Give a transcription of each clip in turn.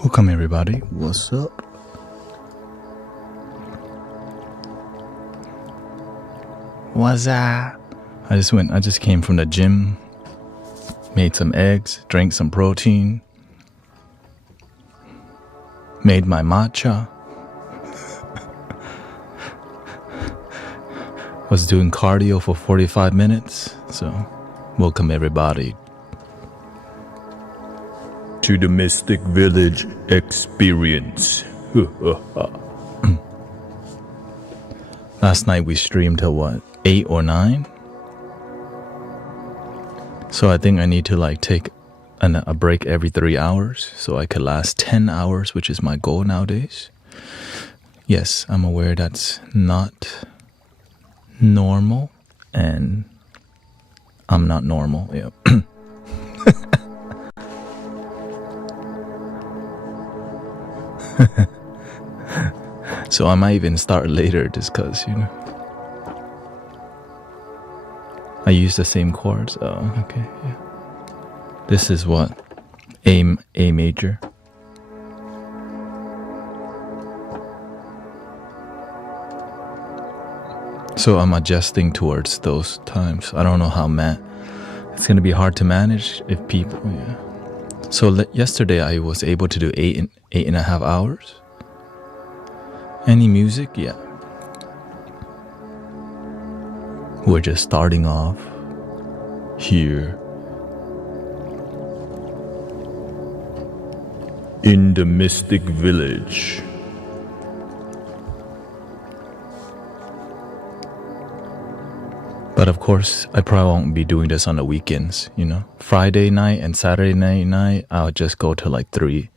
Welcome everybody. What's up? What's up? I just came from the gym, made some eggs, drank some protein, made my matcha. Was doing cardio for 45 minutes. So, welcome everybody to the Mystic Village experience. Last night we streamed till what, 8 or 9? So I think I need to take a break every 3 hours so I could last 10 hours, which is my goal nowadays. Yes, I'm aware that's not normal, and I'm not normal. Yeah. So I might even start later just because, I use the same chords. Oh, okay, yeah. This is what? A major. So I'm adjusting towards those times. I don't know how it's going to be hard to manage if people, yeah. So yesterday I was able to do 8.5 hours. Any music? Yeah. We're just starting off here in the Mystic Village. But of course, I probably won't be doing this on the weekends, Friday night and Saturday night, I'll just go to 3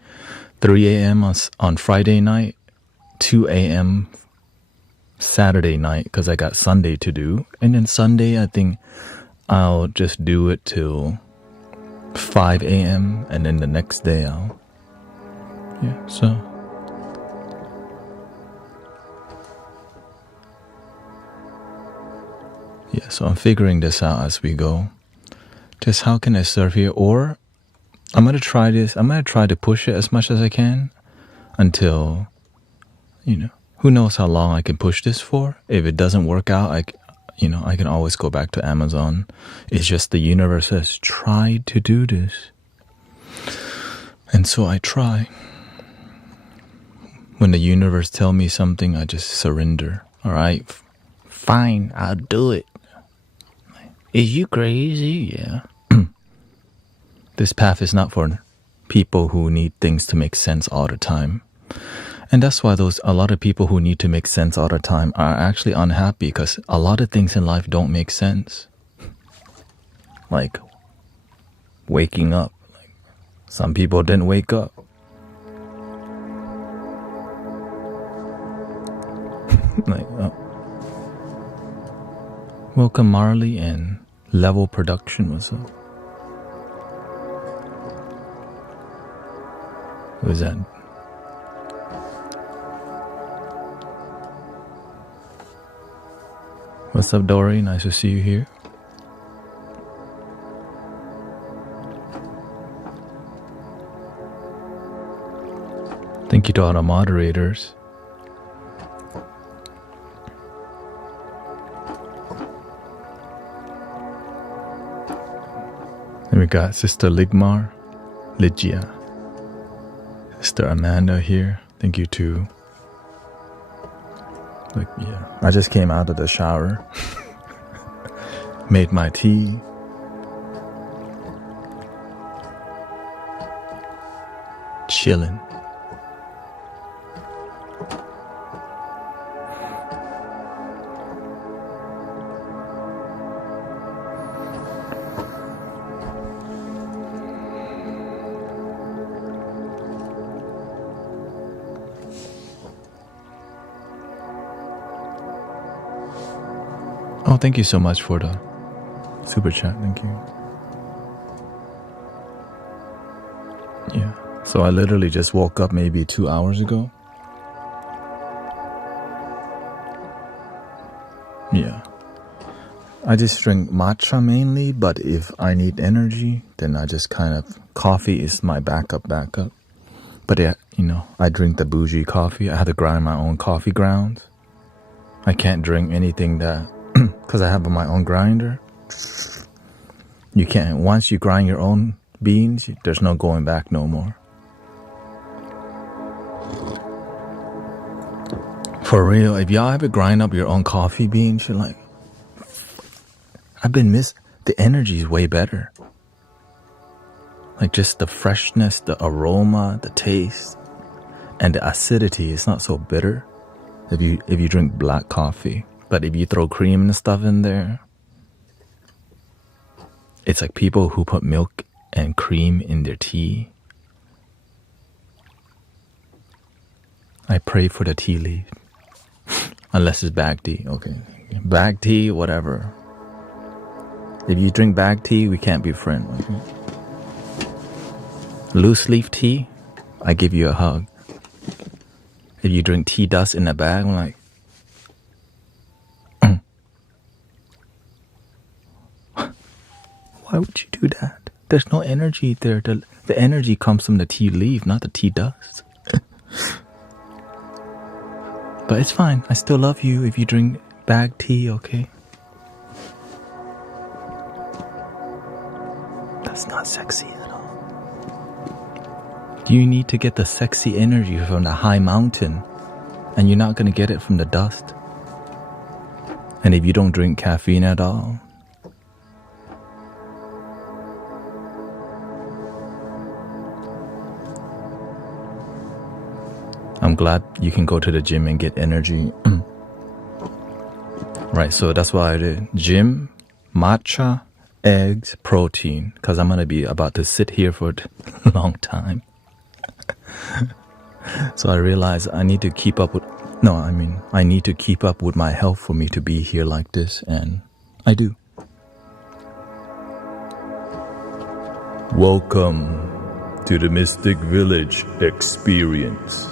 a.m. on Friday night, 2 a.m. Saturday night, because I got Sunday to do. And then Sunday, I think I'll just do it till 5 a.m. And then the next day so I'm figuring this out as we go. Just how can I serve here? Or I'm going to try this. I'm going to try to push it as much as I can until, who knows how long I can push this for. If it doesn't work out, I can always go back to Amazon. It's just the universe has tried to do this. And so I try. When the universe tells me something, I just surrender. All right, fine, I'll do it. Is you crazy? Yeah. This path is not for people who need things to make sense all the time. And that's why a lot of people who need to make sense all the time are actually unhappy, because a lot of things in life don't make sense. Like waking up. Some people didn't wake up. Welcome Marley and Level Production. What's up? Who is that? What's up, Dory? Nice to see you here. Thank you to all the moderators. And we got Sister Ligia, Sister Amanda here. Thank you too. I just came out of the shower, made my tea. Chilling. Oh, thank you so much for the super chat. Thank you. Yeah. So I literally just woke up maybe 2 hours ago. Yeah. I just drink matcha mainly, but if I need energy, then I just coffee is my backup. But yeah, you know, I drink the bougie coffee. I have to grind my own coffee grounds. I can't drink anything that, because I have my own grinder. You can't, once you grind your own beans, there's no going back no more. For real, if y'all ever grind up your own coffee beans, you're like, the energy is way better. Like just the freshness, the aroma, the taste, and the acidity is not so bitter if you drink black coffee. But if you throw cream and stuff in there, it's like people who put milk and cream in their tea. I pray for the tea leaf. Unless it's bag tea, okay. Bag tea, whatever. If you drink bag tea, we can't be friends. Okay? Loose leaf tea, I give you a hug. If you drink tea dust in a bag, I'm like, why would you do that? There's no energy there. The energy comes from the tea leaf, not the tea dust. But it's fine. I still love you if you drink bag tea, okay? That's not sexy at all. You need to get the sexy energy from the high mountain, and you're not going to get it from the dust. And if you don't drink caffeine at all, I'm glad you can go to the gym and get energy. Right, so that's what I did. Gym, matcha, eggs, protein. Because I'm going to be about to sit here for a long time. So I realized I need to keep up with... I need to keep up with my health for me to be here like this. And I do. Welcome to the Mystic Village experience.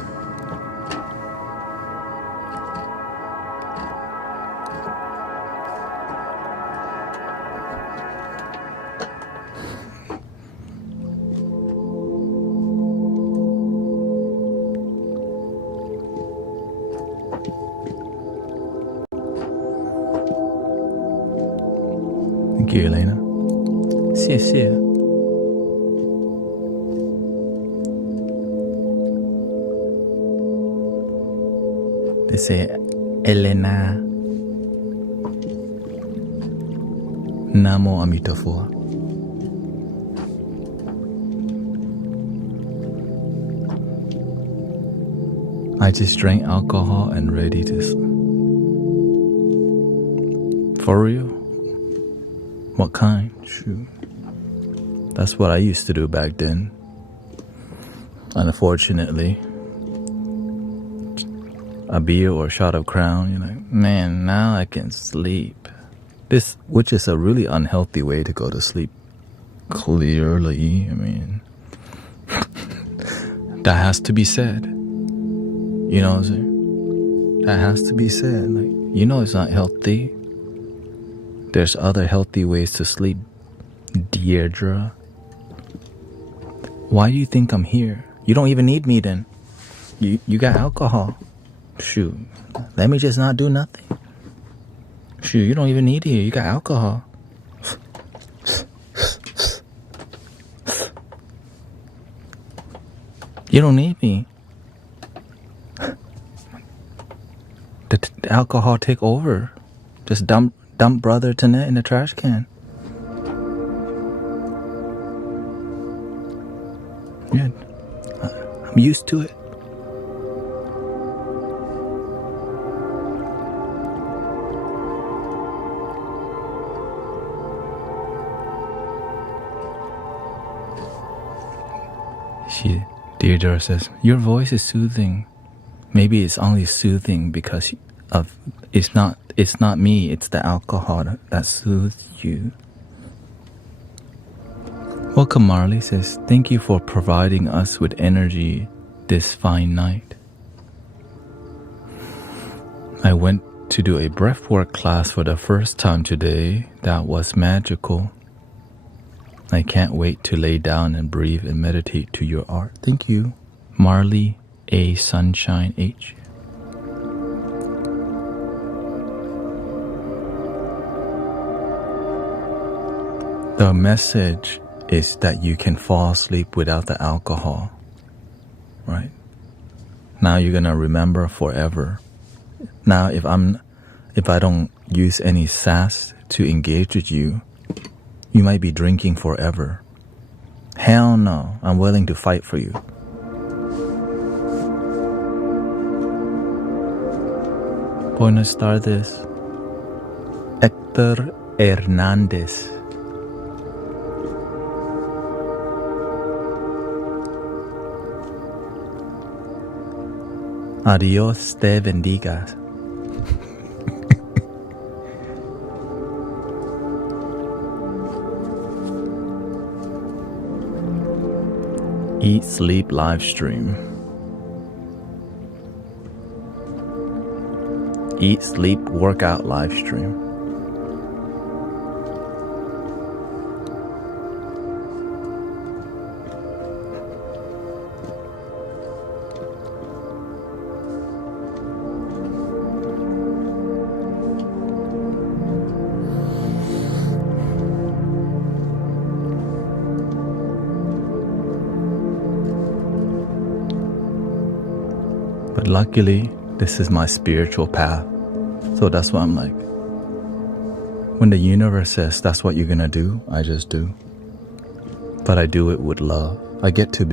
Thank you, Elena. 谢谢. They say Elena. Namo Amitofo. I just drank alcohol and ready to... For real? What kind? Shoot. That's what I used to do back then. Unfortunately, a beer or a shot of Crown, you're like, man, now I can sleep. This, which is a really unhealthy way to go to sleep. Clearly, I mean, that has to be said. You know what I'm saying? That has to be said. Like, you know it's not healthy. There's other healthy ways to sleep, Deirdre. Why do you think I'm here? You don't even need me then. You got alcohol. Shoot. Let me just not do nothing. Shoot, you don't even need it here. You got alcohol. You don't need me. The alcohol take over. Just dump brother Thanet in the trash can. Yeah, I'm used to it. Deirdre says, your voice is soothing. Maybe it's only soothing because of it's not me, it's the alcohol that soothes you. Welcome, Marley says, thank you for providing us with energy this fine night. I went to do a breathwork class for the first time today. That was magical. I can't wait to lay down and breathe and meditate to your art. Thank you, Marley A. Sunshine H. The message is that you can fall asleep without the alcohol, right? Now you're gonna remember forever. Now if I don't use any sass to engage with you, you might be drinking forever. Hell no, I'm willing to fight for you. Buenas tardes. Héctor Hernández. Adiós te bendiga. Eat Sleep live stream. Eat Sleep workout live stream. But luckily, this is my spiritual path. So that's why I'm like, when the universe says that's what you're gonna do, I just do. But I do it with love. I get to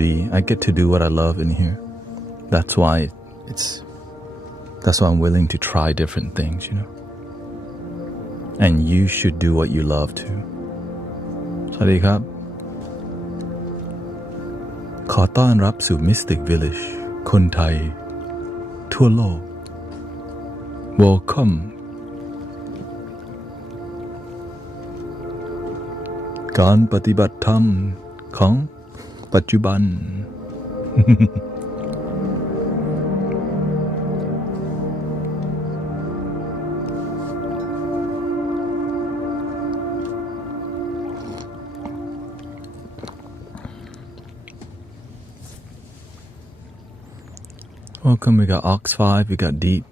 do what I love in here. That's why I'm willing to try different things, you know. And you should do what you love too. สวัสดีครับขอต้อนรับสู่ Mystic Village คนไทยทั่วโลก Welcome การปฏิบัติธรรมของปัจจุบัน Welcome, we got Ox 5, we got Deep.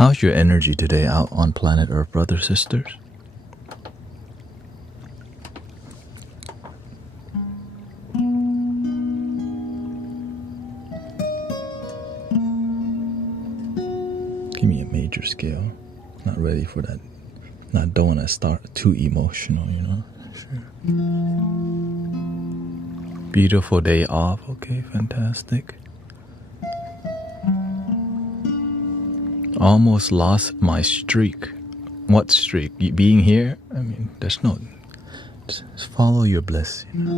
How's your energy today out on planet Earth, brothers, sisters? Give me a major scale. Not ready for that. Don't want to start too emotional, you know? Sure. Beautiful day off. Okay, fantastic. Almost lost my streak. What streak? Being here? I mean, there's no... Just follow your bliss, you know?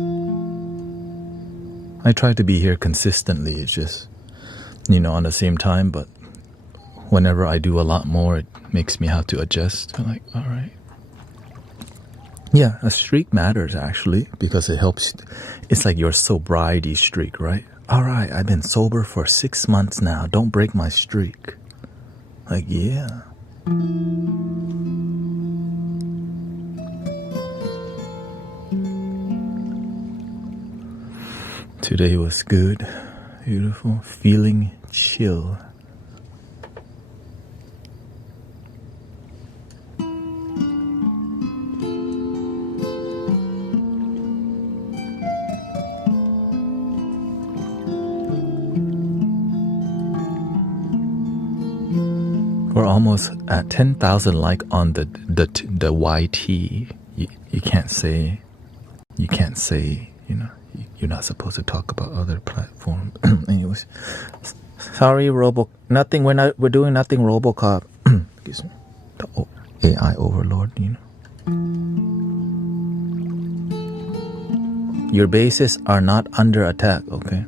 I try to be here consistently. It's just, you know, on the same time, but whenever I do a lot more, it makes me have to adjust. I'm like, all right. Yeah, a streak matters, actually, because it helps. It's like your sobriety streak, right? All right, I've been sober for 6 months now. Don't break my streak. Like, yeah. Today was good. Beautiful. Feeling chill. We're almost at 10,000 like on the YT. You can't say, you know, you're not supposed to talk about other platforms. Anyways, sorry, nothing. We're doing nothing, RoboCop. Excuse me. The AI overlord, you know. Your bases are not under attack, okay?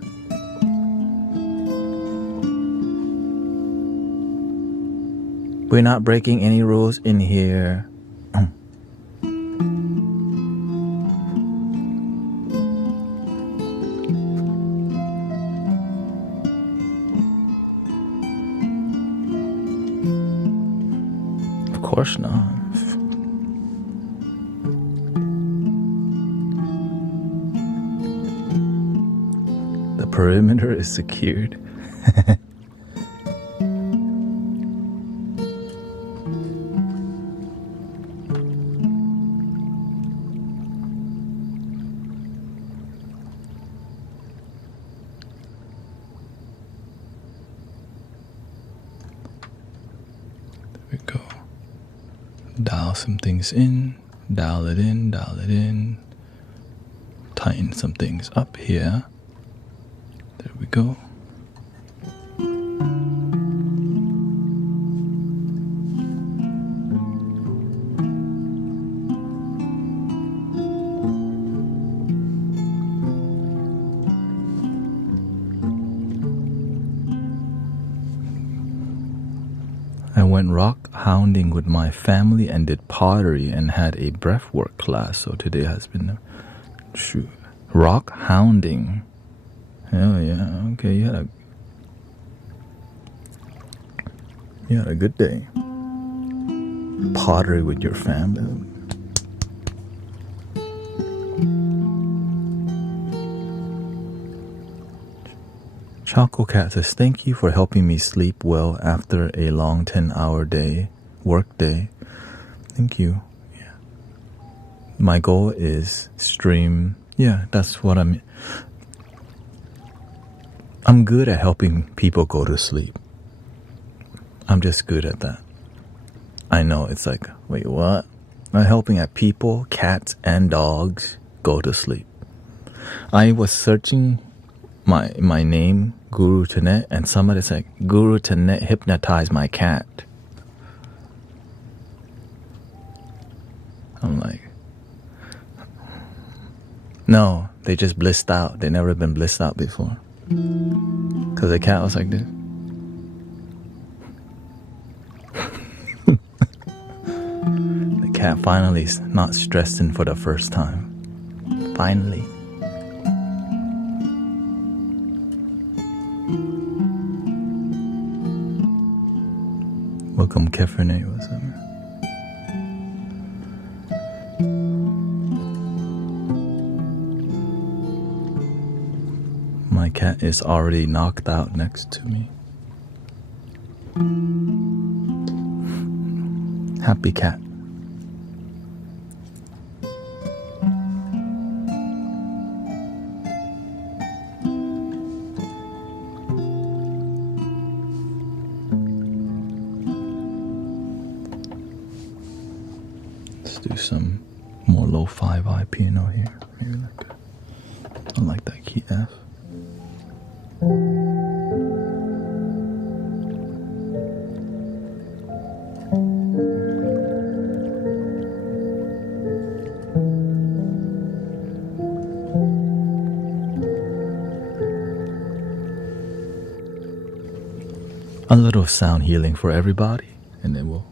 We're not breaking any rules in here. Of course not. perimeter is secured. There we go. Dial some things in, dial it in, dial it in. Tighten some things up here. There we go. I went rock hounding with my family and did pottery and had a breathwork class. So today has been rock hounding. Oh yeah, okay. You had a good day. Pottery with your family. Choco Cat says, thank you for helping me sleep well after a long 10-hour work day. Thank you. Yeah. My goal is stream. Yeah, that's what I'm good at helping people go to sleep. I'm just good at that. I know, it's like, wait, what? I'm helping at people, cats, and dogs go to sleep. I was searching my name, Guru Thanet, and somebody said, Guru Thanet hypnotized my cat. I'm like, no, they just blissed out. They never been blissed out before. Because the cat was like this. The cat finally is not stressing for the first time. Finally. Welcome, Kefrene. What's up, man? My cat is already knocked out next to me. Happy cat. Let's do some more lo-fi vibe piano here. Maybe I like that key F. A little sound healing for everybody, and then we'll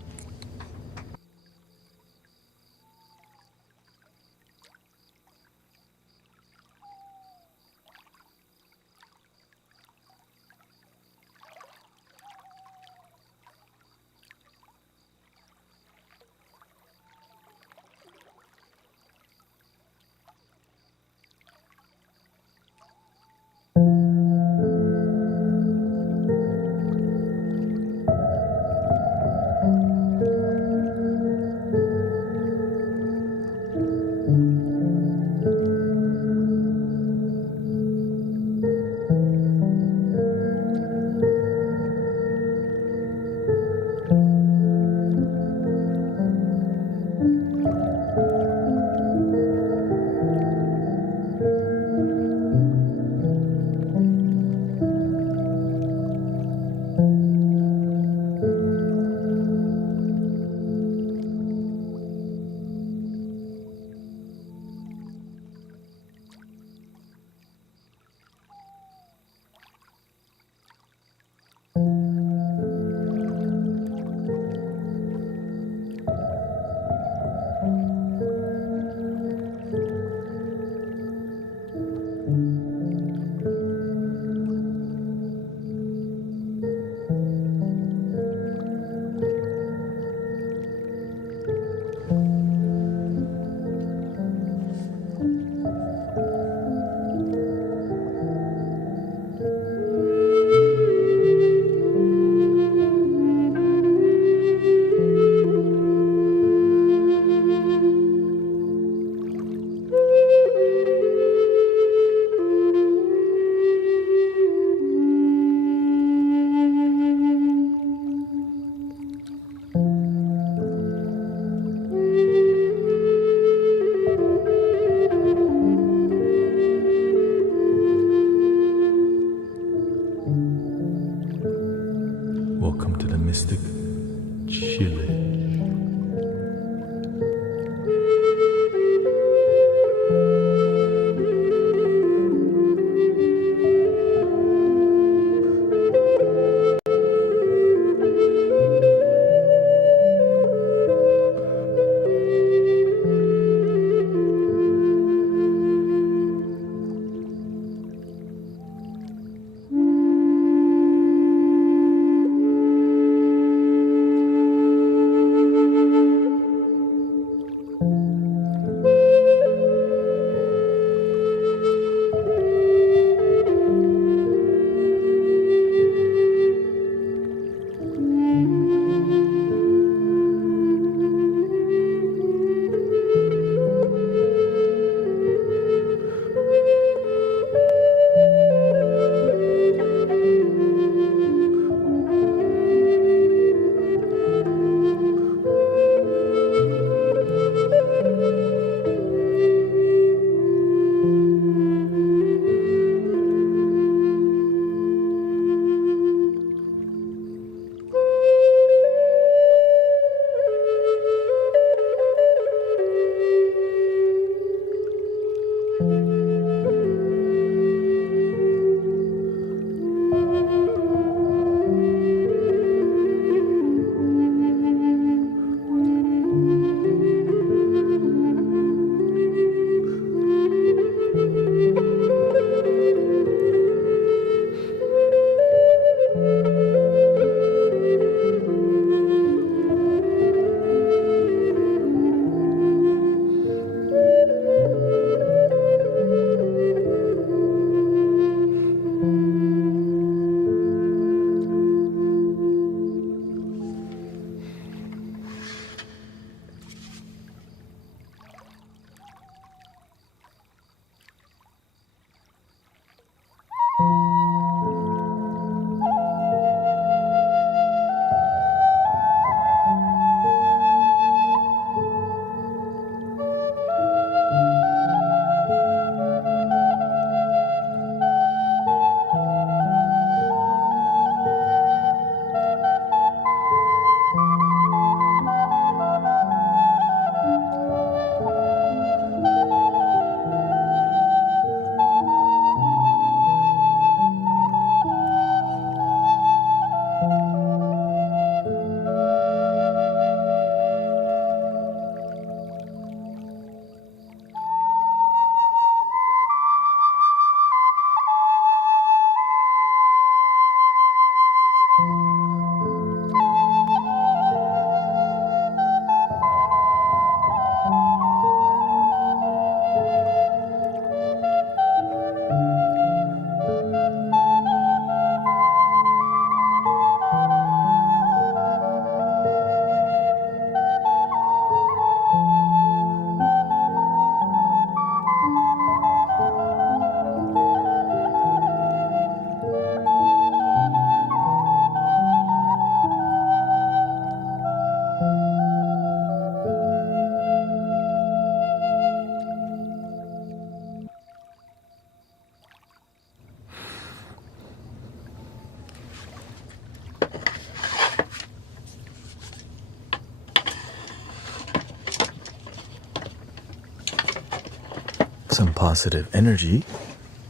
some positive energy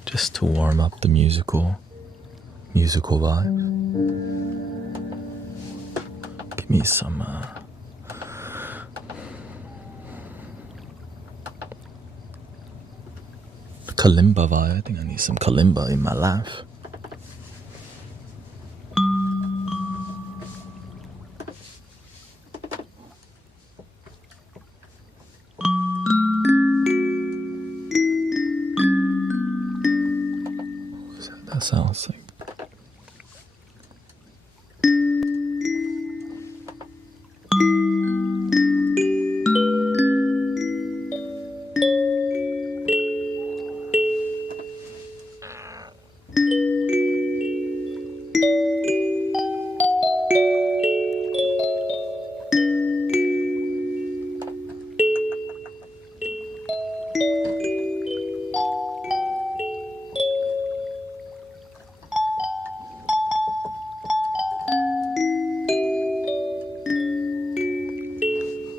just to warm up the musical vibe. Give me some kalimba vibe. I think I need some kalimba in my life. That sounds like.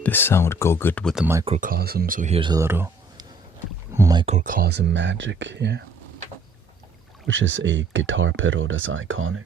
This sound would go good with the microcosm, so here's a little microcosm magic here, which is a guitar pedal that's iconic.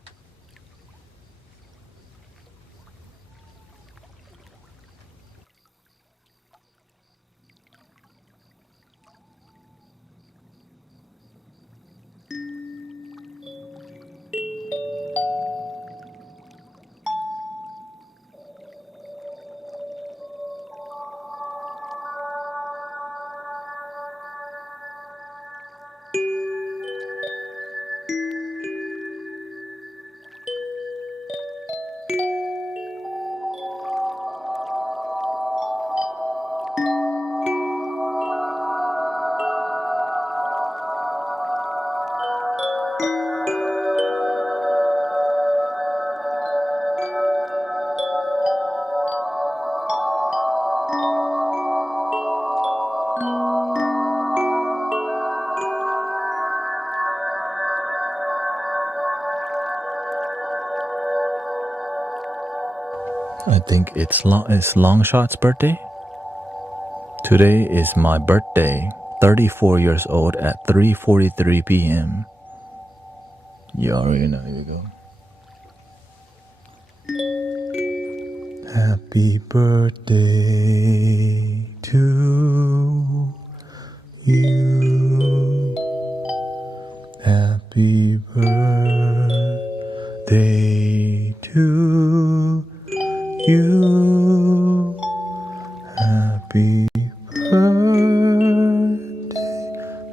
I think it's Longshot's birthday. Today is my birthday, 34 years old at 3:43 p.m. You already know, here we go. Happy birthday to you. Happy birthday to you. Happy birthday,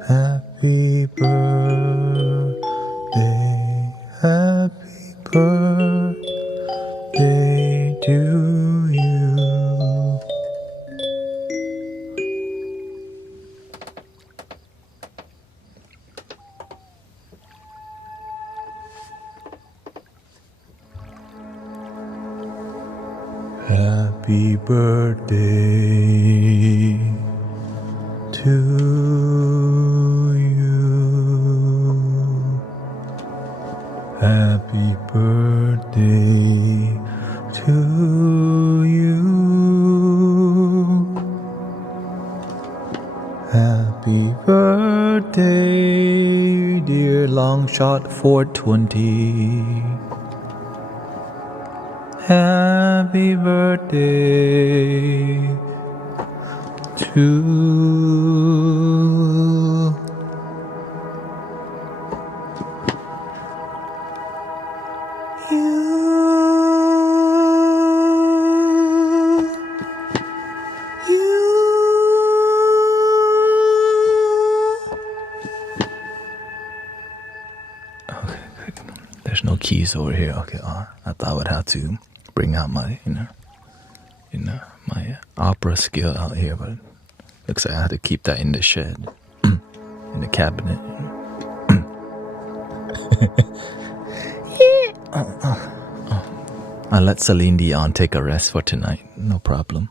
happy birthday, happy birthday to you. Happy birthday to you. Happy birthday to you. Happy birthday, dear Longshot 420. Happy birthday to you. Okay, there's no keys over here. Okay, I thought I would have to bring out my, my opera skill out here, but looks like I have to keep that in the shed, in the cabinet. I let Celine Dion take a rest for tonight. No problem.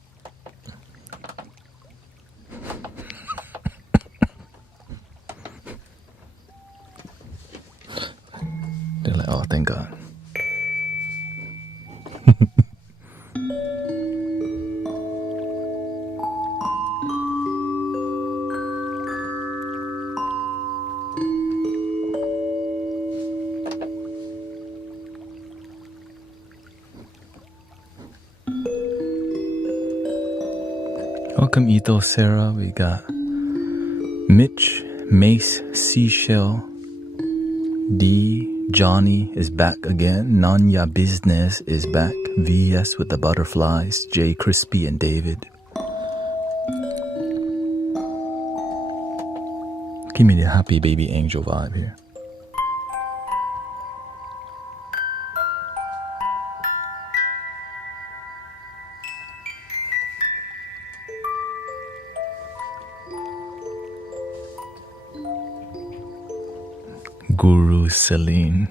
They're like, oh, thank God. Welcome, Ethel, Sarah. We got Mitch, Mace, Seashell, D, Johnny is back again. Nanya Business is back. VS with the butterflies. J, Crispy, and David. Give me the happy baby angel vibe here. Guru Celine.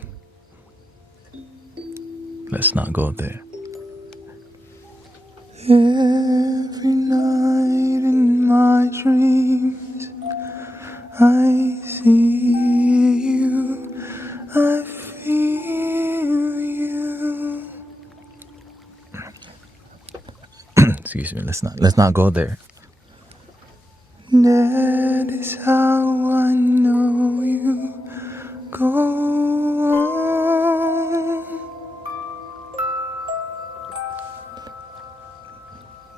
Let's not go there. Every night in my dreams, I see you, I feel you. Excuse me, let's not go there. That is how I know you go on.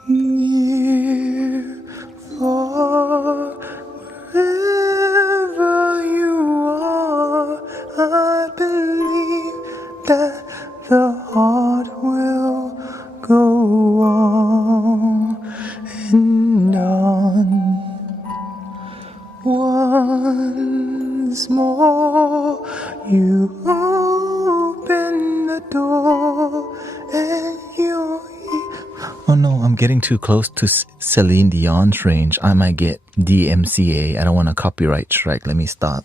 Near, far, wherever you are, I believe that the heart will go on and on. Once more, you open the door and you're here. Oh no, I'm getting too close to Celine Dion's range. I might get DMCA. I don't want a copyright strike. Let me stop.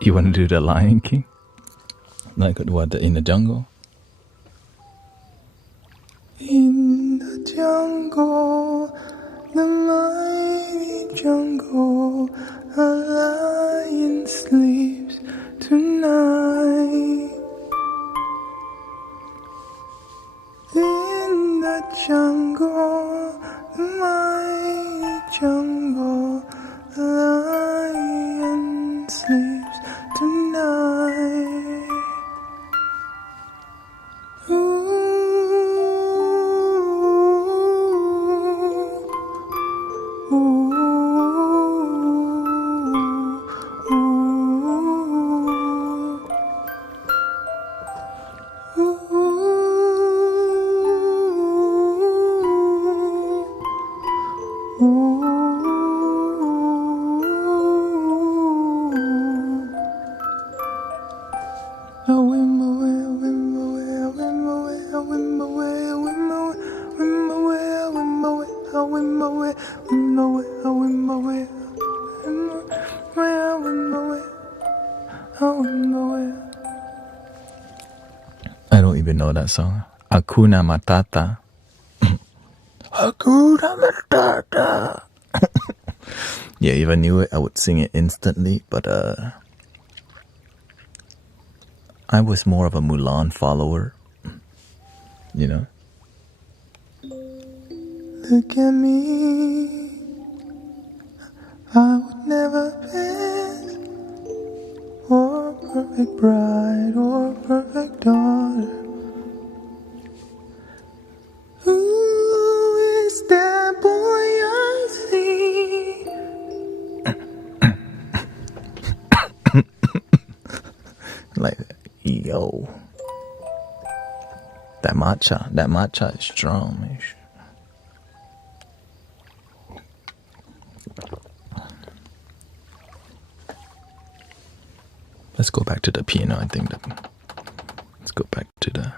You want to do the Lion King? Like what, in the jungle? In the jungle, the mighty jungle, a lion sleeps tonight. In the jungle, the mighty jungle, a lion sleeps tonight. Ooh, ooh, ooh, ooh, ooh. I don't even know that song. Hakuna Matata. Hakuna Matata. Yeah, if I knew it, I would sing it instantly. But I was more of a Mulan follower. You know? Look at me. I would never pass for perfect bride or perfect daughter. Who is that boy I see? Like, yo. That matcha is strong, man. Let's go back to the piano. I think let's go back to the.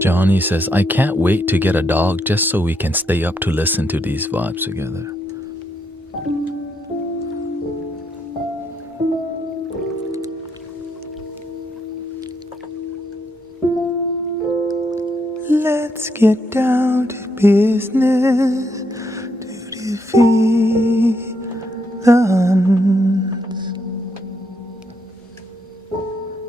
Johnny says, I can't wait to get a dog just so we can stay up to listen to these vibes together. get down to business to defeat the Huns.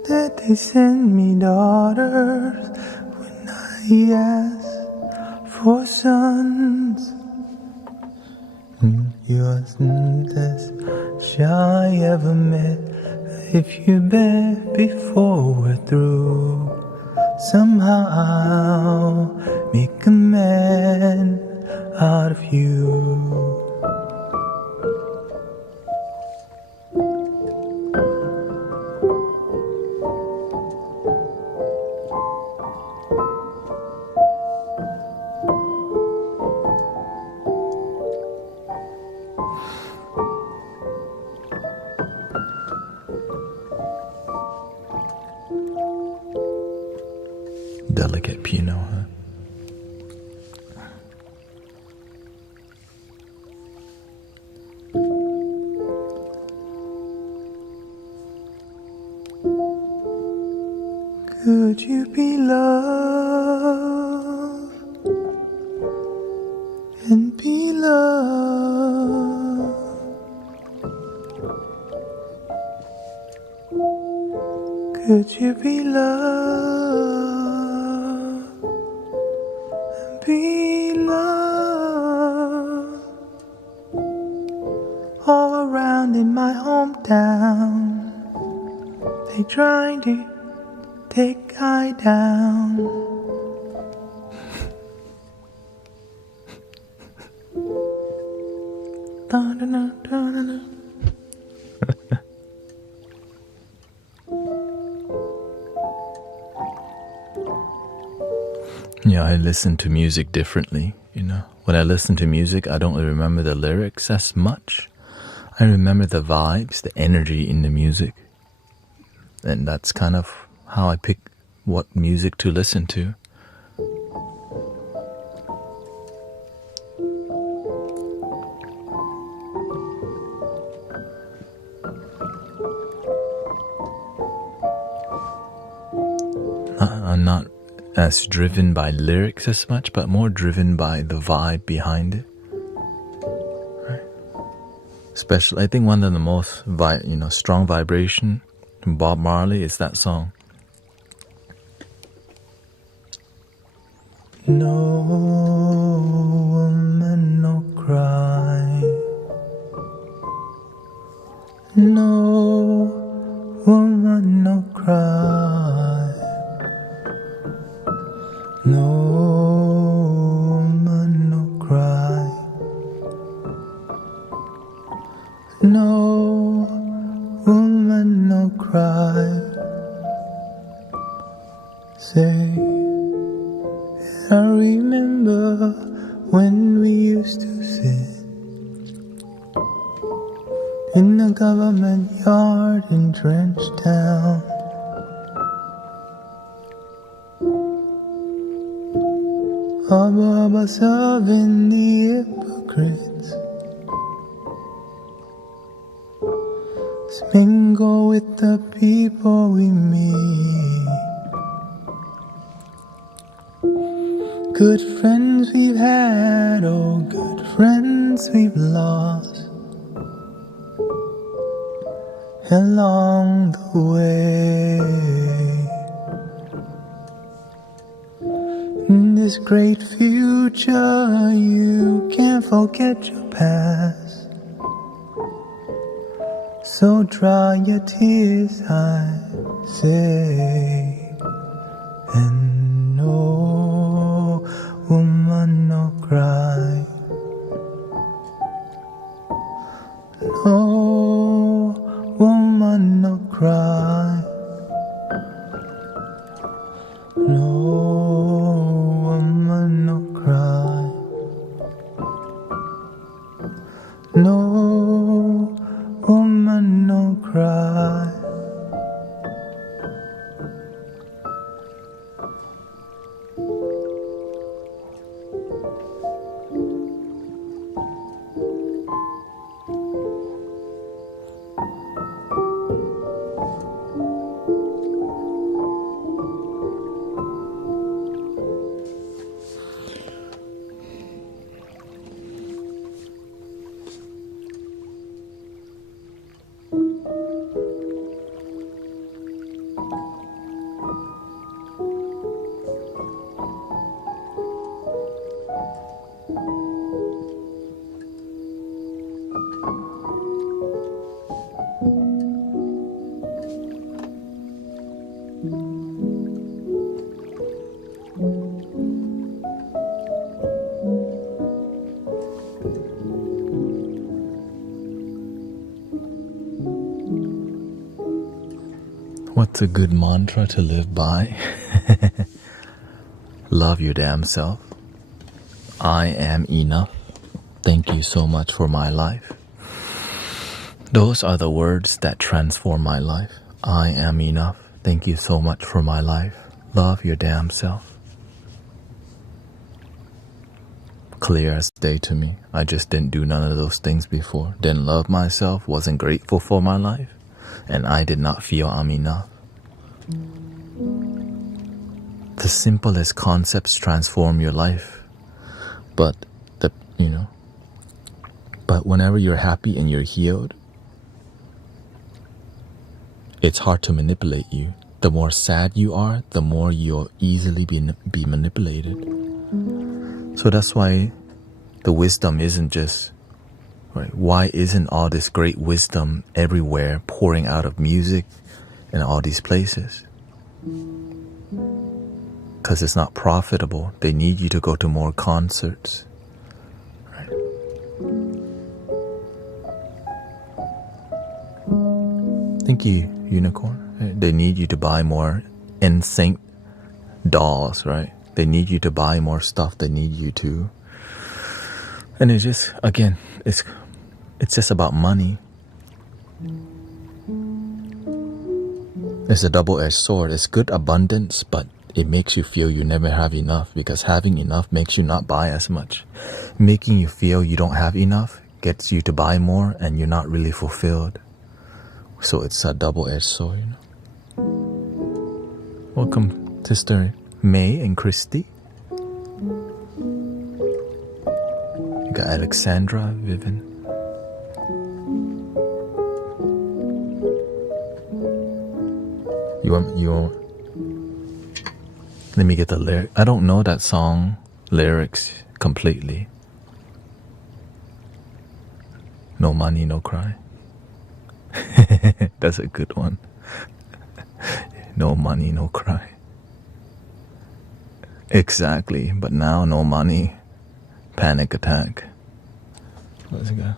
That they send me daughters when I ask for sons. You wasn't as shy ever met. If you bet before we're through, somehow I'll make a man out of you. Delicate Pinot, huh? Could you be love and be love? Could you be love and be love? All around in my hometown, they trying to take I down. Yeah, I listen to music differently, you know. When I listen to music, I don't remember the lyrics as much. I remember the vibes, the energy in the music. And that's kind of how I pick what music to listen to. I'm not as driven by lyrics as much, but more driven by the vibe behind it. Right? Especially, I think one of the most strong vibration from Bob Marley is that song. No woman, no cry. No woman, no cry. No woman, no cry. No woman, no cry. Say, I remember when we used to sit in the government yard in Trenchtown. Abba serving the hypocrites, mingle with the people we meet. Good friends we've had, oh good friends we've lost along the way. In this great future, you can't forget your past. So dry your tears, I say, and no woman, no cry. No woman, no cry. No woman, no cry. No woman, no cry. It's a good mantra to live by. Love your damn self. I am enough. Thank you so much for my life. Those are the words that transform my life. I am enough. Thank you so much for my life. Love your damn self. Clear as day to me. I just didn't do none of those things before. Didn't love myself, wasn't grateful for my life, and I did not feel I'm enough. The simplest concepts transform your life. But whenever you're happy and you're healed, it's hard to manipulate you. The more sad you are, the more you'll easily be manipulated. So that's why the wisdom isn't just, right? Why isn't all this great wisdom everywhere pouring out of music and all these places? Because it's not profitable. They need you to go to more concerts. Right? Thank you, Unicorn. They need you to buy more NSYNC dolls, right? They need you to buy more stuff. They need you to. And it's just, again, it's just about money. It's a double-edged sword. It's good abundance, but it makes you feel you never have enough, because having enough makes you not buy as much. Making you feel you don't have enough gets you to buy more, and you're not really fulfilled. So it's a double-edged sword, you know. Welcome, Sister May and Christy. You got Alexandra, Vivian. You want let me get the lyric. I don't know that song lyrics completely. No money, no cry. That's a good one. No money, no cry. Exactly, but now no money, panic attack. What's it got?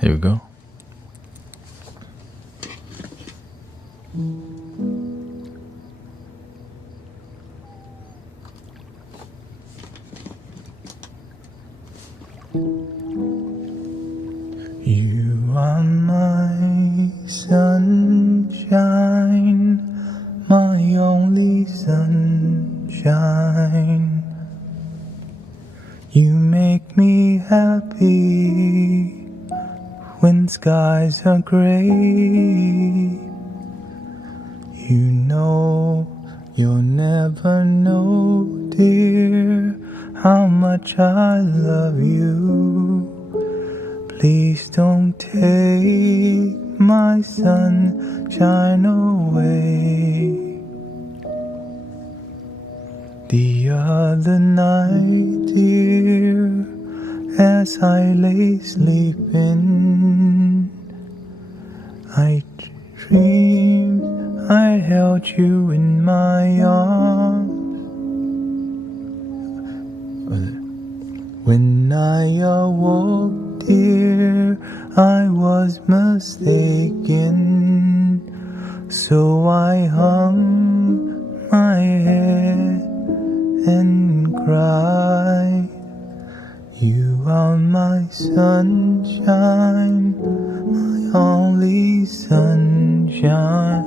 Here we go. You are my sunshine, my only sunshine. You make me happy when skies are gray. You know you'll never know, dear, how much I love you. Please don't take my sunshine away. The other night, dear, as I lay sleeping, I dreamed I held you in my arms. When I awoke, dear, I was mistaken. So I hung my head and cried. You are my sunshine, my only sunshine.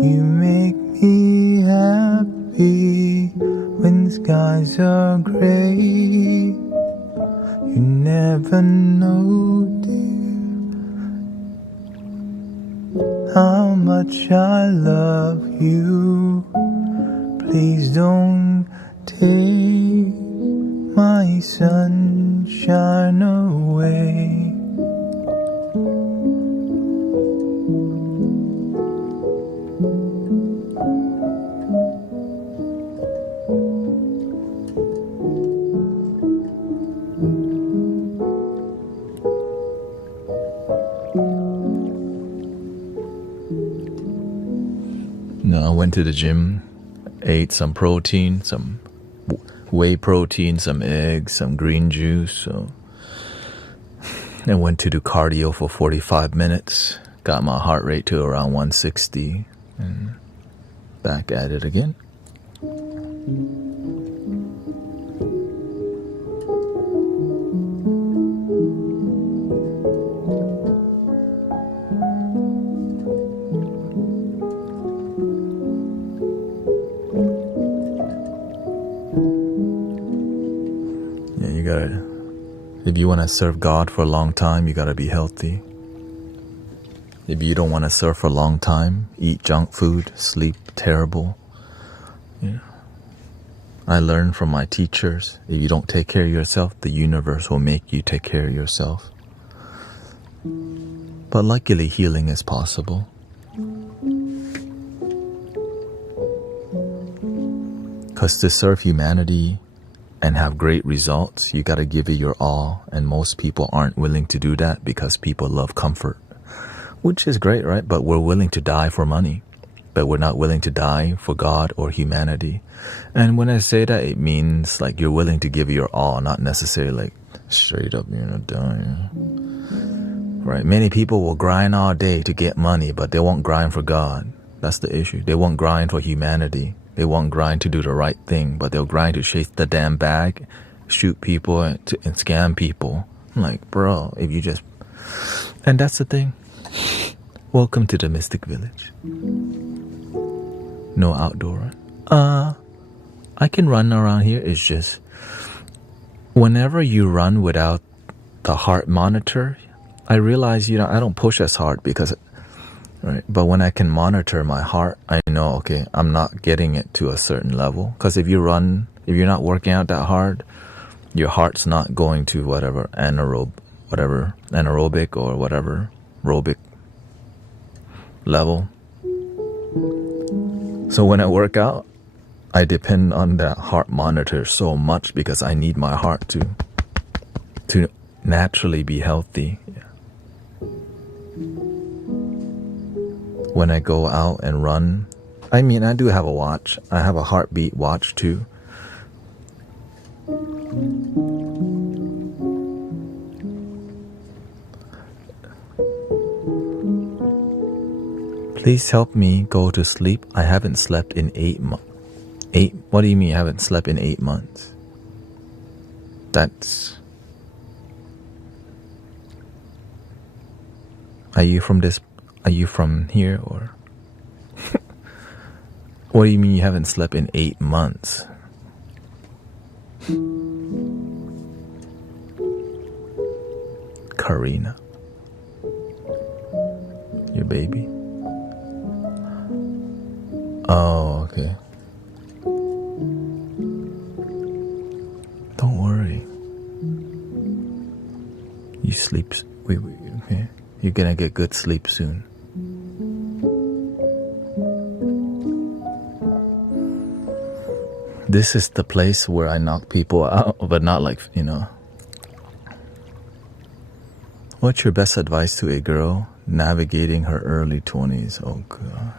You make me happy when skies are gray. You never know, dear, how much I love you. Please don't take my sunshine away. went to the gym, ate some protein, some whey protein, some eggs, some green juice. So I went to do cardio for 45 minutes, got my heart rate to around 160, and back at it again. If you want to serve God for a long time, you gotta be healthy. If you don't want to serve for a long time, eat junk food, sleep terrible. Yeah. I learned from my teachers, if you don't take care of yourself, the universe will make you take care of yourself. But luckily, healing is possible. Because to serve humanity and have great results, you gotta give it your all, and most people aren't willing to do that because people love comfort, which is great, right? But we're willing to die for money, but we're not willing to die for God or humanity. And when I say that, it means like you're willing to give it your all, not necessarily like straight up, dying. Right? Many people will grind all day to get money, but they won't grind for God. That's the issue. They won't grind for humanity. They won't grind to do the right thing, but they'll grind to chase the damn bag, shoot people, and scam people. I'm like, bro, if you just... And that's the thing. Welcome to the Mystic Village. No outdoor run. I can run around here. It's just... Whenever you run without the heart monitor, I realize, I don't push as hard because... Right. But when I can monitor my heart, I know, okay, I'm not getting it to a certain level. Because if you're not working out that hard, your heart's not going to whatever anaerobic or whatever aerobic level. So when I work out, I depend on that heart monitor so much because I need my heart to naturally be healthy. When I go out and run, I do have a watch. I have a heartbeat watch too. Please help me go to sleep. I haven't slept in 8 months. What do you mean you haven't slept in 8 months? Are you from here or? What do you mean you haven't slept in 8 months? Karina. Your baby? Oh, okay. Don't worry. You sleep. Wait, okay. You're gonna get good sleep soon. This is the place where I knock people out, but not like, What's your best advice to a girl navigating her early 20s? Oh gosh.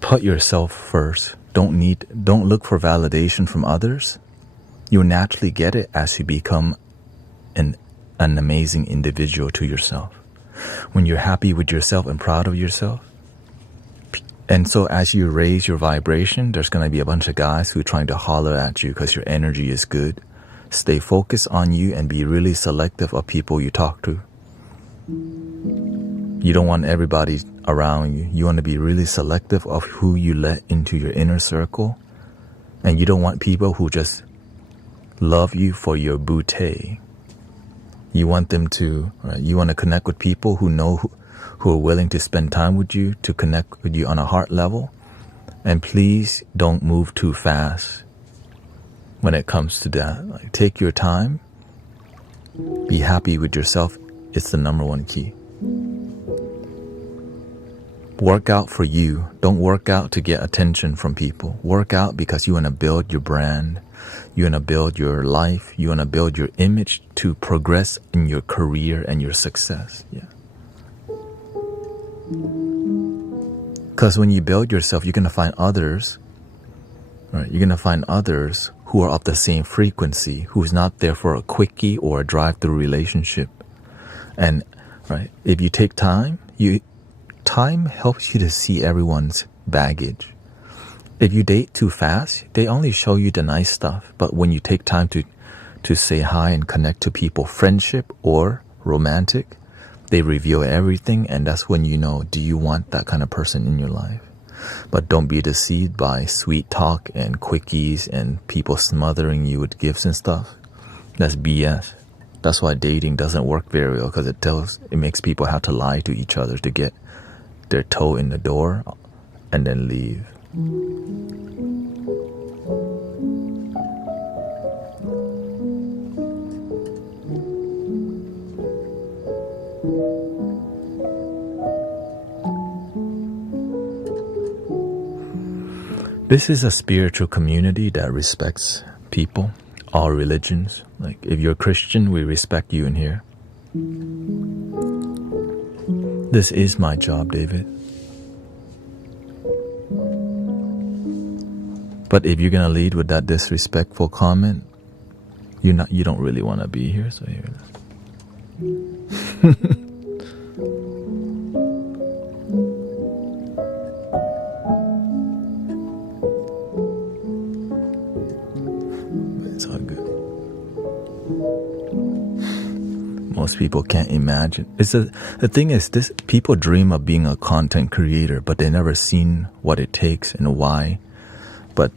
Put yourself first. Don't look for validation from others. You'll naturally get it as you become an amazing individual to yourself. When you're happy with yourself and proud of yourself. And so as you raise your vibration, there's going to be a bunch of guys who are trying to holler at you because your energy is good. Stay focused on you and be really selective of people you talk to. You don't want everybody around you. You want to be really selective of who you let into your inner circle. And you don't want people who just love you for your bouquet. You want them to, you want to connect with people who are willing to spend time with you, to connect with you on a heart level. And please don't move too fast when it comes to that. Like, take your time. Be happy with yourself. It's the number one key. Work out for you. Don't work out to get attention from people. Work out because you want to build your brand. You want to build your life. You want to build your image to progress in your career and your success. Yeah. Because when you build yourself, you're going to find others, right? You're going to find others who are of the same frequency, who's not there for a quickie or a drive-through relationship. And right, if you take time, time helps you to see everyone's baggage. If you date too fast, they only show you the nice stuff. But when you take time to say hi and connect to people, friendship or romantic, they reveal everything, and that's when you know, do you want that kind of person in your life? But don't be deceived by sweet talk and quickies and people smothering you with gifts and stuff. That's BS. That's why dating doesn't work very well, because it makes people have to lie to each other to get their toe in the door and then leave. This is a spiritual community that respects people, all religions. Like, if you're a Christian, we respect you in here. This is my job, David. But if you're gonna lead with that disrespectful comment, you don't really want to be here. So here. It's all good. Most people can't imagine. The thing is, this people dream of being a content creator, but they never seen what it takes and why. But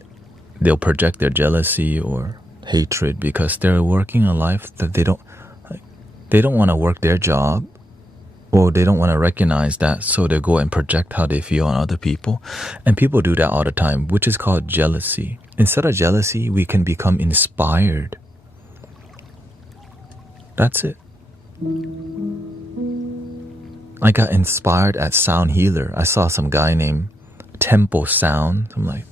they'll project their jealousy or hatred because they're working a life that they don't want to work their job, or they don't want to recognize that, so they go and project how they feel on other people. And people do that all the time, which is called jealousy. Instead of jealousy, we can become inspired. That's it. I got inspired at Sound Healer. I saw some guy named Tempo Sound. I'm like,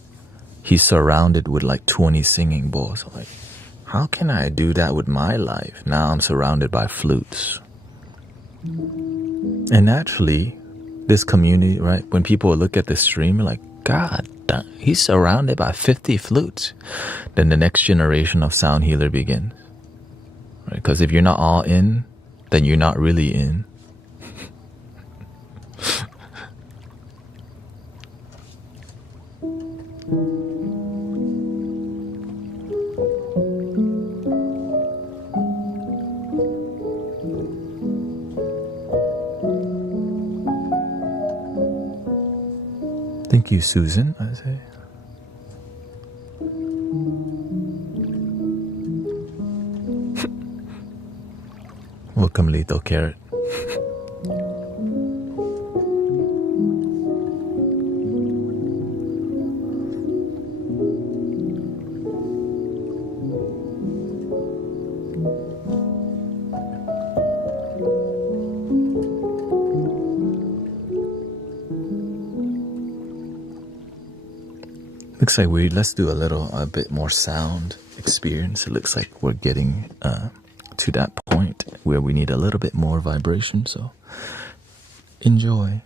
he's surrounded with like 20 singing bowls. I'm like, how can I do that with my life? Now I'm surrounded by flutes. And naturally, this community, right, when people look at the stream, they're like, God, he's surrounded by 50 flutes. Then the next generation of Sound Healer begins. Right? Because if you're not all in, then you're not really in. Thank you, Susan, I say. Welcome, Little Carrot. Looks like let's do a bit more sound experience. It looks like we're getting to that point where we need a little bit more vibration, so enjoy.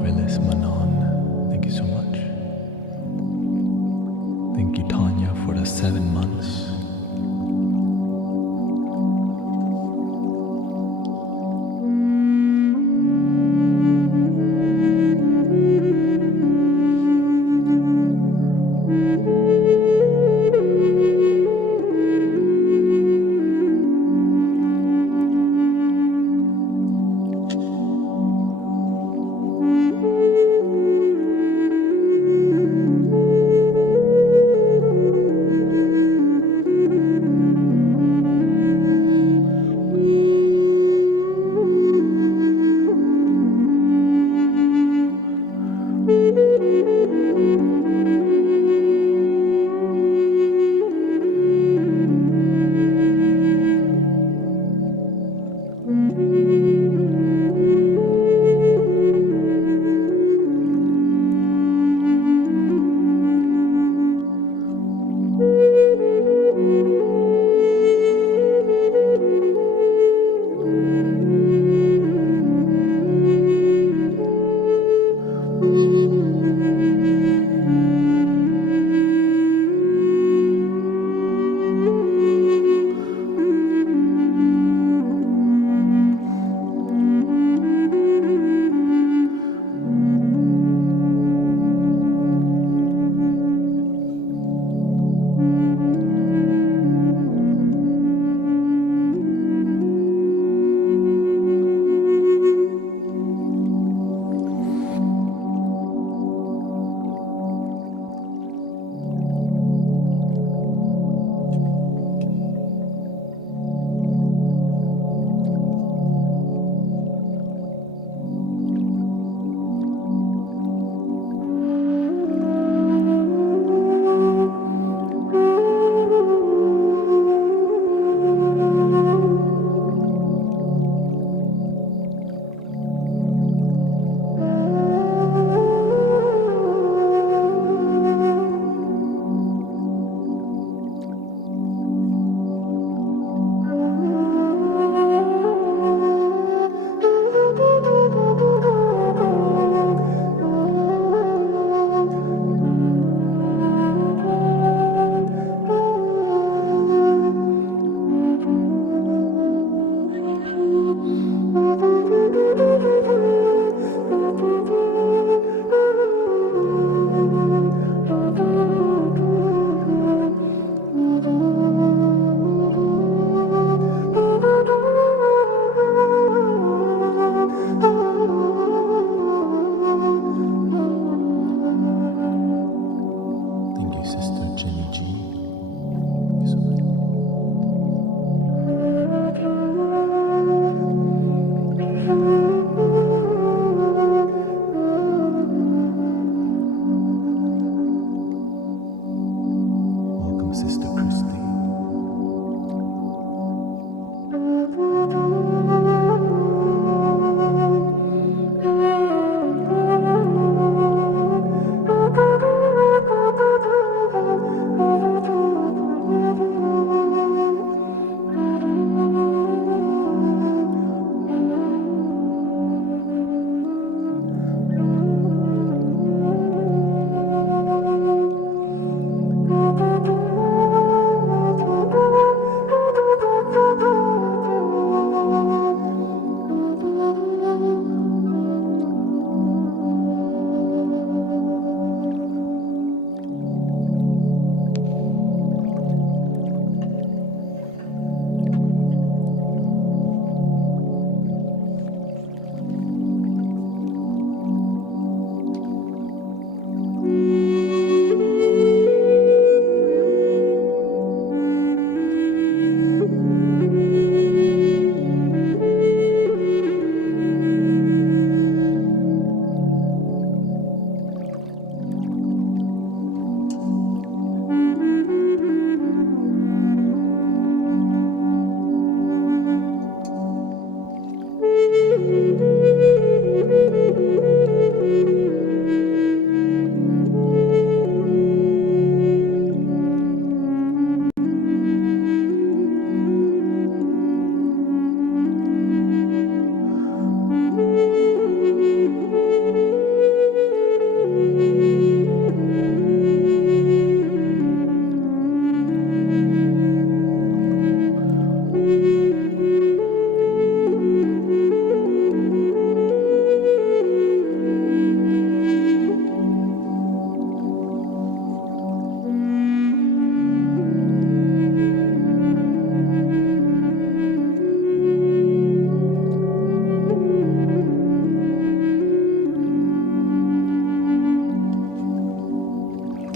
Marvelous Manon. Thank you so much. Thank you, Tanya, for the 7 months.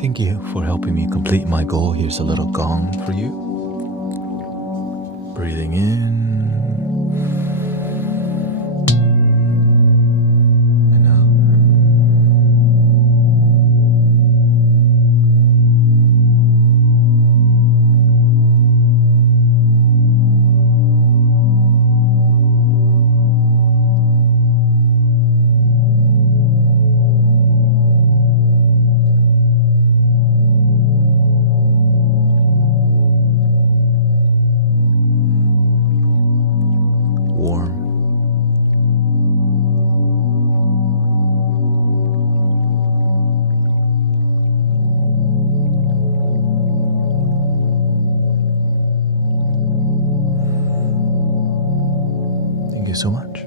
Thank you for helping me complete my goal. Here's a little gong for you. Breathing in and out. Warm. Thank you so much.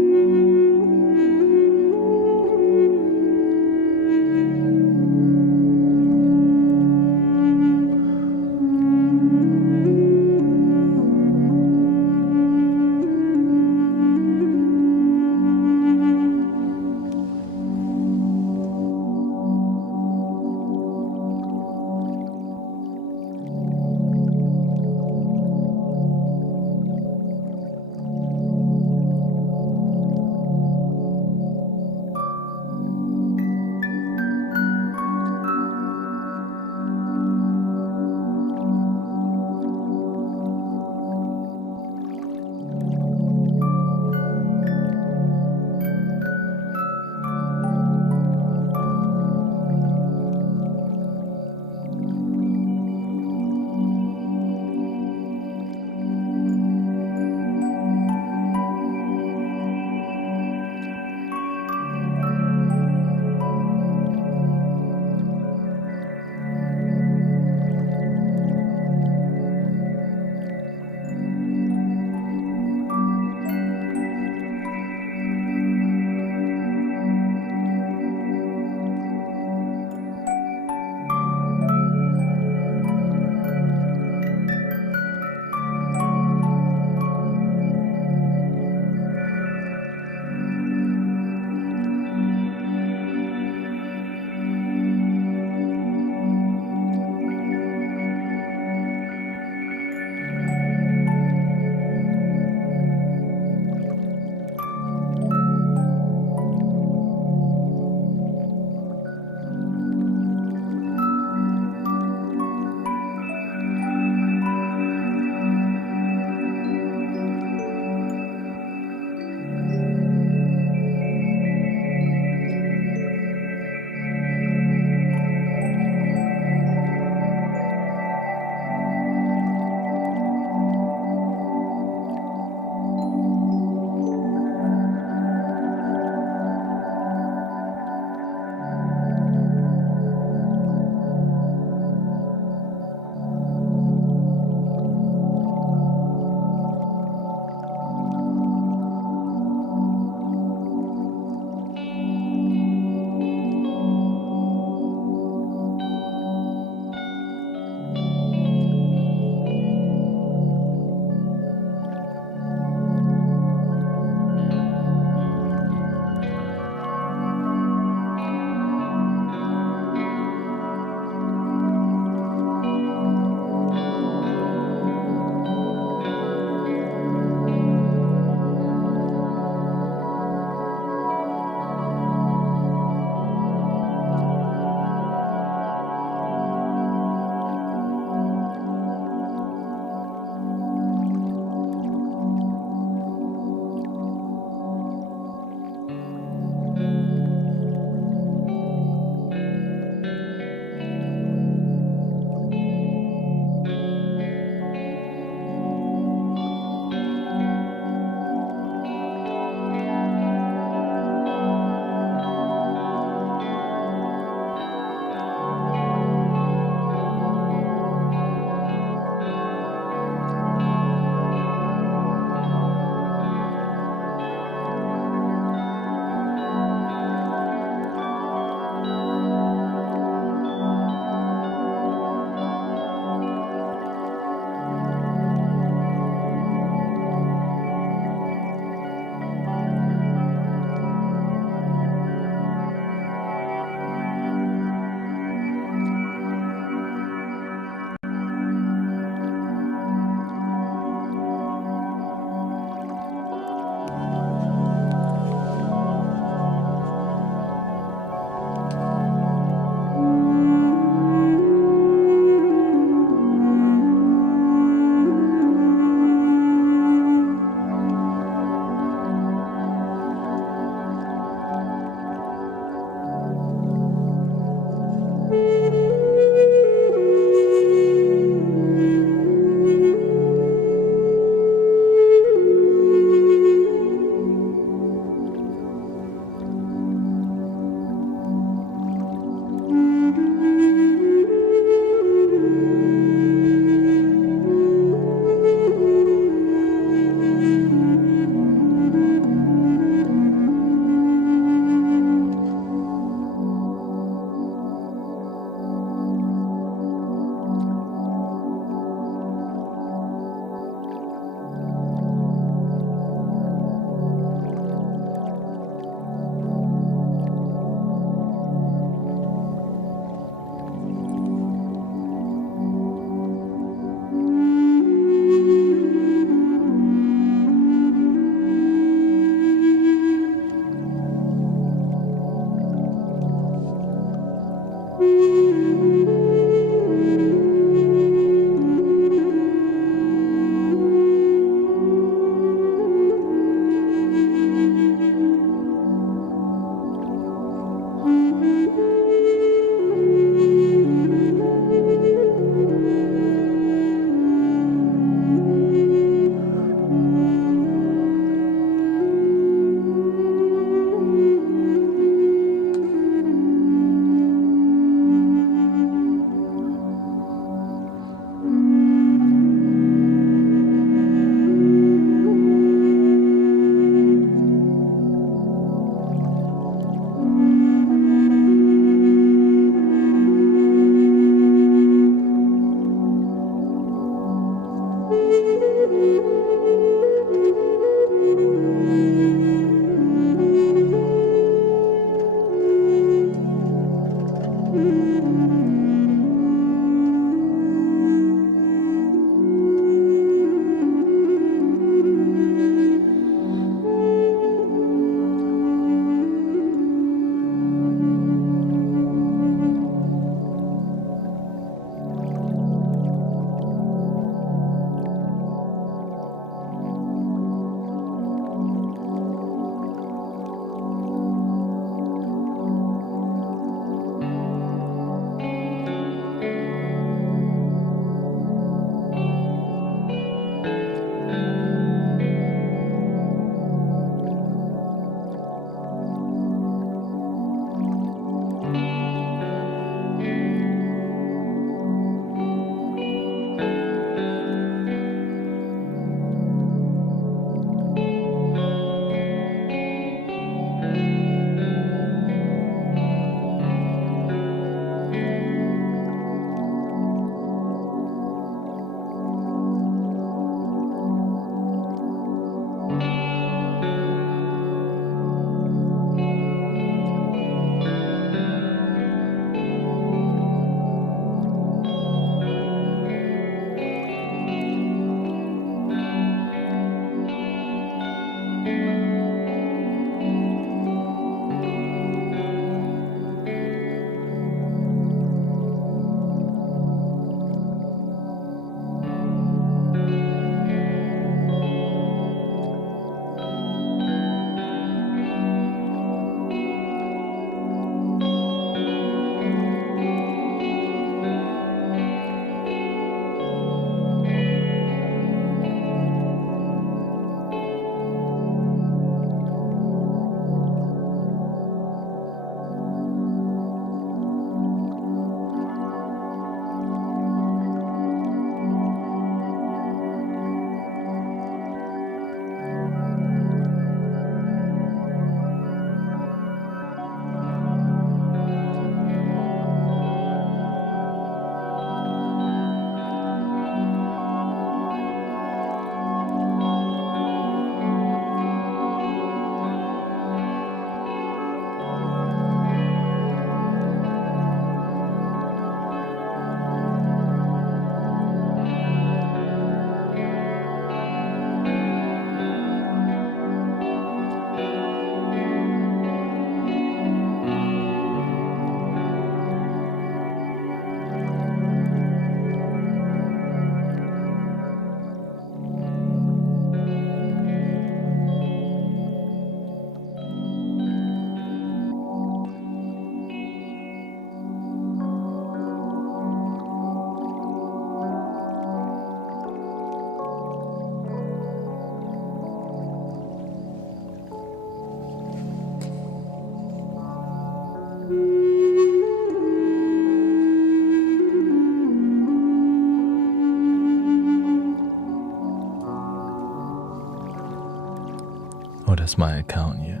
What is my account yet?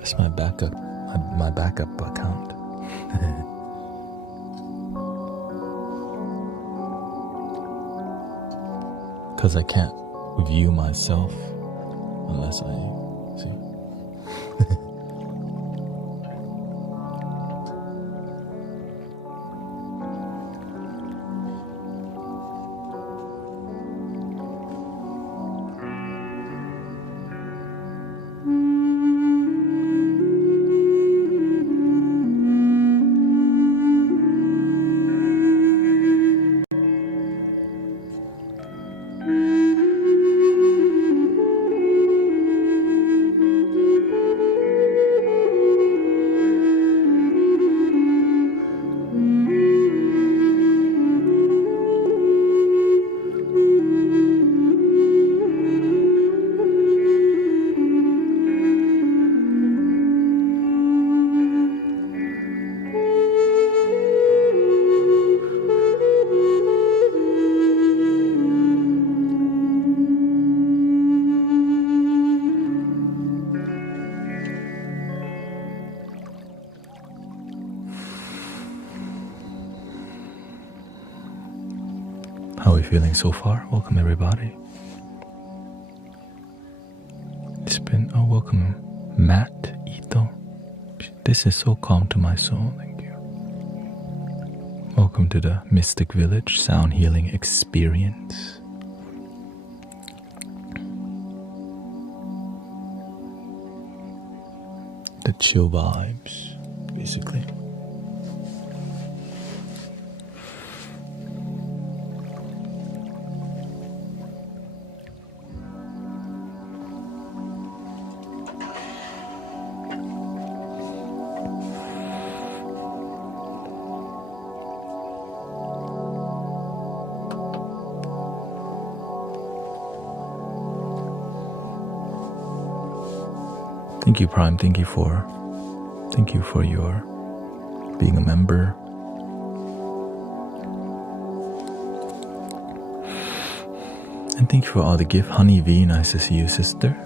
It's my backup account. Because I can't view myself unless I see. How are we feeling so far? Welcome everybody. It's been, welcome Matt Ito. This is so calm to my soul, thank you. Welcome to the Mystic Village Sound Healing Experience. The chill vibes, basically. Thank you, Prime. Thank you for your being a member. And thank you for all the gift. Honey V, nice to see you, sister.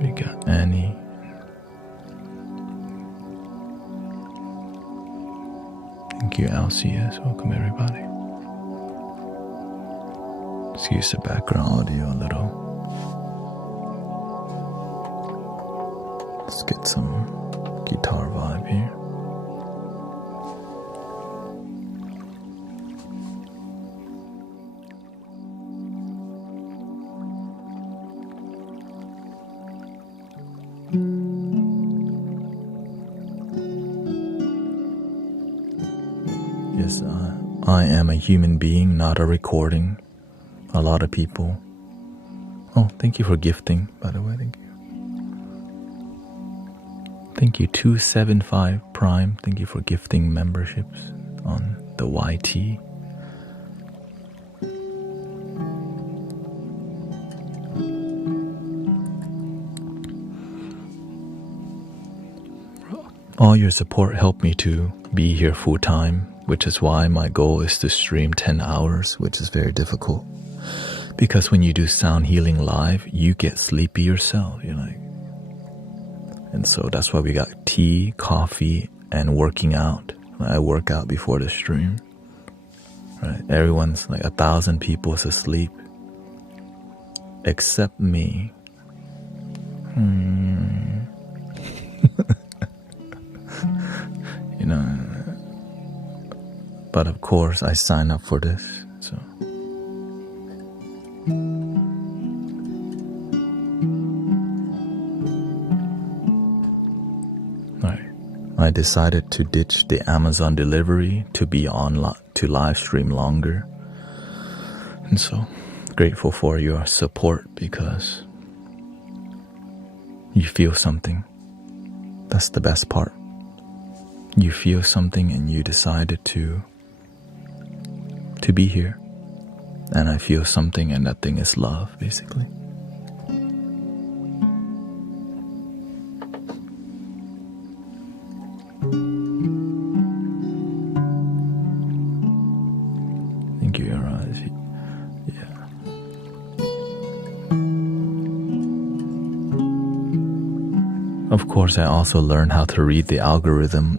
We got Annie. Thank you, LCS. Welcome, everybody. Excuse the background audio a little. Let's get some guitar vibe here. Yes, I am a human being, not a recording. A lot of people. Oh, thank you for gifting, by the way. Thank you. Thank you, 275 Prime. Thank you for gifting memberships on the YT. All your support helped me to be here full time, which is why my goal is to stream 10 hours, which is very difficult. Because when you do sound healing live, you get sleepy yourself, you're like. And so that's why we got tea, coffee, and working out. I work out before the stream. Right? Everyone's like 1,000 people is asleep. Except me. You know. But of course I sign up for this, so. I decided to ditch the Amazon delivery to be to live stream longer. And so grateful for your support because you feel something. That's the best part. You feel something and you decided to be here. And I feel something and that thing is love, basically. Of course, I also learned how to read the algorithm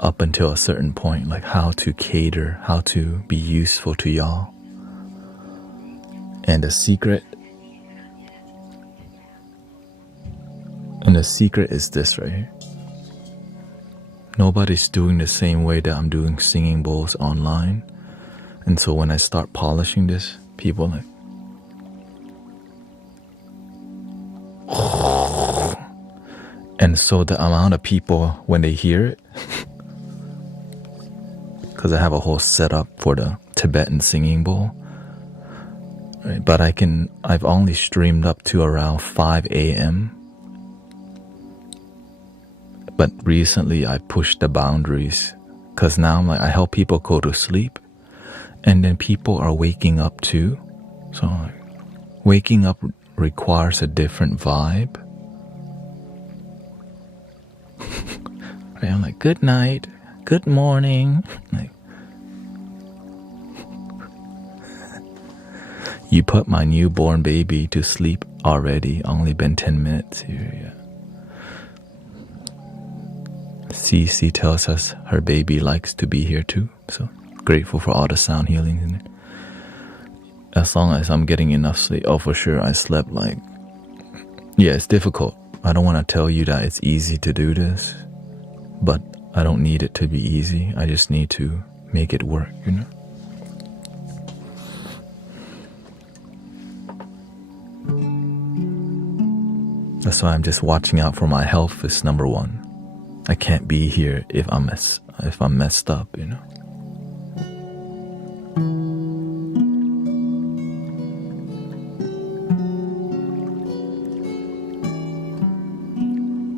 up until a certain point, like how to cater, how to be useful to y'all. And the secret is this right here. Nobody's doing the same way that I'm doing singing bowls online. And so when I start polishing this, people like, and so the amount of people when they hear it, because I have a whole setup for the Tibetan singing bowl, right? But I've only streamed up to around 5 a.m. But recently I pushed the boundaries, because now I'm like, I help people go to sleep, and then people are waking up too. So like, waking up requires a different vibe. Right? I'm like, good night, good morning. Like, you put my newborn baby to sleep already. Only been 10 minutes here. Yeah. Cece tells us her baby likes to be here too. So grateful for all the sound healing in it. As long as I'm getting enough sleep. Oh, for sure, I slept like... Yeah, it's difficult. I don't want to tell you that it's easy to do this, but I don't need it to be easy. I just need to make it work, you know? That's why I'm just watching out for my health is number one. I can't be here if I'm messed up, you know?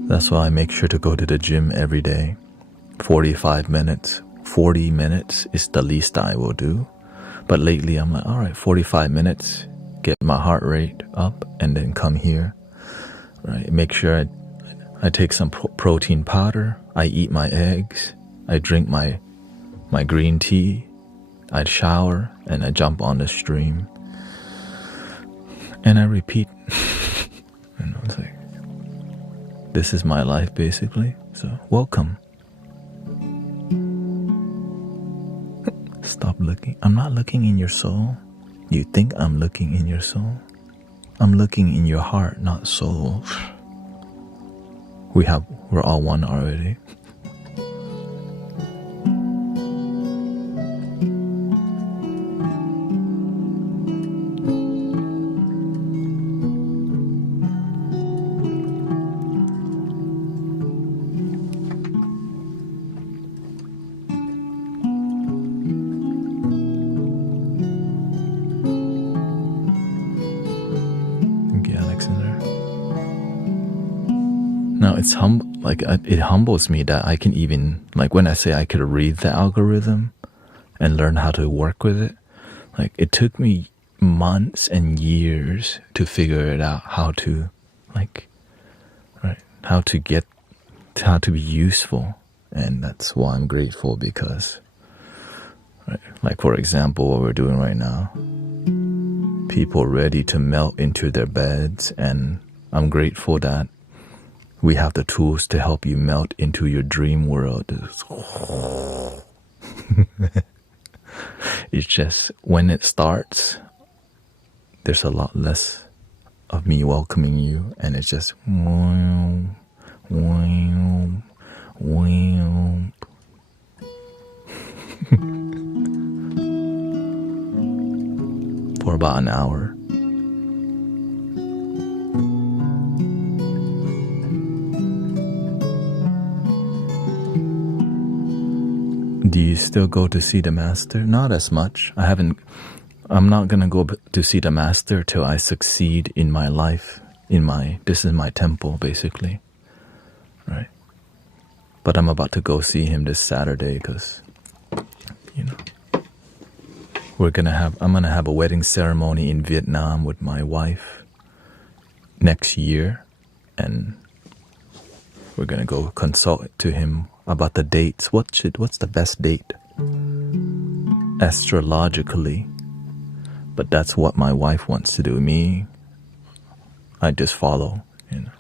That's why I make sure to go to the gym every day. 45 minutes. 40 minutes is the least I will do. But lately I'm like, all right, 45 minutes, get my heart rate up, and then come here. Right? Make sure I take some protein powder. I eat my eggs. I drink my green tea. I shower, and I jump on the stream. And I repeat. You know, it's like, this is my life, basically. So, welcome. Stop looking. I'm not looking in your soul. You think I'm looking in your soul? I'm looking in your heart, not soul. We're all one already. Now it's it humbles me that I can even, like, when I say I could read the algorithm and learn how to work with it, like, it took me months and years to figure it out how to, like, right, how to be useful. And that's why I'm grateful, because, right, like, for example, what we're doing right now, people ready to melt into their beds, and I'm grateful that we have the tools to help you melt into your dream world. It's just, when it starts, there's a lot less of me welcoming you, and it's just for about an hour. Do you still go to see the master? Not as much. I'm not gonna go to see the master till I succeed in my life. This is my temple, basically. Right? But I'm about to go see him this Saturday, because, you know, I'm gonna have a wedding ceremony in Vietnam with my wife next year, and we're gonna go consult to him about the dates. What's the best date astrologically? But that's what my wife wants to do. Me, I just follow, you know.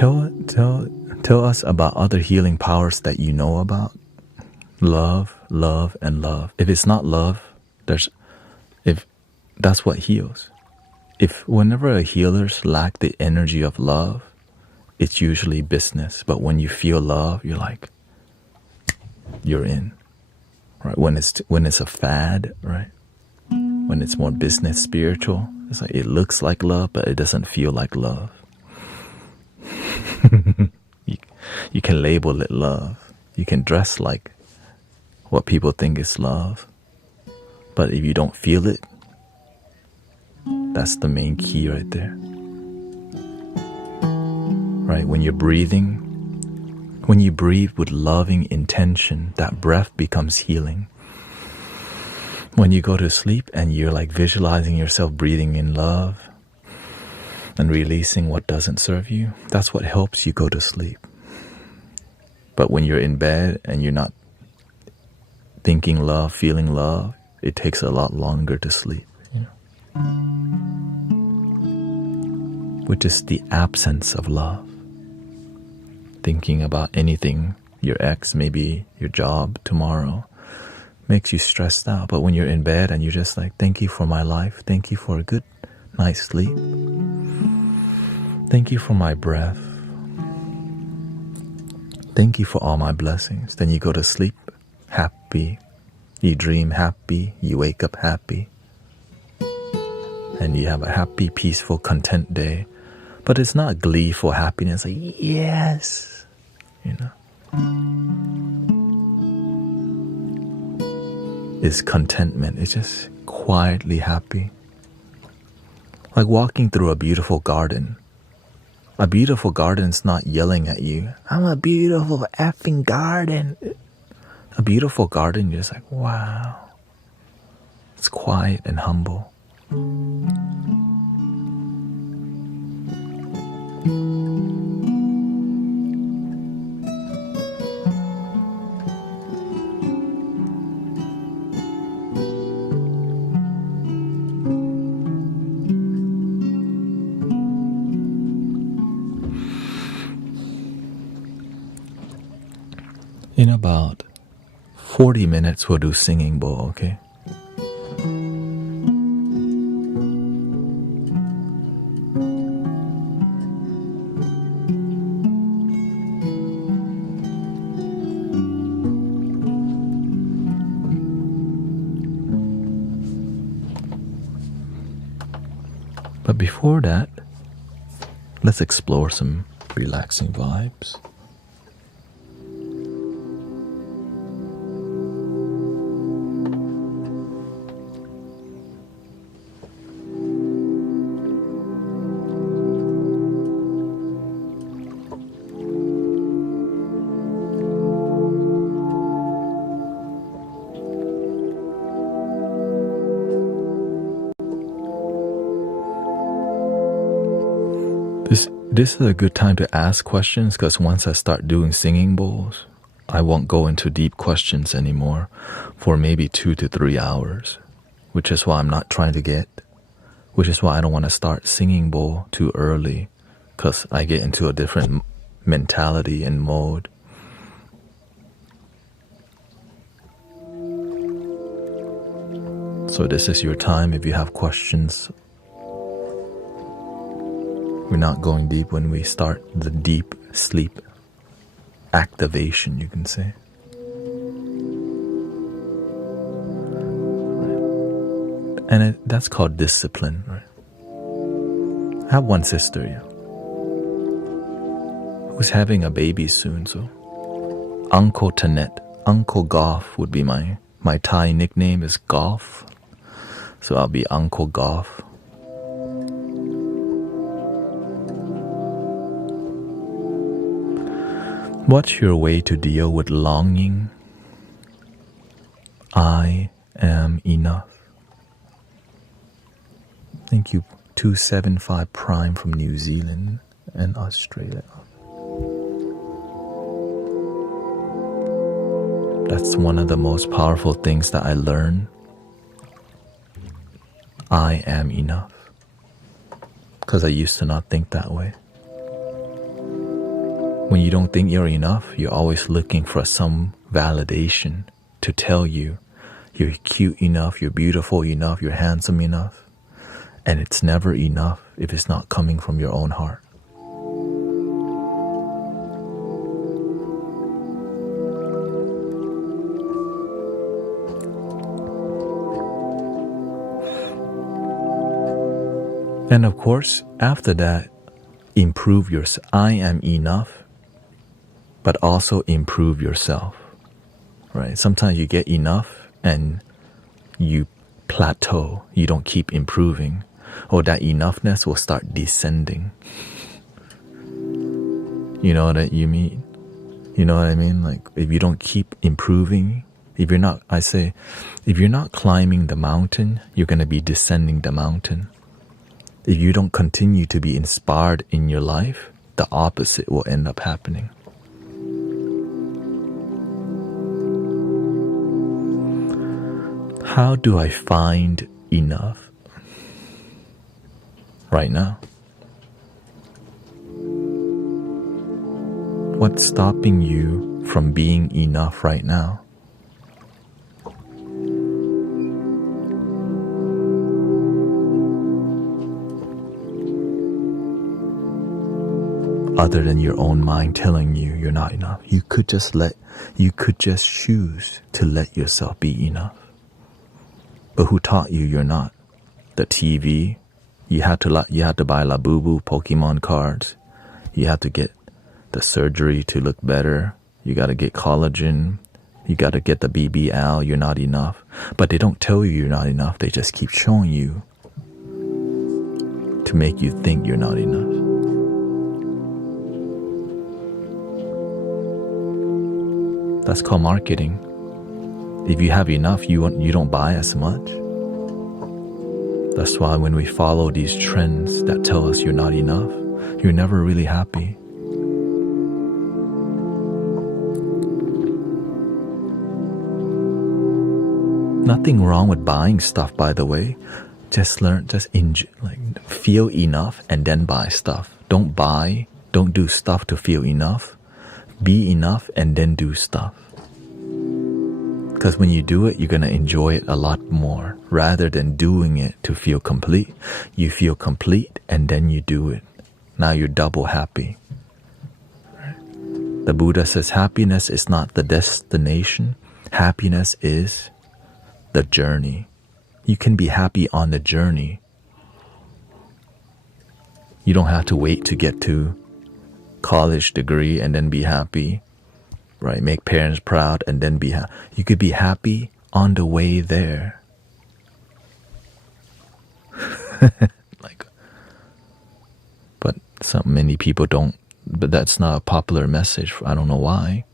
Tell us about other healing powers that you know about. Love, love, and love. If it's not love, if that's what heals. If whenever a healers lack the energy of love, it's usually business. But when you feel love, you're in. Right? When it's a fad, right? When it's more business spiritual, it's like it looks like love, but it doesn't feel like love. You can label it love. You can dress like what people think is love. But if you don't feel it, that's the main key right there. Right? When you breathe with loving intention, that breath becomes healing. When you go to sleep and you're like visualizing yourself breathing in love and releasing what doesn't serve you, that's what helps you go to sleep. But when you're in bed and you're not thinking love, feeling love, it takes a lot longer to sleep, which is the absence of love. Thinking about anything, your ex, maybe your job tomorrow, makes you stressed out. But when you're in bed and you're just like, thank you for my life, thank you for a good night's sleep, thank you for my breath, thank you for all my blessings, then you go to sleep happy, you dream happy, you wake up happy, and you have a happy, peaceful, content day. But it's not gleeful happiness, like, yes, It's contentment. It's just quietly happy. Like walking through a beautiful garden. A beautiful garden's not yelling at you, I'm a beautiful effing garden. A beautiful garden, you're just like, wow. It's quiet and humble. In about 40 minutes, we'll do singing bowl, okay? But before that, let's explore some relaxing vibes. This is a good time to ask questions, because once I start doing singing bowls, I won't go into deep questions anymore for maybe 2 to 3 hours, which is why I don't want to start singing bowl too early, because I get into a different mentality and mode. So this is your time if you have questions. We're not going deep when we start the deep sleep activation, you can say. And that's called discipline, right? I have one sister, who's having a baby soon, so Uncle Thanet, Uncle Golf would be my Thai nickname is Golf, so I'll be Uncle Golf. What's your way to deal with longing? I am enough. Thank you, 275 Prime from New Zealand and Australia. That's one of the most powerful things that I learned. I am enough. Because I used to not think that way. When you don't think you're enough, you're always looking for some validation to tell you you're cute enough, you're beautiful enough, you're handsome enough. And it's never enough if it's not coming from your own heart. And of course, after that, improve yourself. I am enough, but also improve yourself, right? Sometimes you get enough and you plateau. You don't keep improving, or that enoughness will start descending. You know what you mean? You know what I mean? Like, if you don't keep improving, if you're not climbing the mountain, you're going to be descending the mountain. If you don't continue to be inspired in your life, the opposite will end up happening. How do I find enough right now? What's stopping you from being enough right now? Other than your own mind telling you you're not enough. You could just choose to let yourself be enough. But who taught you you're not? The TV. You had to buy Labubu Pokemon cards. You had to get the surgery to look better. You got to get collagen. You got to get the BBL. You're not enough. But they don't tell you you're not enough. They just keep showing you to make you think you're not enough. That's called marketing. If you have enough, you don't buy as much. That's why when we follow these trends that tell us you're not enough, you're never really happy. Nothing wrong with buying stuff, by the way. Just feel enough and then buy stuff. Don't do stuff to feel enough. Be enough and then do stuff. Because when you do it, you're going to enjoy it a lot more. Rather than doing it to feel complete, you feel complete and then you do it. Now you're double happy. The Buddha says happiness is not the destination. Happiness is the journey. You can be happy on the journey. You don't have to wait to get to college degree and then be happy, right? Make parents proud and then be happy. You could be happy on the way there. But so many people don't. But that's not a popular message. I don't know why.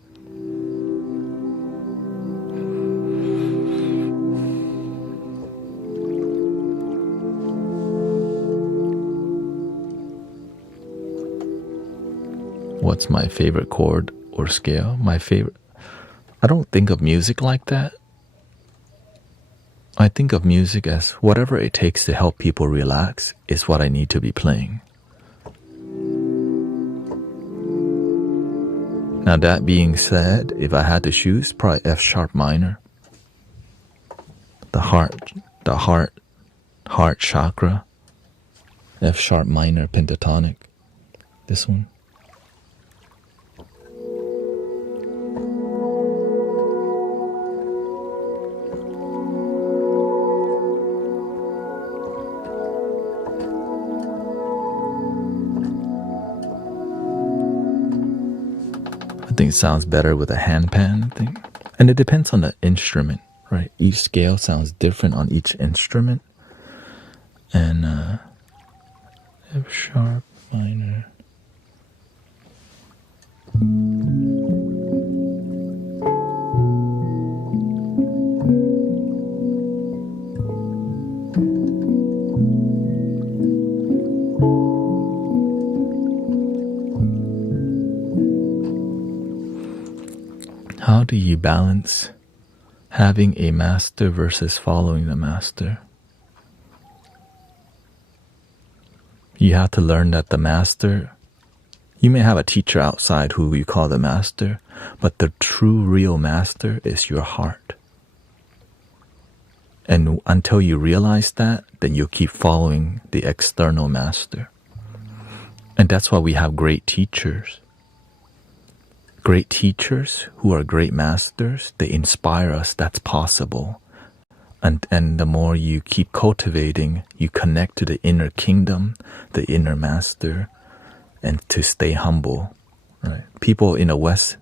What's my favorite chord or scale? I don't think of music like that. I think of music as whatever it takes to help people relax is what I need to be playing. Now that being said, if I had to choose, probably F sharp minor. The heart chakra. F sharp minor pentatonic. This one. I think it sounds better with a handpan thing. And it depends on the instrument, right? Each scale sounds different on each instrument. And F sharp minor. How do you balance having a master versus following the master? You have to learn that the master You may have a teacher outside who you call the master, but the true, real master is your heart. And until you realize that, then you'll keep following the external master. And that's why we have great teachers. Great teachers who are great masters, they inspire us that's possible. And the more you keep cultivating, you connect to the inner kingdom, the inner master, and to stay humble. Right? People in the West,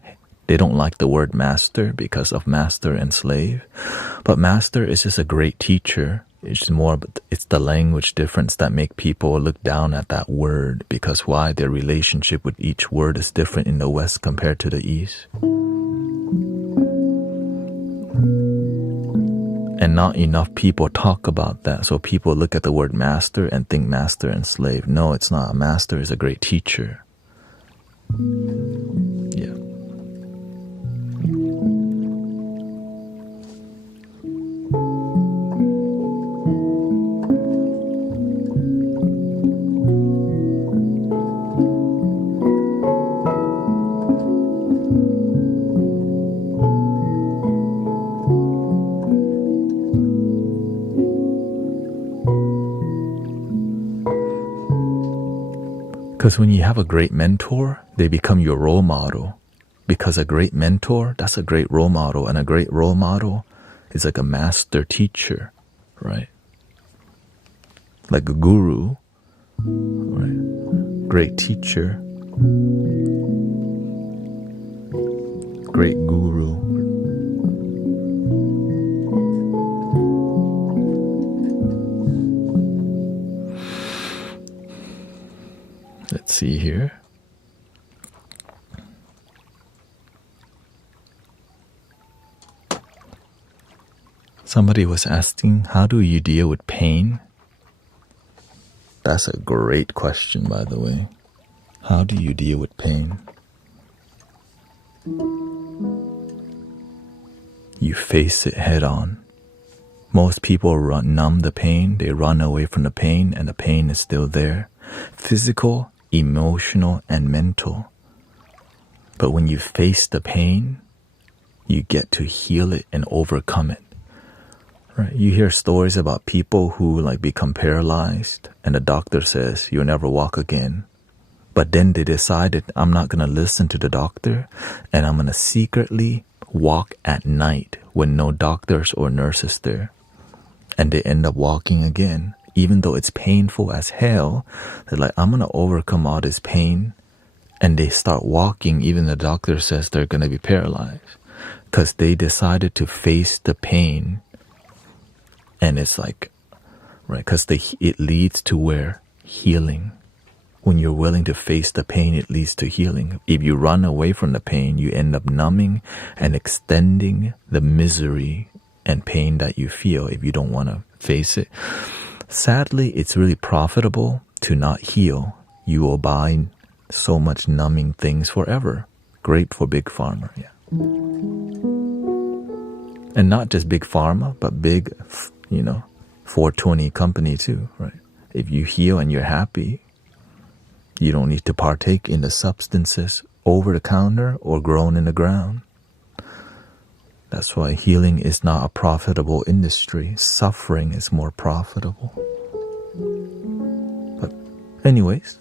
they don't like the word master because of master and slave. But master is just a great teacher. It's the language difference that make people look down at that word, because why? Their relationship with each word is different in the West compared to the East. And not enough people talk about that. So people look at the word master and think master and slave. No, it's not. A master is a great teacher. Yeah. Because when you have a great mentor, they become your role model. Because a great mentor, that's a great role model. And a great role model is like a master teacher, right? Like a guru, right? Great teacher. Great guru. Let's see here. Somebody was asking, how do you deal with pain? That's a great question, by the way. How do you deal with pain? You face it head on. Most people numb the pain, they run away from the pain, and the pain is still there. Physical, emotional, and mental. But when you face the pain, you get to heal it and overcome it. Right? You hear stories about people who become paralyzed, and the doctor says you'll never walk again. But then they decided, I'm not going to listen to the doctor, and I'm going to secretly walk at night when no doctors or nurses there. And they end up walking again. Even though it's painful as hell, they're like, I'm going to overcome all this pain. And they start walking, even the doctor says they're going to be paralyzed. Because they decided to face the pain. And it's right, because it leads to where? Healing. When you're willing to face the pain, it leads to healing. If you run away from the pain, you end up numbing and extending the misery and pain that you feel if you don't want to face it. Sadly, it's really profitable to not heal. You will buy so much numbing things forever. Great for big pharma, yeah. And not just big pharma, but big, 420 company too, right? If you heal and you're happy, you don't need to partake in the substances over the counter or grown in the ground. That's why healing is not a profitable industry. Suffering is more profitable. But anyways.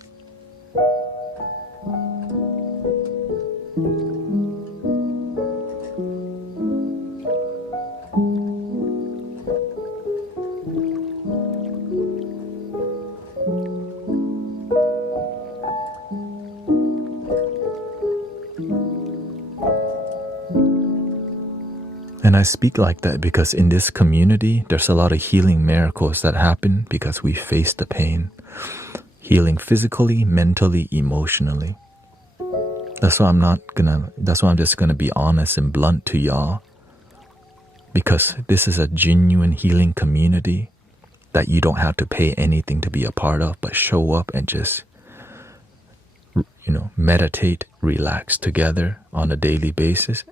And I speak like that because in this community, there's a lot of healing miracles that happen because we face the pain. Healing physically, mentally, emotionally. That's why I'm just gonna be honest and blunt to y'all. Because this is a genuine healing community that you don't have to pay anything to be a part of, but show up and just, meditate, relax together on a daily basis.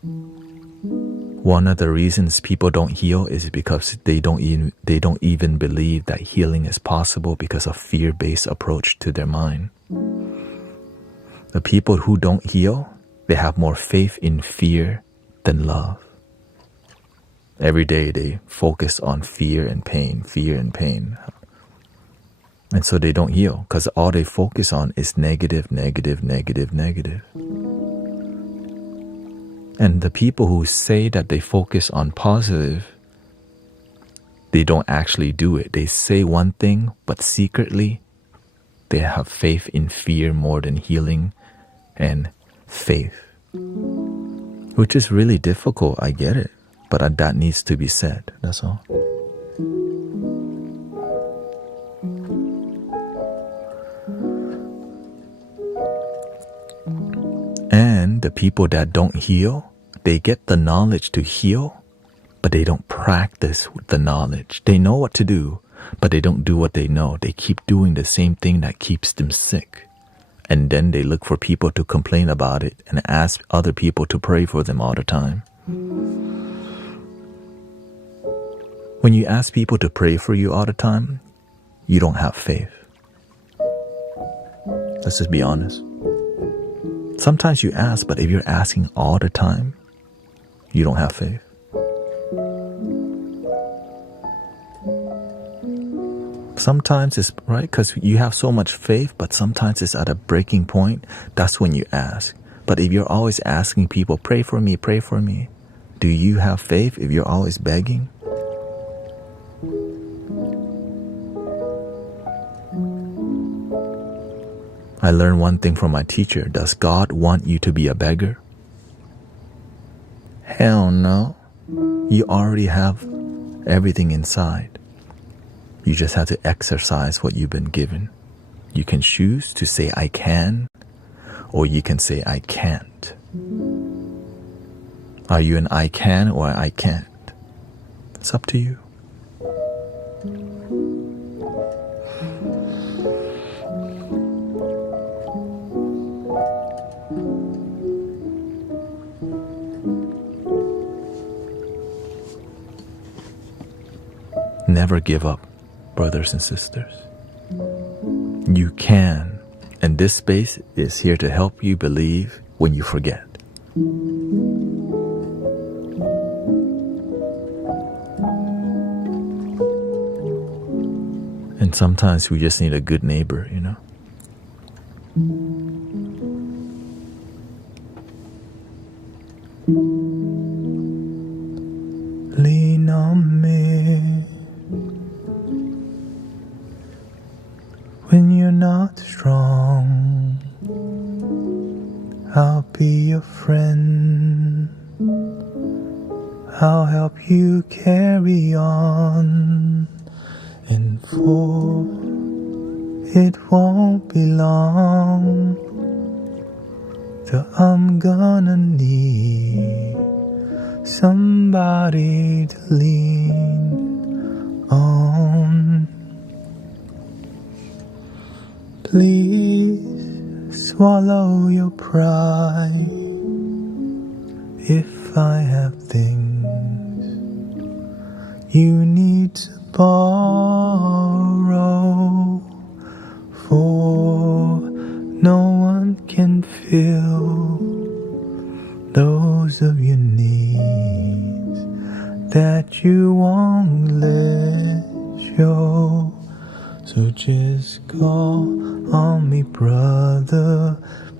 One of the reasons people don't heal is because they don't even believe that healing is possible because of fear-based approach to their mind. The people who don't heal, they have more faith in fear than love. Every day they focus on fear and pain, fear and pain. And so they don't heal because all they focus on is negative, negative, negative, negative. And the people who say that they focus on positive, they don't actually do it. They say one thing, but secretly, they have faith in fear more than healing and faith. Which is really difficult, I get it. But that needs to be said, that's all. And the people that don't heal, they get the knowledge to heal, but they don't practice the knowledge. They know what to do, but they don't do what they know. They keep doing the same thing that keeps them sick. And then they look for people to complain about it and ask other people to pray for them all the time. When you ask people to pray for you all the time, you don't have faith. Let's just be honest. Sometimes you ask, but if you're asking all the time, you don't have faith. Sometimes it's right because you have so much faith, but sometimes it's at a breaking point. That's when you ask. But if you're always asking people, pray for me, do you have faith if you're always begging? I learned one thing from my teacher. Does God want you to be a beggar? Hell no. You already have everything inside. You just have to exercise what you've been given. You can choose to say I can, or you can say I can't. Are you an I can or I can't? It's up to you. Never give up, brothers and sisters. You can, and this space is here to help you believe when you forget. And sometimes we just need a good neighbor, you know? Lean on me when you're not strong. I'll be your friend. I'll help you carry on. And for it won't be long till I'm gonna need somebody to lean on. Please swallow your pride. If I have things you need to borrow, for no one can fill those of your needs that you won't let show. So just call on me, brother,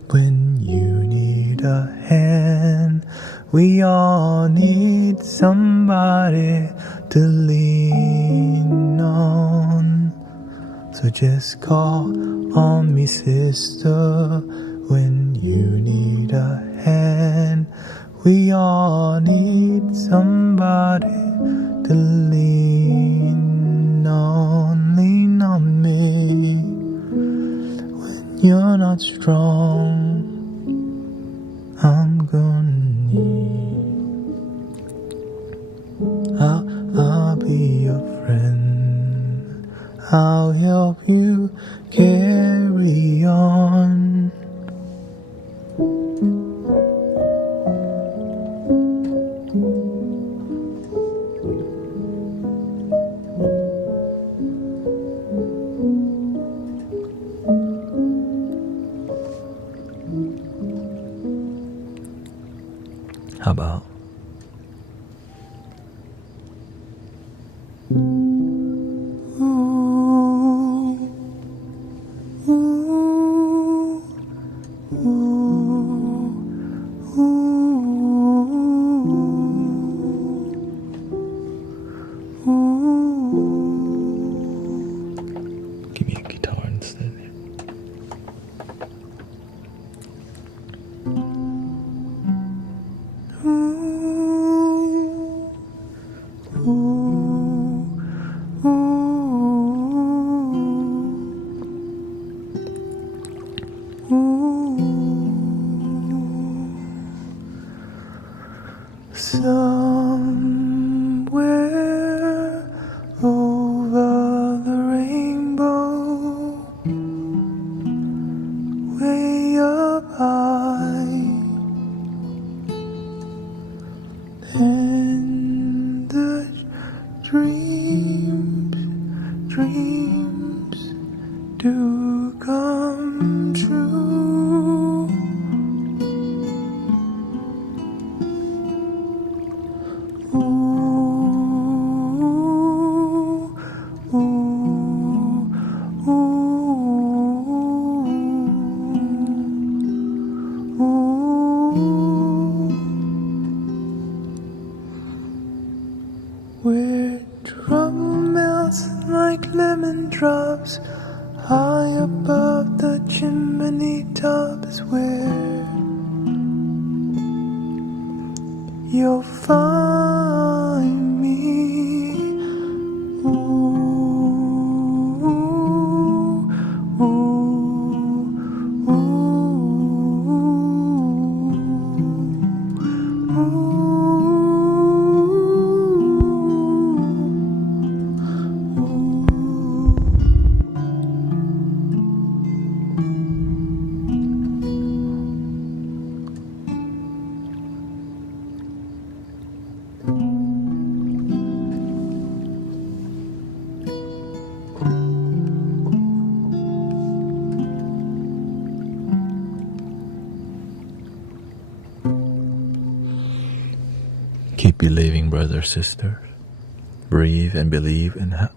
when you need a hand. We all need somebody to lean on. So just call on me, sister, when you need a hand. We all need somebody to lean on. Lean on me when you're not strong. I'm gonna need. I'll be your friend. I'll help you carry on. How about give me a guitar instead? Somewhere over the rainbow, way up high, and the dreams do come true. Where trouble melts like lemon drops high above the chimney tops, where you'll find me. Keep believing, brothers, sisters. Breathe and believe, and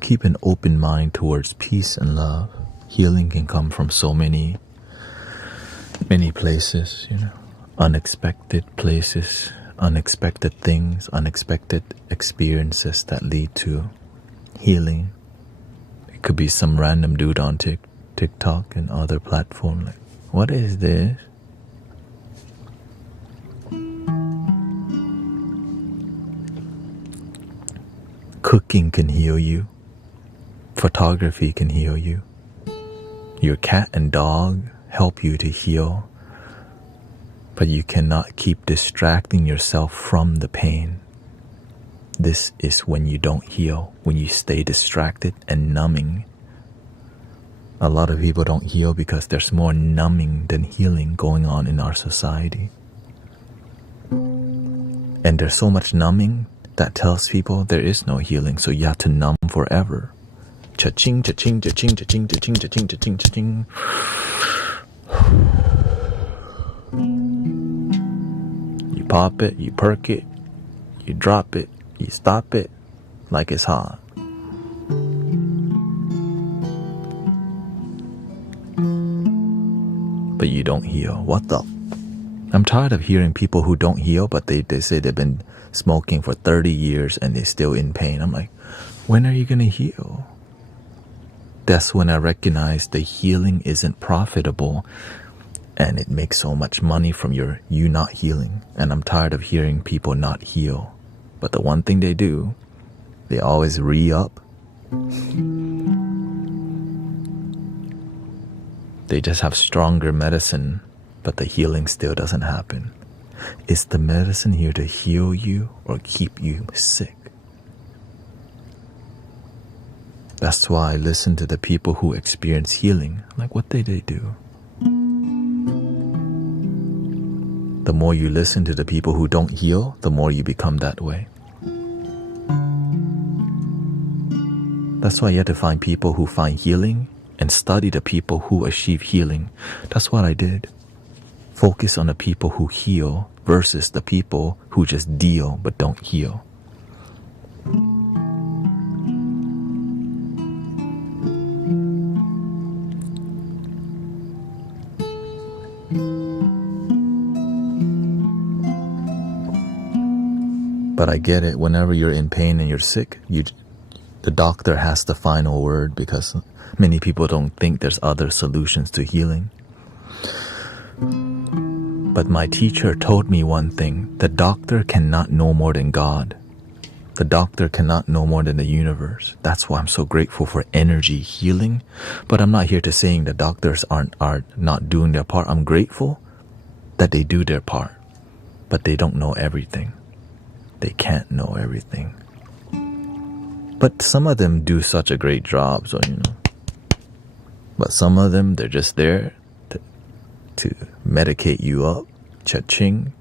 keep an open mind towards peace and love. Healing can come from so many places, unexpected places, unexpected things, unexpected experiences that lead to healing. It could be some random dude on TikTok and other platforms. Like, what is this? Cooking can heal you. Photography can heal you. Your cat and dog help you to heal. But you cannot keep distracting yourself from the pain. This is when you don't heal, when you stay distracted and numbing. A lot of people don't heal because there's more numbing than healing going on in our society. And there's so much numbing that tells people there is no healing, so you have to numb forever. Cha-ching, cha-ching, cha-ching, cha-ching, cha-ching, cha-ching, cha-ching, cha-ching. You pop it, you perk it, you drop it, you stop it like it's hot. But you don't heal. What the? I'm tired of hearing people who don't heal, but they say they've been smoking for 30 years and they're still in pain. I'm like, when are you going to heal? That's when I recognize the healing isn't profitable and it makes so much money from you not healing. And I'm tired of hearing people not heal. But the one thing they do, they always re-up. They just have stronger medicine, but the healing still doesn't happen. Is the medicine here to heal you or keep you sick? That's why I listen to the people who experience healing. Like, what did they do? The more you listen to the people who don't heal, the more you become that way. That's why you have to find people who find healing and study the people who achieve healing. That's what I did. Focus on the people who heal versus the people who just deal but don't heal. But I get it. Whenever you're in pain and you're sick, the doctor has the final word, because many people don't think there's other solutions to healing. But my teacher told me one thing: the doctor cannot know more than God. The doctor cannot know more than the universe. That's why I'm so grateful for energy healing. But I'm not here to saying the doctors are not doing their part. I'm grateful that they do their part, but they don't know everything. They can't know everything. But some of them do such a great job, so But some of them, they're just there to medicate you up, cha-ching.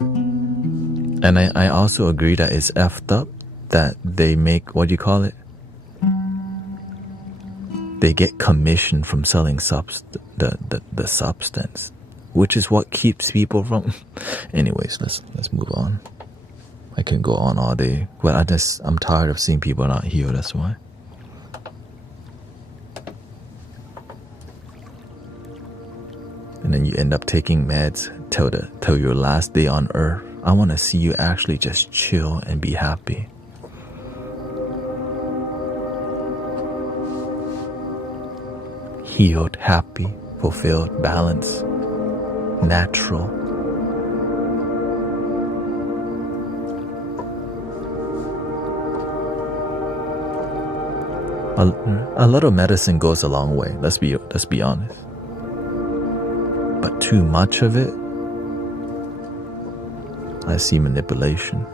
And I also agree that it's effed up that they make, what do you call it? They get commission from selling the substance, which is what keeps people from. Anyways, let's move on. I can go on all day, but I'm tired of seeing people not heal. That's why. And then you end up taking meds till your last day on earth. I want to see you actually just chill and be happy. Healed, happy, fulfilled, balanced, natural. A little medicine goes a long way. Let's be honest. But too much of it, I see manipulation.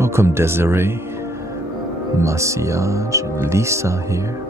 Welcome, Desiree, Massage, Lisa here.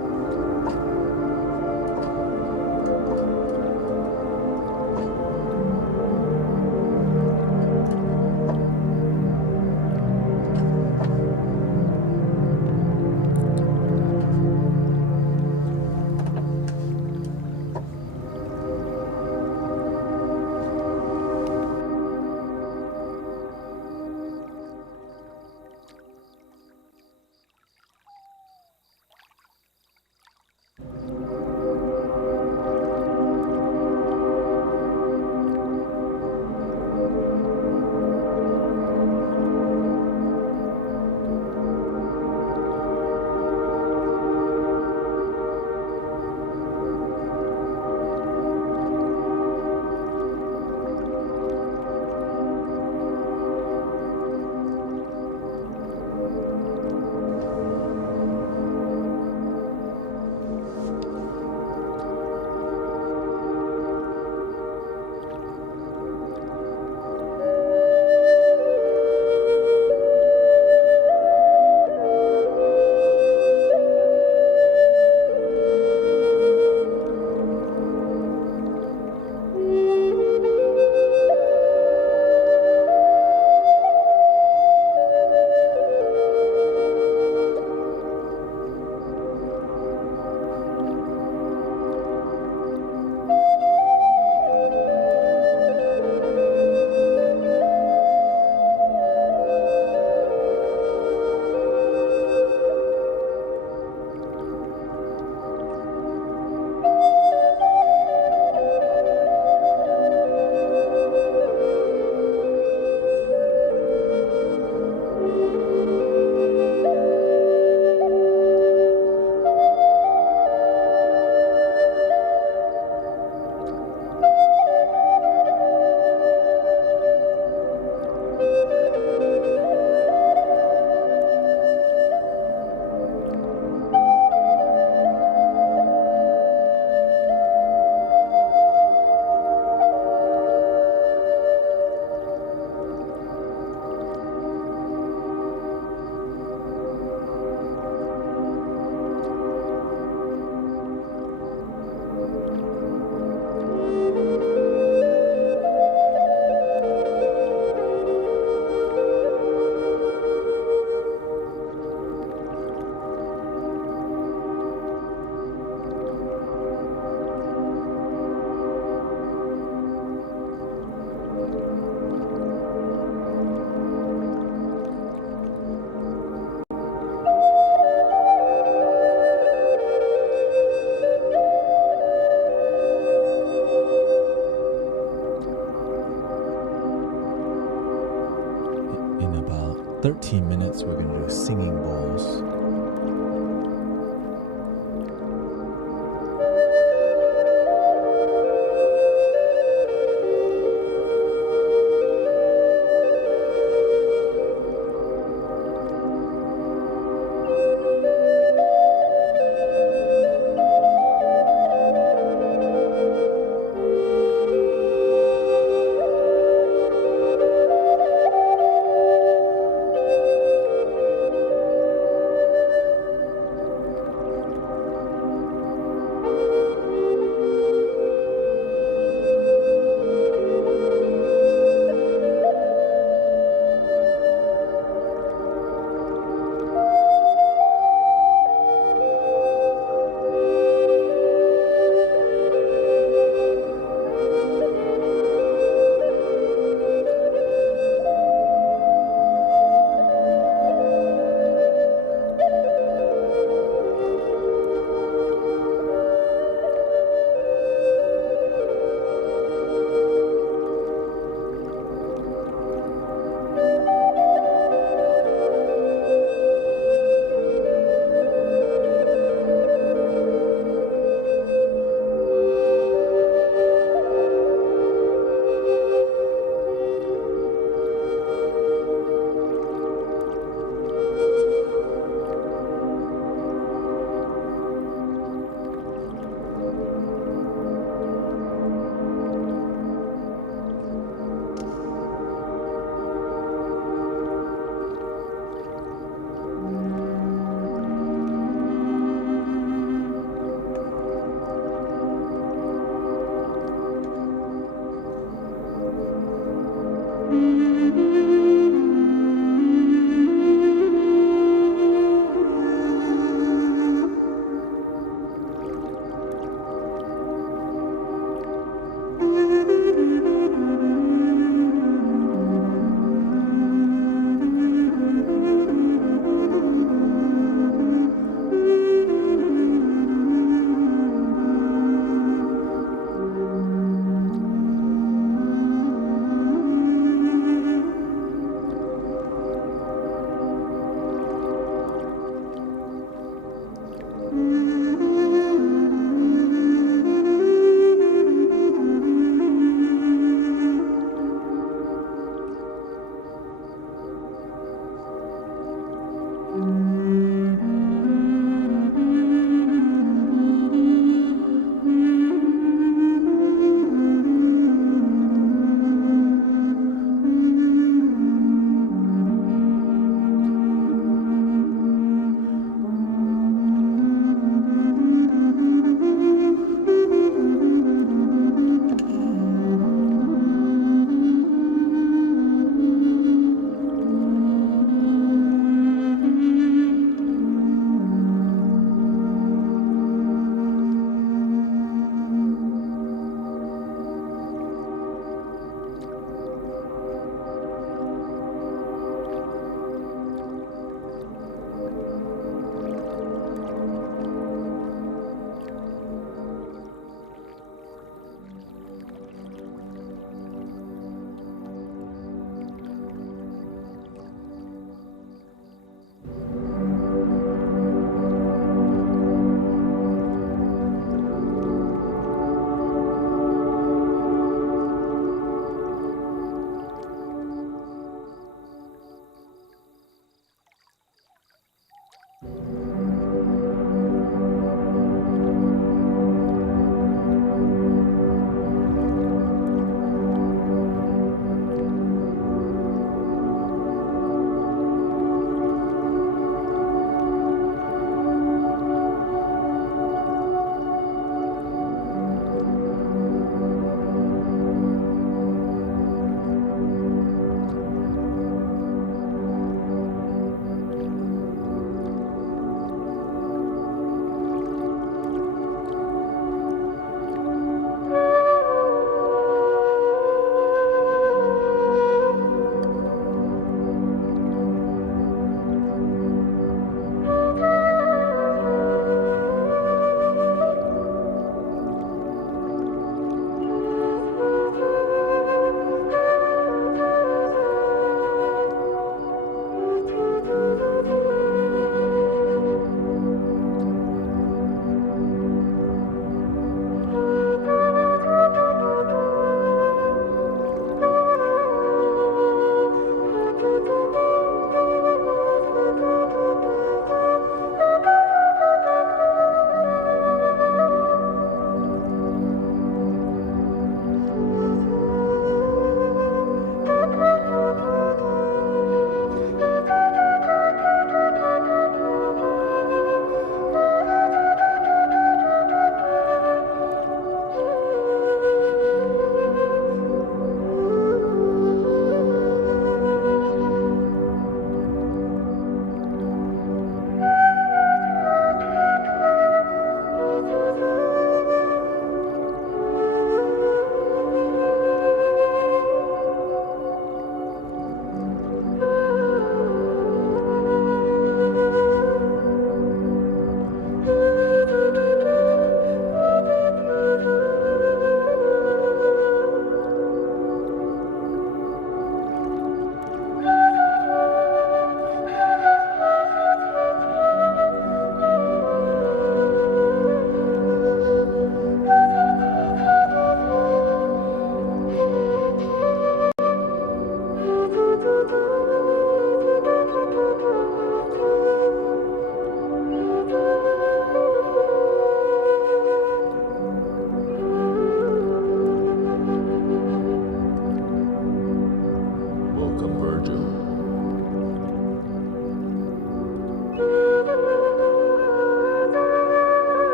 13 minutes, we're going to do singing bowls.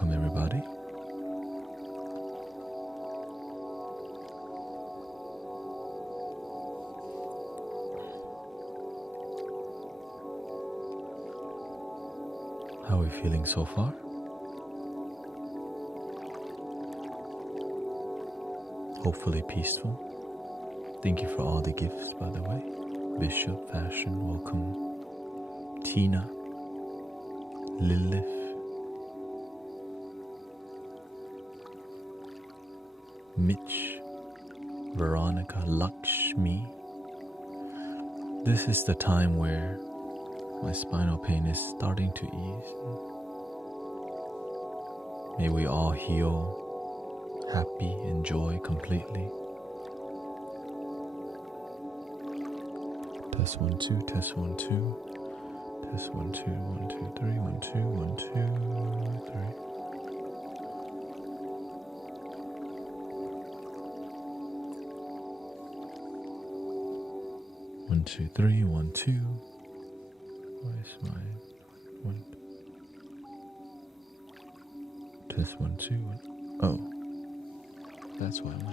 Welcome, everybody. How are we feeling so far? Hopefully peaceful. Thank you for all the gifts, by the way. Bishop, Fashion, welcome. Tina, Lilith, Mitch, Veronica, Lakshmi. This is the time where my spinal pain is starting to ease. May we all heal happy and joy completely. Test 1 2, test 1 2, test 1 2, 1 2 3, 1 2 1 2 3. 1 2 3 1 2. Why is my one? Test 1 2 1. Oh, that's why I'm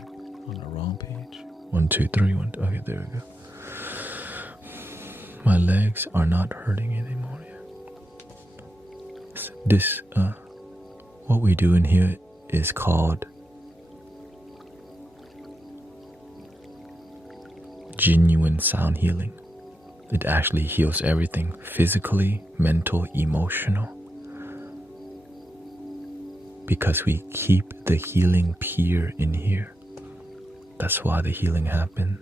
on the wrong page. 1 2 3 1. Okay, there we go. My legs are not hurting anymore yet. This, what we do in here is called genuine sound healing. It actually heals everything, physically, mental, emotional. Because we keep the healing pure in here. That's why the healing happens.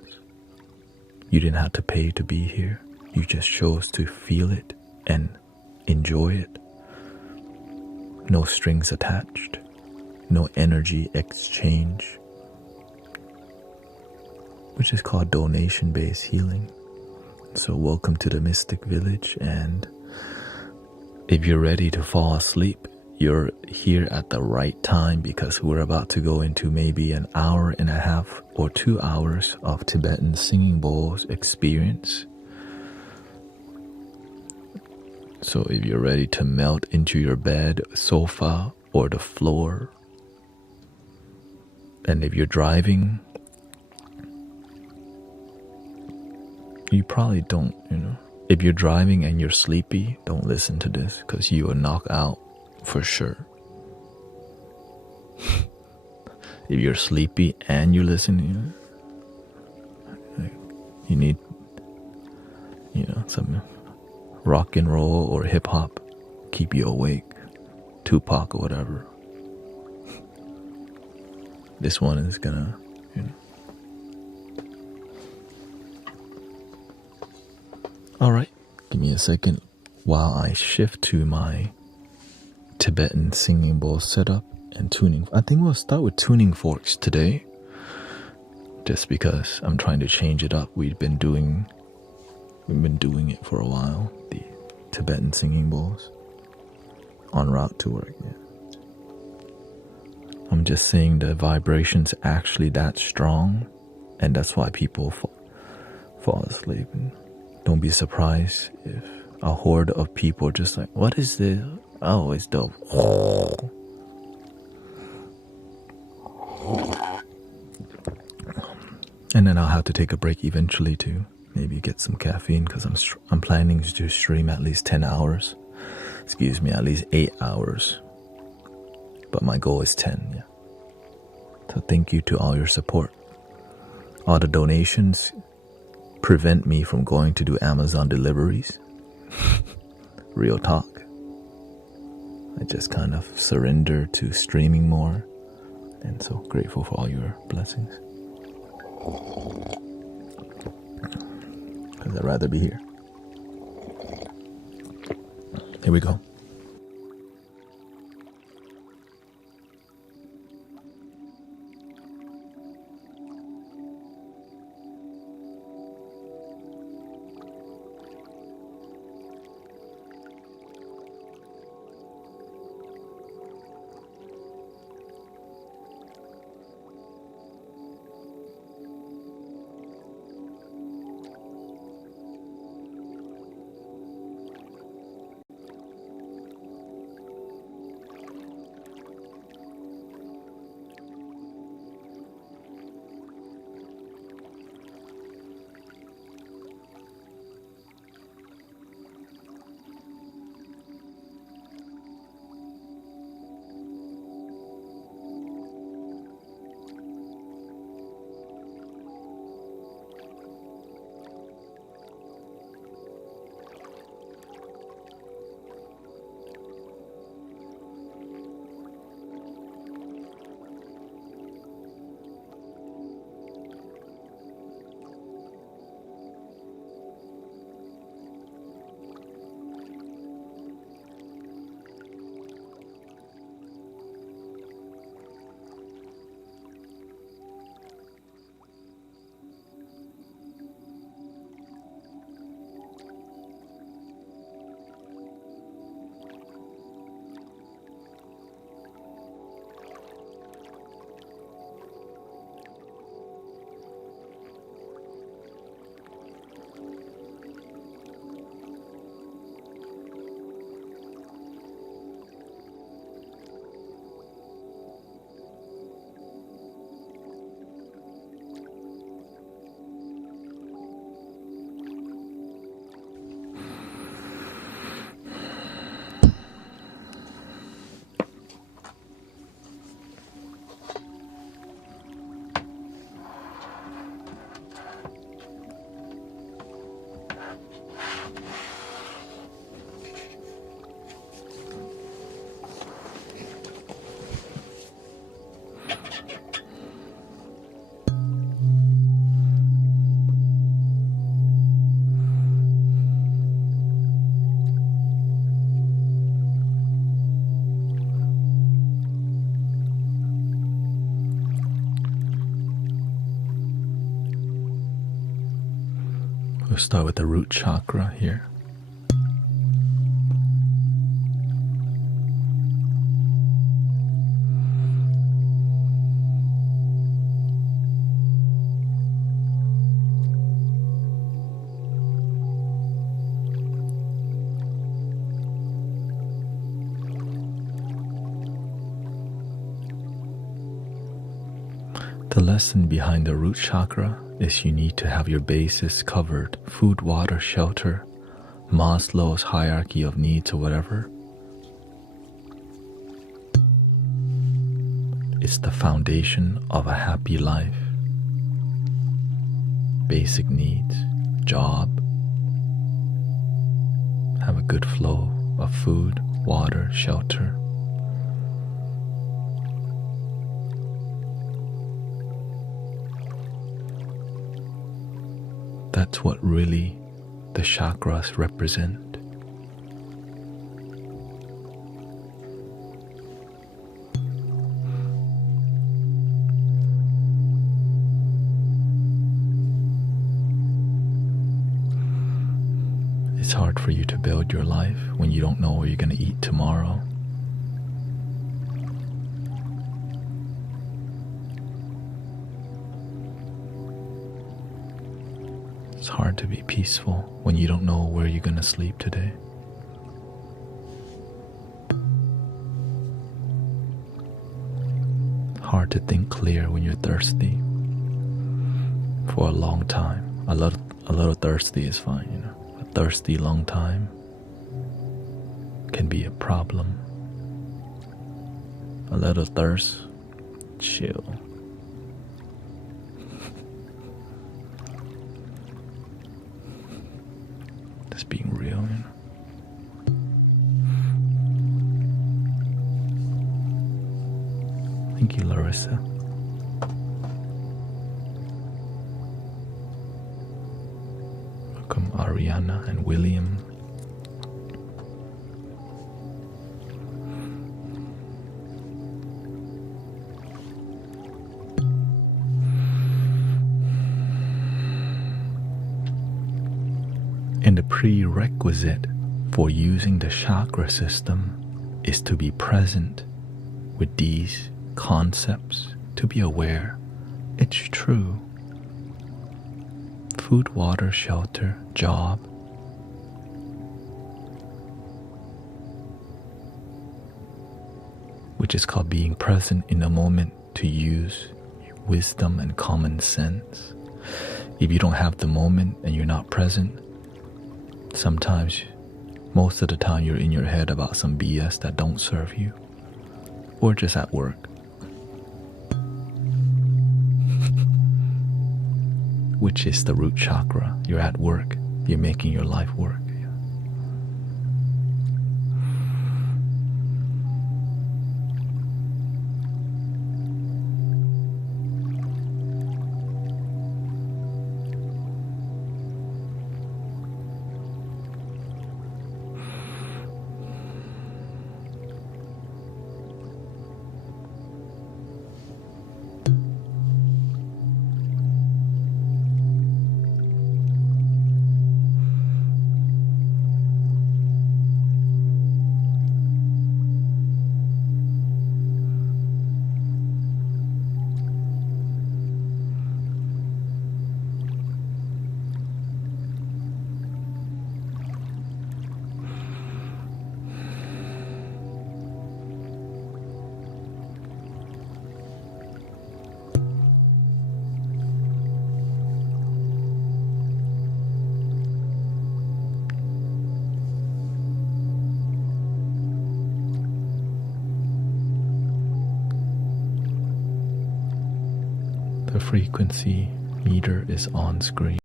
You didn't have to pay to be here. You just chose to feel it and enjoy it. No strings attached. No energy exchange. Which is called donation-based healing. So welcome to the Mystic Village, and if you're ready to fall asleep, you're here at the right time, because we're about to go into maybe an hour and a half or 2 hours of Tibetan singing bowls experience. So if you're ready to melt into your bed, sofa, or the floor, and if you're driving, you probably don't, if you're driving and you're sleepy, don't listen to this, because you will knock out for sure. If you're sleepy and you're listening, you need, some rock and roll or hip hop, keep you awake, Tupac or whatever. This one is gonna, Alright, give me a second while I shift to my Tibetan singing bowl setup and tuning. I think we'll start with tuning forks today, just because I'm trying to change it up. We've been doing it for a while, the Tibetan singing bowls, en route to work. Yeah. I'm just saying the vibration's actually that strong, and that's why people fall asleep. And don't be surprised if a horde of people are just like, what is this? Oh, it's dope. And then I'll have to take a break eventually to maybe get some caffeine, because I'm planning to stream at least 10 hours. Excuse me, at least 8 hours. But my goal is 10, yeah. So thank you to all your support. All the donations prevent me from going to do Amazon deliveries. Real talk. I just kind of surrender to streaming more, and so grateful for all your blessings. Because I'd rather be here. Here we go. We'll start with the root chakra here. The lesson behind the root chakra is you need to have your bases covered. Food, water, shelter, Maslow's hierarchy of needs or whatever. It's the foundation of a happy life. Basic needs, job, have a good flow of food, water, shelter. That's what really the chakras represent. It's hard for you to build your life when you don't know what you're going to eat tomorrow. It's hard to be peaceful when you don't know where you're going to sleep today. Hard to think clear when you're thirsty for a long time. A little thirsty is fine, you know. A thirsty long time can be a problem. A little thirst, chill. Just being real, you know. Thank you, Larissa. Welcome, Ariana and William. And the prerequisite for using the chakra system is to be present with these concepts, to be aware it's true. Food, water, shelter, job. Which is called being present in the moment to use wisdom and common sense. If you don't have the moment and you're not present, sometimes, most of the time, you're in your head about some BS that don't serve you, or just at work. Which is the root chakra. You're at work. You're making your life work. The frequency meter is on screen.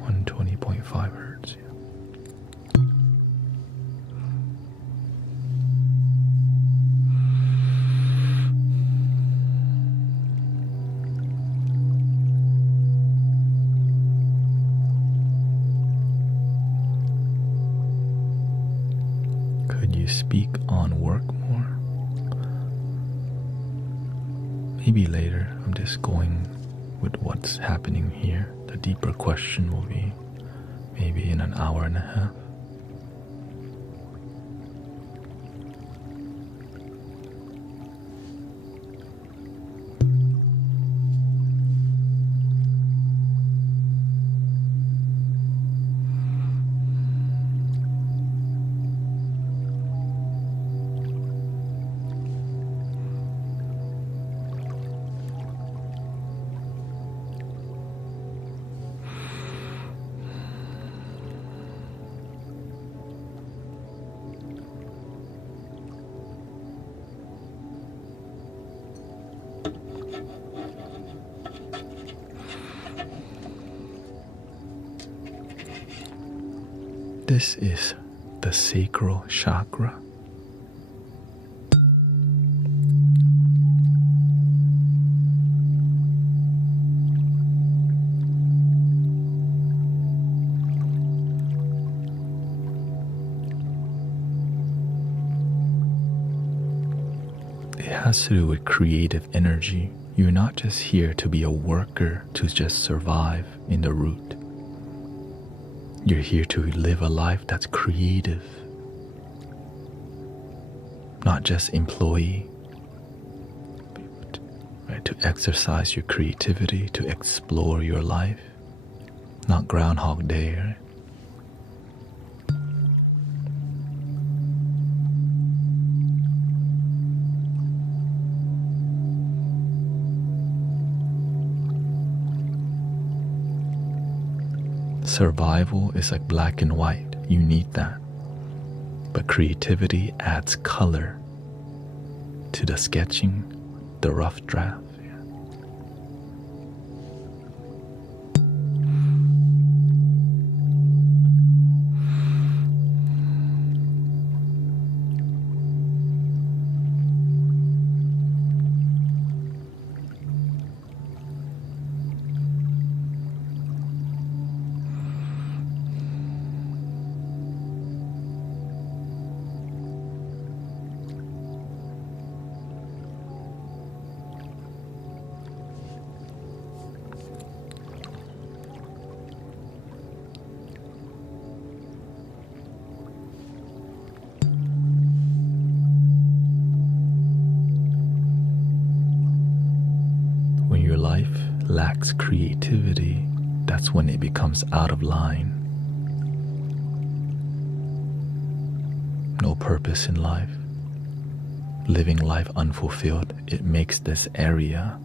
120.5 hertz. Could you speak on work more? maybe later. I'm just going with what's happening here. The deeper question will be maybe in an hour and a half. This is the sacral chakra. It has to do with creative energy. You're not just here to be a worker to just survive in the root. You're here to live a life that's creative, not just employee, right? To exercise your creativity, to explore your life, not Groundhog Day, right? Survival is like black and white. You need that. But creativity adds color to the sketching, the rough draft. When your life lacks creativity, that's when it becomes out of line. No purpose in life. Living life unfulfilled, it makes this area,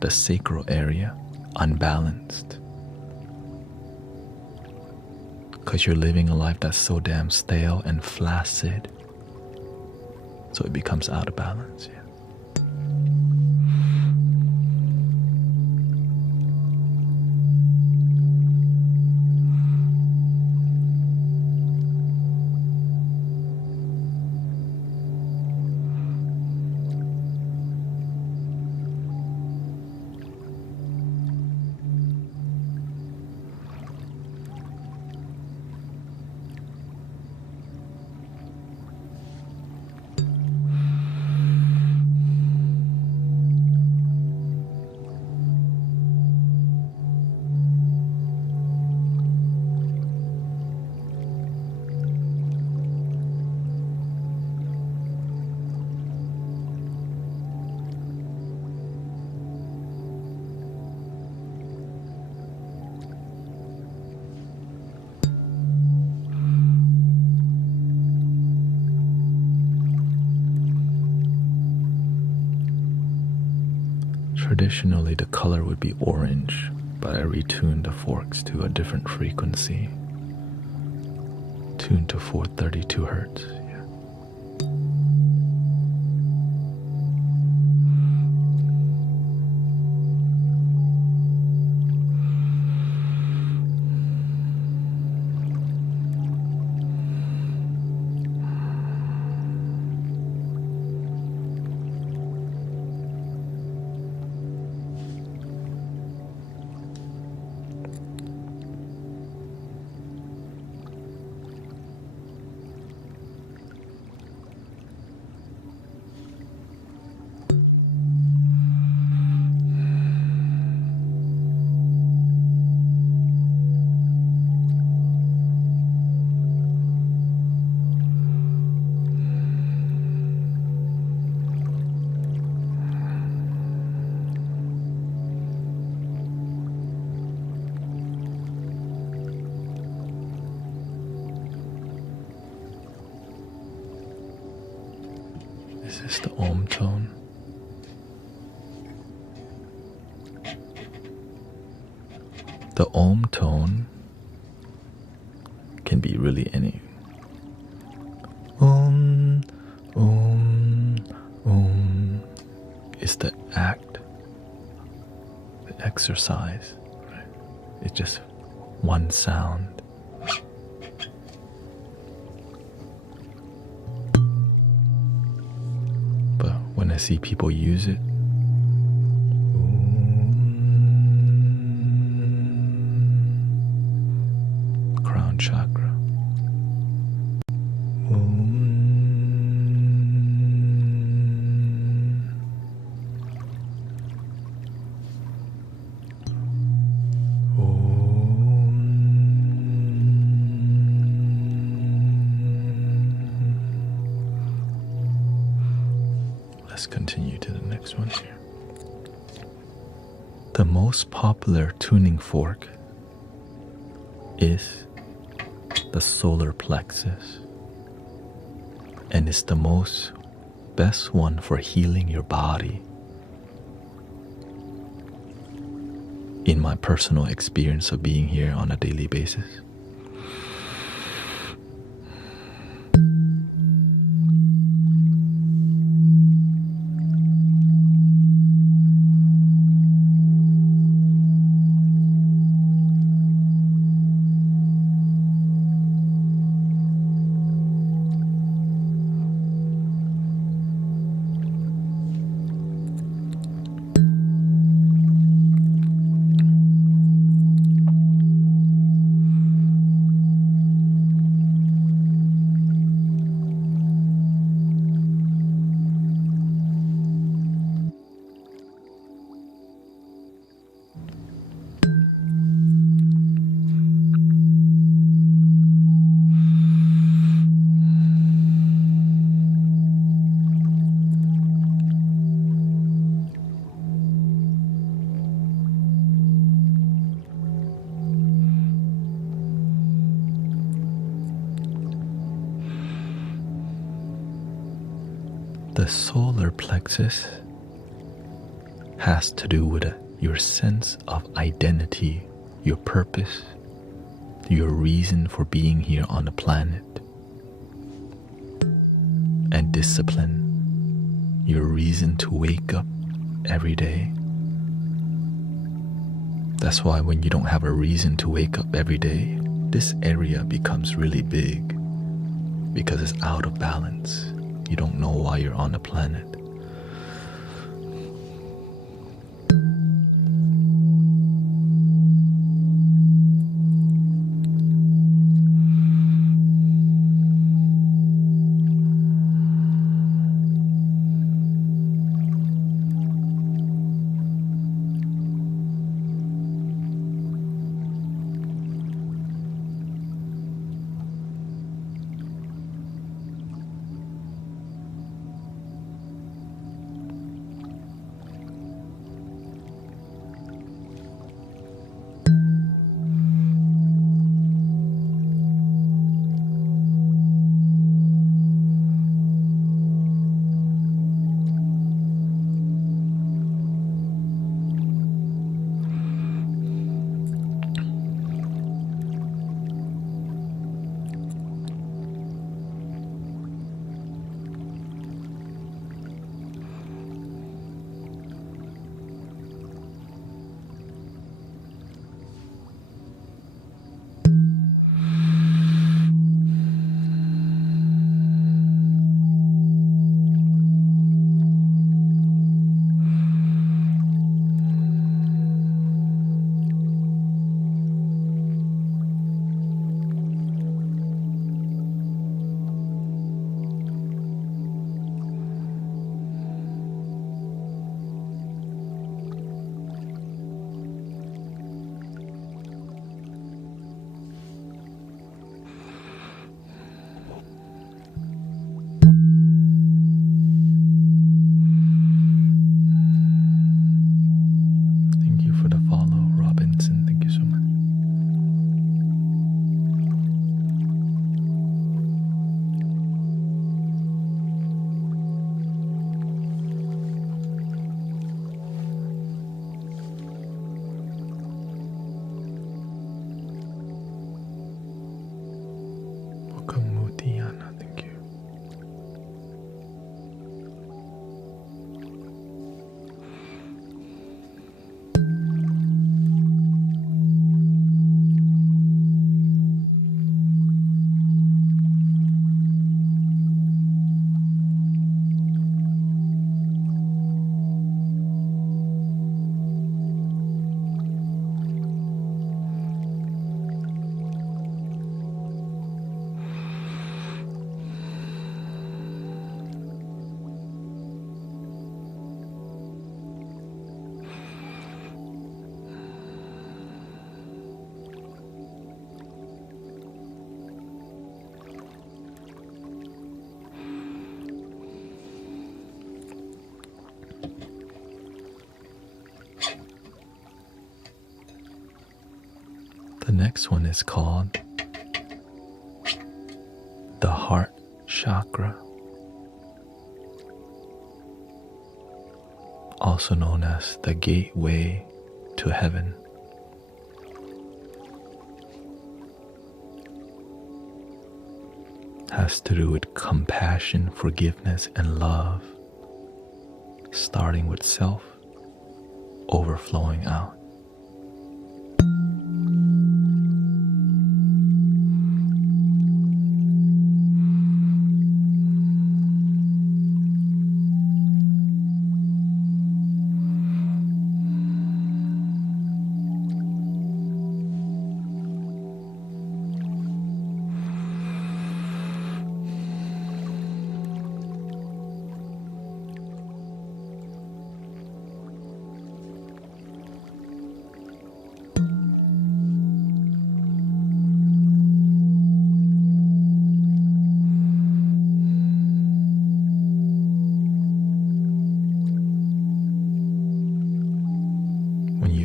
the sacral area, unbalanced. Because you're living a life that's so damn stale and flaccid. So it becomes out of balance. Yeah. Traditionally, the color would be orange, but I retuned the forks to a different frequency, tuned to 432 hertz. Yeah. is the Om tone. The Om tone can be really any. Om, Om, Om is the act, the exercise. Right? It's just one sound. But when I see people use it, crown chakra. Let's continue to the next one here. The most popular tuning fork is the solar plexus, and it's the most best one for healing your body. In my personal experience of being here on a daily basis. The solar plexus has to do with your sense of identity, your purpose, your reason for being here on the planet, and discipline, your reason to wake up every day. That's why when you don't have a reason to wake up every day, this area becomes really big because it's out of balance. You don't know why you're on the planet. next one is called the heart chakra, also known as the gateway to heaven. Has to do with compassion, forgiveness, and love, starting with self, overflowing out.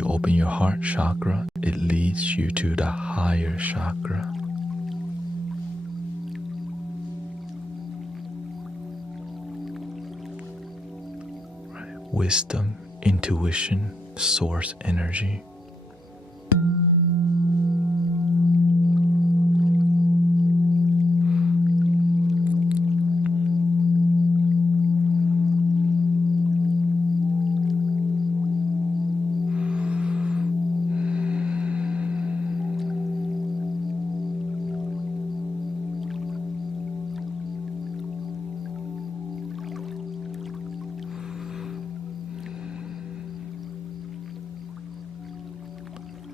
Open your heart chakra, it leads you to the higher chakra. Right. Wisdom, intuition, source energy.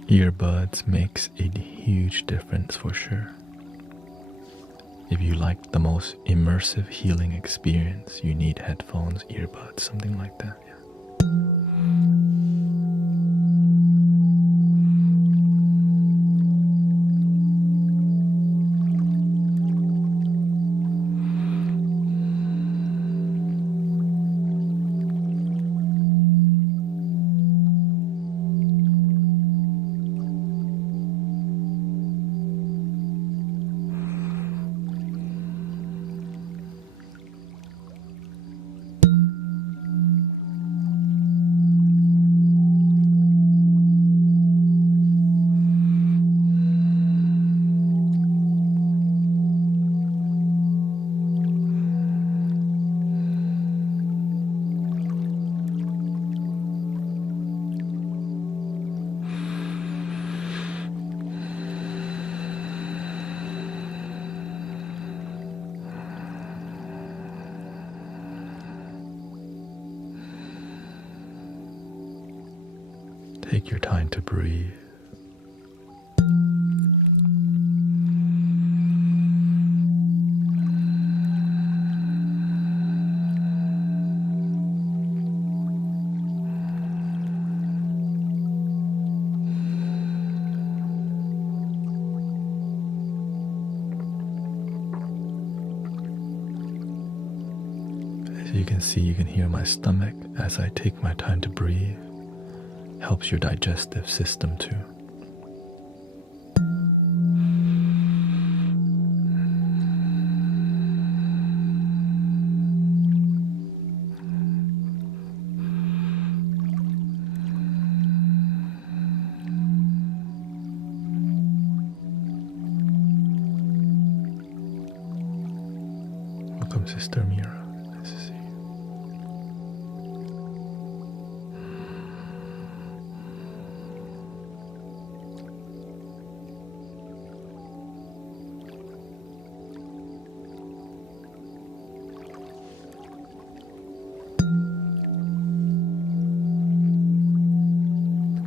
Earbuds makes a huge difference for sure. If you like the most immersive healing experience, you need headphones, earbuds, something like that. Yeah. Take your time to breathe. As you can see, you can hear my stomach as I take my time to breathe. Helps your digestive system too. Welcome, Sister Mira. Nice to see you.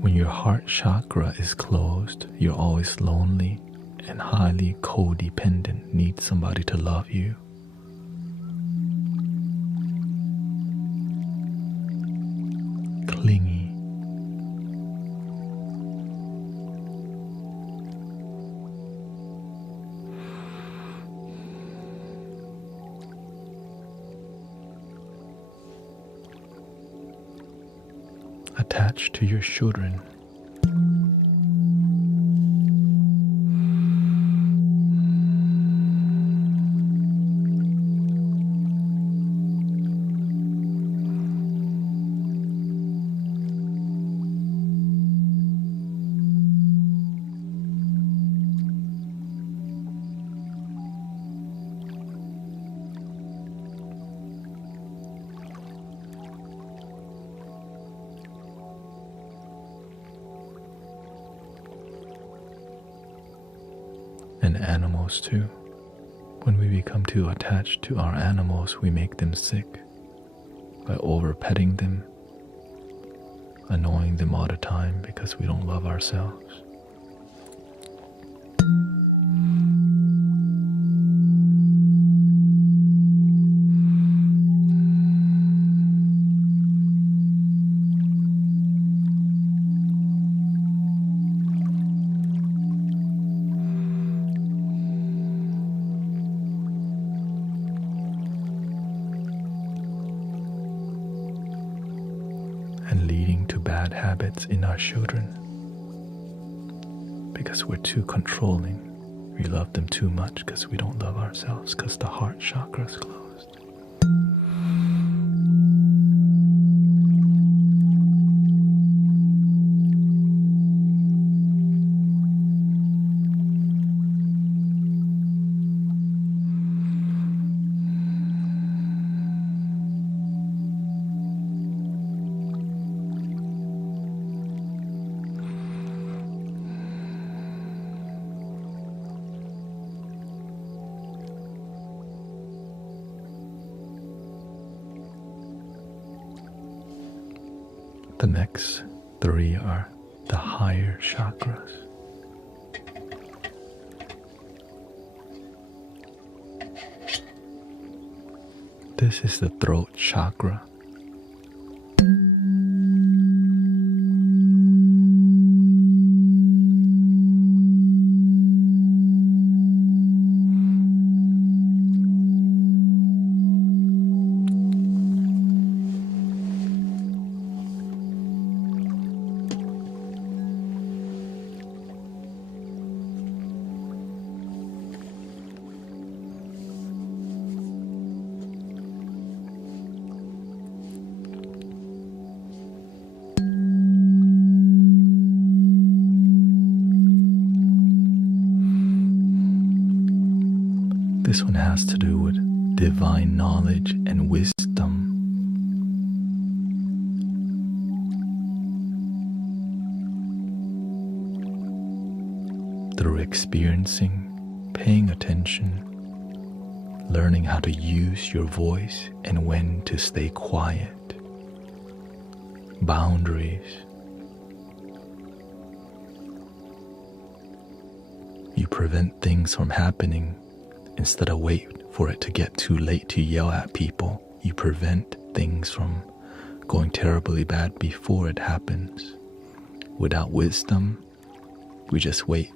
When your heart chakra is closed, you're always lonely and highly codependent, need somebody to love you. Clingy. Attached to your children. And animals too. When we become too attached to our animals, we make them sick by over petting them, annoying them all the time because we don't love ourselves. And leading to bad habits in our children because we're too controlling. We love them too much because we don't love ourselves because the heart chakra is closed. The next three are the higher chakras. This is the throat chakra. This one has to do with divine knowledge and wisdom. Through experiencing, paying attention, learning how to use your voice and when to stay quiet. Boundaries. You prevent things from happening. Instead of wait for it to get too late to yell at people, you prevent things from going terribly bad before it happens. Without wisdom, we just wait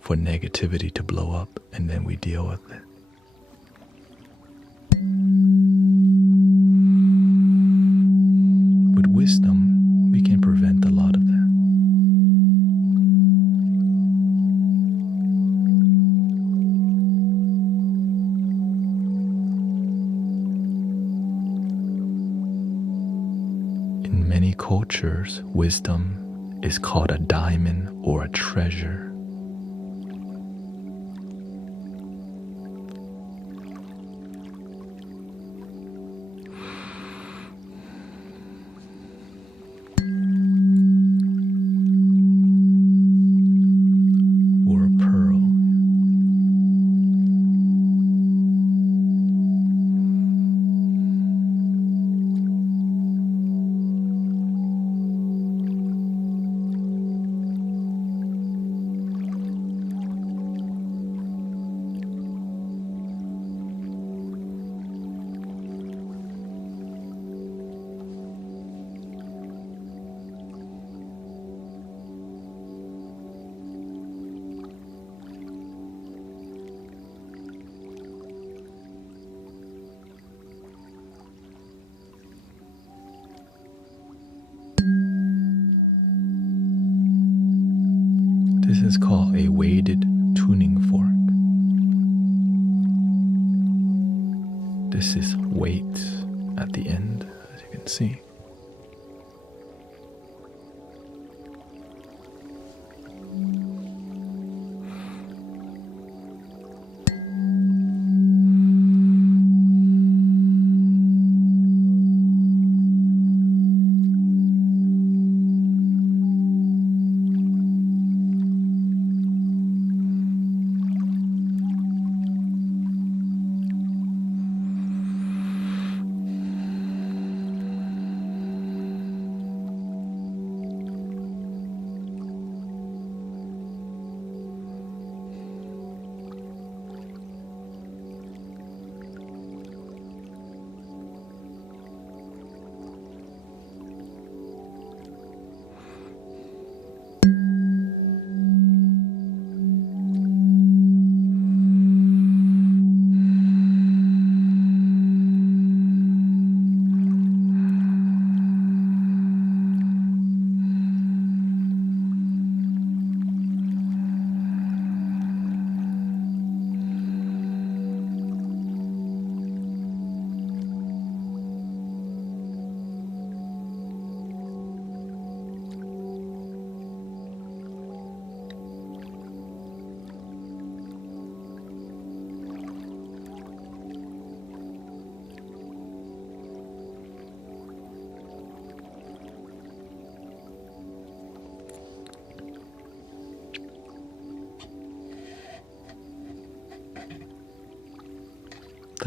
for negativity to blow up and then we deal with it. With wisdom, we can prevent a lot of that. In many cultures, wisdom is called a diamond or a treasure. Or a pearl. This is called a weighted tuning fork. This is weight at the end, as you can see.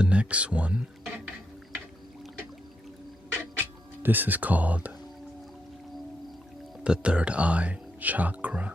The next one, this is called the third eye chakra.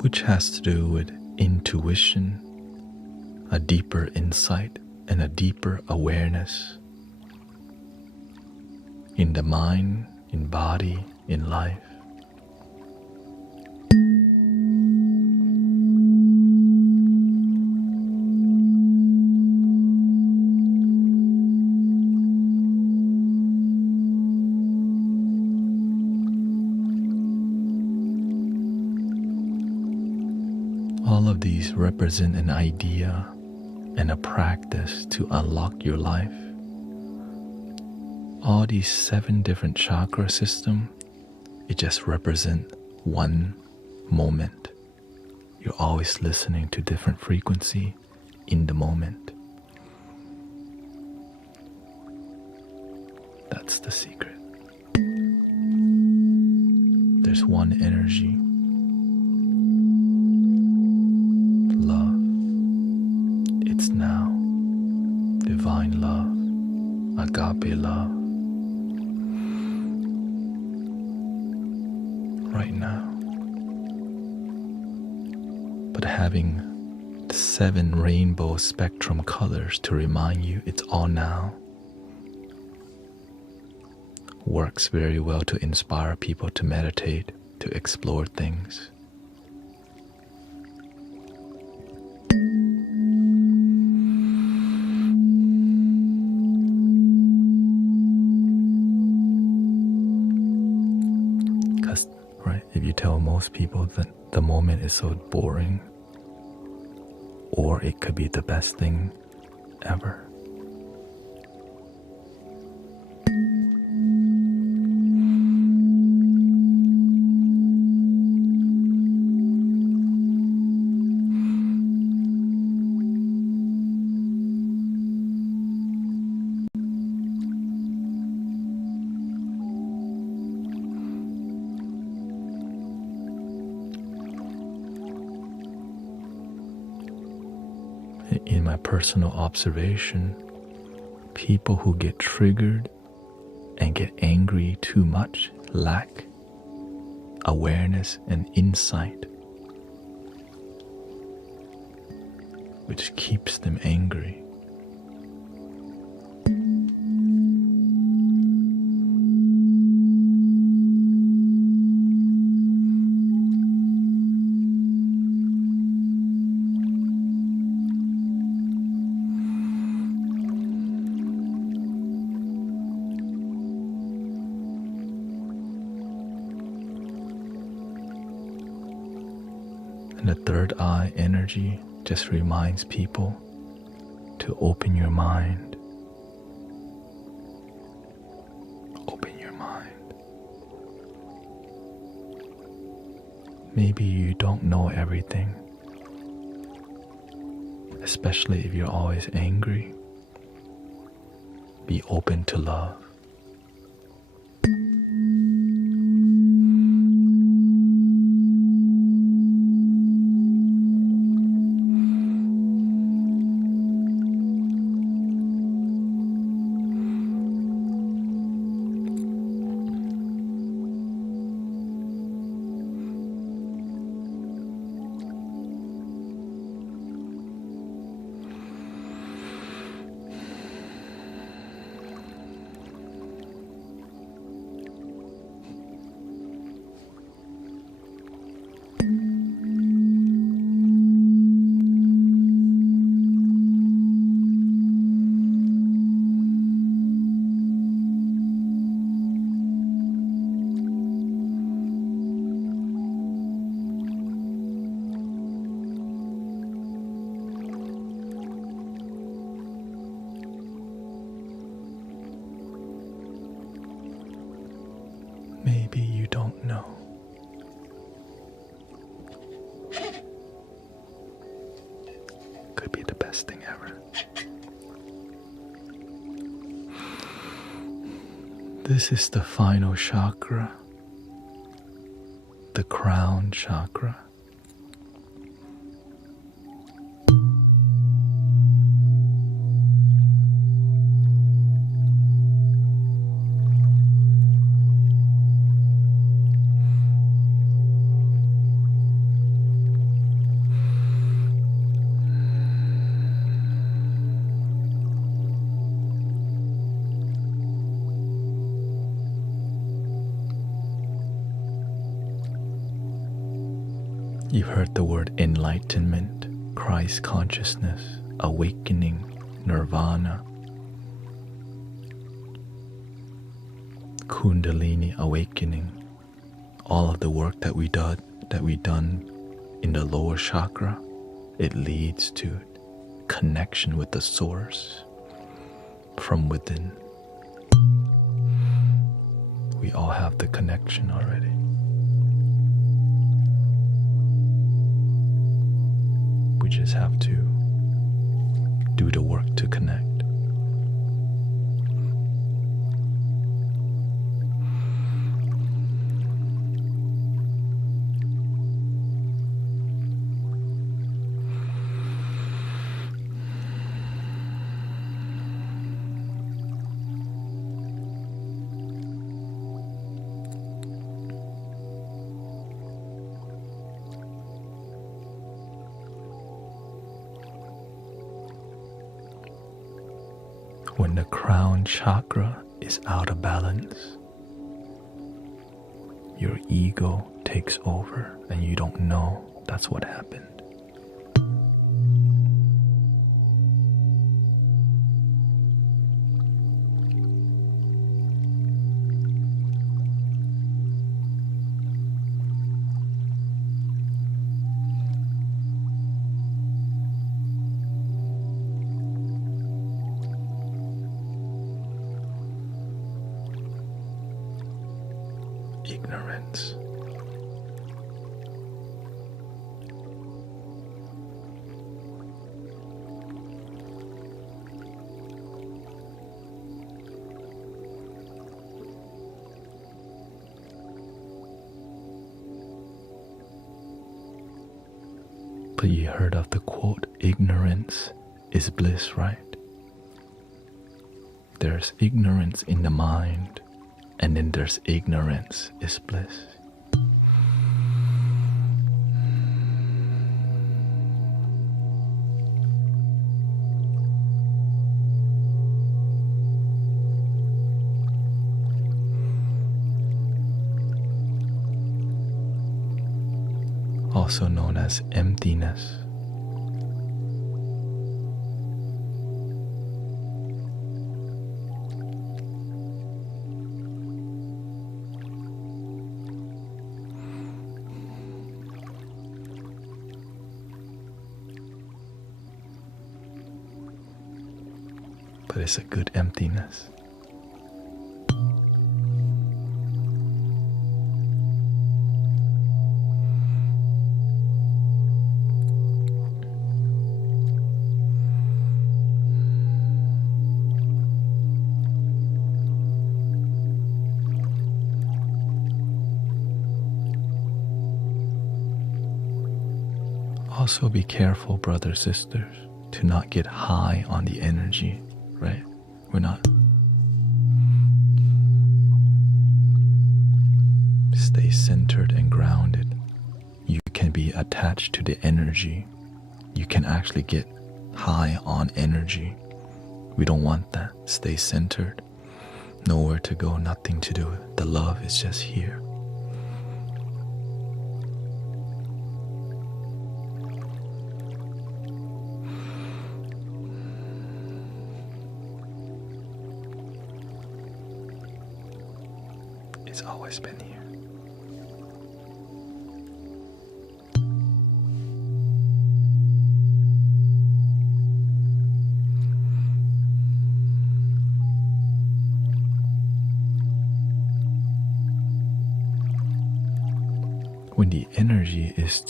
Which has to do with intuition, a deeper insight, and a deeper awareness in the mind, in body, in life. All of these represent an idea and a practice to unlock your life. All these 7 different chakra systems, it just represent one moment. You're always listening to different frequency in the moment. That's the secret. There's one energy. Love. It's now. Divine love. Agape love. Right now. But having the 7 rainbow spectrum colors to remind you it's all now works very well to inspire people to meditate, to explore things. Because, right, if you tell most people that the moment is so boring, or it could be the best thing ever. In my personal observation, people who get triggered and get angry too much lack awareness and insight, which keeps them angry. And the third eye energy just reminds people to open your mind. Open your mind. Maybe you don't know everything, especially if you're always angry. Be open to love. could be the best thing ever. This is the final chakra, the crown chakra. You've heard the word enlightenment, Christ consciousness, awakening, nirvana, Kundalini awakening, all of the work that we done in the lower chakra, it leads to connection with the source from within. We all have the connection already. We just have to do the work to connect. When the crown chakra is out of balance, your ego takes over and you don't know that's what happened. Ignorance. But you heard of the quote, ignorance is bliss, right? There's ignorance in the mind, and then there's ignorance is bliss. Also known as emptiness. But it's a good emptiness. Also be careful, brothers, sisters, to not get high on the energy, right? We're not. Stay centered and grounded. You can be attached to the energy. You can actually get high on energy. We don't want that. Stay centered. Nowhere to go, nothing to do. The love is just here. It's always been here. When the energy is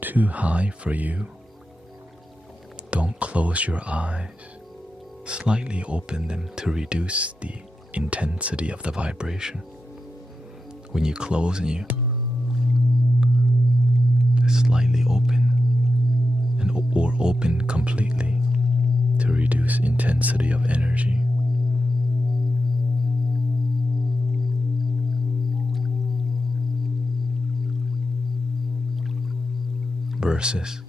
too high for you, Don't close your eyes. Slightly open them to reduce the intensity of the vibration. When you close and you slightly open or open completely to reduce intensity of energy. Verses.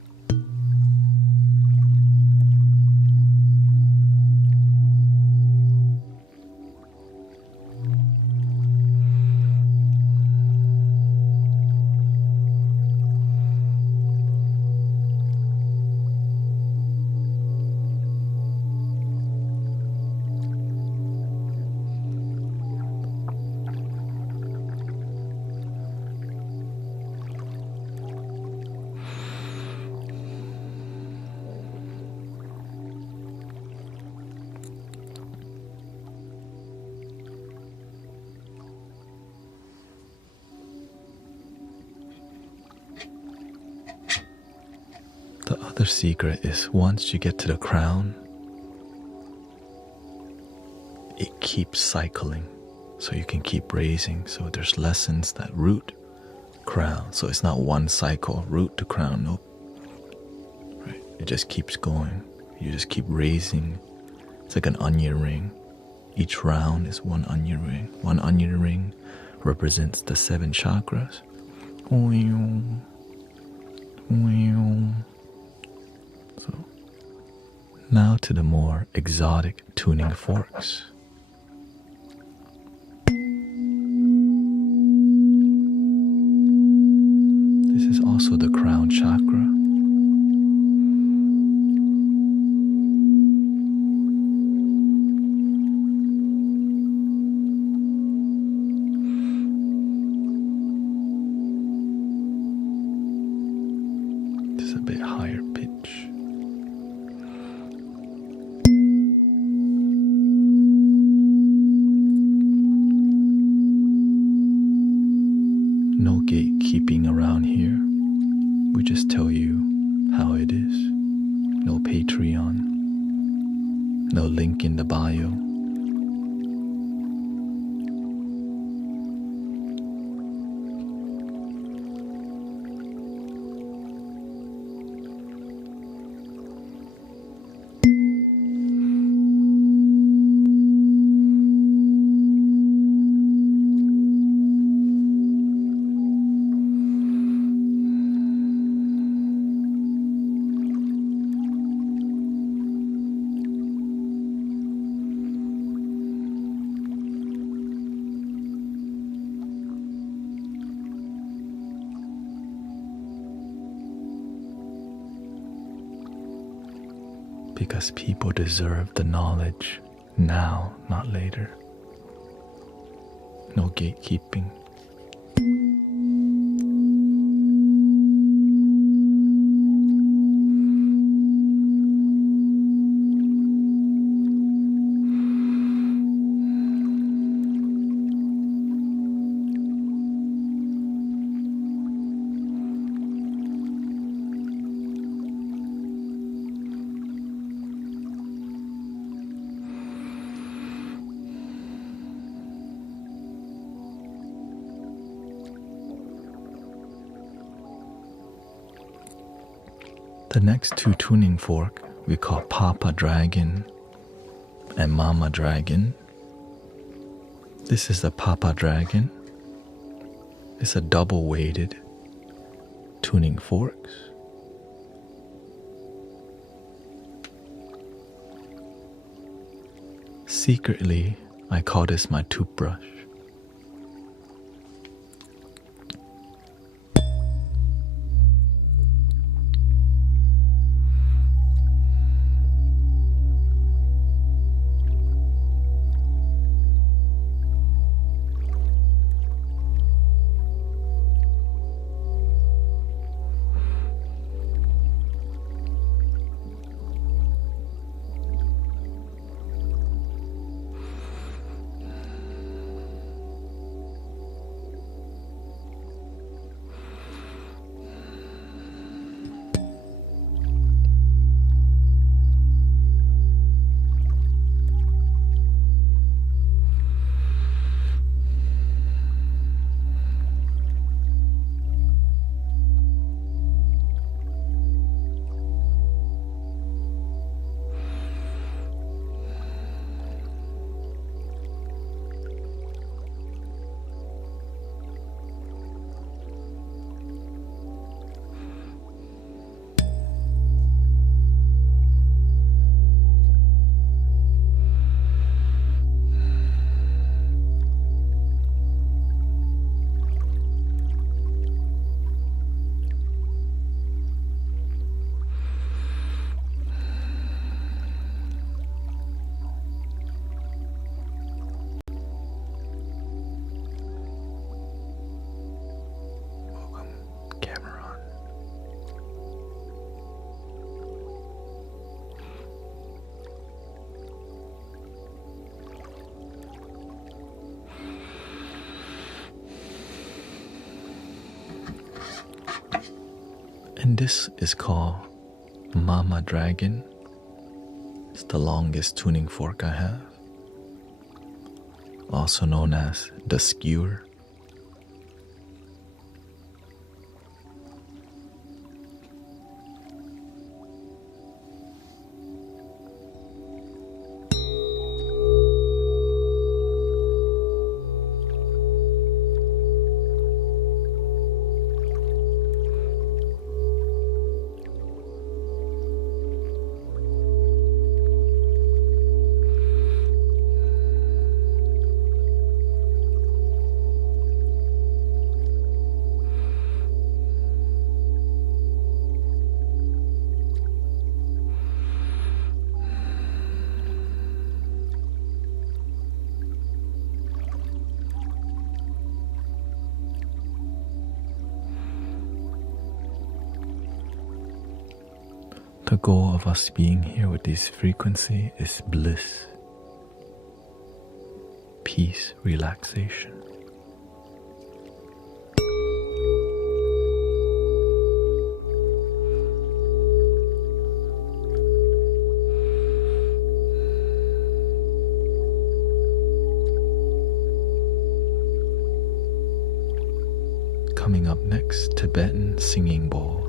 The other secret is once you get to the crown, it keeps cycling, so you can keep raising. So there's lessons that root, crown. So it's not one cycle, root to crown, nope. Right? It just keeps going. You just keep raising. It's like an onion ring. Each round is one onion ring. One onion ring represents the 7 chakras. So now to the more exotic tuning forks. This is also the crown chakra. Just a bit higher pitch. No gatekeeping around here. We just tell you how it is. No Patreon. No link in the bio. Because people deserve the knowledge now, not later. No gatekeeping. The next 2 tuning fork we call Papa Dragon and Mama Dragon. This is the Papa Dragon. It's a double weighted tuning forks. Secretly, I call this my toothbrush. And this is called Mama Dragon. It's the longest tuning fork I have, also known as the skewer. The goal of us being here with this frequency is bliss, peace, relaxation. Coming up next, Tibetan singing bowls.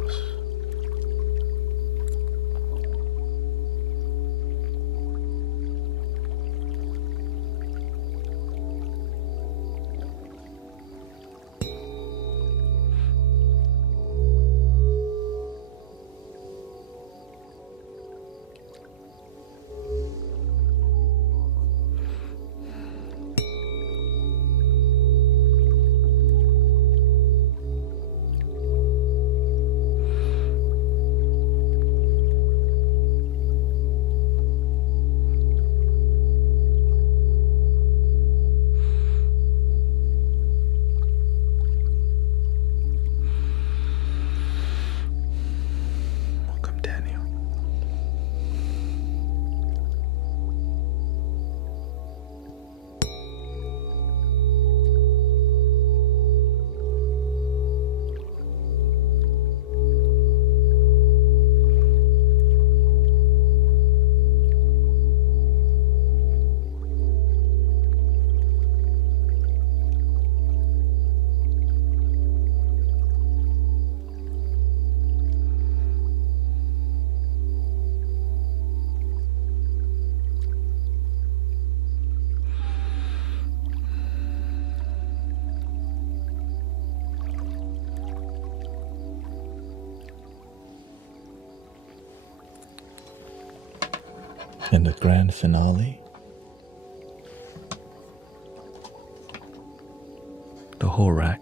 And the grand finale, the whole rack.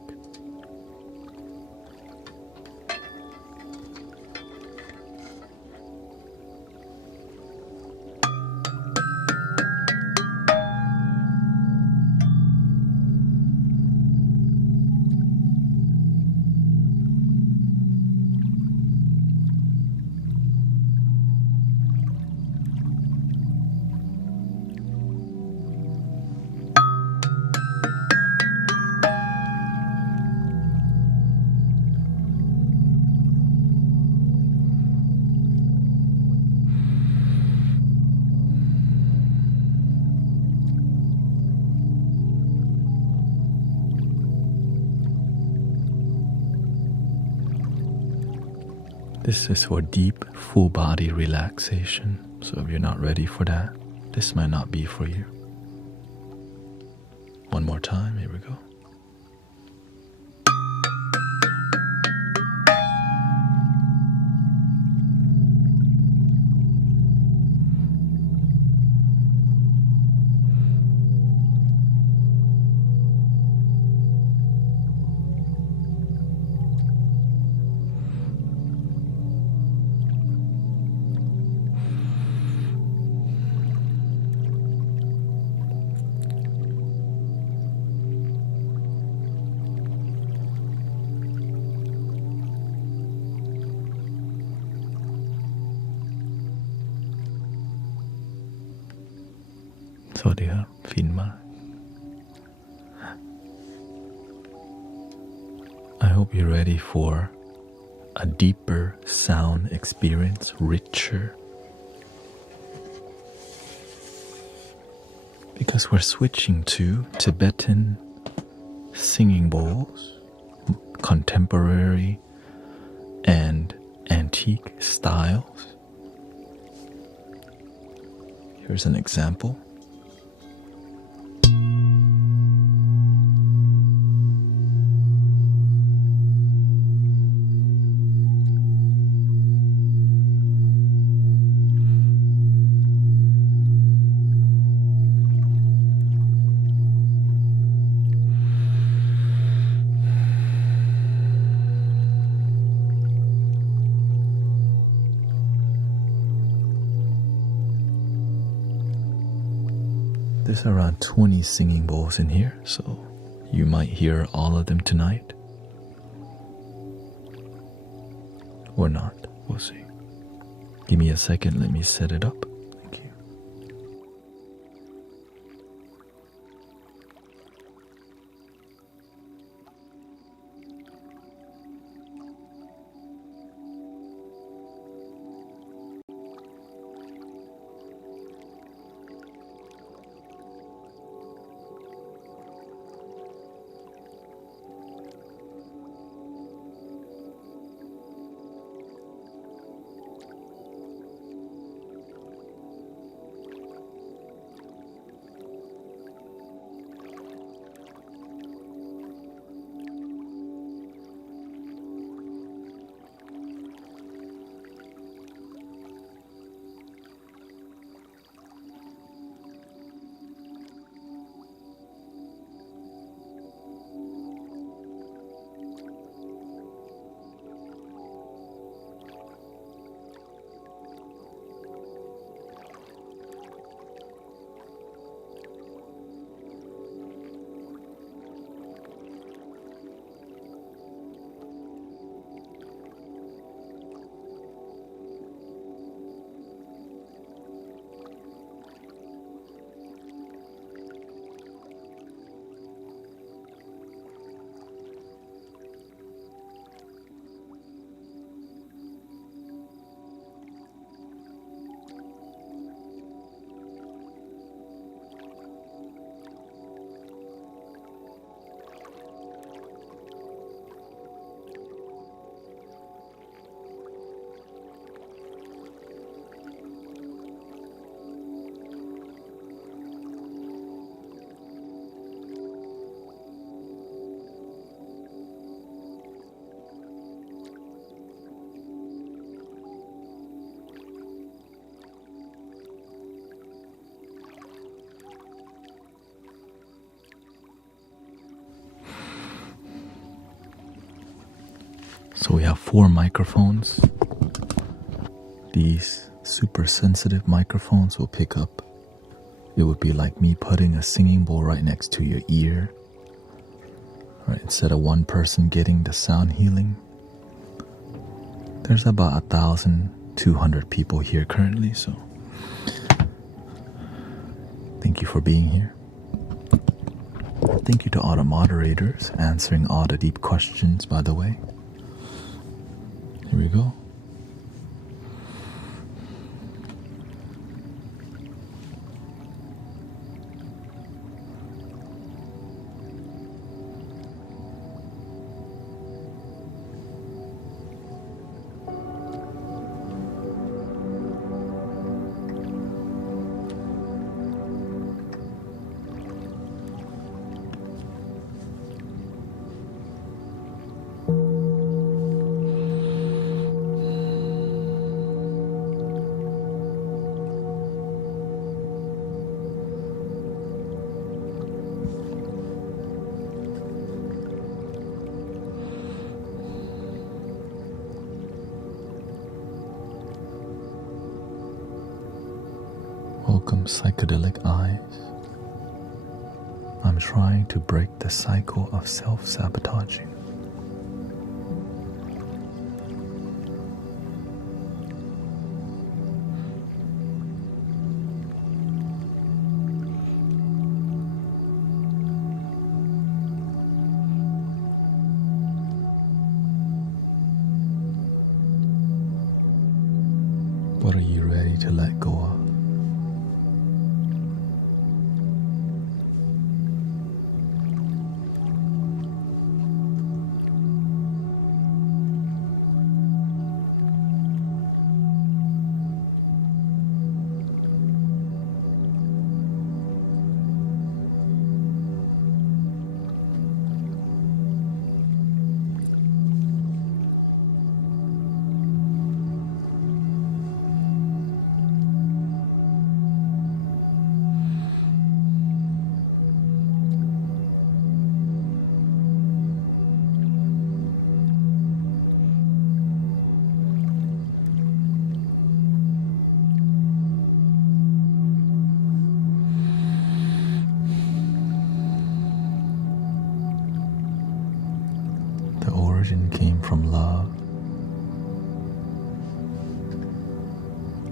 This is for deep, full body relaxation. So if you're not ready for that, this might not be for you. One more time, here we go. Sawasdee, Finma. I hope you're ready for a deeper sound experience, richer. Because we're switching to Tibetan singing bowls, contemporary and antique styles. Here's an example. There's around 20 singing bowls in here, so you might hear all of them tonight. Or not, we'll see. Give me a second, let me set it up. Thank you. So we have 4 microphones. These super sensitive microphones will pick up. It would be like me putting a singing bowl right next to your ear. All right, instead of one person getting the sound healing, there's about 1,200 people here currently, so thank you for being here. Thank you to all the moderators answering all the deep questions, by the way. Here we go. Welcome, psychedelic eyes. I'm trying to break the cycle of self-sabotaging. What are you ready to let go of? The origin came from love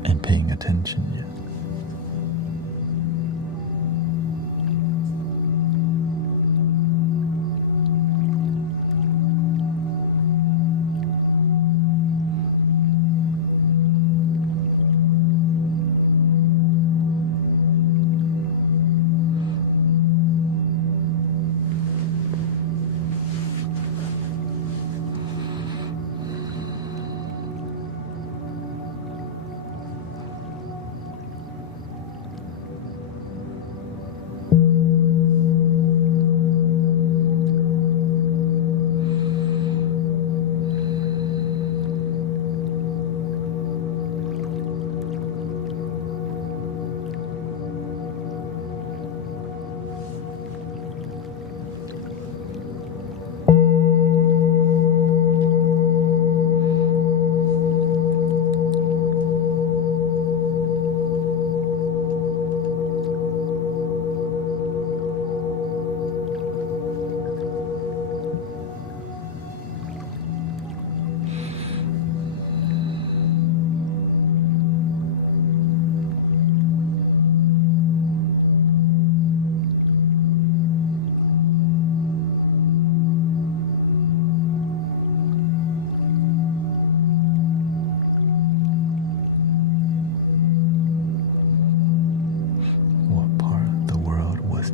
and paying attention yet.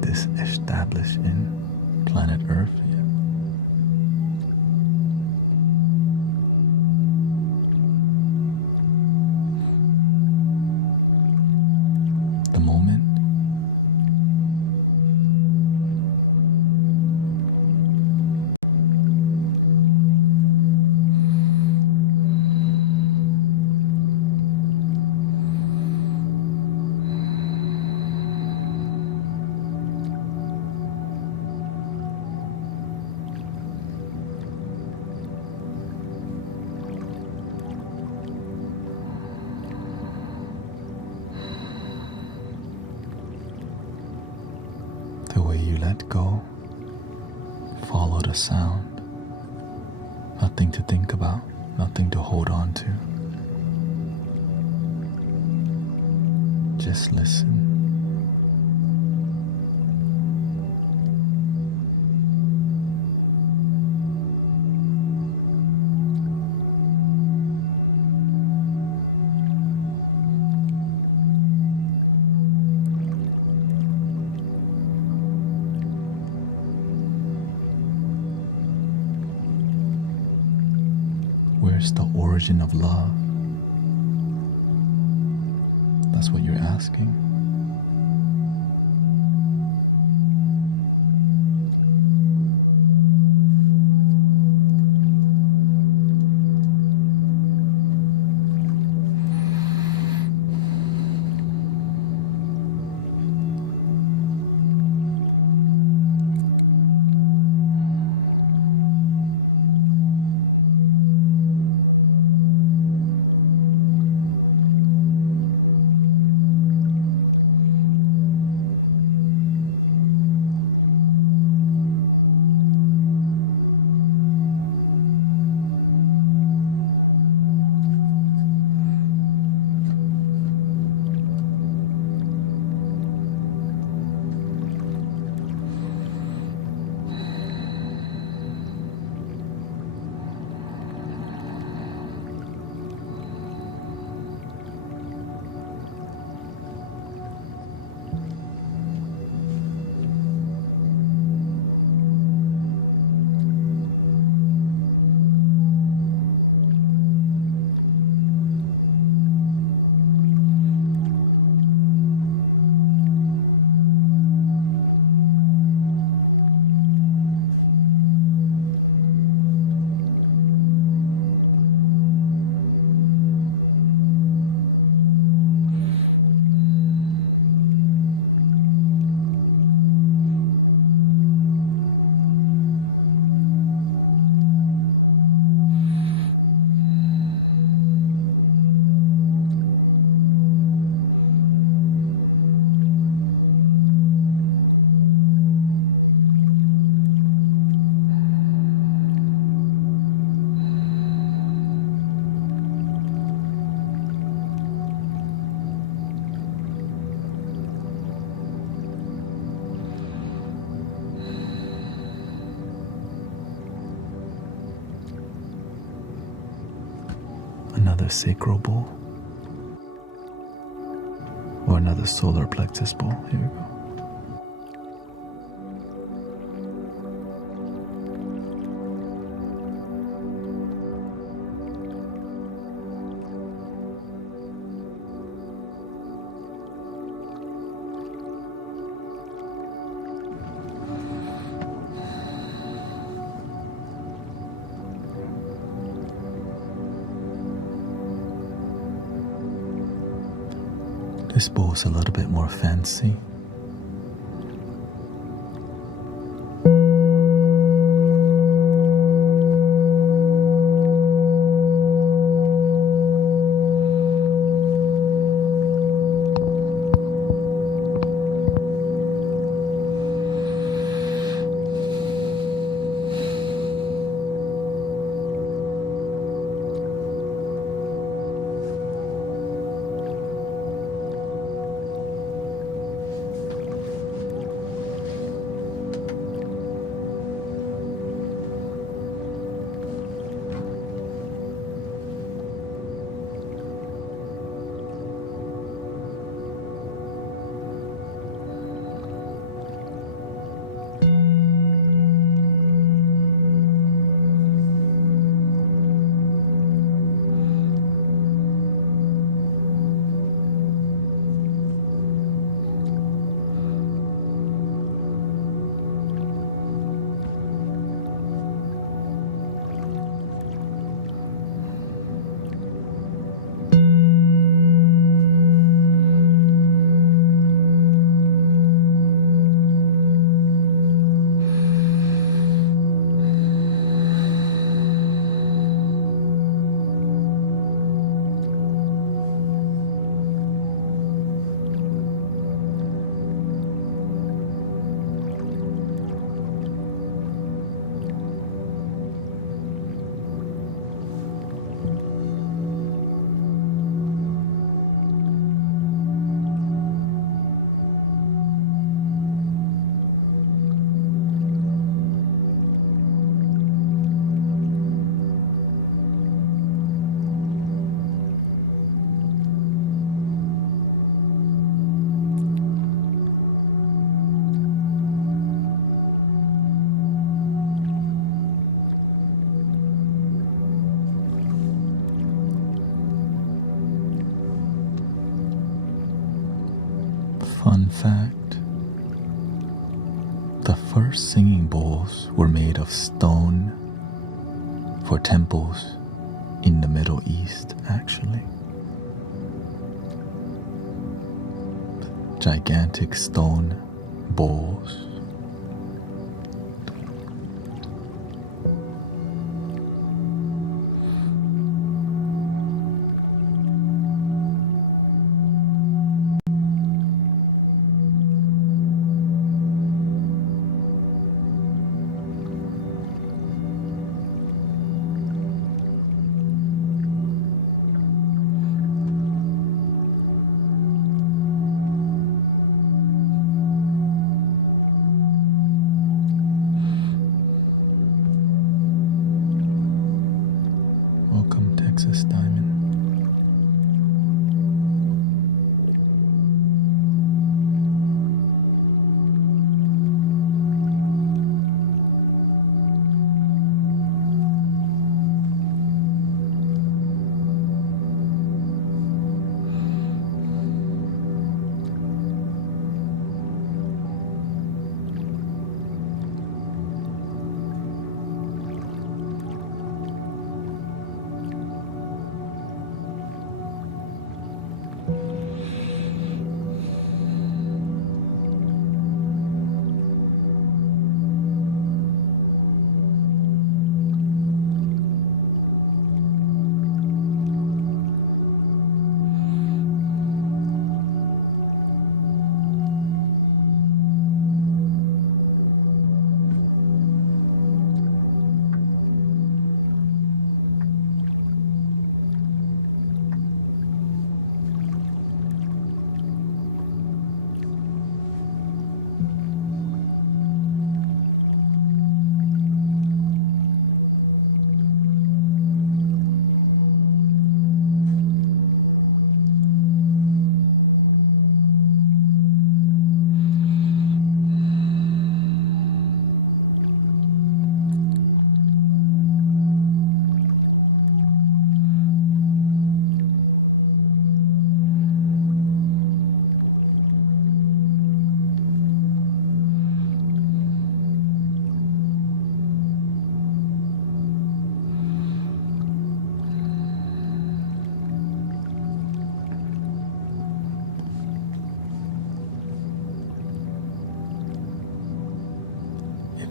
This established in planet Earth yet? The moment. The way you let go, follow the sound. Nothing to think about, nothing to hold on to. Just listen. Where's the origin of love? That's what you're asking. another sacral bowl. Or another solar plexus bowl. Here we go. This bowl's a little bit more fancy. Fun fact, the first singing bowls were made of stone for temples in the Middle East, actually. Gigantic stone bowls.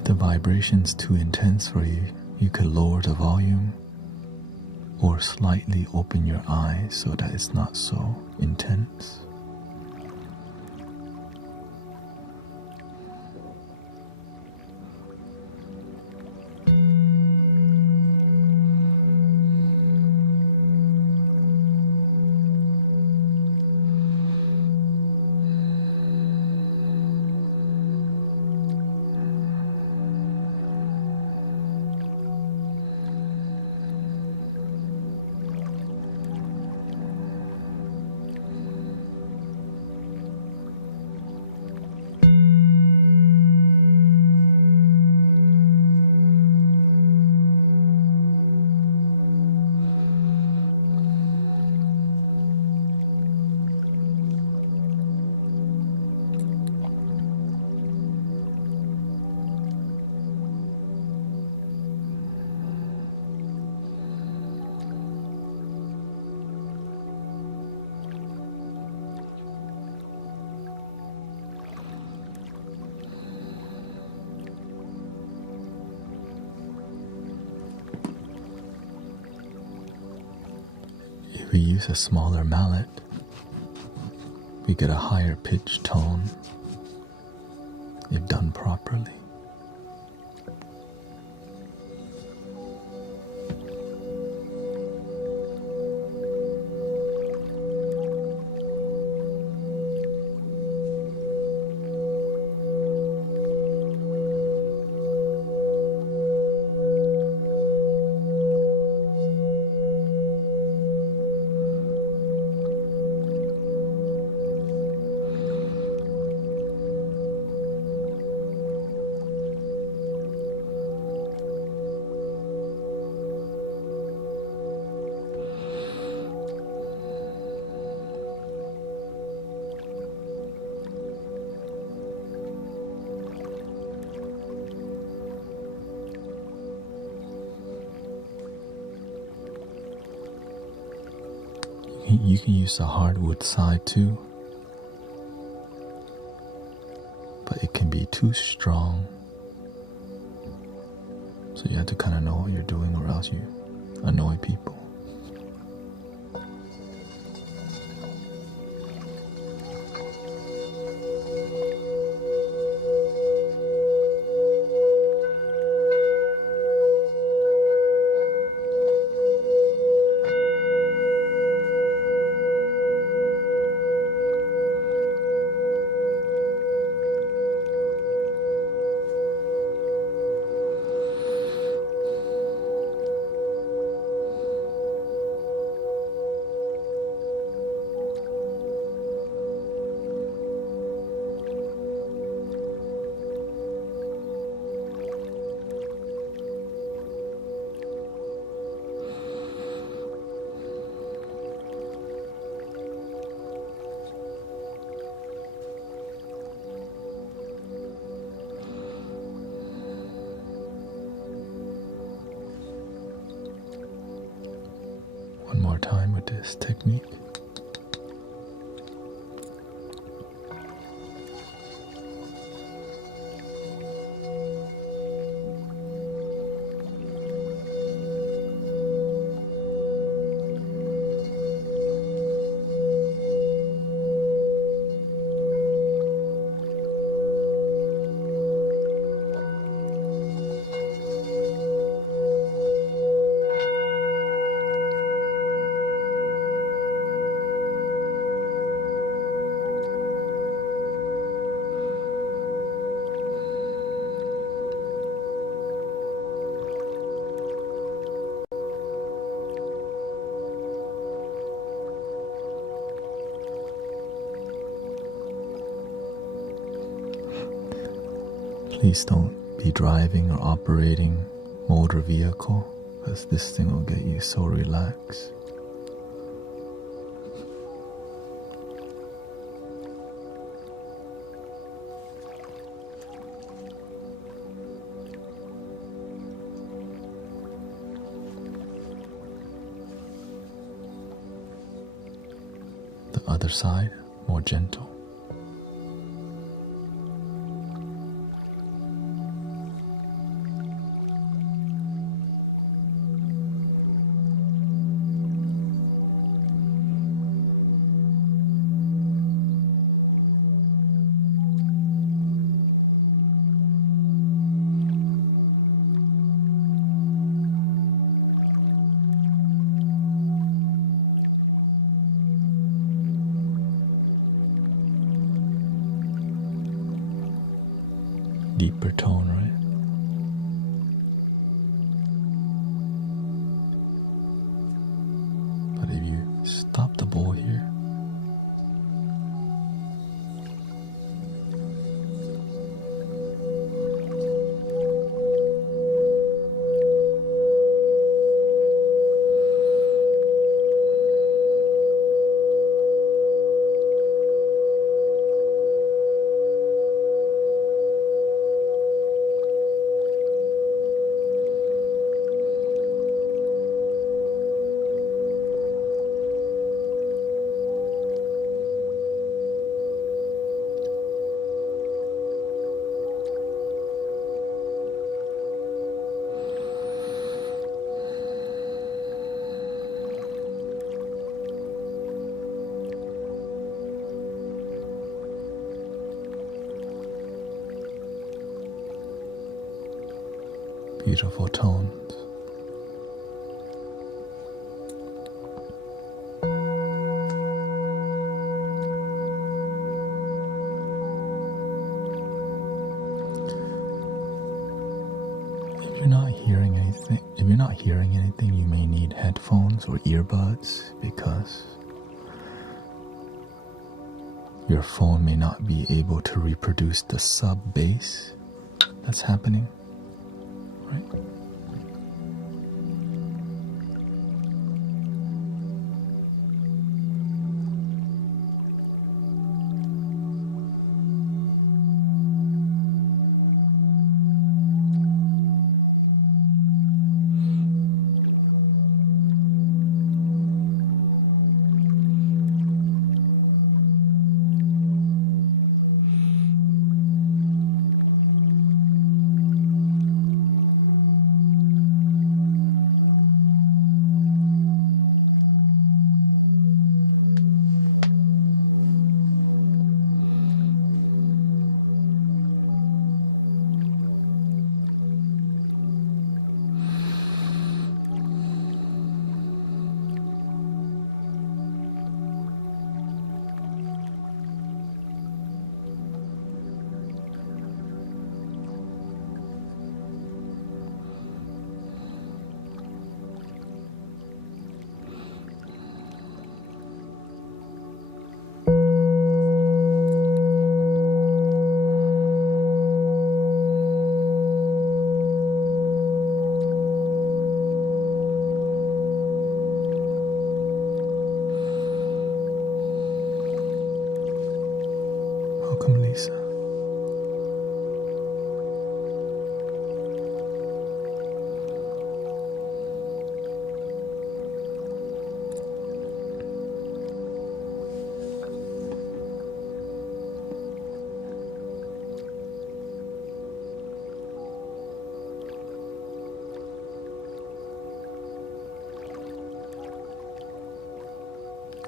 the vibration's too intense for you, you could lower the volume or slightly open your eyes so that it's not so intense. If we use a smaller mallet, we get a higher pitch tone if done properly. You can use the hardwood side too, but it can be too strong. So you have to kind of know what you're doing or else you annoy people. One more time with this technique. Please don't be driving or operating motor vehicle, because this thing will get you so relaxed. The other side, more gentle. deeper tone, right? But if you stop the bowl here, beautiful tones. If you're not hearing anything, you may need headphones or earbuds because your phone may not be able to reproduce the sub bass that's happening, right? Welcome, Lisa.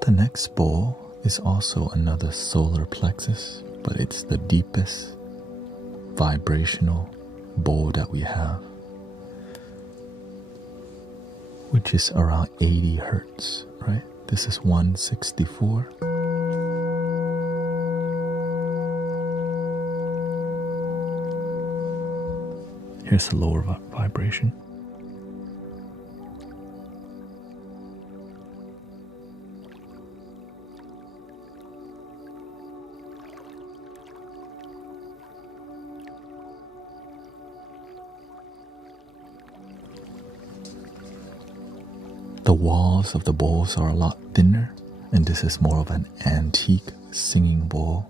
The next bowl is also another solar plexus, but it's the deepest vibrational bowl that we have, which is around 80 hertz, right? This is 164. Here's the lower vibration. The walls of the bowls are a lot thinner, and this is more of an antique singing bowl.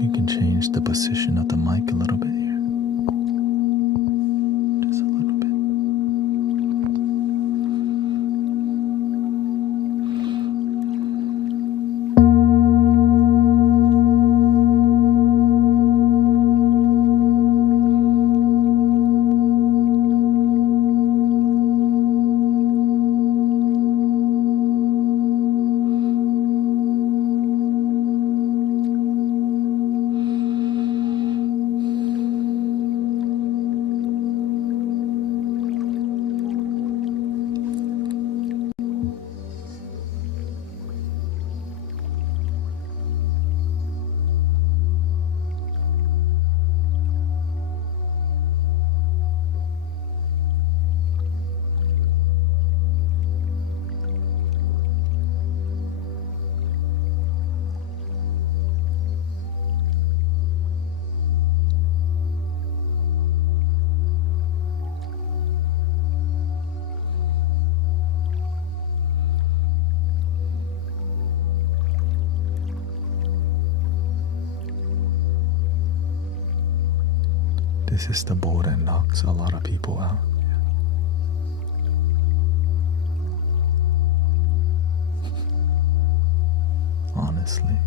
You can change the position of the mic a little bit here. Just a little bit. This is the bowl that knocks a lot of people out. Honestly.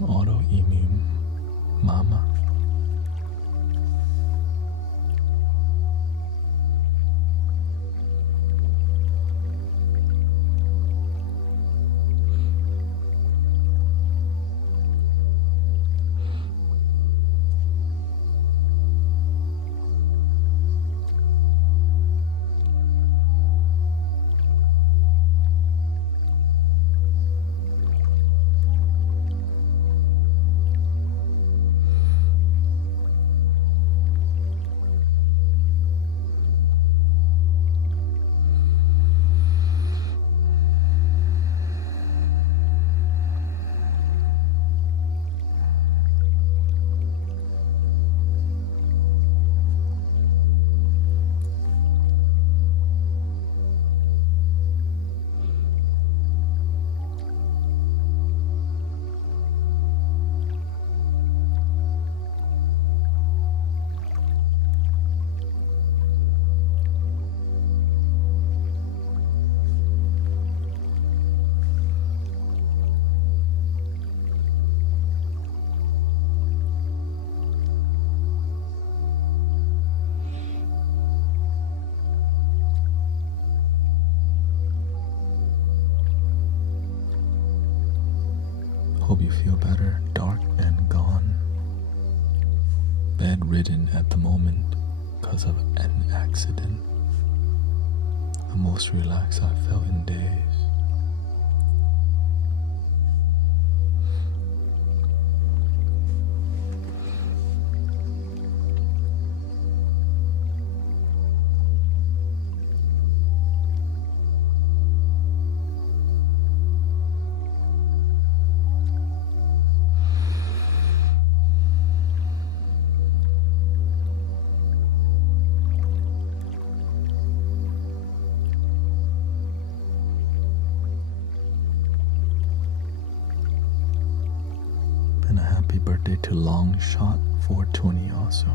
Autoimmune Mama. Hope you feel better, dark and gone. Bedridden at the moment because of an accident. The most relaxed I've felt in days. birthday to Longshot 420 also.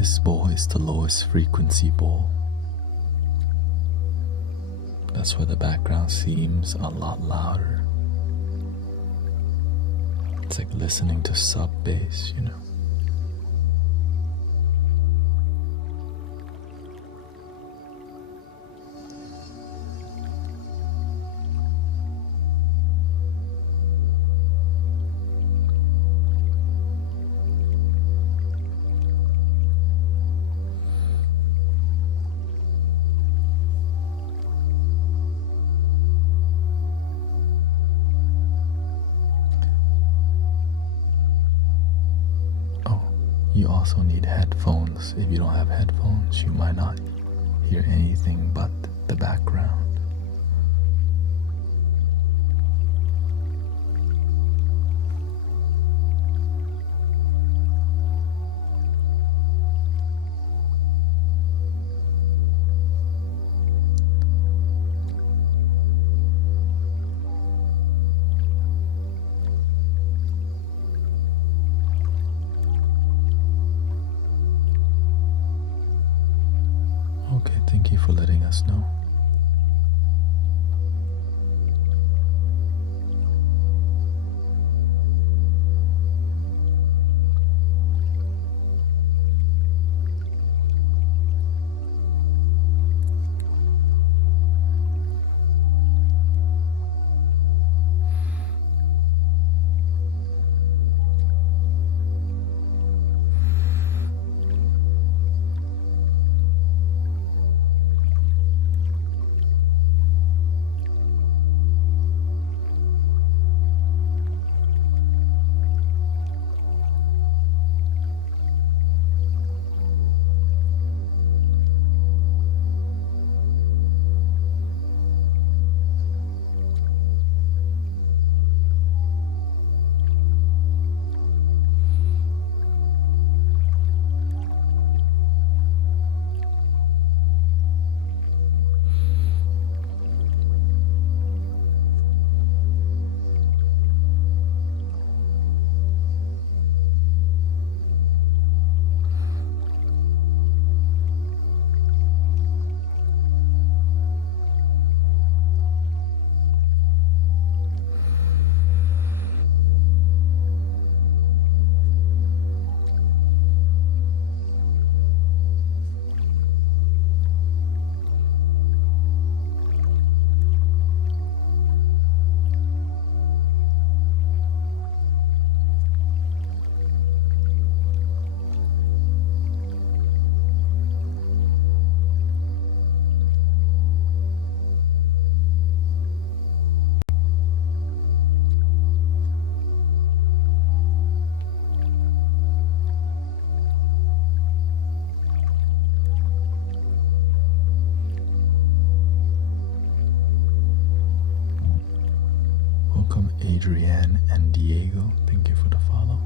This bowl is the lowest frequency bowl. That's why the background seems a lot louder. It's like listening to sub bass, you know. You also need headphones. If you don't have headphones, you might not hear anything but the background. Okay, thank you for letting us know. Welcome Adrienne and Diego. Thank you for the follow.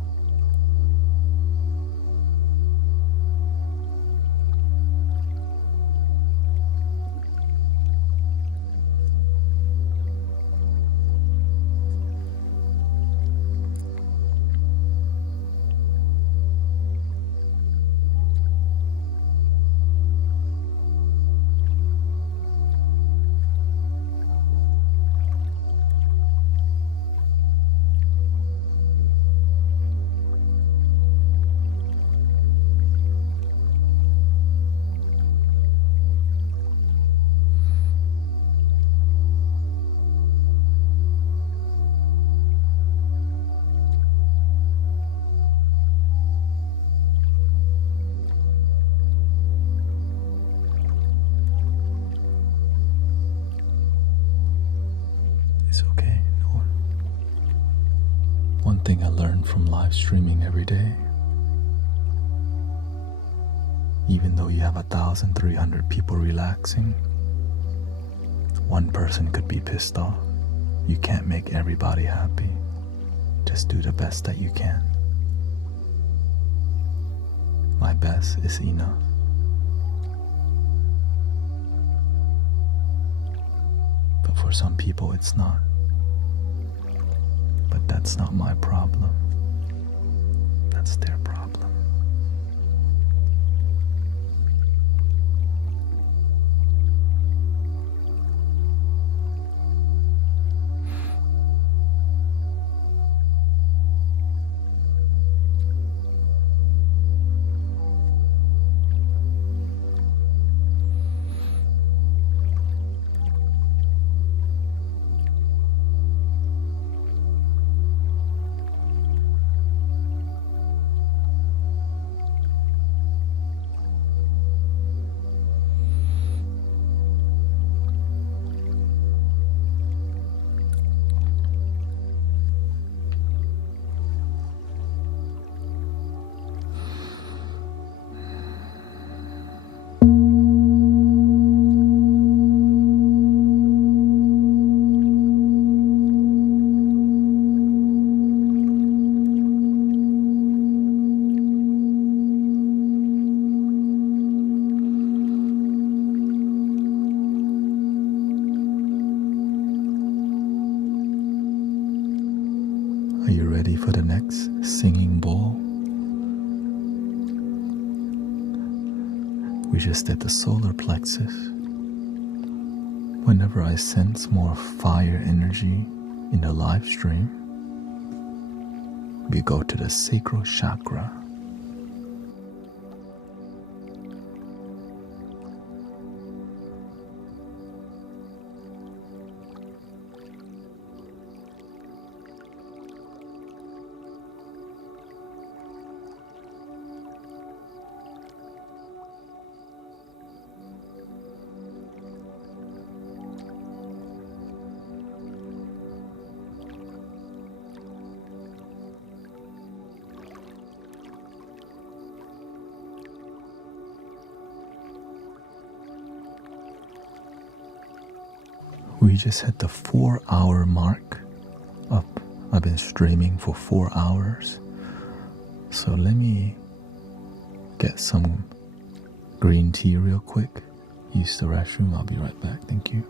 It's okay, no one. One thing I learned from live streaming every day, even though you have 1,300 people relaxing, one person could be pissed off. You can't make everybody happy. Just do the best that you can. My best is enough. But for some people it's not. But that's not my problem. That's their problem. Are you ready for the next singing bowl? We just did the solar plexus. Whenever I sense more fire energy in the live stream, we go to the sacral chakra. We just hit the 4-hour mark up. I've been streaming for 4 hours. So let me get some green tea real quick. Use the restroom. I'll be right back. Thank you.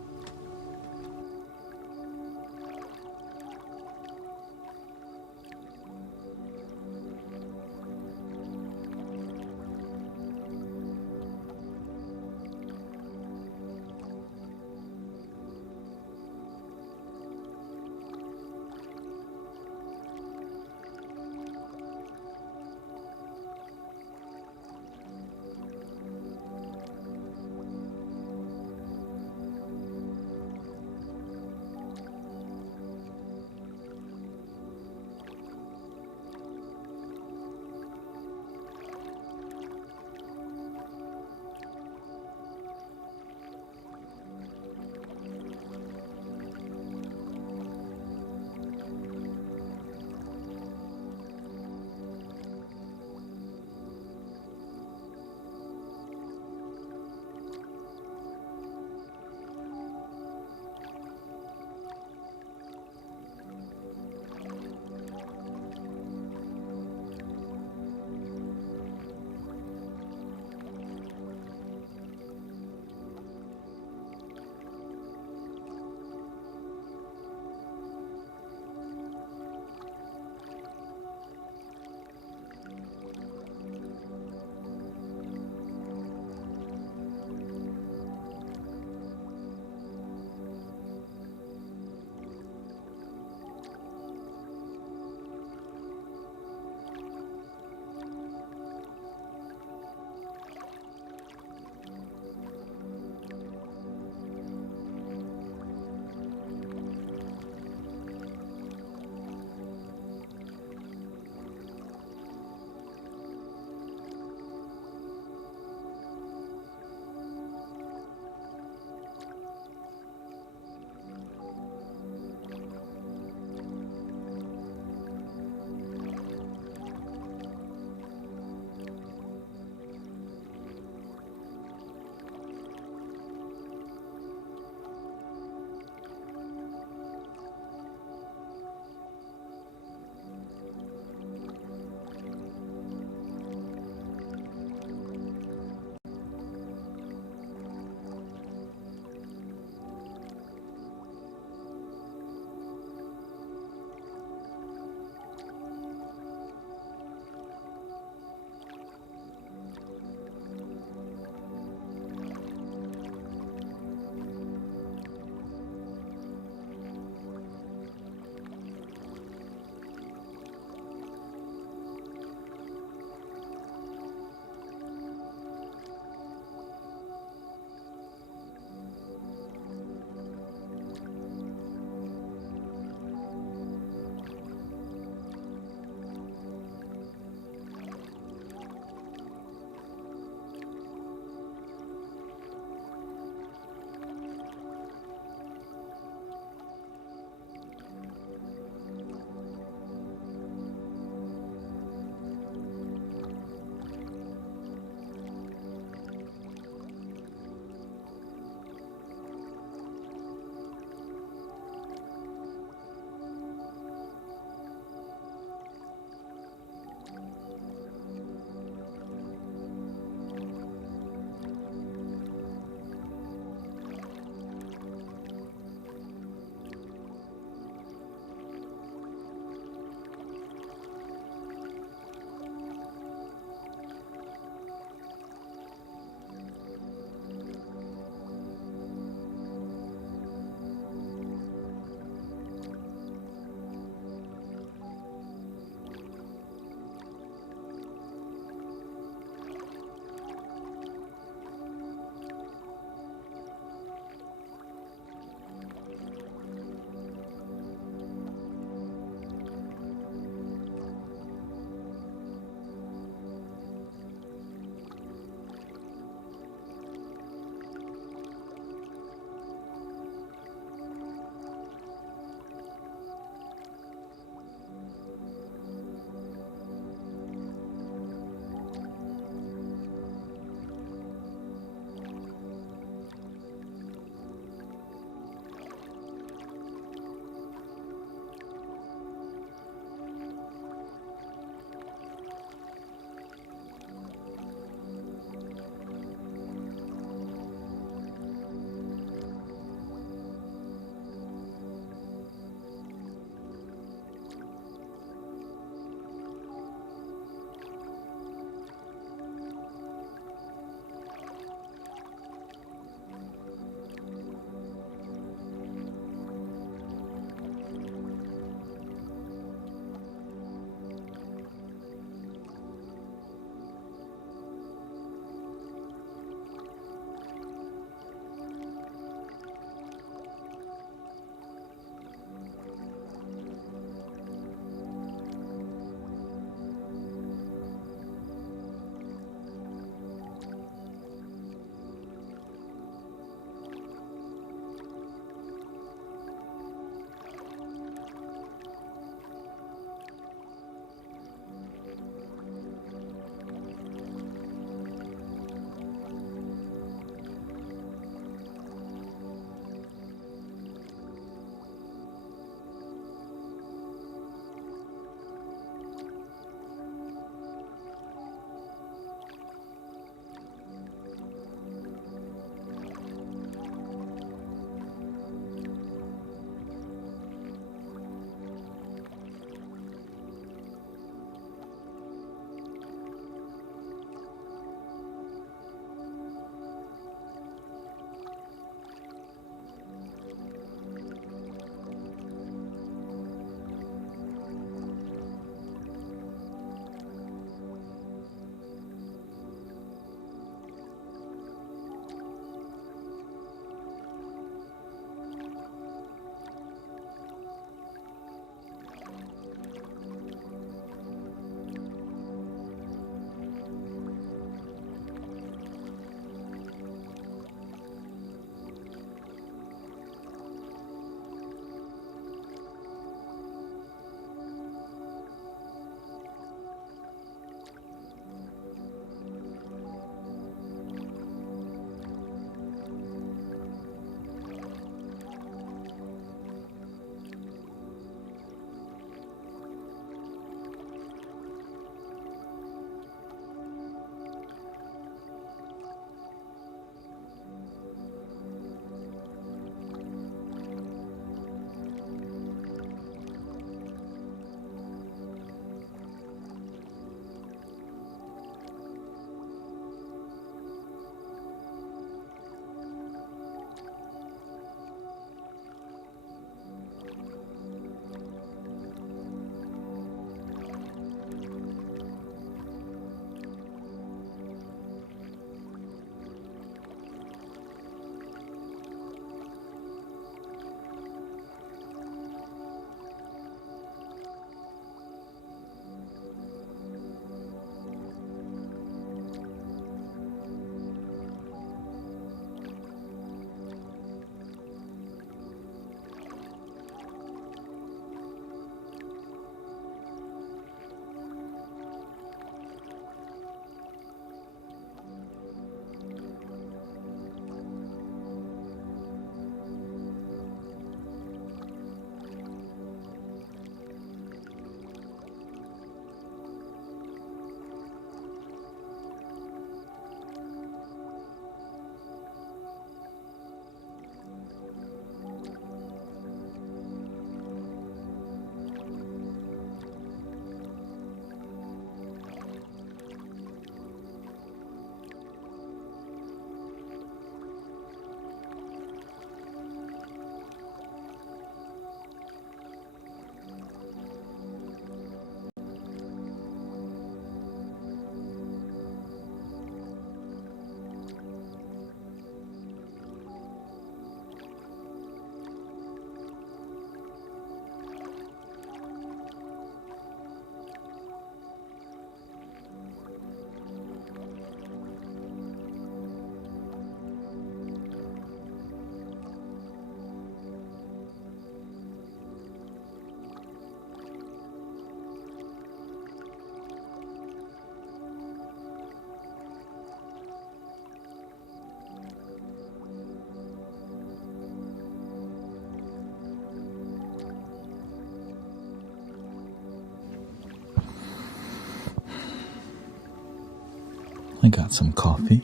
I got some coffee.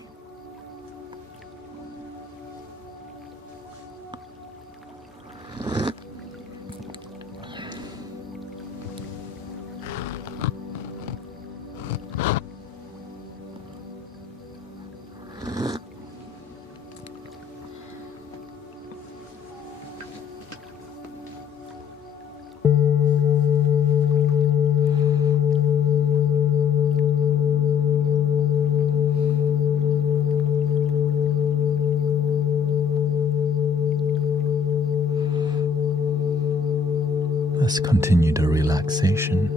Let's continue the relaxation.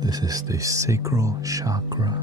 This is the sacral chakra.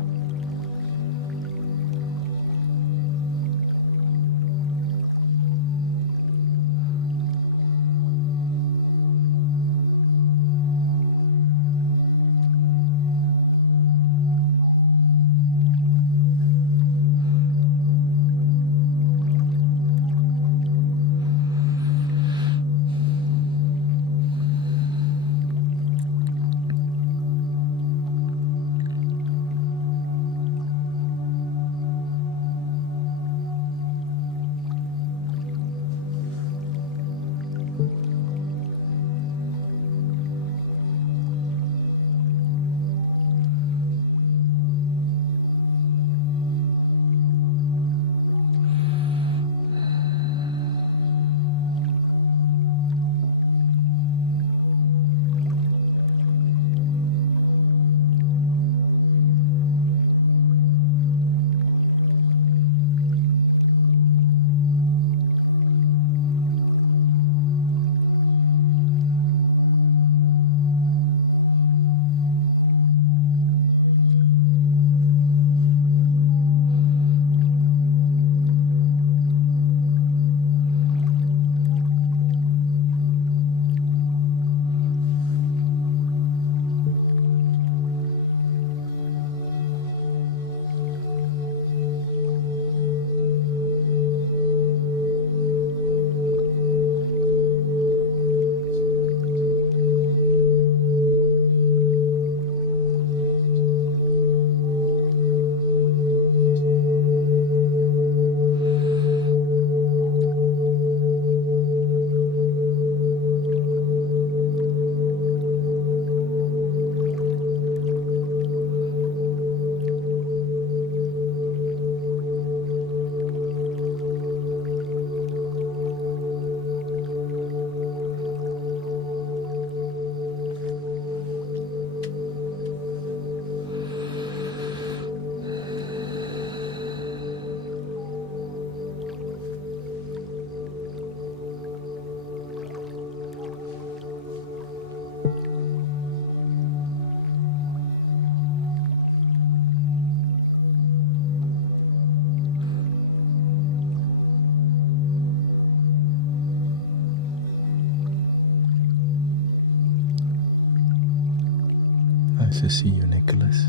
Nice to see you, Nicholas.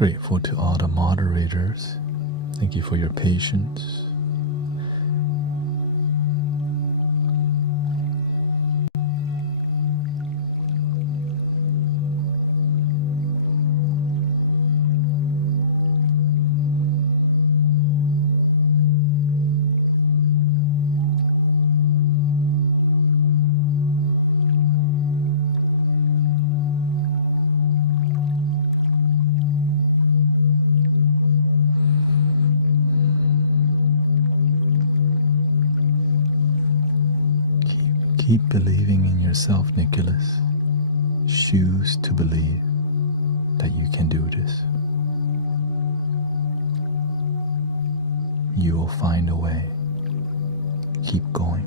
Grateful to all the moderators. Thank you for your patience. Keep believing in yourself, Nicholas. Choose to believe that you can do this. You will find a way. Keep going.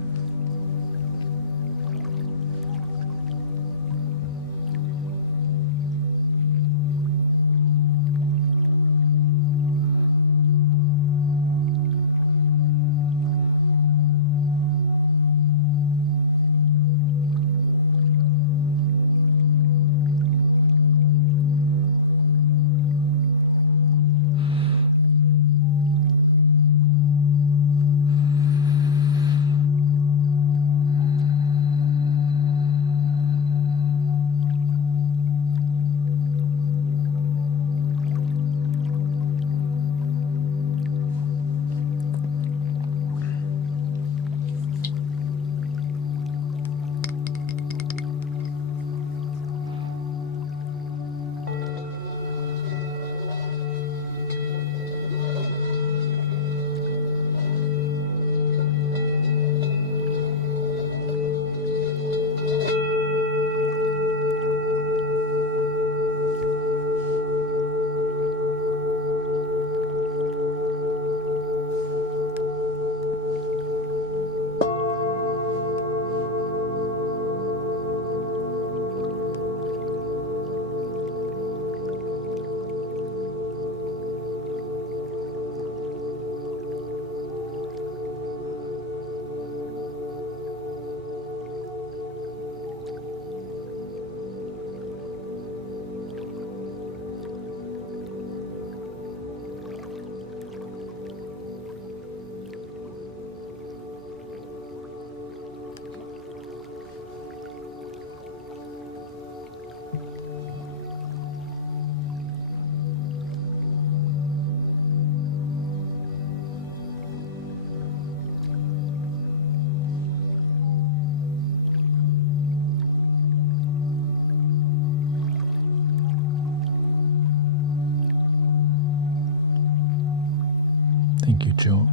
Thank you, Joe.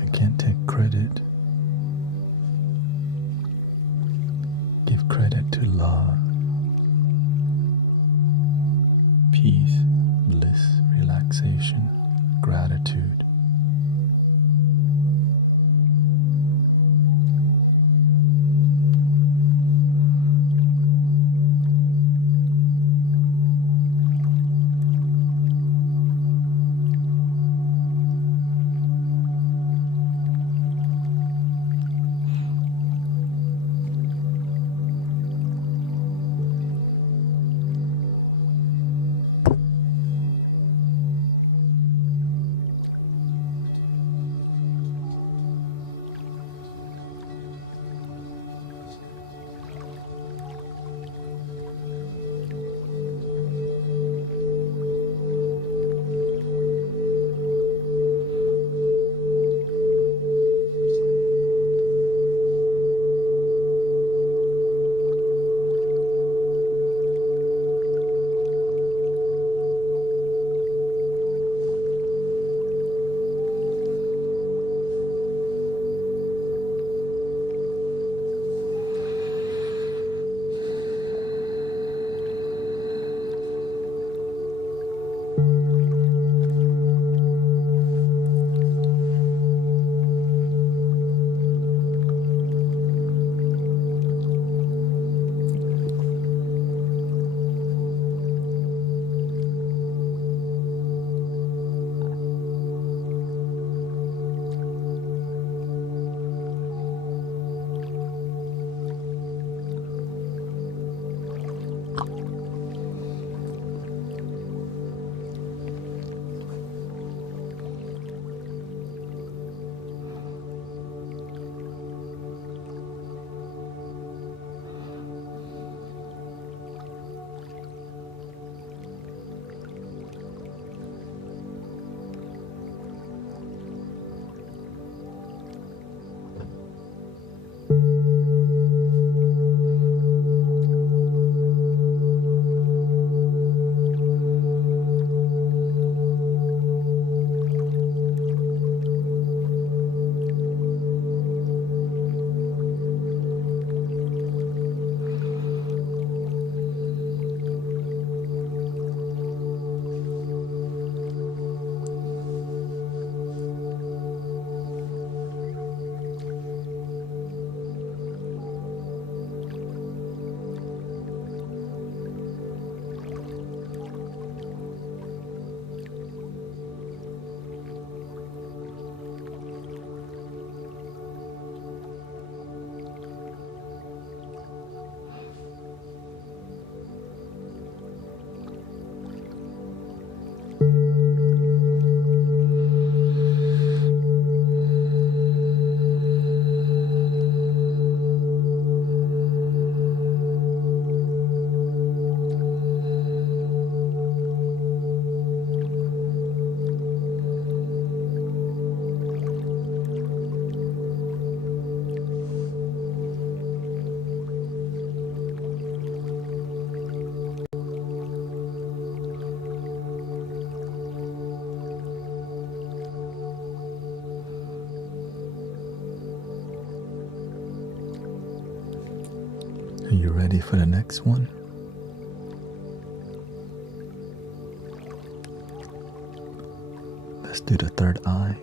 I can't take credit. Give credit to love, peace, bliss, relaxation, gratitude. Are you ready for the next one? Let's do the third eye.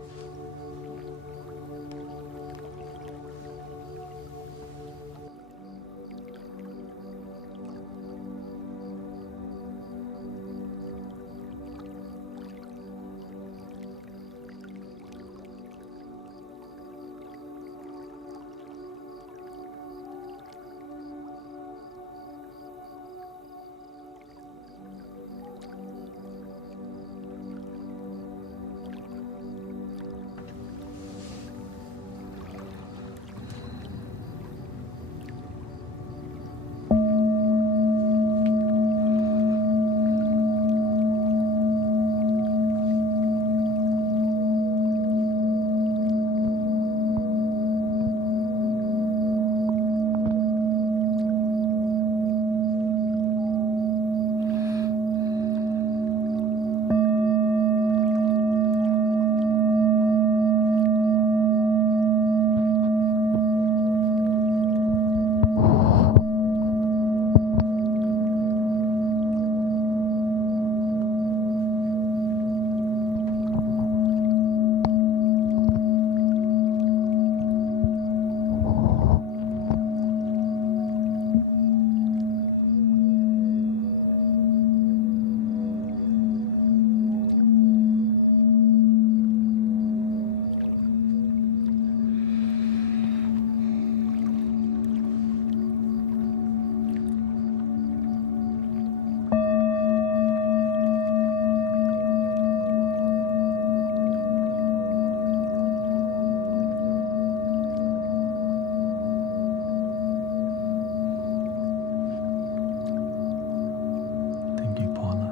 Thank you, Paula.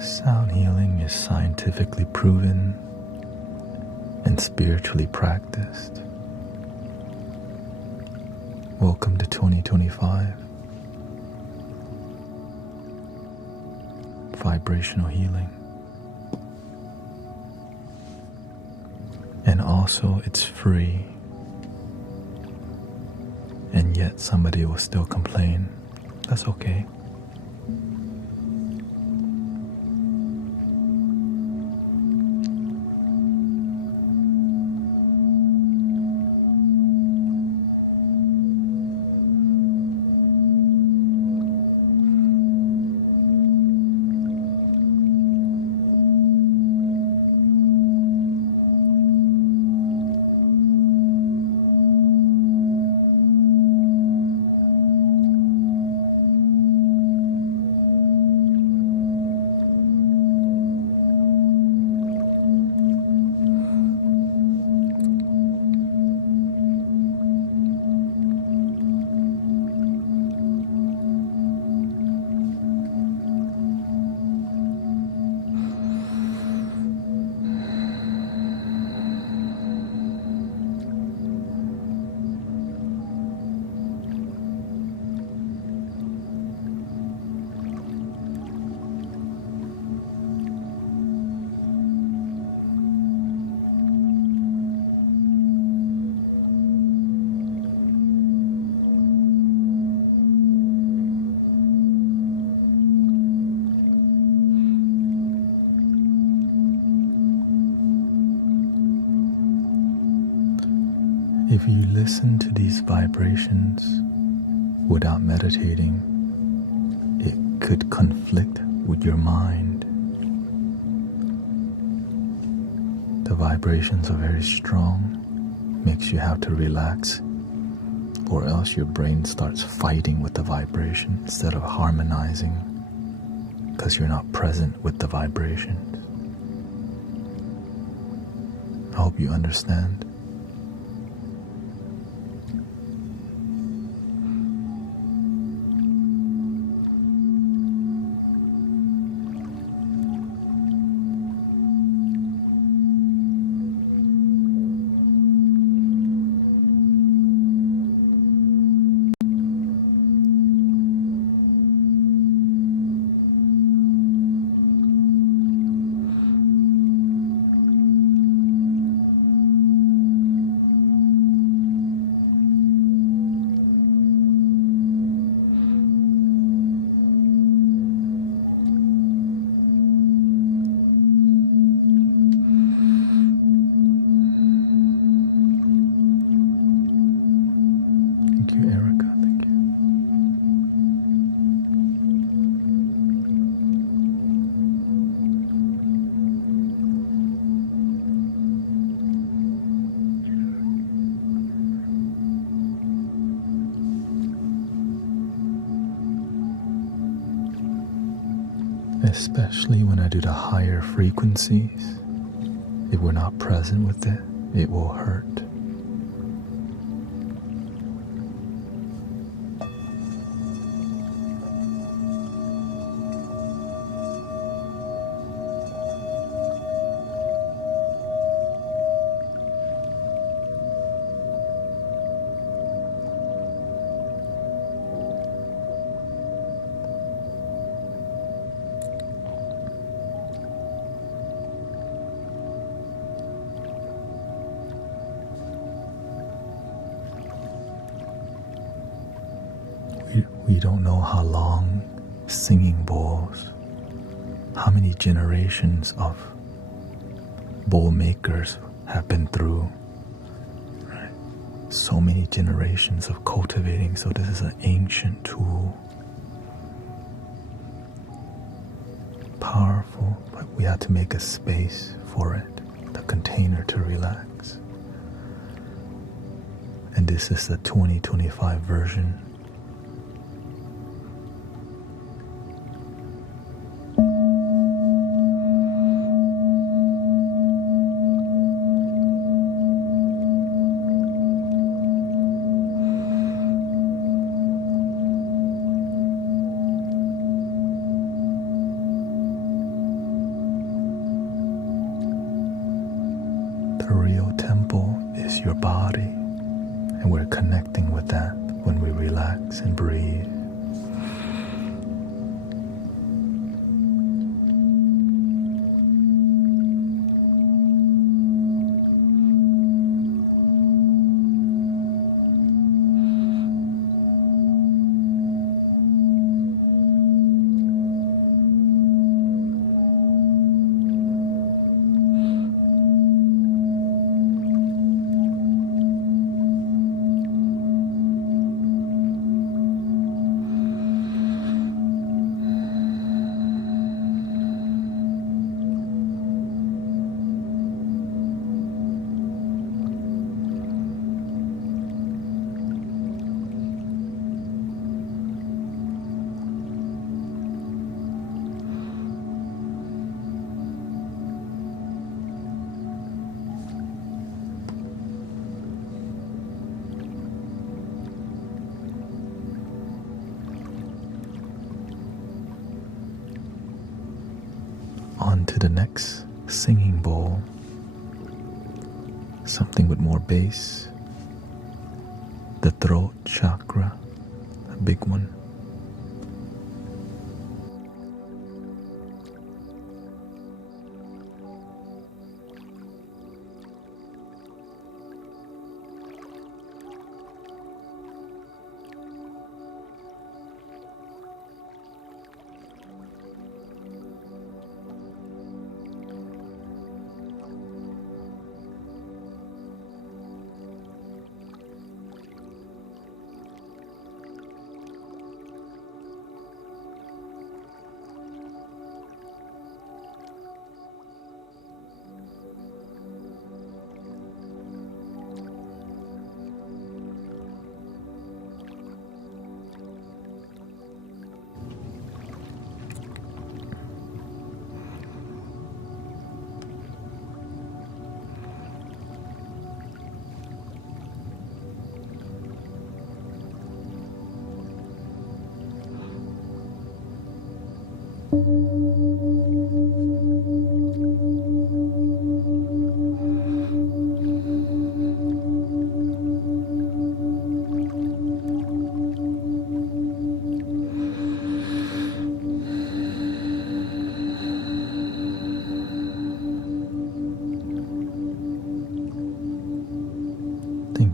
Sound healing is scientifically proven and spiritually practiced. Welcome to 2025. Vibrational healing. And also, it's free. And yet somebody will still complain. That's okay. If you listen to these vibrations without meditating, it could conflict with your mind. The vibrations are very strong, makes you have to relax, or else your brain starts fighting with the vibration instead of harmonizing because you're not present with the vibrations. I hope you understand. Thank you, Erica. Thank you. Especially when I do the higher frequencies, if we're not present with it, it will hurt. We don't know how long singing bowls, how many generations of bowl makers have been through. Right? So many generations of cultivating, so this is an ancient tool. Powerful, but we have to make a space for it, the container to relax. And this is the 2025 version. The real temple is your body, and we're connecting with that when we relax and breathe. On to the next singing bowl. Something with more bass. The throat chakra, a big one.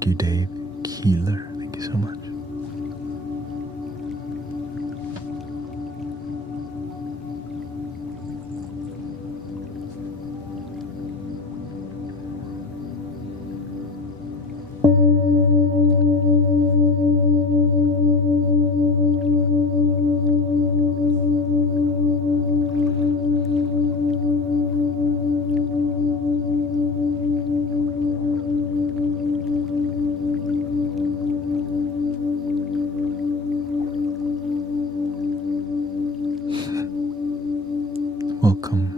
Thank you, Dave. Keeler, thank you so much. Welcome.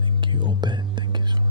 Thank you, Obed. Thank you so much.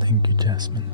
Thank you, Jasmine.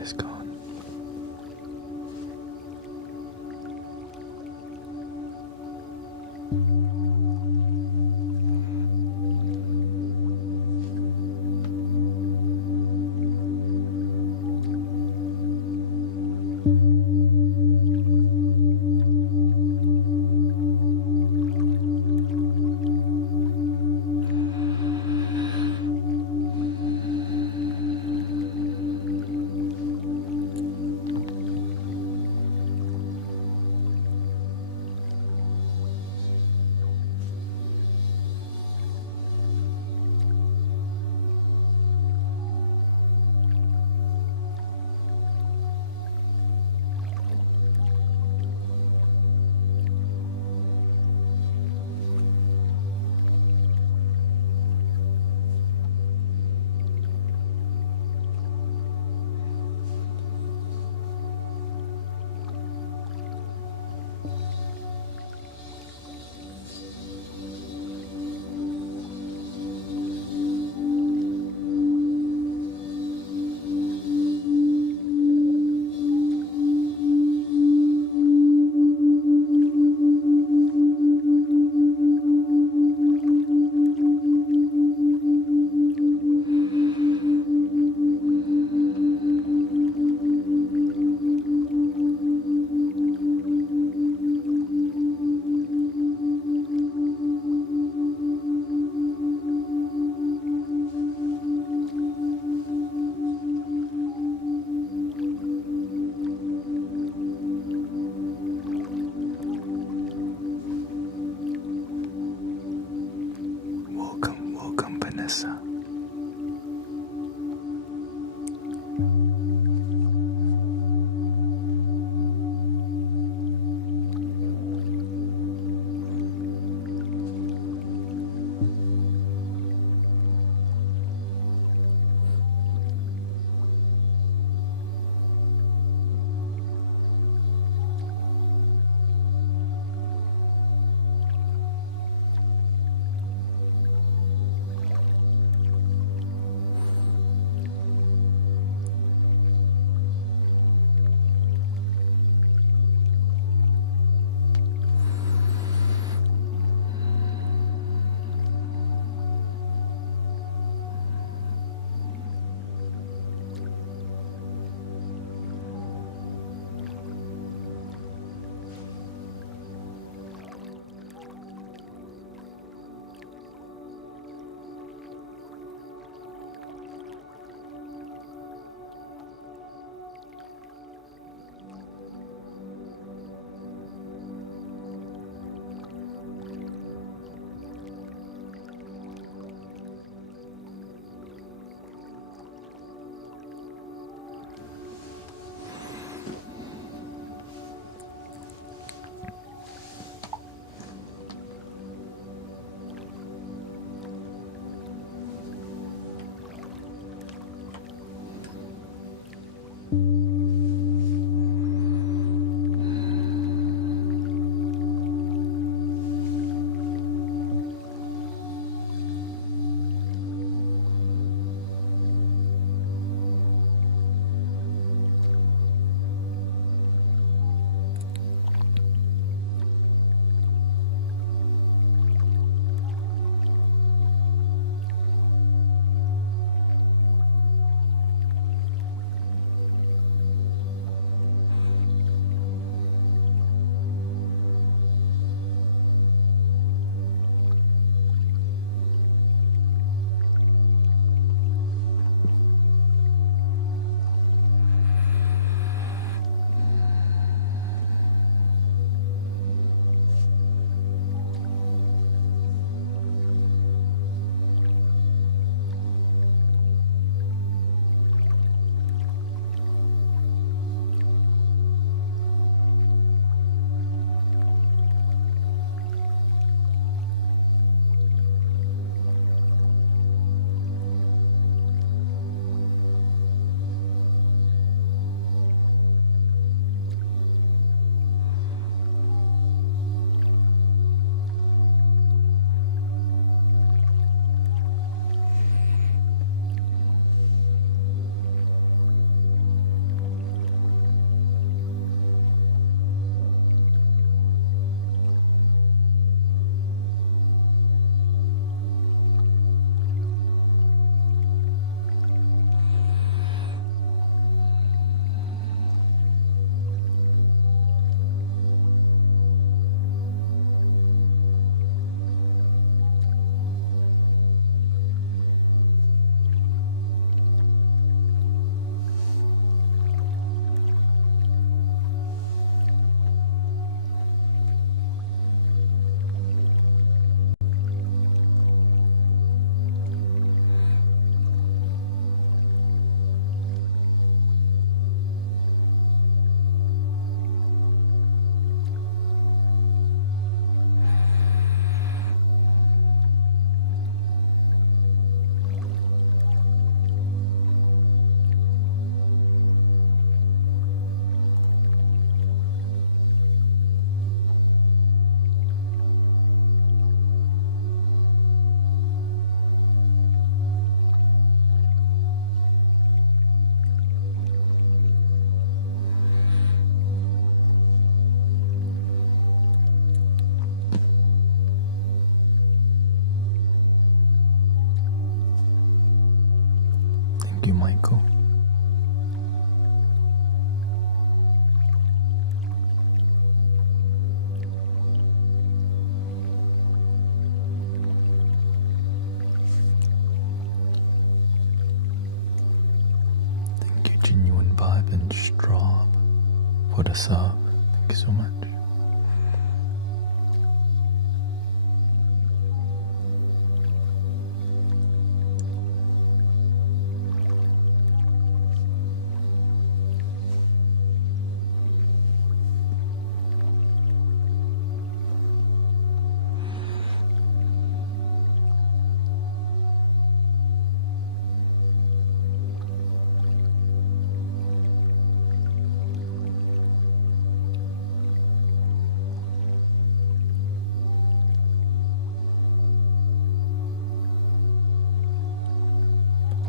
Is gone. Thank you, Michael. Thank you, Genuine Vibe and Straub, for the sub. Thank you so much.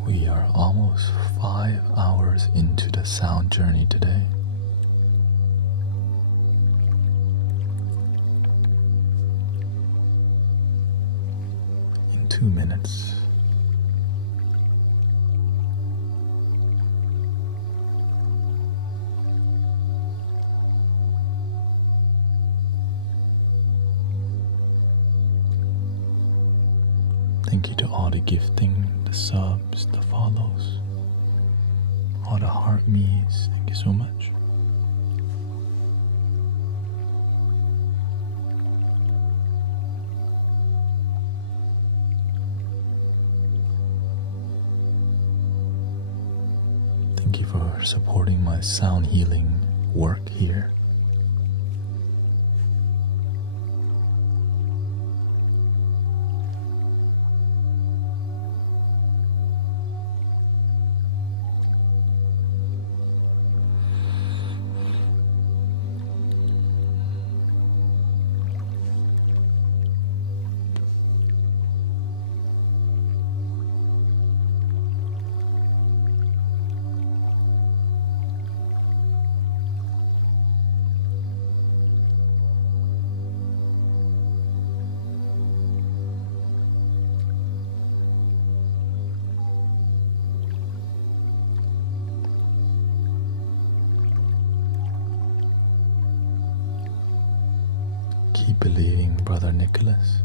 We are almost 5 hours into the sound journey today. In 2 minutes, thank you to all the gifting, the subs, the follows, all the heart me's. Thank you so much. Thank you for supporting my sound healing work here. Keep believing, Brother Nicholas.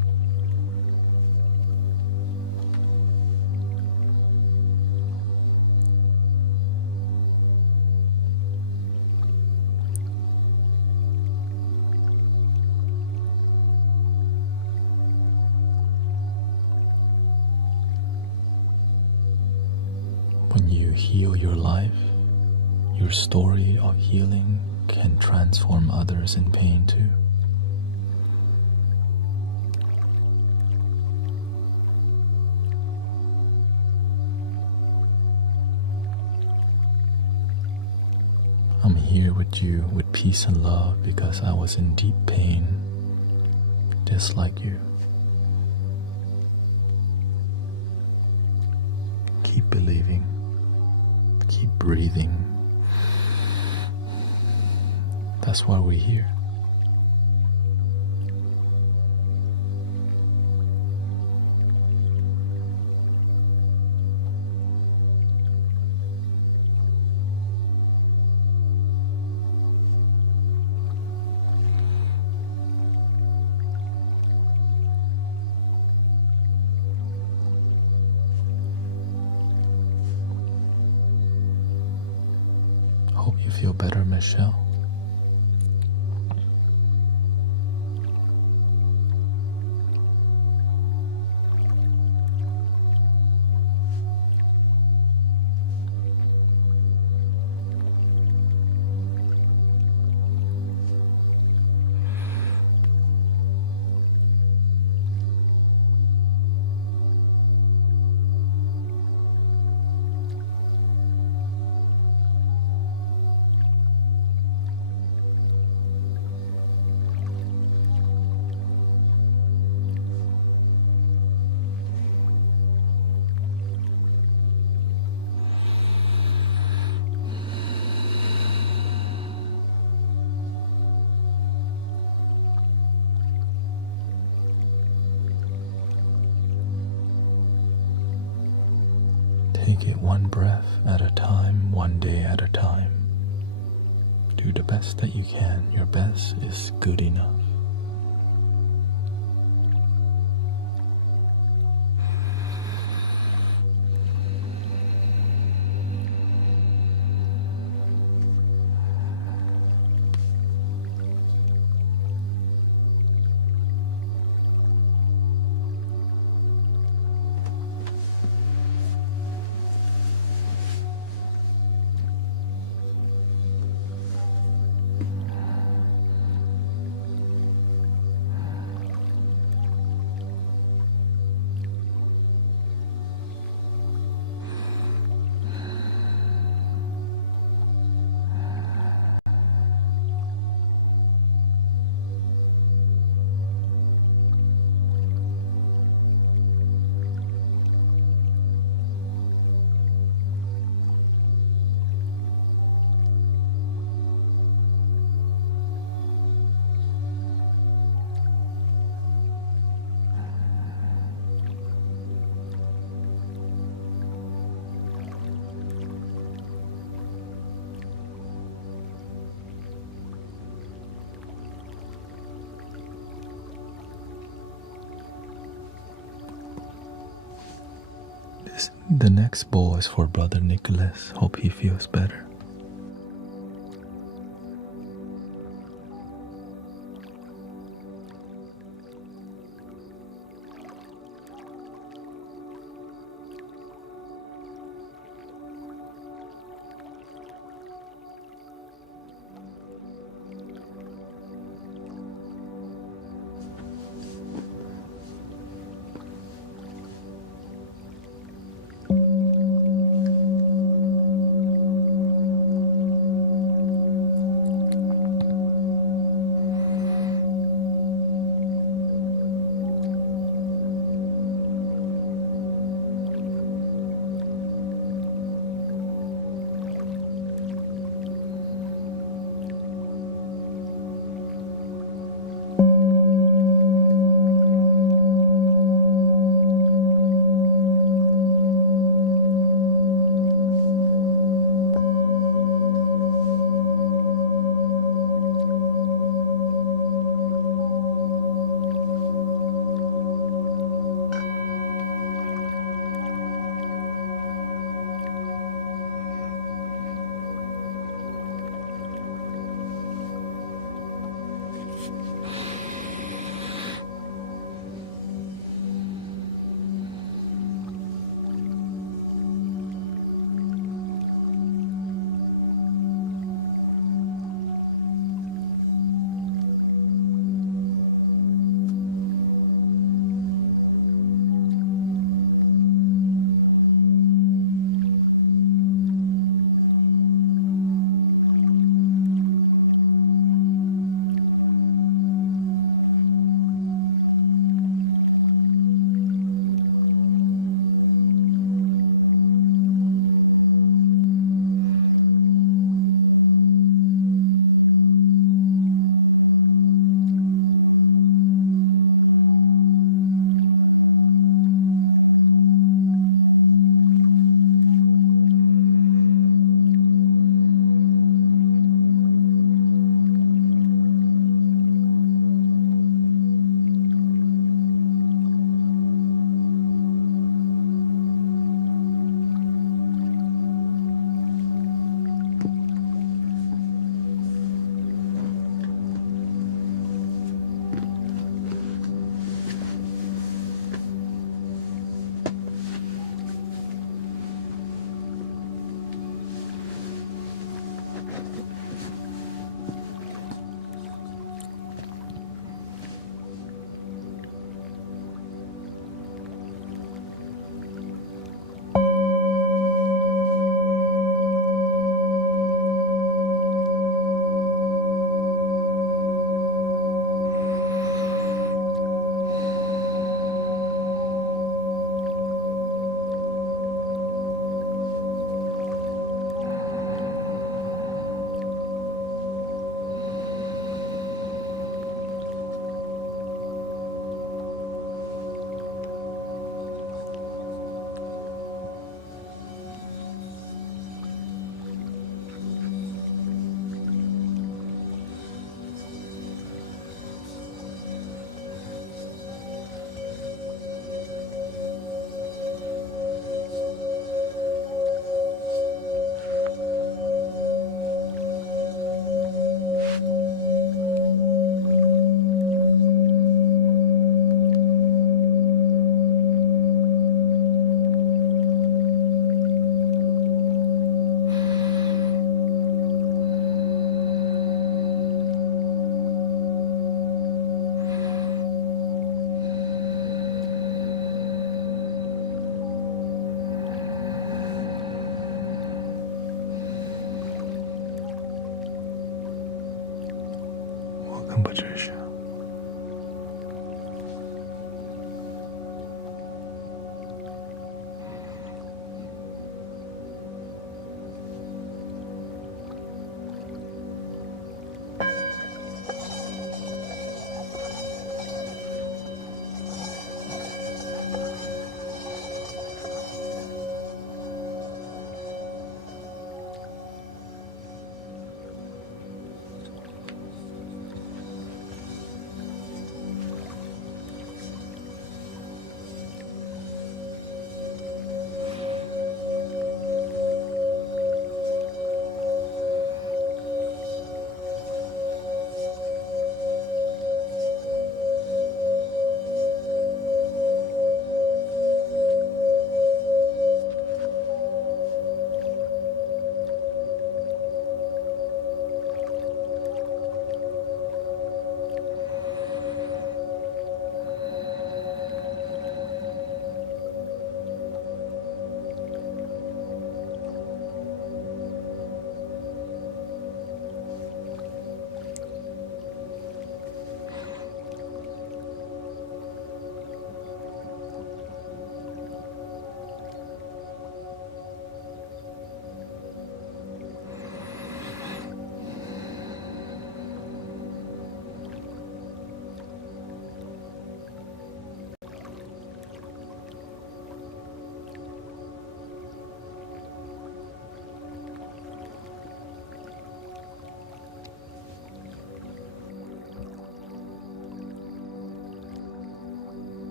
When you heal your life, your story of healing can transform others in pain too. I'm here with you with peace and love because I was in deep pain, just like you. Keep believing, keep breathing. That's why we're here. Hope you feel better, Michelle. Take it one breath at a time, one day at a time. Do the best that you can. Your best is good enough. The next bowl is for Brother Nicholas. Hope he feels better.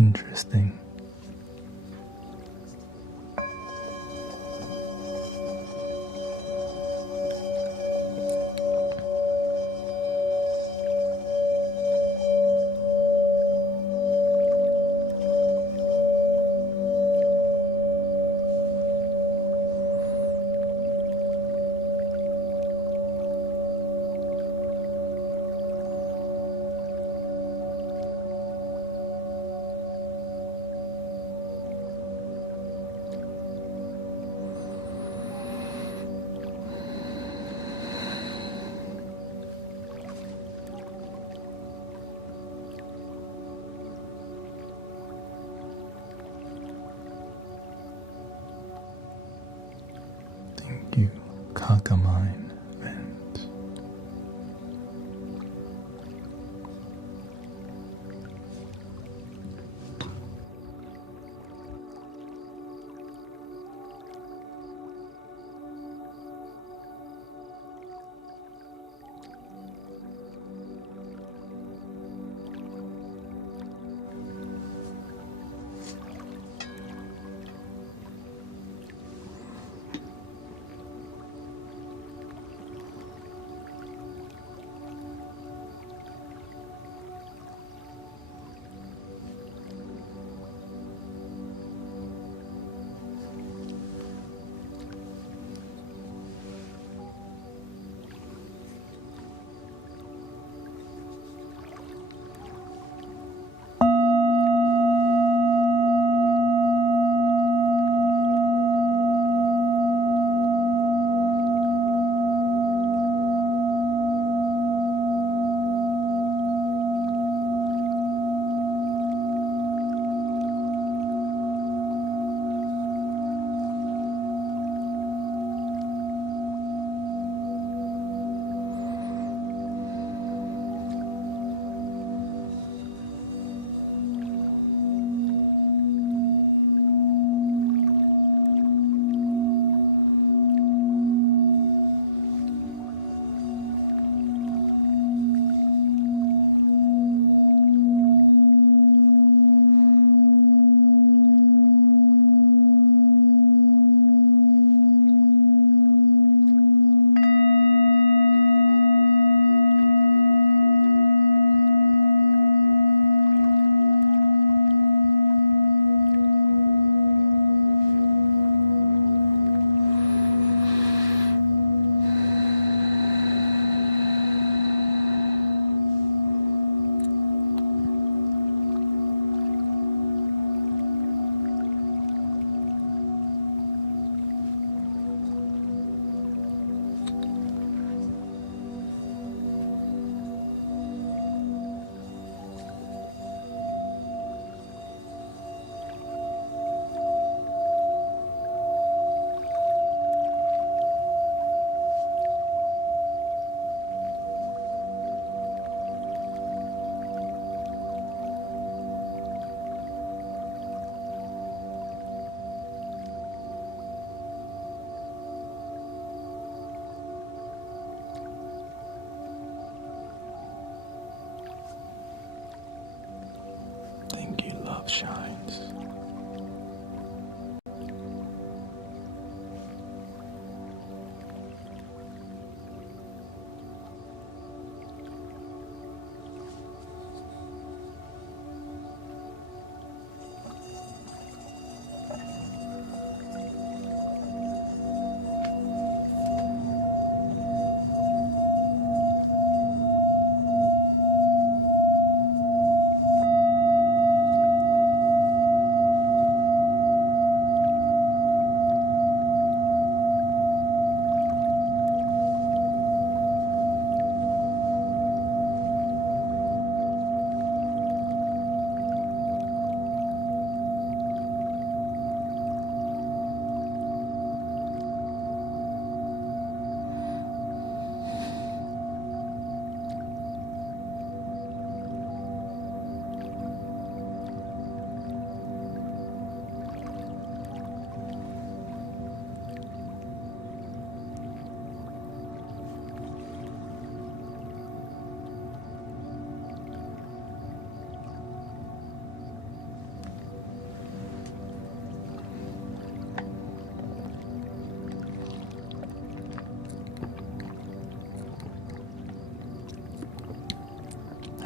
Interesting.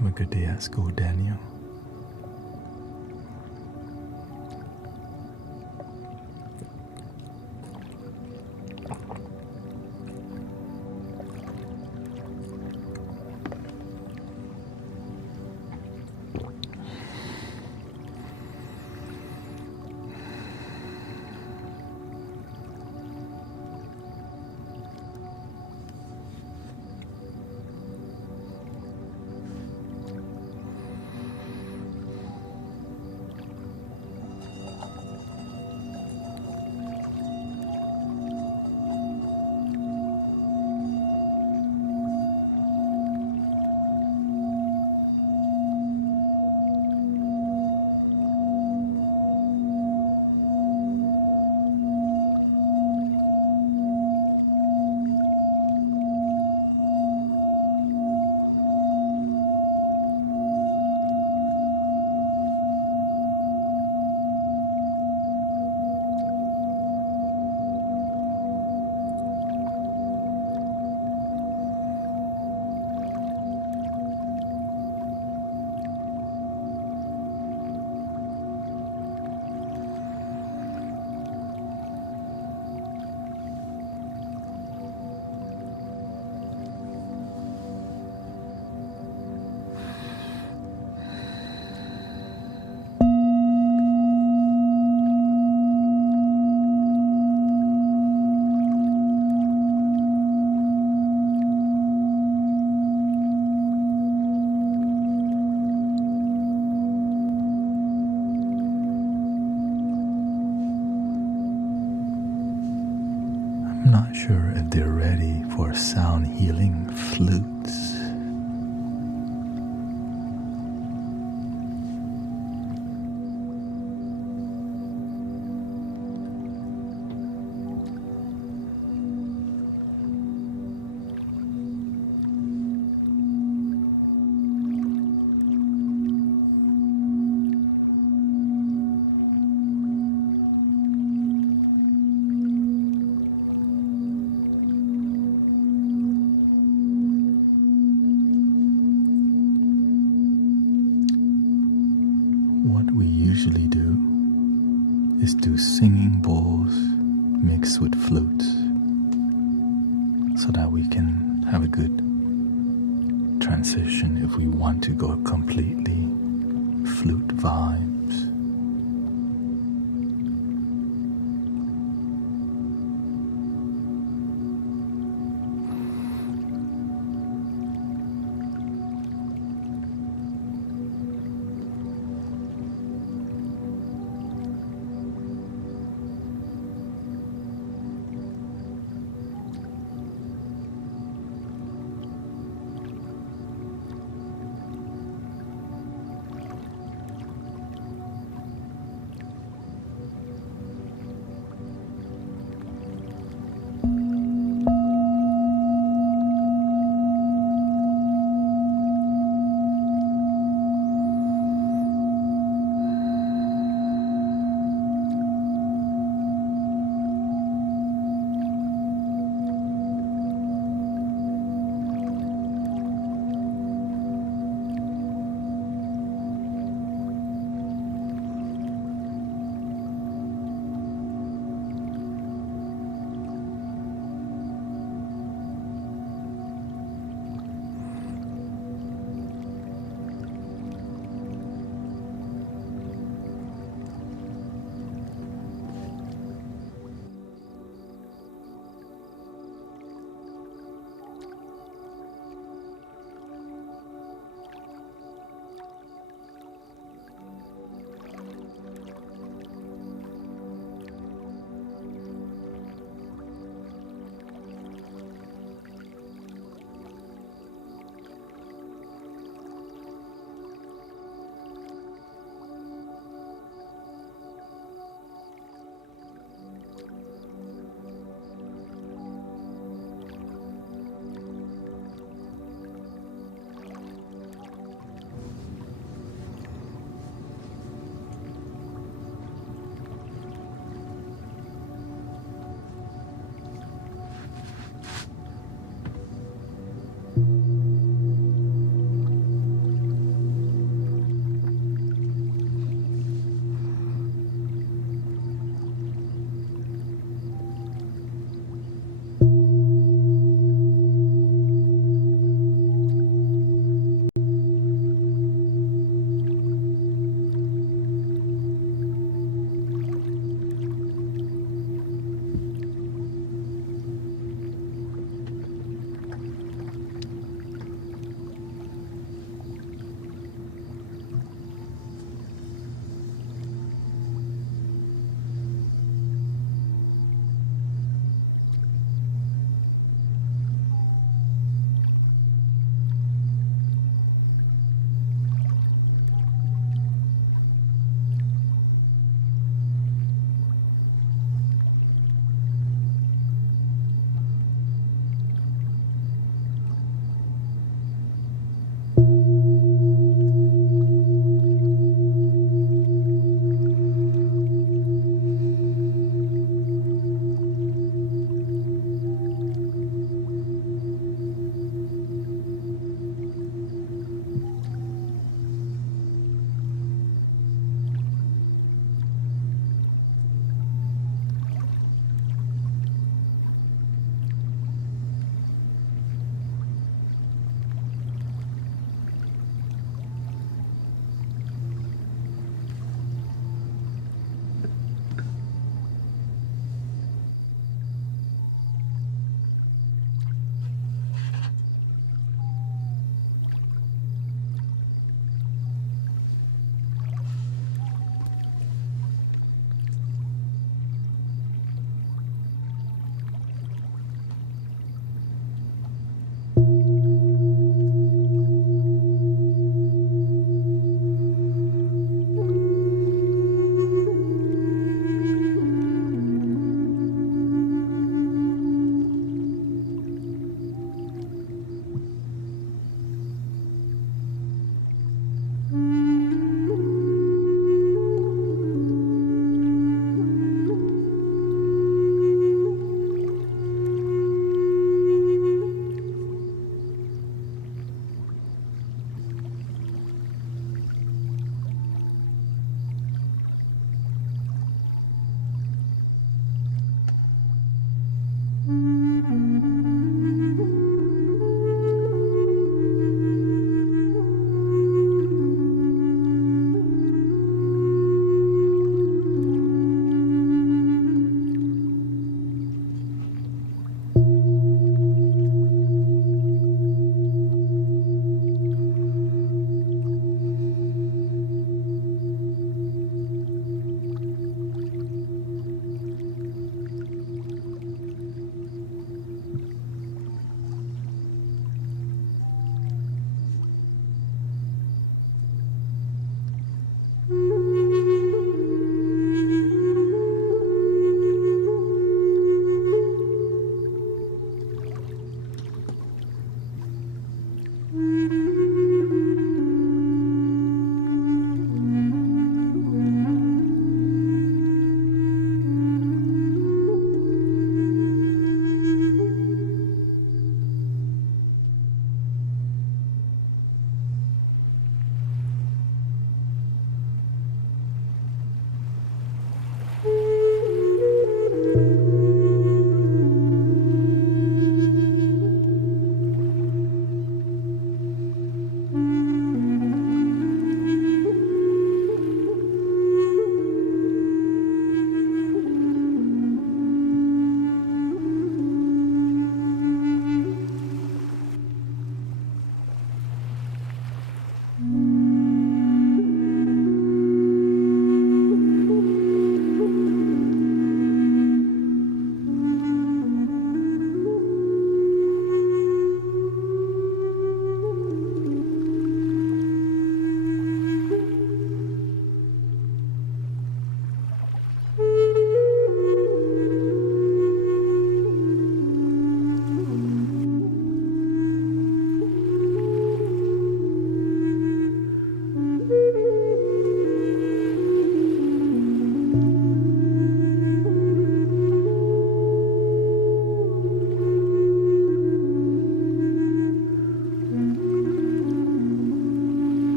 Have a good day at school, Daniel. I'm not sure if they're ready for sound healing flutes. What we usually do is do singing bowls mixed with flutes so that we can have a good transition if we want to go completely flute vibes.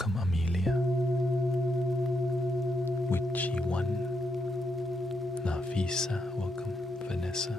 Welcome, Amelia. Witchy One. Nafisa, welcome, Vanessa.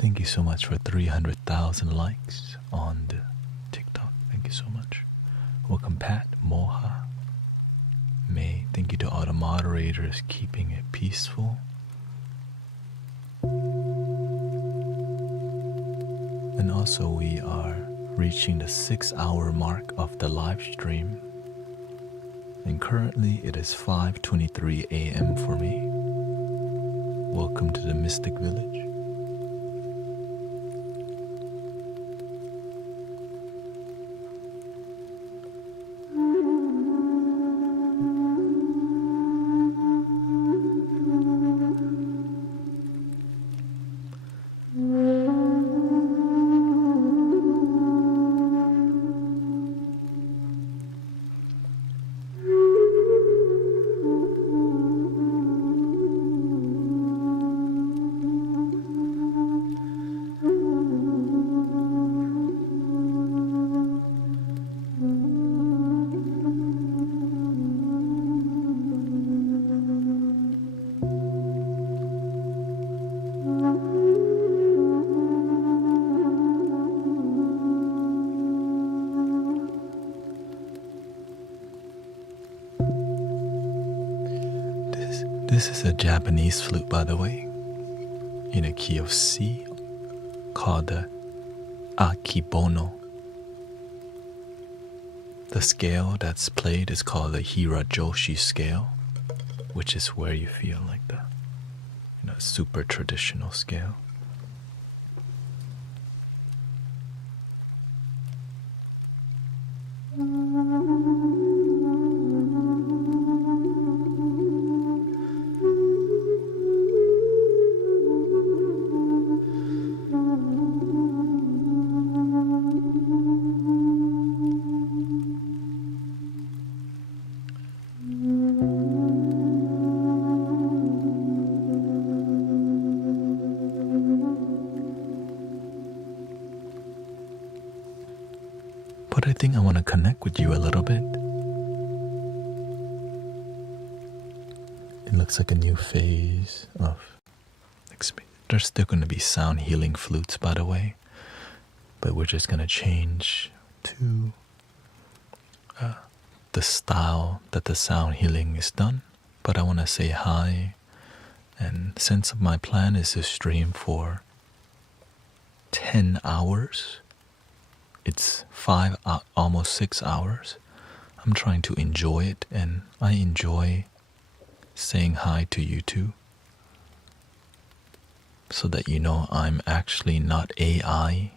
Thank you so much for 300,000 likes on the TikTok. Thank you so much. Welcome, Pat, Moha, May. Thank you to all the moderators keeping it peaceful. And also, we are reaching the 6-hour mark of the live stream. And currently, it is 5:23 a.m. for me. Welcome to the Mystic Village. This is a Japanese flute, by the way, in a key of C, called the Akibono. The scale that's played is called the Hirajoshi scale, which is where you feel like the super traditional scale. But I think I want to connect with you a little bit. It looks like a new phase of experience. There's still going to be sound healing flutes, by the way, but we're just going to change to the style that the sound healing is done. But I want to say hi, and since my plan is to stream for 10 hours, it's almost 6 hours. I'm trying to enjoy it, and I enjoy saying hi to you too, so that you know I'm actually not AI,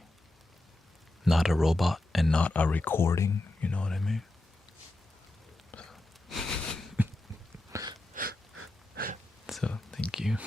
not a robot, and not a recording. You know what I mean? So thank you.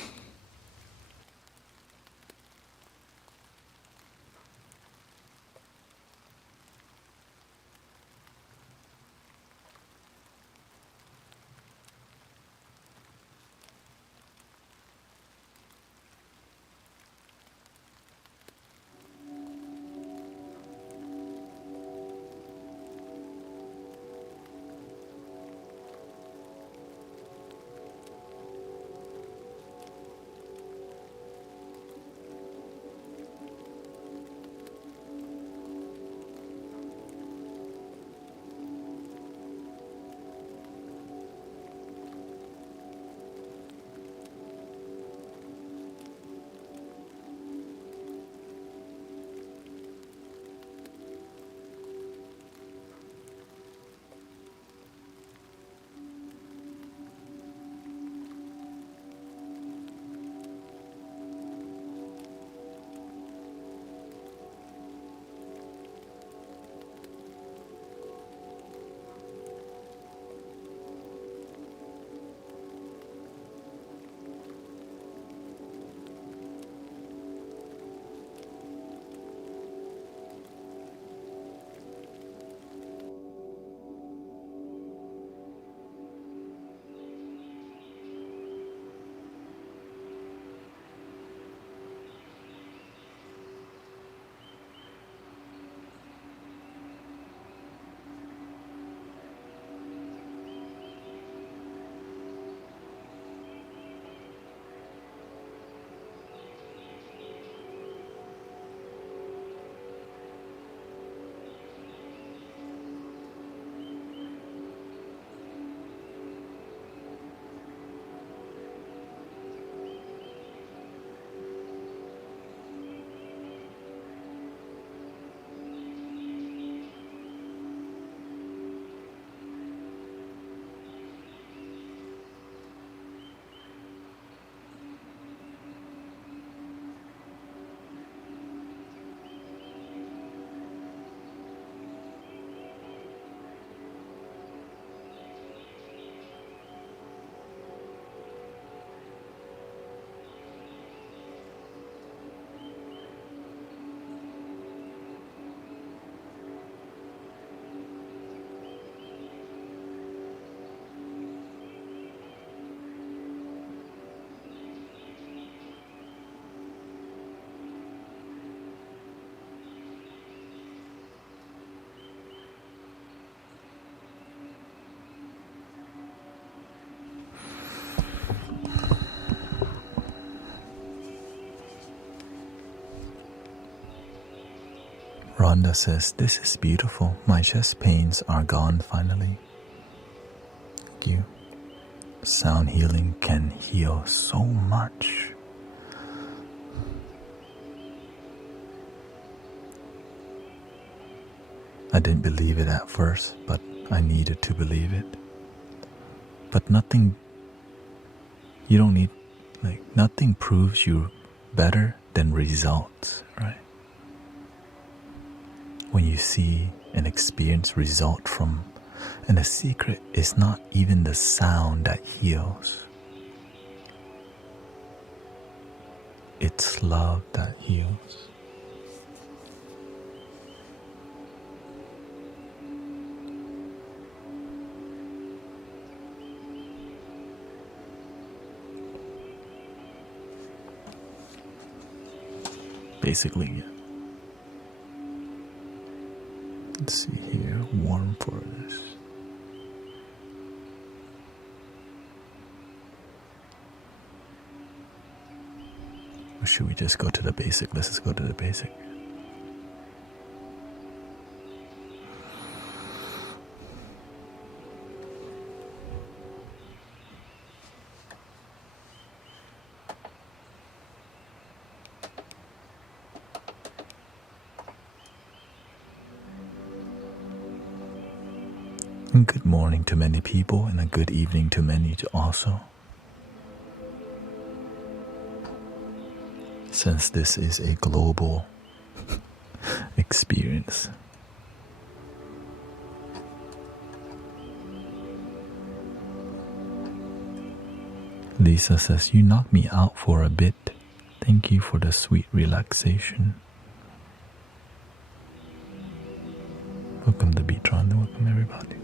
Wanda says, this is beautiful. My chest pains are gone finally. Thank you. Sound healing can heal so much. I didn't believe it at first, but I needed to believe it. But nothing, you don't need, nothing proves you better than results, right? When you see and experience result from, and the secret is not even the sound that heals. It's love that heals. Basically, let's see here, warm for this. Or should we just go to the basic? Let's just go to the basic. And good morning to many people, and a good evening to many also. Since this is a global experience. Lisa says, you knocked me out for a bit. Thank you for the sweet relaxation. Welcome to Beatron. Welcome everybody.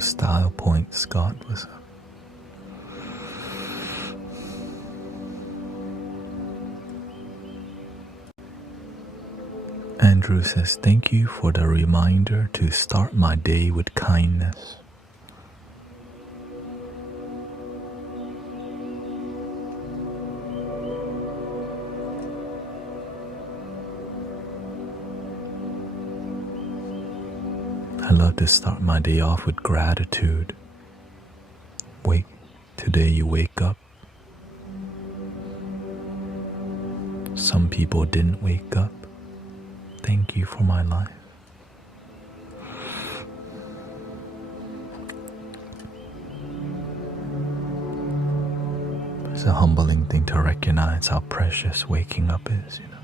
Style Point Scott was up. Andrew says, thank you for the reminder to start my day with kindness. I love to start my day off with gratitude. Today you wake up. Some people didn't wake up. Thank you for my life. It's a humbling thing to recognize how precious waking up is, you know.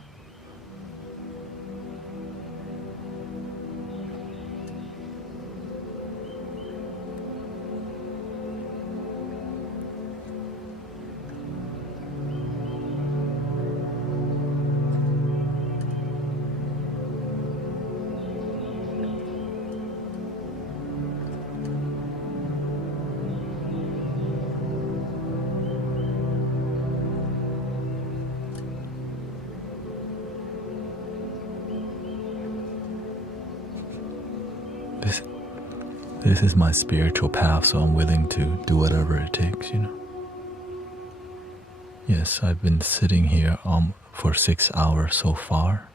This is my spiritual path, so I'm willing to do whatever it takes, you know. Yes, I've been sitting here for 6 hours so far.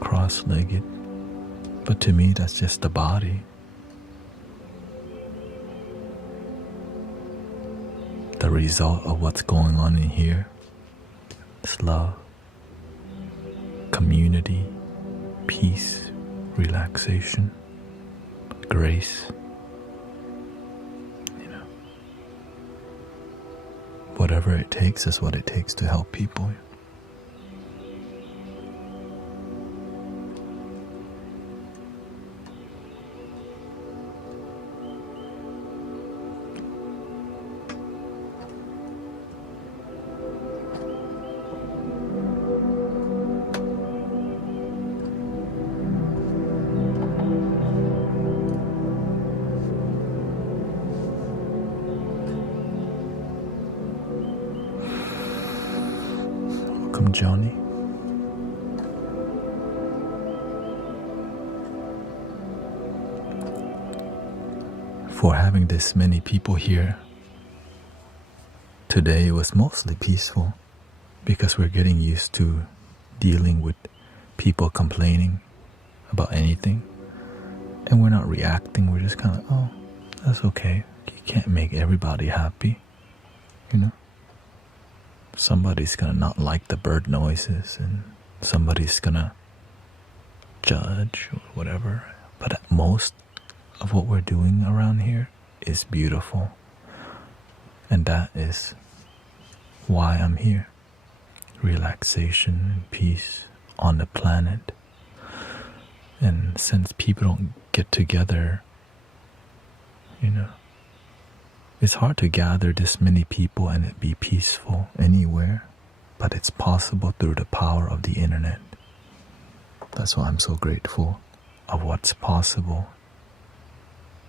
Cross-legged. But to me, that's just the body. The result of what's going on in here is love, community, peace, relaxation, grace, you know. Whatever it takes is what it takes to help people. welcome, Johnny. For having this many people here. Today was mostly peaceful because we're getting used to dealing with people complaining about anything, and we're not reacting. We're just kind of, oh, that's okay. You can't make everybody happy, you know. Somebody's gonna not like the bird noises, and somebody's gonna judge or whatever. But most of what we're doing around here is beautiful, and that is why I'm here. Relaxation and peace on the planet. And since people don't get together, you know, it's hard to gather this many people and it be peaceful anywhere, but it's possible through the power of the internet. That's why I'm so grateful of what's possible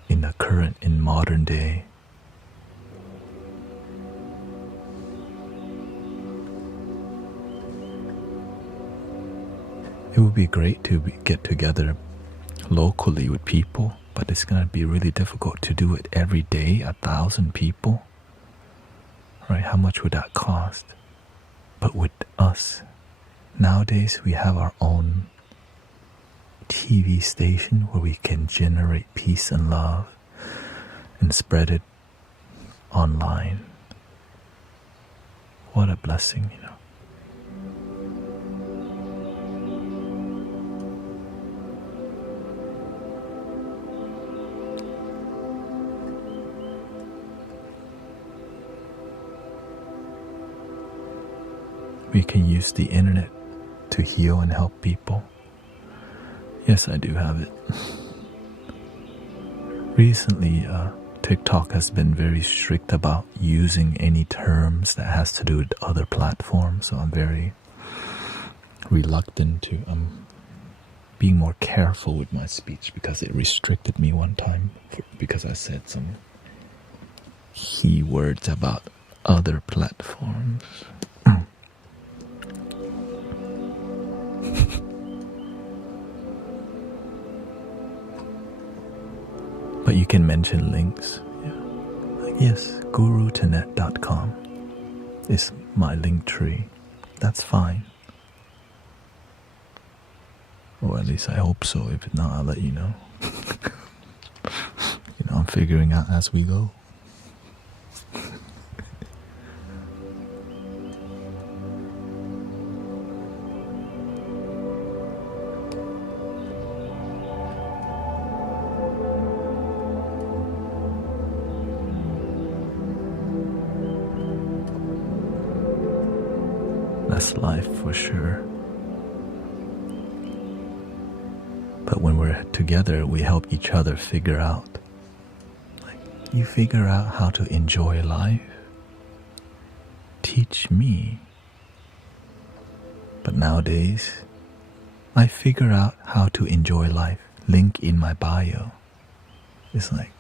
in modern day. It would be great to get together locally with people, but it's going to be really difficult to do it every day, 1,000 people. Right? How much would that cost? But with us, nowadays we have our own TV station where we can generate peace and love and spread it online. What a blessing, you know. We can use the internet to heal and help people. Yes, I do have it. Recently, TikTok has been very strict about using any terms that has to do with other platforms, so I'm very reluctant to being more careful with my speech because it restricted me one time because I said some keywords about other platforms. But you can mention links. Yeah. Like, yes, guruthanet.com is my link tree. That's fine. Or at least I hope so. If not, I'll let you know. You know, I'm figuring out as we go. That's life for sure. But when we're together, we help each other figure out. Like, you figure out how to enjoy life. Teach me. But nowadays, I figure out how to enjoy life. Link in my bio. It's like,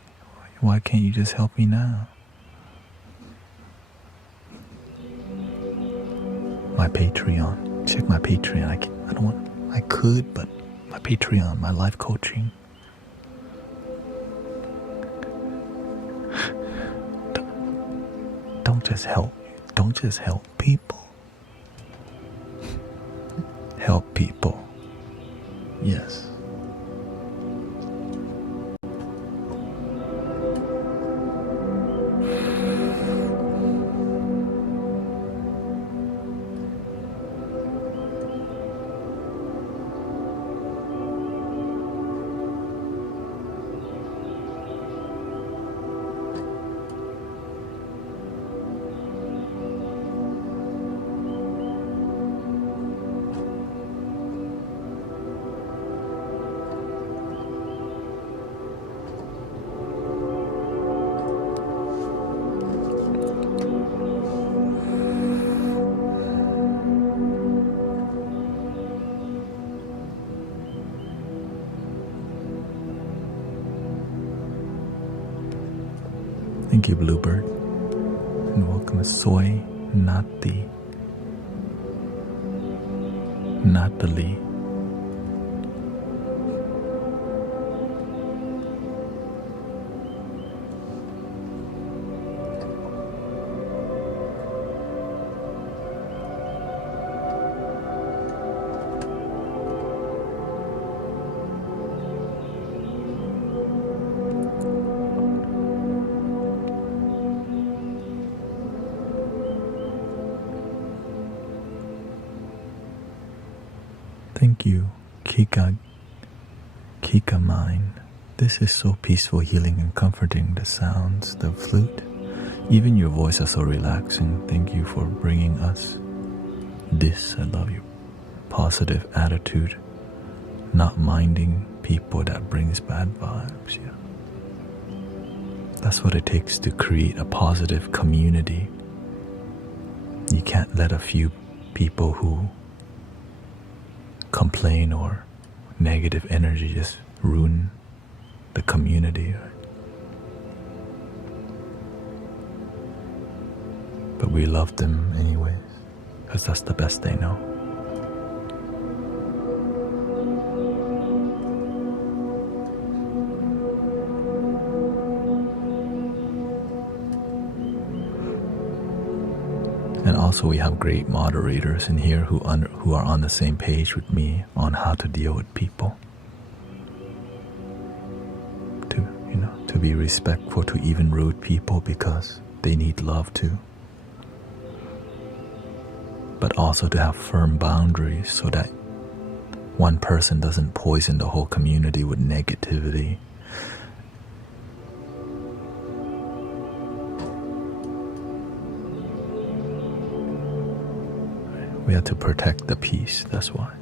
why can't you just help me now? My Patreon. Check my Patreon. I could, but my Patreon, my life coaching. Don't just help people. Help people. Yes. Thank you, Bluebird. And welcome, Soy Nati. Natalie. Thank you, Kika Mine. This is so peaceful, healing, and comforting. The sounds, the flute, even your voice are so relaxing. Thank you for bringing us this. I love you. Positive attitude, not minding people that brings bad vibes. Yeah, that's what it takes to create a positive community. You can't let a few people who complain or negative energy just ruin the community. But we love them anyways, because that's the best they know. And also we have great moderators in here who are on the same page with me on how to deal with people. To be respectful to even rude people because they need love too. But also to have firm boundaries so that one person doesn't poison the whole community with negativity. We have to protect the peace, that's why.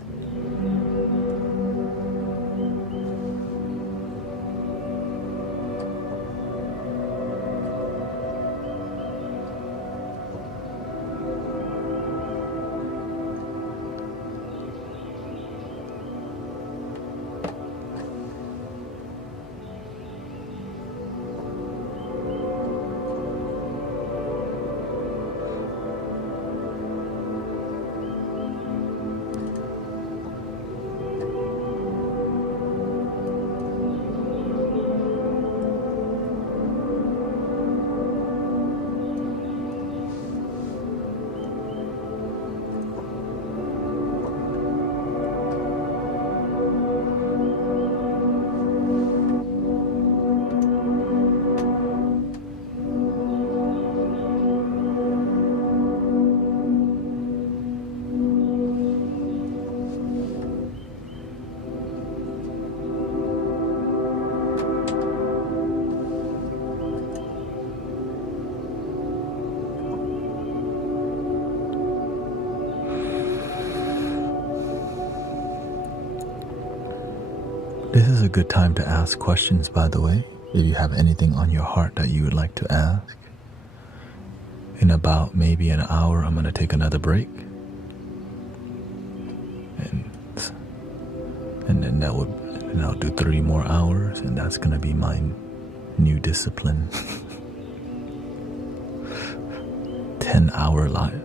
This is a good time to ask questions, by the way. If you have anything on your heart that you would like to ask. In about maybe an hour, I'm going to take another break. And then I'll do 3 more hours, and that's going to be my new discipline. 10-hour live.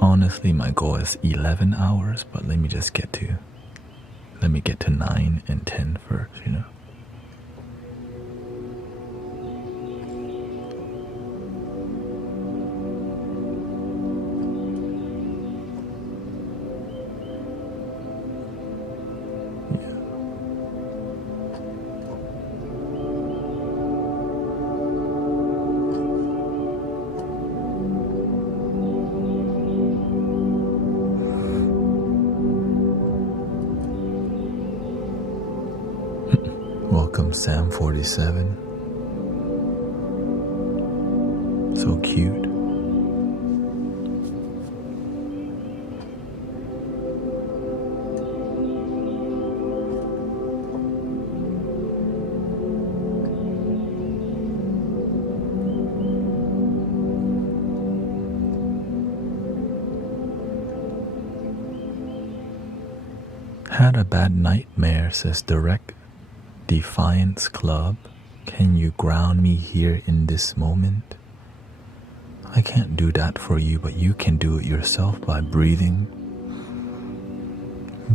Honestly, my goal is 11 hours, but let me get to 9 and 10 first, Welcome, Sam 47. So cute. Had a bad nightmare, says Direct Defiance Club. Can you ground me here in this moment? I can't do that for you, but you can do it yourself by breathing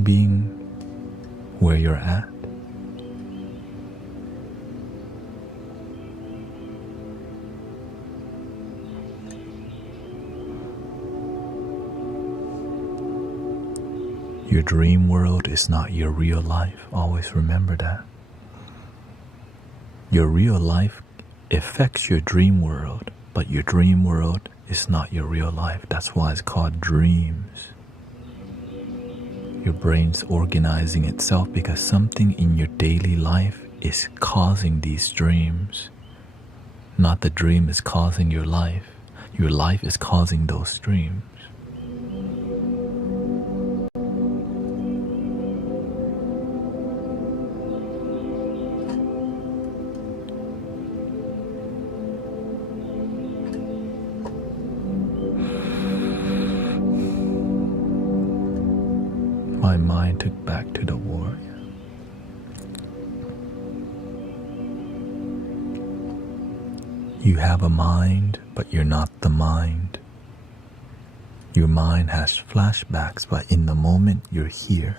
being where you're at. Your dream world is not your real life. Always remember that. Your real life affects your dream world, but your dream world is not your real life. That's why it's called dreams. Your brain's organizing itself because something in your daily life is causing these dreams. Not the dream is causing your life. Your life is causing those dreams. My mind took back to the warrior. You have a mind, but you're not the mind. Your mind has flashbacks, but in the moment you're here.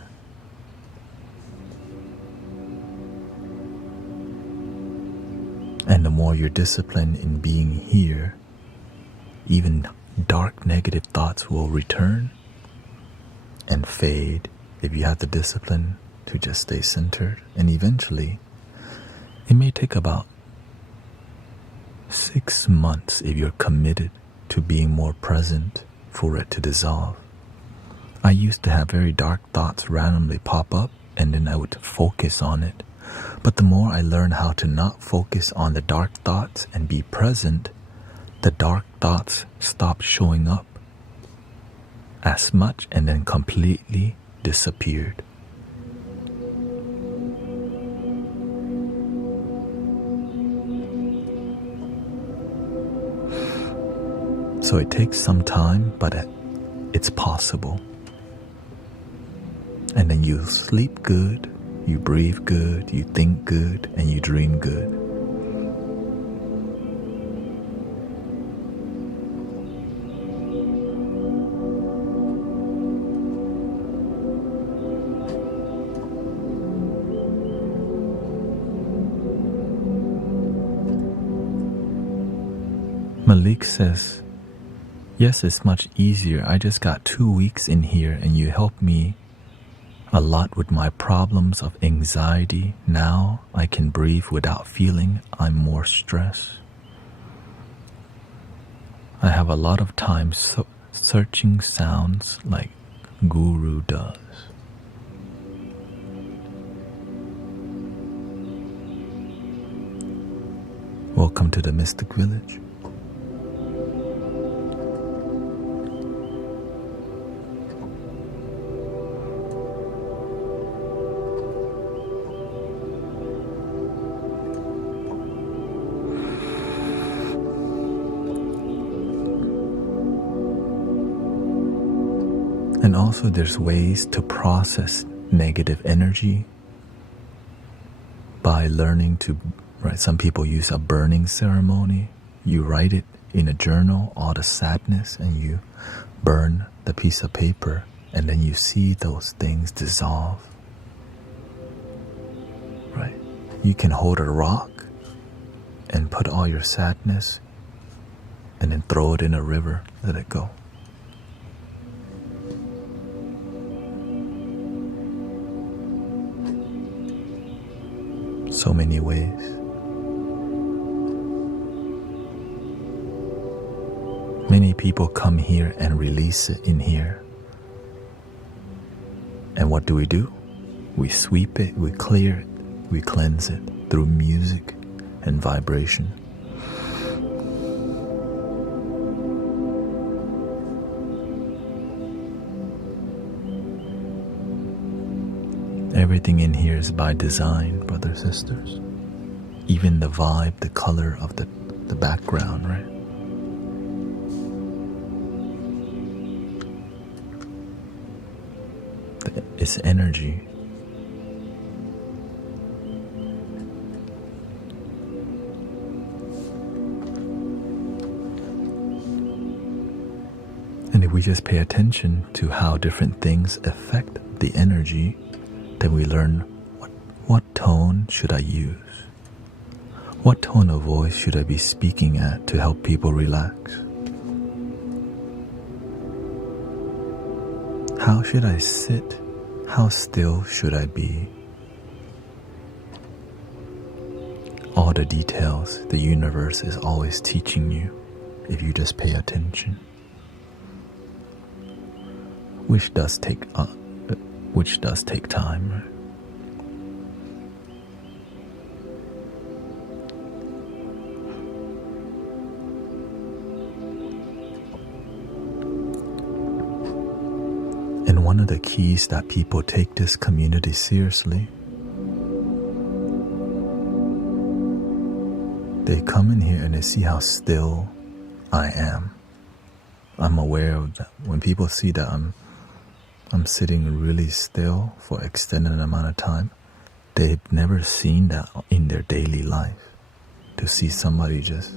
And the more you're disciplined in being here, even dark negative thoughts will return and fade if you have the discipline to just stay centered. And eventually, it may take about 6 months if you're committed to being more present for it to dissolve. I used to have very dark thoughts randomly pop up, and then I would focus on it. But the more I learned how to not focus on the dark thoughts and be present, the dark thoughts stopped showing up as much and then completely disappeared. So it takes some time, but it's possible. And then you sleep good, you breathe good, you think good, and you dream good. Malik says, yes, it's much easier. I just got 2 weeks in here and you helped me a lot with my problems of anxiety. Now I can breathe without feeling I'm more stressed. I have a lot of time searching sounds like Guru does. Welcome to the Mystic Village. And also there's ways to process negative energy by learning to, right? Some people use a burning ceremony. You write it in a journal, all the sadness, and you burn the piece of paper, and then you see those things dissolve, right? You can hold a rock and put all your sadness and then throw it in a river, let it go. So many ways. Many people come here and release it in here. And what do? We sweep it, we clear it, we cleanse it through music and vibration. Everything in here is by design, brothers and sisters. Even the vibe, the color of the background, right? It's energy. And if we just pay attention to how different things affect the energy, then we learn what tone should I use? What tone of voice should I be speaking at to help people relax? How should I sit? How still should I be? All the details the universe is always teaching you if you just pay attention. Which does take time, right? And one of the keys that people take this community seriously, they come in here and they see how still I am. I'm aware of that. When people see that I'm sitting really still for extended amount of time, they've never seen that in their daily life. To see somebody just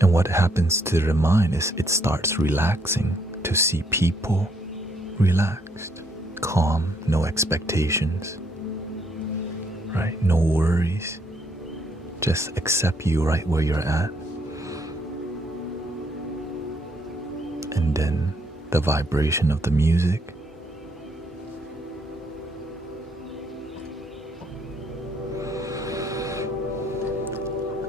and what happens to the mind is it starts relaxing to see people relaxed, calm, no expectations, right? No worries. Just accept you right where you're at. And then the vibration of the music.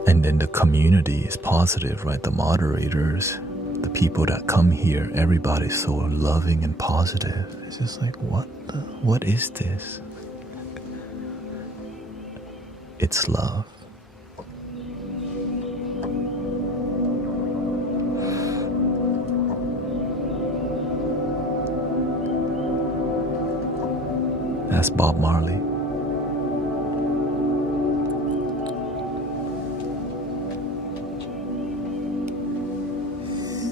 And then the community is positive, right? The moderators, the people that come here, everybody's so loving and positive. It's just like, what is this? It's love. That's Bob Marley.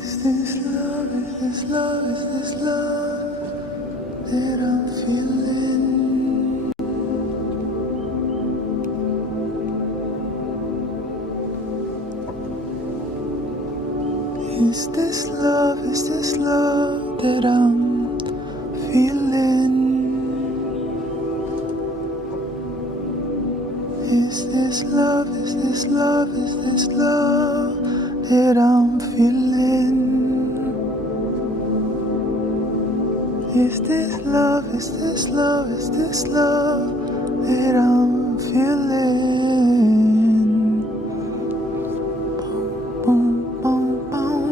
Is this love, is this love, is this love that I'm feeling? Is this love that I'm feeling? Is this love, is this love, is this love that I'm feeling? Is this love, is this love, is this love that I'm feeling? Boom, boom, boom.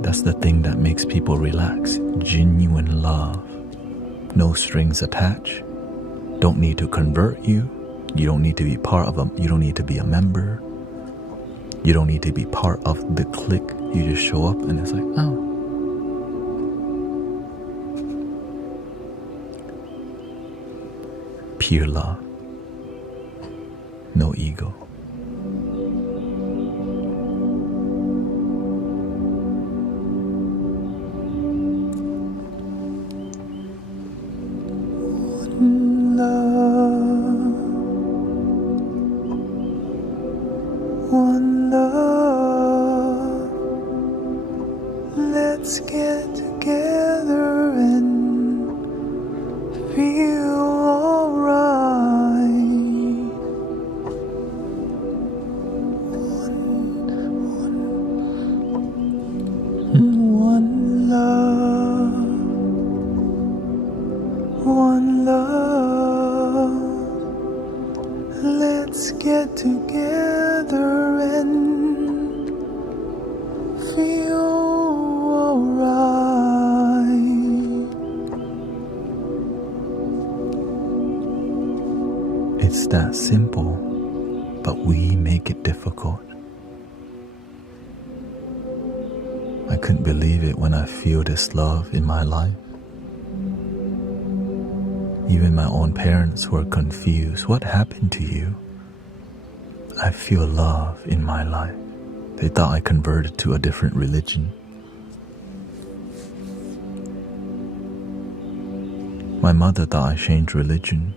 That's the thing that makes people relax. Genuine love. No strings attached. Don't need to convert you. You don't need to be part of you don't need to be a member. You don't need to be part of the clique. You just show up and it's like, oh. Pure love. No ego. One love, let's get together and feel alright. One love, let's get together and feel alright. It's that simple, but we make it difficult. I couldn't believe it when I feel this love in my life. Even my own parents were confused. What happened to you? I feel love in my life. They thought I converted to a different religion. My mother thought I changed religion.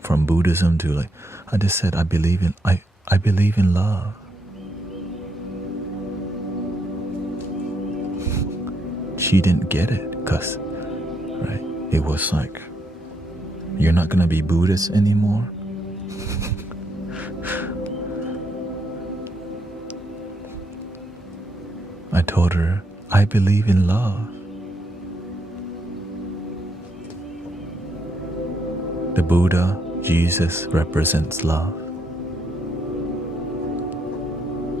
from Buddhism to like, I just said I believe in love. She didn't get it because, right, it was like, you're not gonna be Buddhist anymore. I told her, I believe in love. The Buddha, Jesus, represents love.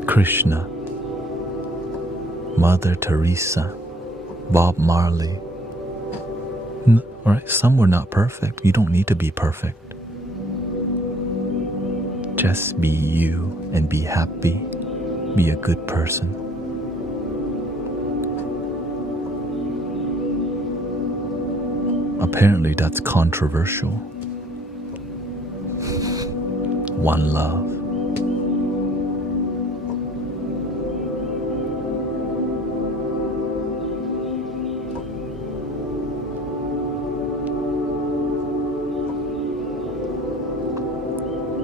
Krishna, Mother Teresa, Bob Marley. Right? Some were not perfect. You don't need to be perfect. Just be you and be happy. Be a good person. Apparently that's controversial. One love.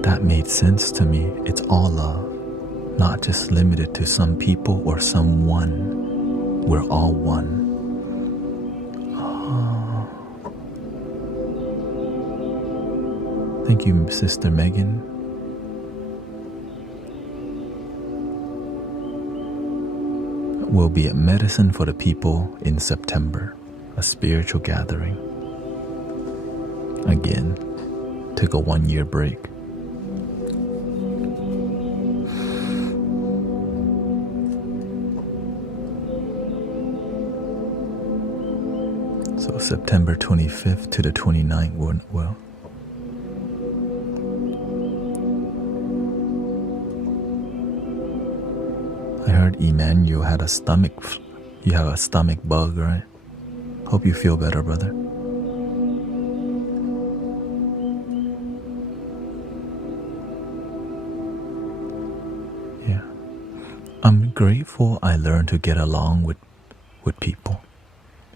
That made sense to me. It's all love, not just limited to some people or someone. We're all one. Thank you, Sister Megan. We'll be at Medicine for the People in September, a spiritual gathering. Again, took a 1-year break. So September 25th to the 29th went well. I heard Emmanuel had you have a stomach bug, right? Hope you feel better, brother. Yeah. I'm grateful I learned to get along with people.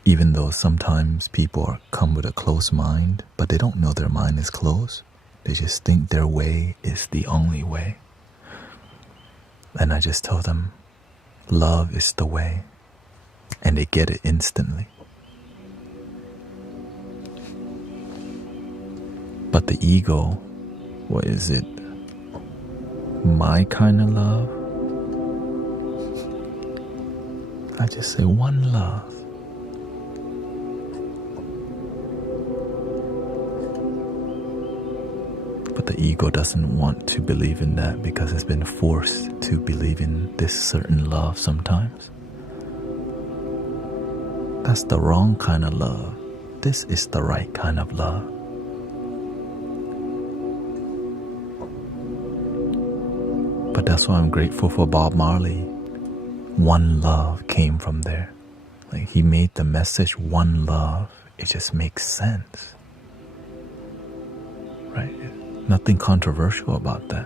Even though sometimes people come with a closed mind, but they don't know their mind is closed. They just think their way is the only way. And I just tell them, love is the way. And they get it instantly. But the ego, what is it? My kind of love? I just say one love. But the ego doesn't want to believe in that because it's been forced to believe in this certain love sometimes. That's the wrong kind of love. This is the right kind of love. But that's why I'm grateful for Bob Marley. One love came from there. Like he made the message one love. It just makes sense. Right? Nothing controversial about that.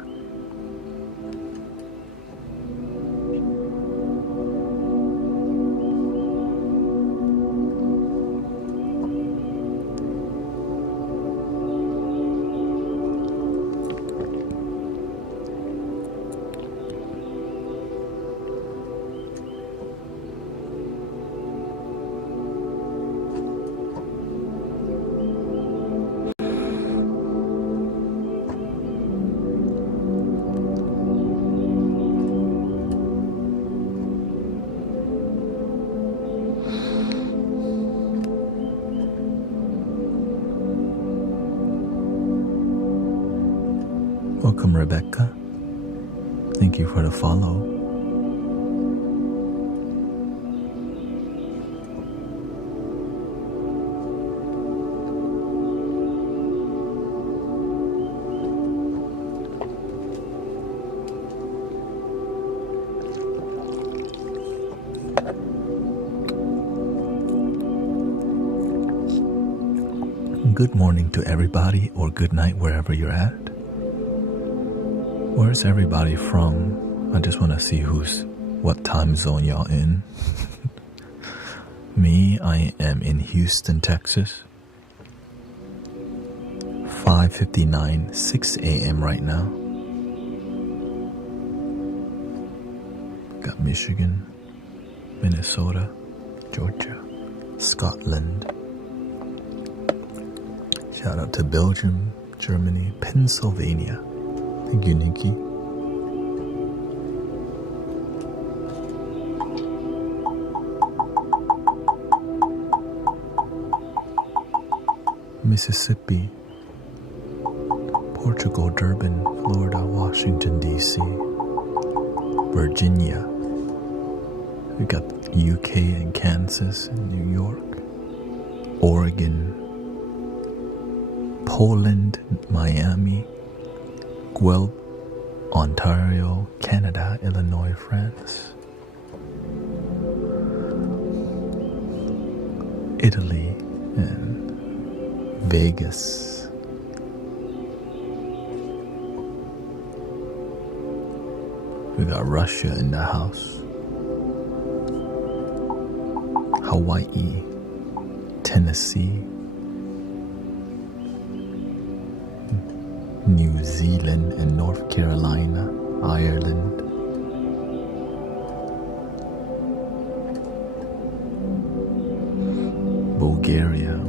Welcome, Rebecca. Thank you for the follow. Good morning to everybody, or good night wherever you're at. Where's everybody from? I just want to see what time zone y'all in. Me, I am in Houston, Texas. 5:59, 6 a.m. right now. Got Michigan, Minnesota, Georgia, Scotland. Shout out to Belgium, Germany, Pennsylvania. Thank you, Nikki. Mississippi, Portugal, Durban, Florida, Washington, D.C., Virginia. We got UK and Kansas and New York, Oregon, Poland, Miami, Guelph, Ontario, Canada, Illinois, France, Italy, and Vegas. We got Russia in the house, Hawaii, Tennessee, New Zealand and North Carolina, Ireland, Bulgaria,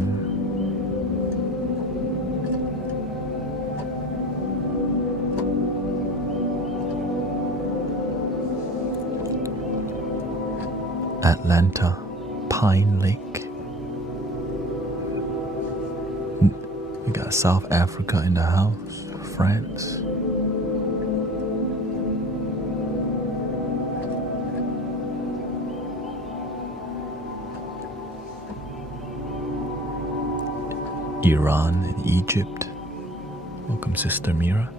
Atlanta, Pine Lake. We got South Africa in the house, France. Iran and Egypt. Welcome, Sister Mira.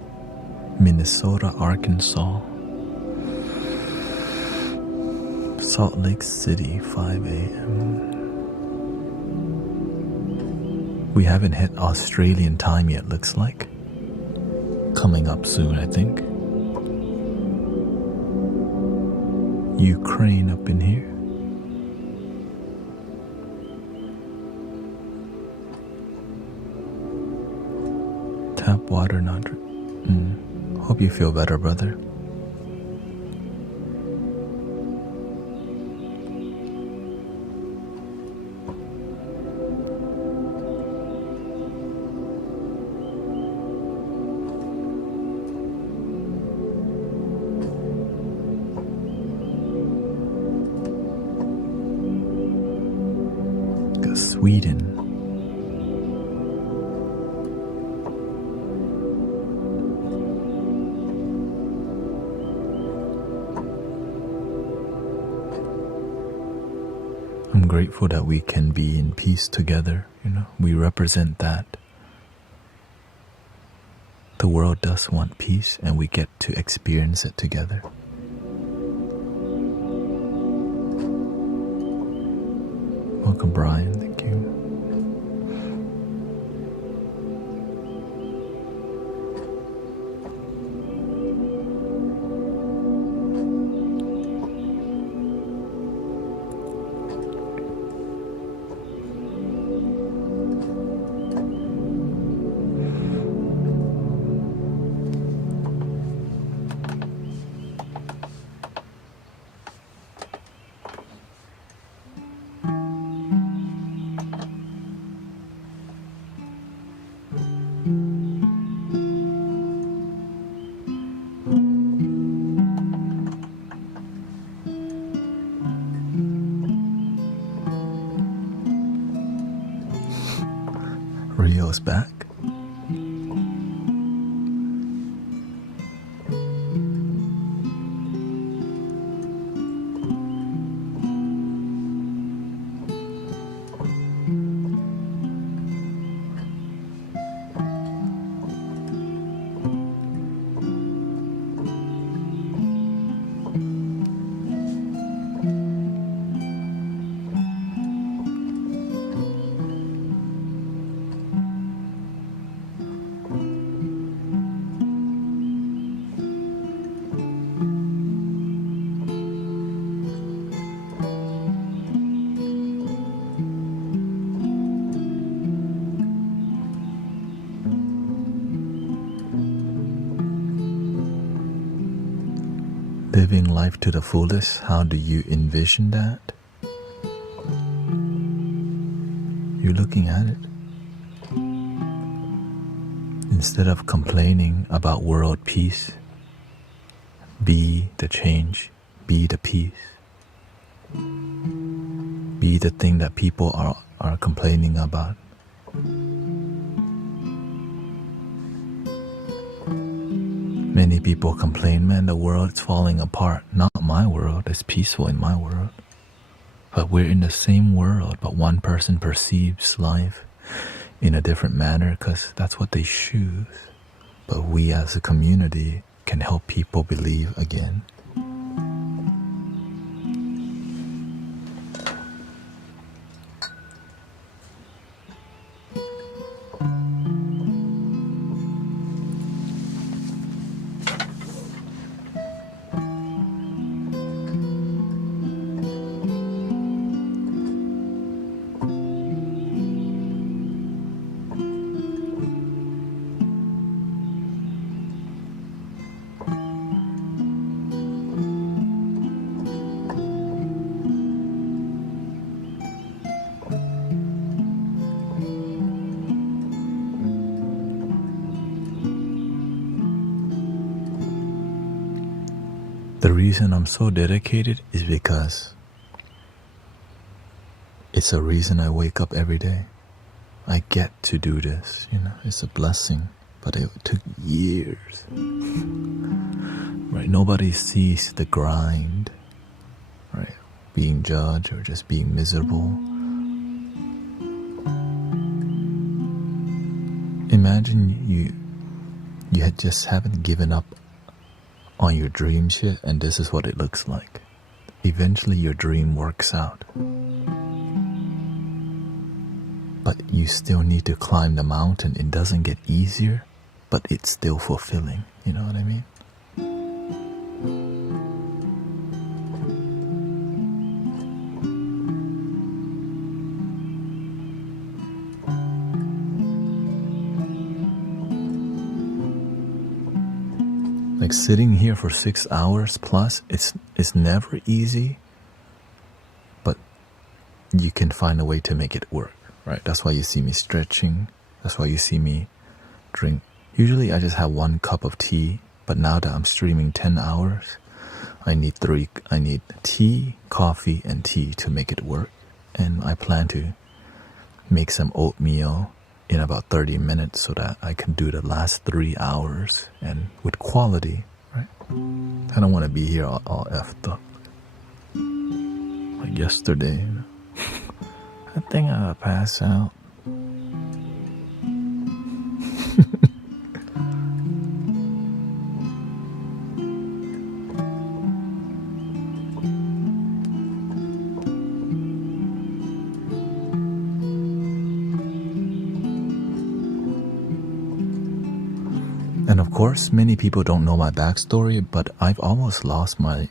Minnesota, Arkansas. Salt Lake City, 5 a.m. We haven't hit Australian time yet, looks like. Coming up soon, I think. Ukraine up in here. Tap water, not drink. Hope you feel better, brother. Sweden. I'm grateful that we can be in peace together, we represent that. The world does want peace and we get to experience it together. Welcome, Brian. Thank you. Rio's back. living life to the fullest, how do you envision that? You're looking at it. Instead of complaining about world peace, be the change, be the peace. Be the thing that people are complaining about. Many people complain, man, the world's falling apart. Not my world, it's peaceful in my world. But we're in the same world, but one person perceives life in a different manner because that's what they choose. But we as a community can help people believe again. The reason I'm so dedicated is because it's a reason I wake up every day. I get to do this, it's a blessing, but it took years. Right? Nobody sees the grind, right? Being judged or just being miserable. Imagine you had just haven't given up on your dream shit, and this is what it looks like. Eventually your dream works out, but you still need to climb the mountain. It doesn't get easier, but it's still fulfilling. You know what I mean? Like sitting here for 6 hours plus, it's never easy, but you can find a way to make it work, right? That's why you see me stretching. That's why you see me drink. Usually I just have 1 cup of tea, but now that I'm streaming 10 hours, I need tea, coffee, and tea to make it work. And I plan to make some oatmeal in about 30 minutes so that I can do the last 3 hours and with quality, right? I don't want to be here all effed up. Like yesterday, I think I'll pass out. And of course, many people don't know my backstory, but I've almost lost my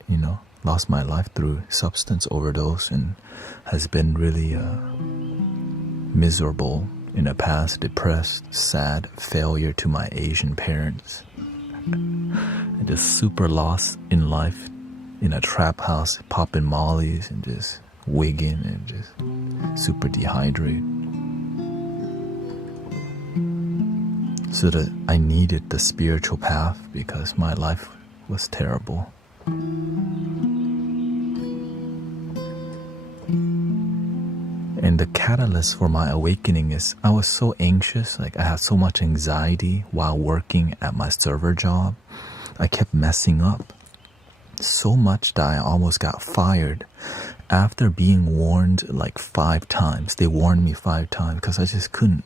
life through substance overdose and has been really miserable in the past, depressed, sad, failure to my Asian parents. And just super lost in life in a trap house, popping mollies and just wigging and just super dehydrated. So that I needed the spiritual path because my life was terrible. And the catalyst for my awakening is I was so anxious, like I had so much anxiety while working at my server job. I kept messing up so much that I almost got fired after being warned like 5 times. They warned me 5 times because I just couldn't.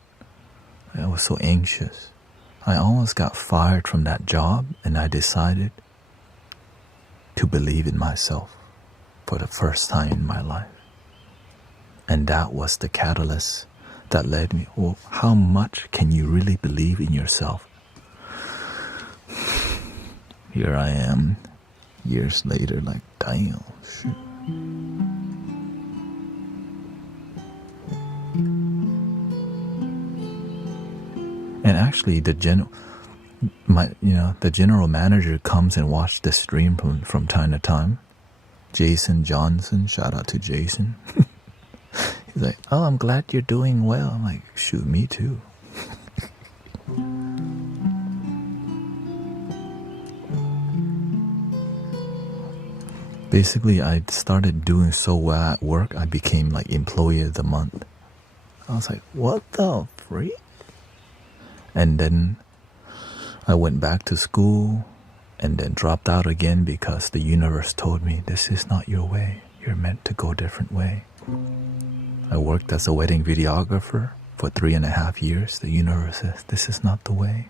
I was so anxious. I almost got fired from that job, and I decided to believe in myself for the first time in my life. And that was the catalyst that led me, well, how much can you really believe in yourself? Here I am, years later, like, damn, shit. And actually, the general manager comes and watches the stream from time to time. Jason Johnson, shout out to Jason. He's like, oh, I'm glad you're doing well. I'm like, shoot, me too. Basically, I started doing so well at work, I became like employee of the month. I was like, what the freak? And then I went back to school and then dropped out again because the universe told me, this is not your way. You're meant to go a different way. I worked as a wedding videographer for 3.5 years. The universe says, this is not the way.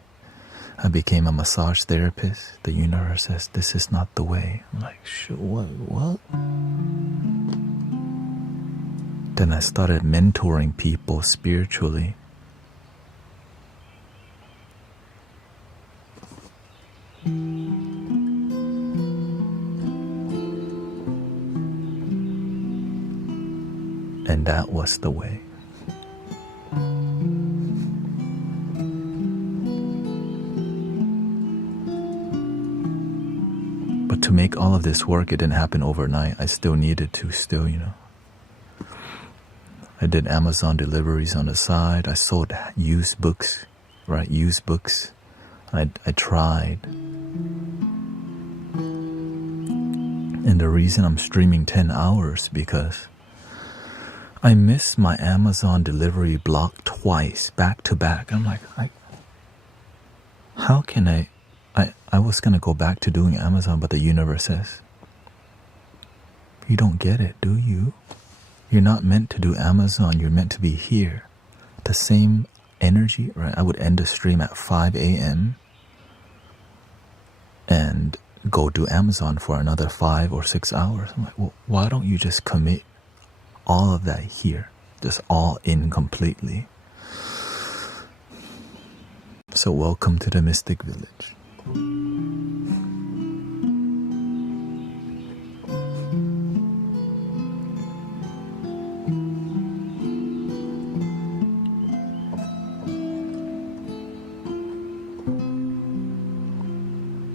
I became a massage therapist. The universe says, this is not the way. I'm like, what? Then I started mentoring people spiritually. And that was the way. But to make all of this work, it didn't happen overnight. I still needed to I did Amazon deliveries on the side. I sold used books, right? Used books. I tried. And the reason I'm streaming 10 hours because I missed my Amazon delivery block twice, back to back. I'm like, how can I was going to go back to doing Amazon, but the universe says, you don't get it, do you? You're not meant to do Amazon. You're meant to be here. The same energy, right? I would end the stream at 5 a.m. and go do Amazon for another 5 or 6 hours. I'm like, well, why don't you just commit all of that here? Just all in completely. So welcome to the Mystic Village.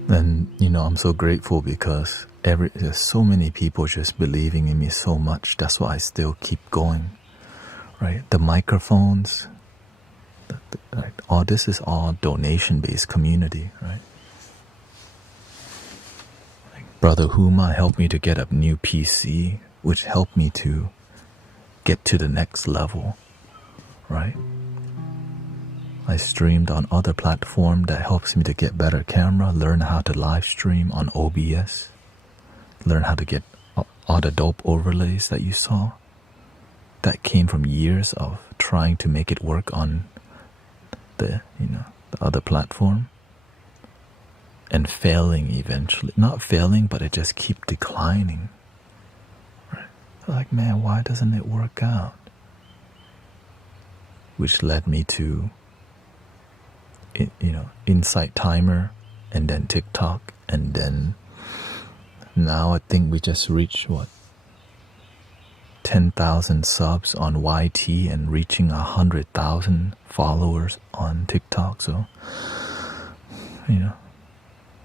And I'm so grateful because there's so many people just believing in me so much. That's why I still keep going, right? The microphones, right? All this is all donation-based community, right? Like Brother Huma helped me to get a new PC, which helped me to get to the next level, right? I streamed on other platform that helps me to get better camera, learn how to live stream on OBS, learn how to get all the dope overlays that you saw. That came from years of trying to make it work on the other platform and failing eventually. Not failing, but it just keep declining. Right? Like, man, why doesn't it work out? Which led me to Insight Timer, and then TikTok, and then now I think we just reached 10,000 subs on YT and reaching 100,000 followers on TikTok. So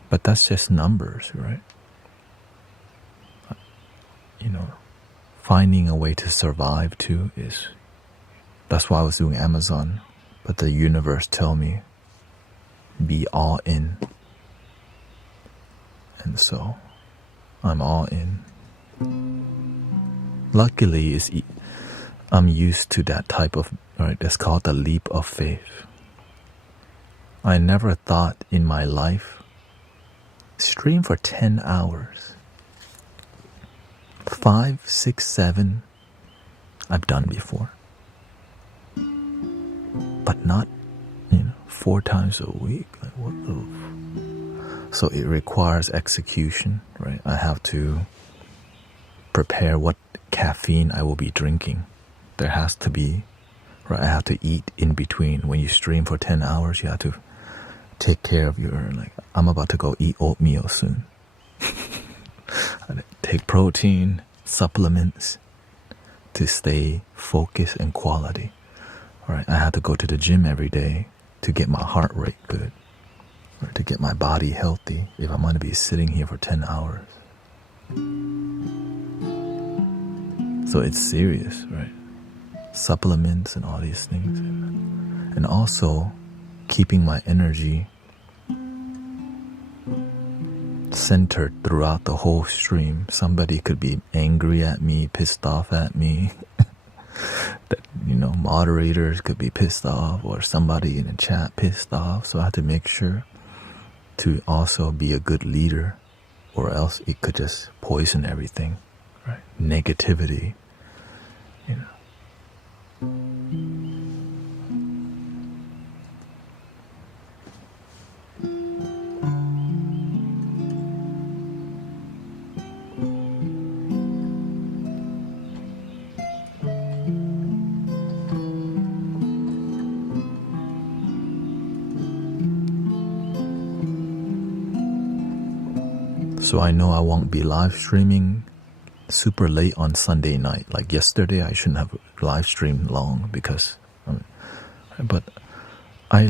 but that's just numbers, right? Finding a way to survive too that's why I was doing Amazon. But the universe tell me, be all in. And so I'm all in. Luckily, I'm used to that type of, right? It's called the leap of faith. I never thought in my life, stream for 10 hours. 5, 6, 7, I've done before. But not 4 times a week. Like, what the? So it requires execution, right? I have to prepare what caffeine I will be drinking. There has to be, right? I have to eat in between. When you stream for 10 hours, you have to take care of I'm about to go eat oatmeal soon. I take protein, supplements to stay focused and quality. All right, I have to go to the gym every day to get my heart rate good. or to get my body healthy if I'm going to be sitting here for 10 hours. So it's serious, right? Supplements and all these things. And also keeping my energy centered throughout the whole stream. Somebody could be angry at me, pissed off at me. That, moderators could be pissed off, or somebody in the chat pissed off. So I have to make sure to also be a good leader, or else it could just poison everything, right? Negativity, So I know I won't be live streaming super late on Sunday night. Like yesterday, I shouldn't have live streamed long because, but I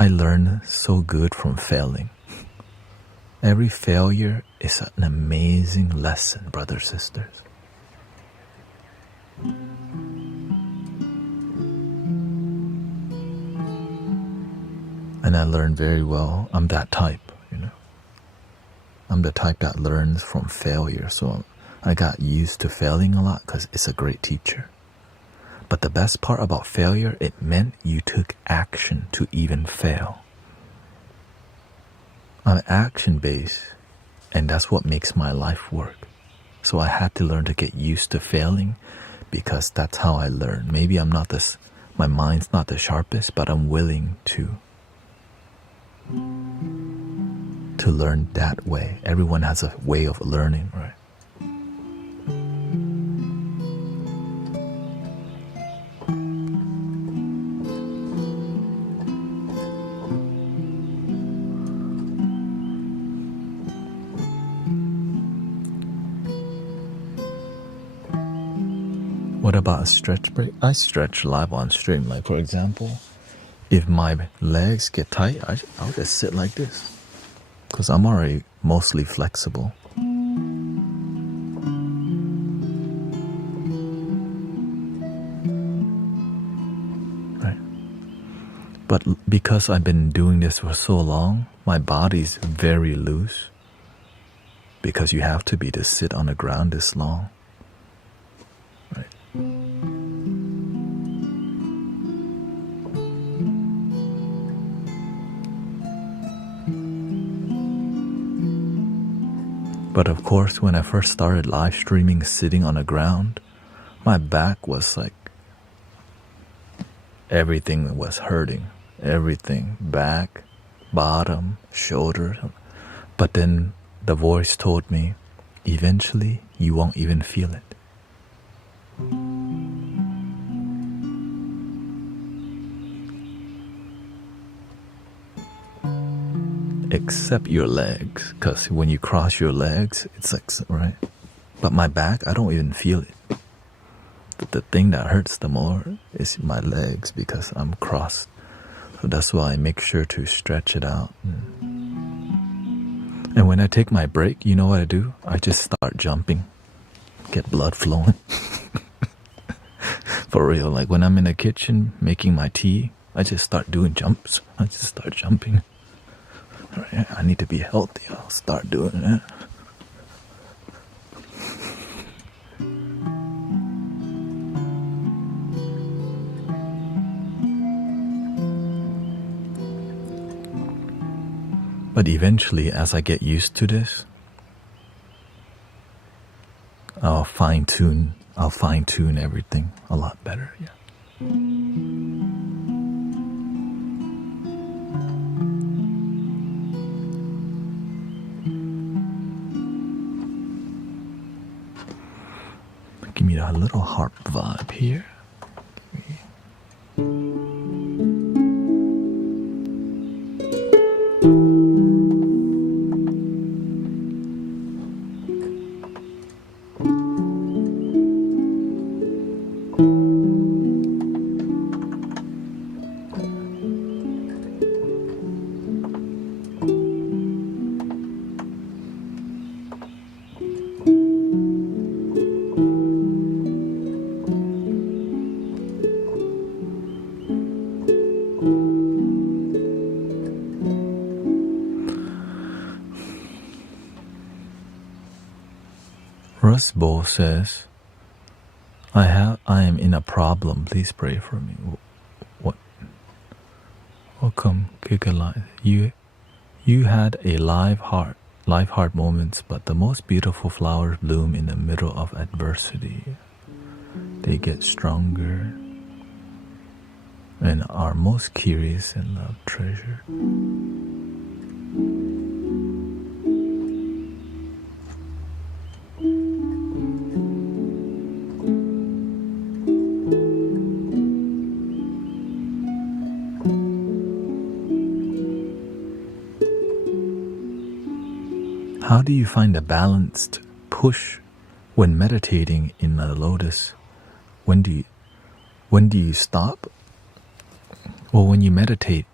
learn so good from failing. Every failure is an amazing lesson, brothers, sisters. And I learn very well. I'm that type. I'm the type that learns from failure, so I got used to failing a lot because it's a great teacher. But the best part about failure, it meant you took action to even fail. I'm action-based, and that's what makes my life work. So I had to learn to get used to failing because that's how I learn. Maybe my mind's not the sharpest, but I'm willing to learn that way. Everyone has a way of learning, right? What about a stretch break? I stretch live on stream. Like, for example, if my legs get tight, I'll just sit like this because I'm already mostly flexible. Right. But because I've been doing this for so long, my body's very loose because you have to be to sit on the ground this long. Right. But of course, when I first started live streaming sitting on the ground, my back was like, everything was hurting. Everything, back, bottom, shoulder. But then the voice told me, eventually you won't even feel it. Except your legs, because when you cross your legs, it's like, right? But my back, I don't even feel it. The thing that hurts the more is my legs because I'm crossed. So that's why I make sure to stretch it out. And when I take my break, you know what I do? I just start jumping, get blood flowing. For real, like when I'm in the kitchen making my tea, I just start doing jumps. I just start jumping. Right, I need to be healthy. I'll start doing it. But eventually, as I get used to this, I'll fine tune everything a lot better. Yeah. Give me a little harp vibe here. Russ Bowl says, I am in a problem. Please pray for me. What? Welcome, Gigaline. You had a live heart moments, but the most beautiful flowers bloom in the middle of adversity. They get stronger and are most curious and love treasure. How do you find a balanced push when meditating in the lotus? When do you stop? Well, when you meditate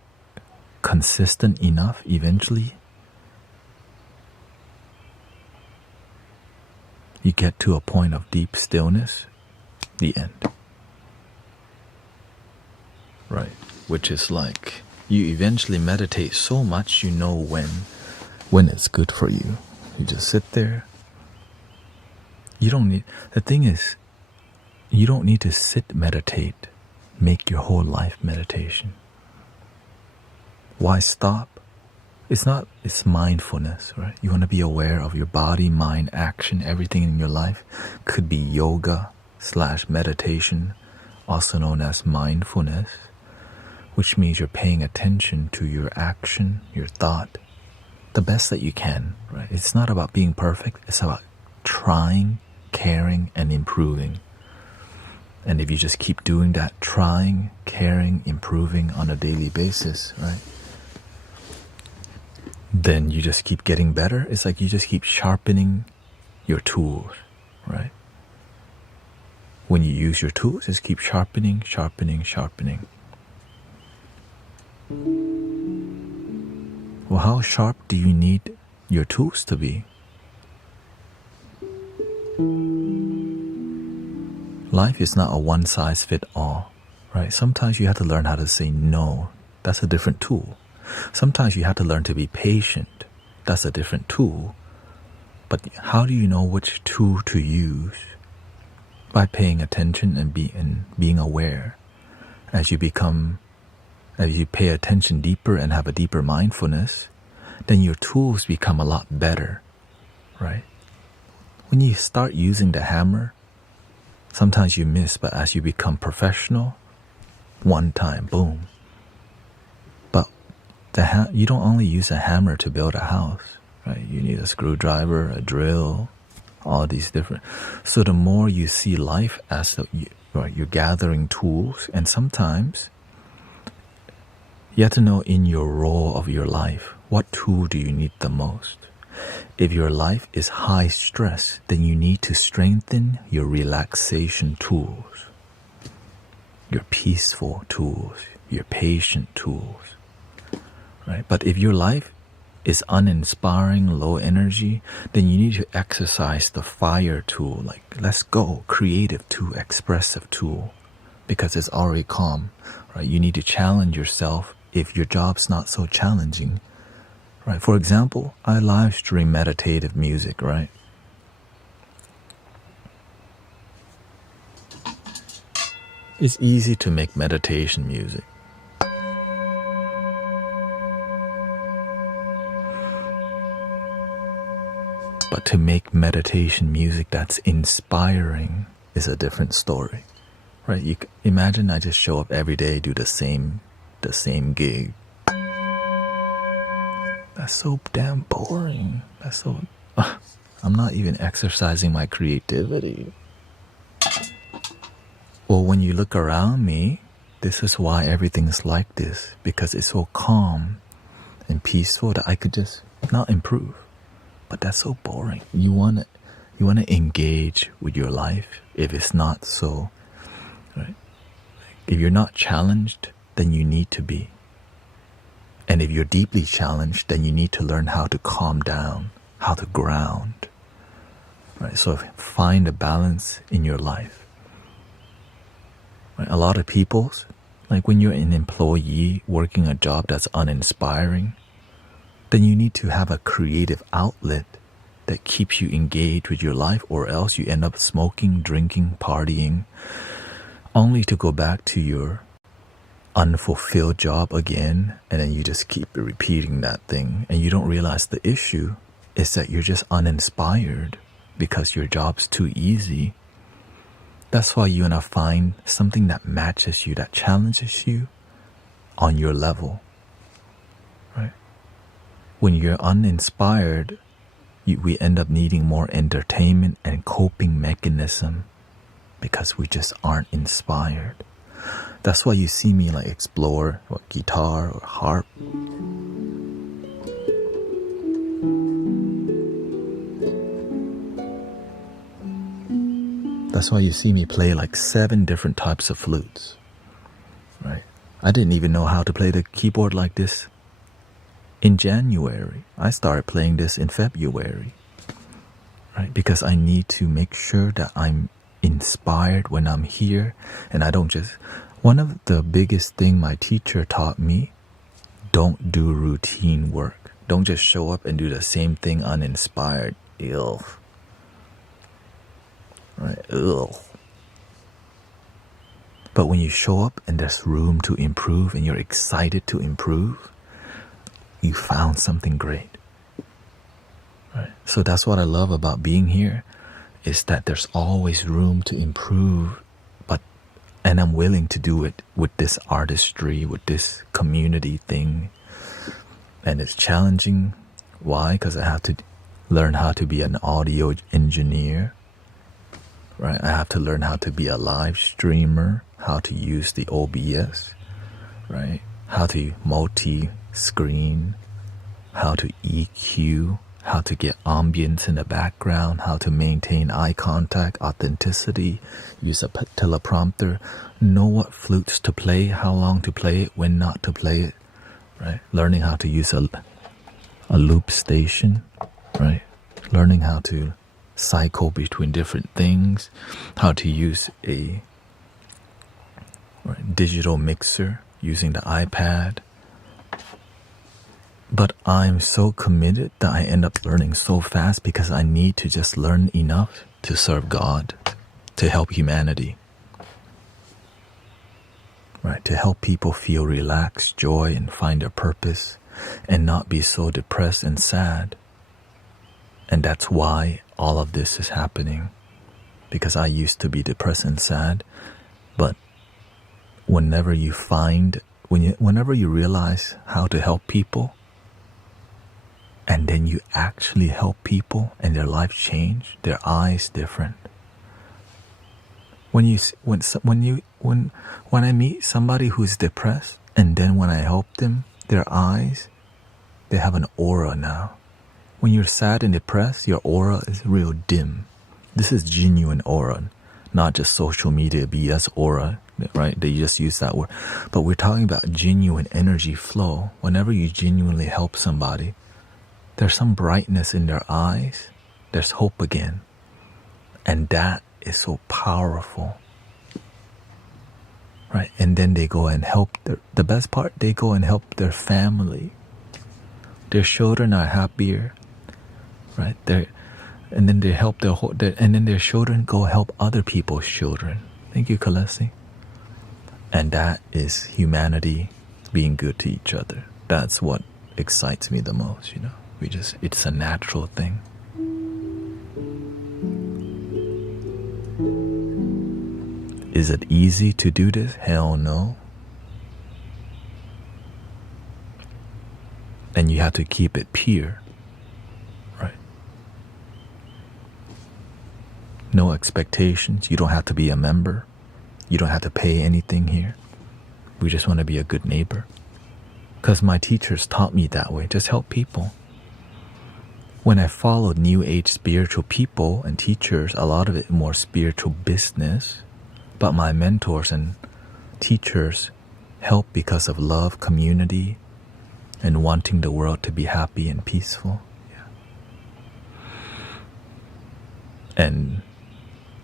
consistent enough, eventually you get to a point of deep stillness, the end. Right, which is like you eventually meditate so much you know when it's good for you. You just sit there. The thing is, you don't need to sit meditate, make your whole life meditation. Why stop? It's mindfulness, right? You want to be aware of your body, mind, action, everything in your life. Could be yoga / meditation, also known as mindfulness, which means you're paying attention to your action, your thought, the best that you can, right? It's not about being perfect. It's about trying, caring, and improving. And if you just keep doing that, trying, caring, improving on a daily basis, right? Then you just keep getting better. It's like you just keep sharpening your tools, right? When you use your tools, just keep sharpening. Well, how sharp do you need your tools to be? Life is not a one-size-fits-all, right? Sometimes you have to learn how to say no. That's a different tool. Sometimes you have to learn to be patient. That's a different tool. But how do you know which tool to use? By paying attention and being aware. As you pay attention deeper and have a deeper mindfulness, then your tools become a lot better, right? When you start using the hammer, sometimes you miss, but as you become professional, one time, boom. But you don't only use a hammer to build a house, right? You need a screwdriver, a drill, all these different. So the more you see life as you're gathering tools, and sometimes you have to know in your role of your life, what tool do you need the most? If your life is high stress, then you need to strengthen your relaxation tools, your peaceful tools, your patient tools, right? But if your life is uninspiring, low energy, then you need to exercise the fire tool, like let's go, creative tool, expressive tool, because it's already calm, right? You need to challenge yourself if your job's not so challenging. Right. For example, I live stream meditative music, right? It's easy to make meditation music. But to make meditation music that's inspiring is a different story, right? You imagine I just show up every day, do the same gig. That's so damn boring. I'm not even exercising my creativity. Well, when you look around me, this is why everything's like this, because it's so calm and peaceful that I could just not improve. But that's so boring. You wanna engage with your life. If it's not so, right? If you're not challenged, then you need to be. And if you're deeply challenged, then you need to learn how to calm down, how to ground. Right? So find a balance in your life. Right? A lot of people, like when you're an employee working a job that's uninspiring, then you need to have a creative outlet that keeps you engaged with your life, or else you end up smoking, drinking, partying, only to go back to your unfulfilled job again, and then you just keep repeating that thing, and you don't realize the issue is that you're just uninspired because your job's too easy. That's why you want to find something that matches you, that challenges you on your level, right? When you're uninspired, we end up needing more entertainment and coping mechanism because we just aren't inspired. That's why you see me like explore what guitar or harp. That's why you see me play like 7 different types of flutes, right? I didn't even know how to play the keyboard like this in January. I started playing this in February, right? Because I need to make sure that I'm inspired when I'm here, and I don't just... One of the biggest thing my teacher taught me, don't do routine work. Don't just show up and do the same thing uninspired. Ew. Right? Ugh. But when you show up and there's room to improve and you're excited to improve, you found something great. Right? So that's what I love about being here, is that there's always room to improve, and I'm willing to do it with this artistry, with this community thing. And it's challenging. Why? Because I have to learn how to be an audio engineer, right? I have to learn how to be a live streamer, how to use the OBS, right? How to multi-screen, how to EQ, how to get ambience in the background, how to maintain eye contact, authenticity, use a teleprompter, know what flutes to play, how long to play it, when not to play it, right? Learning how to use a loop station, right? Learning how to cycle between different things, how to use a digital mixer using the iPad. But I'm so committed that I end up learning so fast because I need to just learn enough to serve God, to help humanity, right? To help people feel relaxed, joy, and find their purpose, and not be so depressed and sad. And that's why all of this is happening, because I used to be depressed and sad. But whenever you realize how to help people, and then you actually help people and their life change, their eyes different. When I meet somebody who's depressed, and then when I help them, their eyes, they have an aura now. When you're sad and depressed, your aura is real dim. This is genuine aura, not just social media BS aura, right? They just use that word. But we're talking about genuine energy flow. Whenever you genuinely help somebody, there's some brightness in their eyes. There's hope again. And that is so powerful. Right? And then they go and help. The best part, they go and help their family. Their children are happier. Right? And then they help and then their children go help other people's children. Thank you, Kalesi. And that is humanity being good to each other. That's what excites me the most, you know. It's a natural thing. Is it easy to do this? Hell no. And you have to keep it pure, right? No expectations. You don't have to be a member. You don't have to pay anything here. We just want to be a good neighbor. Because my teachers taught me that way. Just help people. When I followed New Age spiritual people and teachers, a lot of it more spiritual business. But my mentors and teachers help because of love, community, and wanting the world to be happy and peaceful. Yeah. And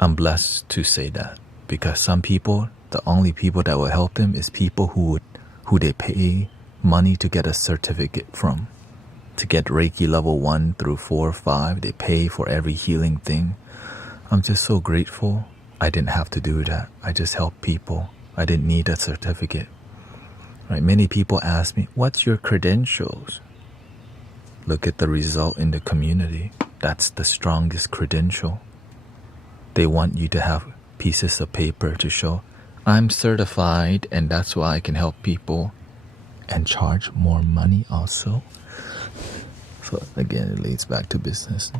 I'm blessed to say that, because some people, the only people that will help them is people who they pay money to get a certificate from. to get Reiki level 1 through 4 or 5. They pay for every healing thing. I'm just so grateful. I didn't have to do that. I just helped people. I didn't need a certificate. Right? Many people ask me, what's your credentials? Look at the result in the community. That's the strongest credential. They want you to have pieces of paper to show, I'm certified, and that's why I can help people and charge more money also. So again, it leads back to business.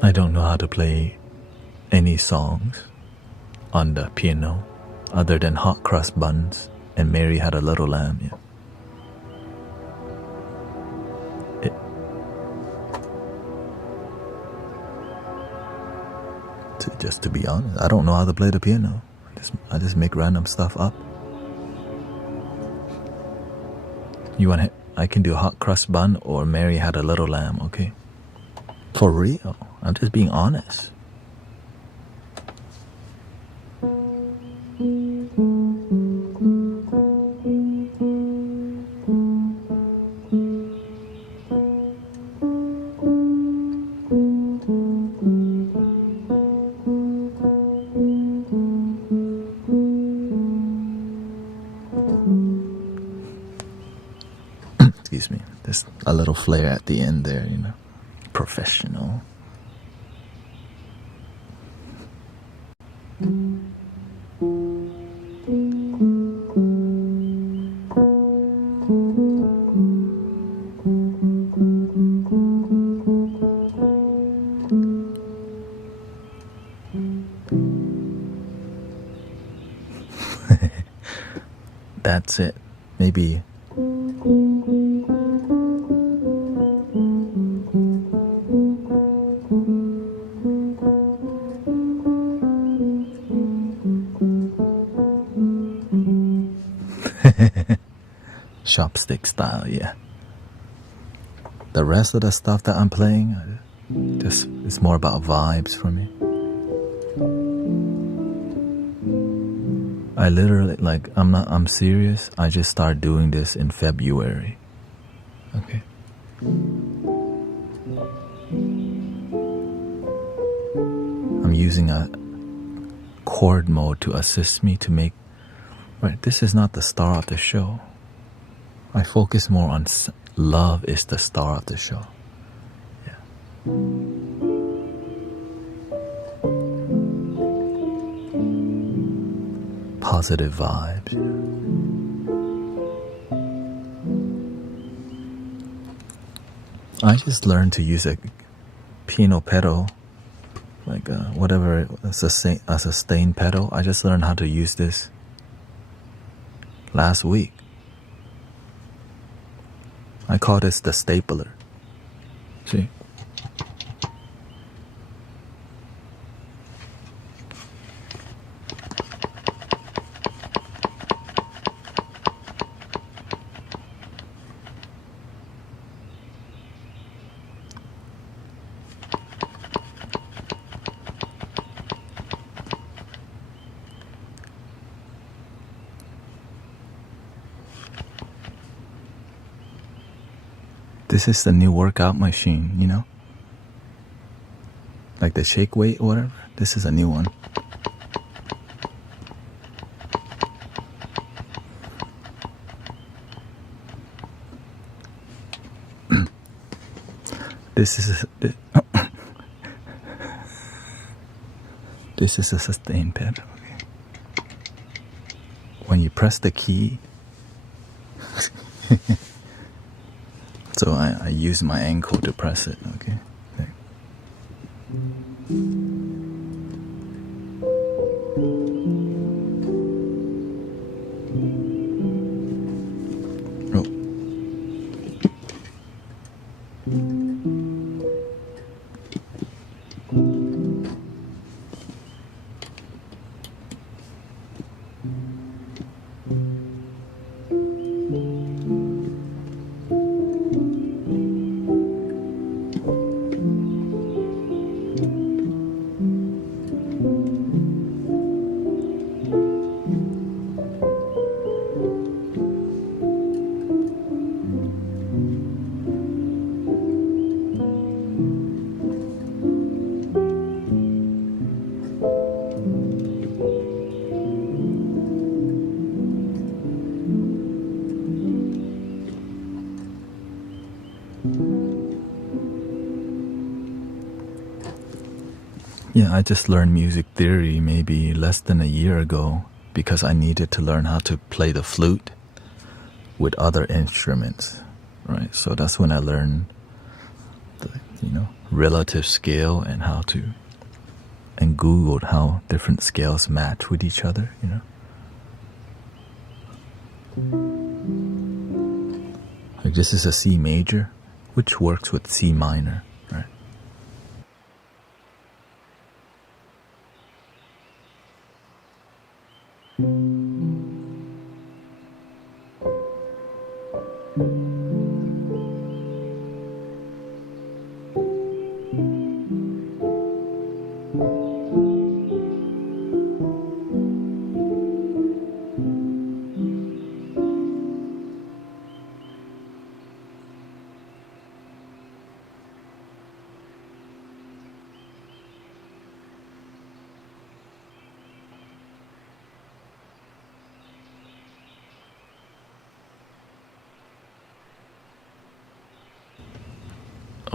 I don't know how to play any songs on the piano other than Hot Cross Buns and Mary Had a Little Lamb. Yeah. Just to be honest, I don't know how to play the piano. I just make random stuff up. You want? I can do Hot Cross Bun or Mary Had a Little Lamb. Okay. For real, I'm just being honest. Excuse me. There's a little flair at the end there, you know. Professional. That's it. Maybe. Chopstick style, yeah. The rest of the stuff that I'm playing, just it's more about vibes for me. I literally, like, I'm serious. I just started doing this in February. Okay. I'm using a chord mode to assist me to make. Right, this is not the star of the show. I focus more on love is the star of the show. Yeah. Positive vibes. I just learned to use a piano pedal, like whatever, a sustain pedal. I just learned how to use this last week. I call this the stapler. See? This is the new workout machine, you know? Like the shake weight or whatever. This is a new one. This is a sustain pedal. Okay. When you press the key, so I use my ankle to press it. Okay. There. Oh. Yeah, I just learned music theory maybe less than a year ago because I needed to learn how to play the flute with other instruments, right? So that's when I learned the, relative scale and and Googled how different scales match with each other, Like this is a C major, which works with C minor, right?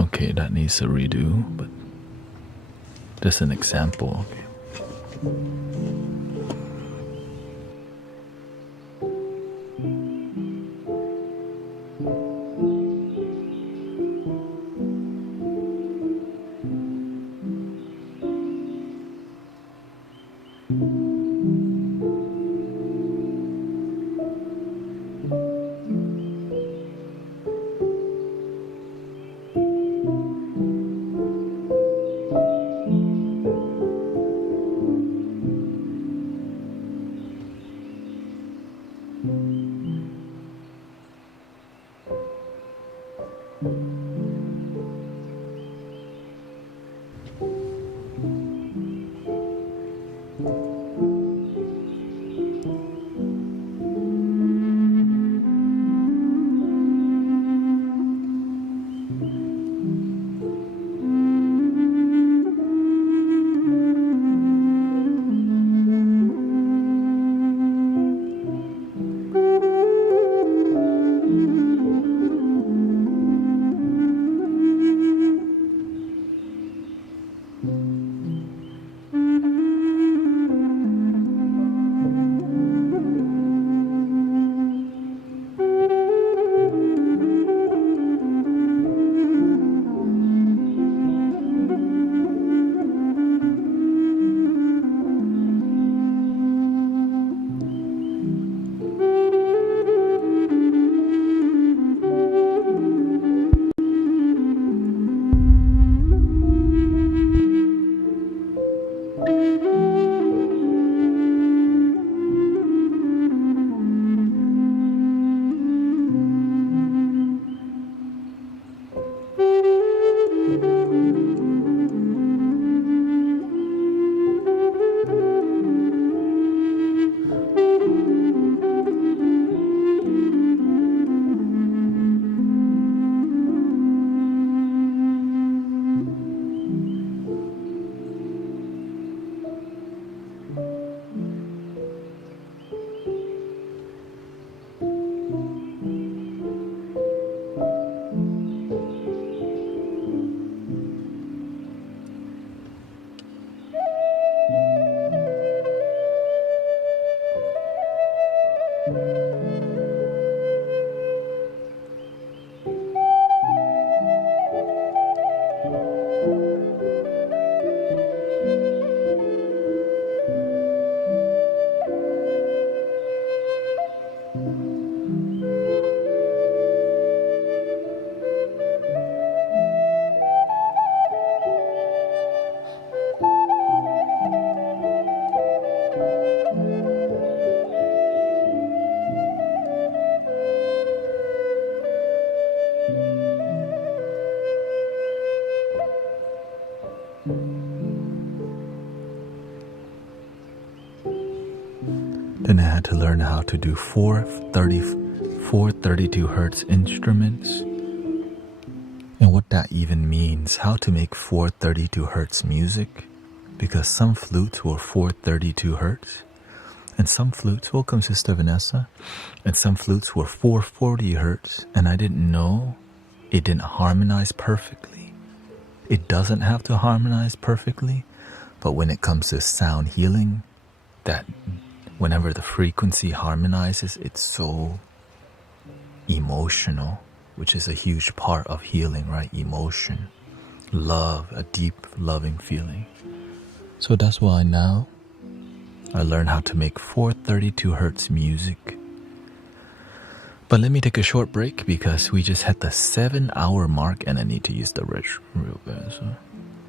Okay, that needs a redo, but just an example. Okay. Then I had to learn how to do four 32 hertz instruments and what that even means, how to make 432 hertz music, because some flutes were 432 hertz and some flutes will consist of an ESSA and some flutes were 440 hertz, and I didn't know it didn't harmonize perfectly. It doesn't have to harmonize perfectly, But when it comes to sound healing, that whenever the frequency harmonizes, it's so emotional, which is a huge part of healing, right? Emotion, love, a deep loving feeling. So that's why now I learned how to make 432 hertz music. But let me take a short break because we just hit the 7-hour mark and I need to use the restroom real bad. So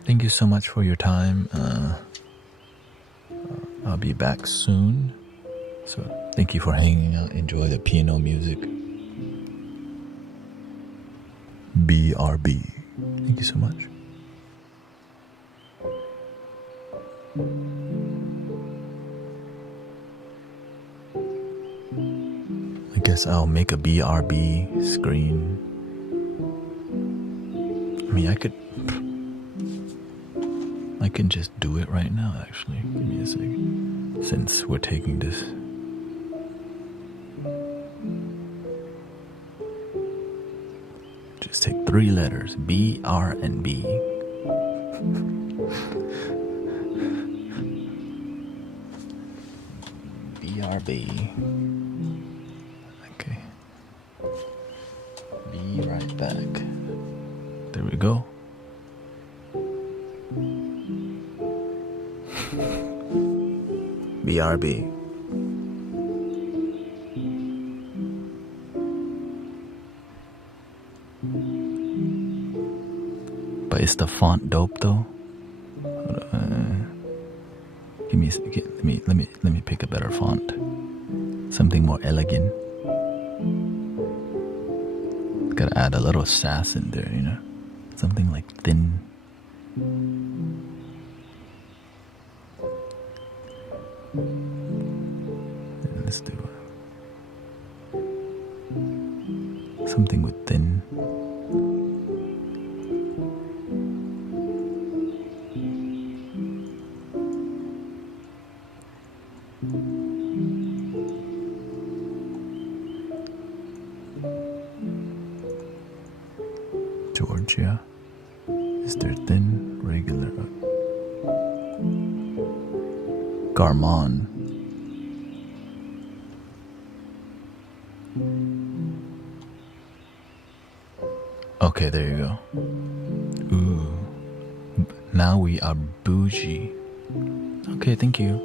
thank you so much for your time. I'll be back soon. So thank you for hanging out. Enjoy the piano music. BRB. Thank you so much. I guess I'll make a BRB screen. I mean, I can just do it right now, actually. Give me a second. Since we're taking this. Just take 3 letters, B, R, and B. BRB. Okay. Be right back. There we go. BRB. But is the font dope though? Let me pick a better font. Something more elegant. Gotta add a little sass in there, you know? Something like thin. Let's do something with thin. Georgia. Is there thin, regular? Garmon. Okay, there you go. Ooh. Now we are bougie. Okay, thank you.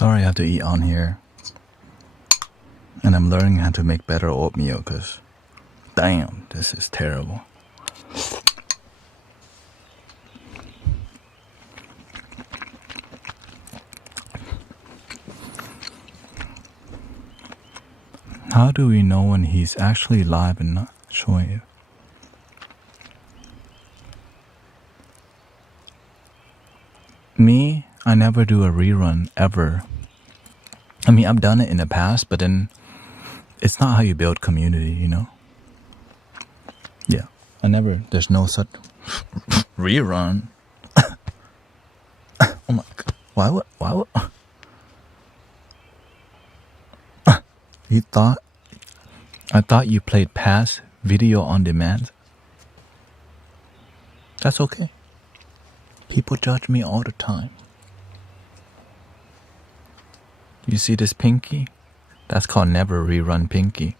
Sorry I have to eat on here. And I'm learning how to make better oatmeal because, damn, this is terrible. How do we know when he's actually live and not showing you? Me, I never do a rerun, ever. I mean, I've done it in the past, but then it's not how you build community, you know? Yeah, I never, there's no such rerun. Oh my God, why would? I thought you played past video on demand. That's okay. People judge me all the time. You see this pinky? That's called never rerun pinky.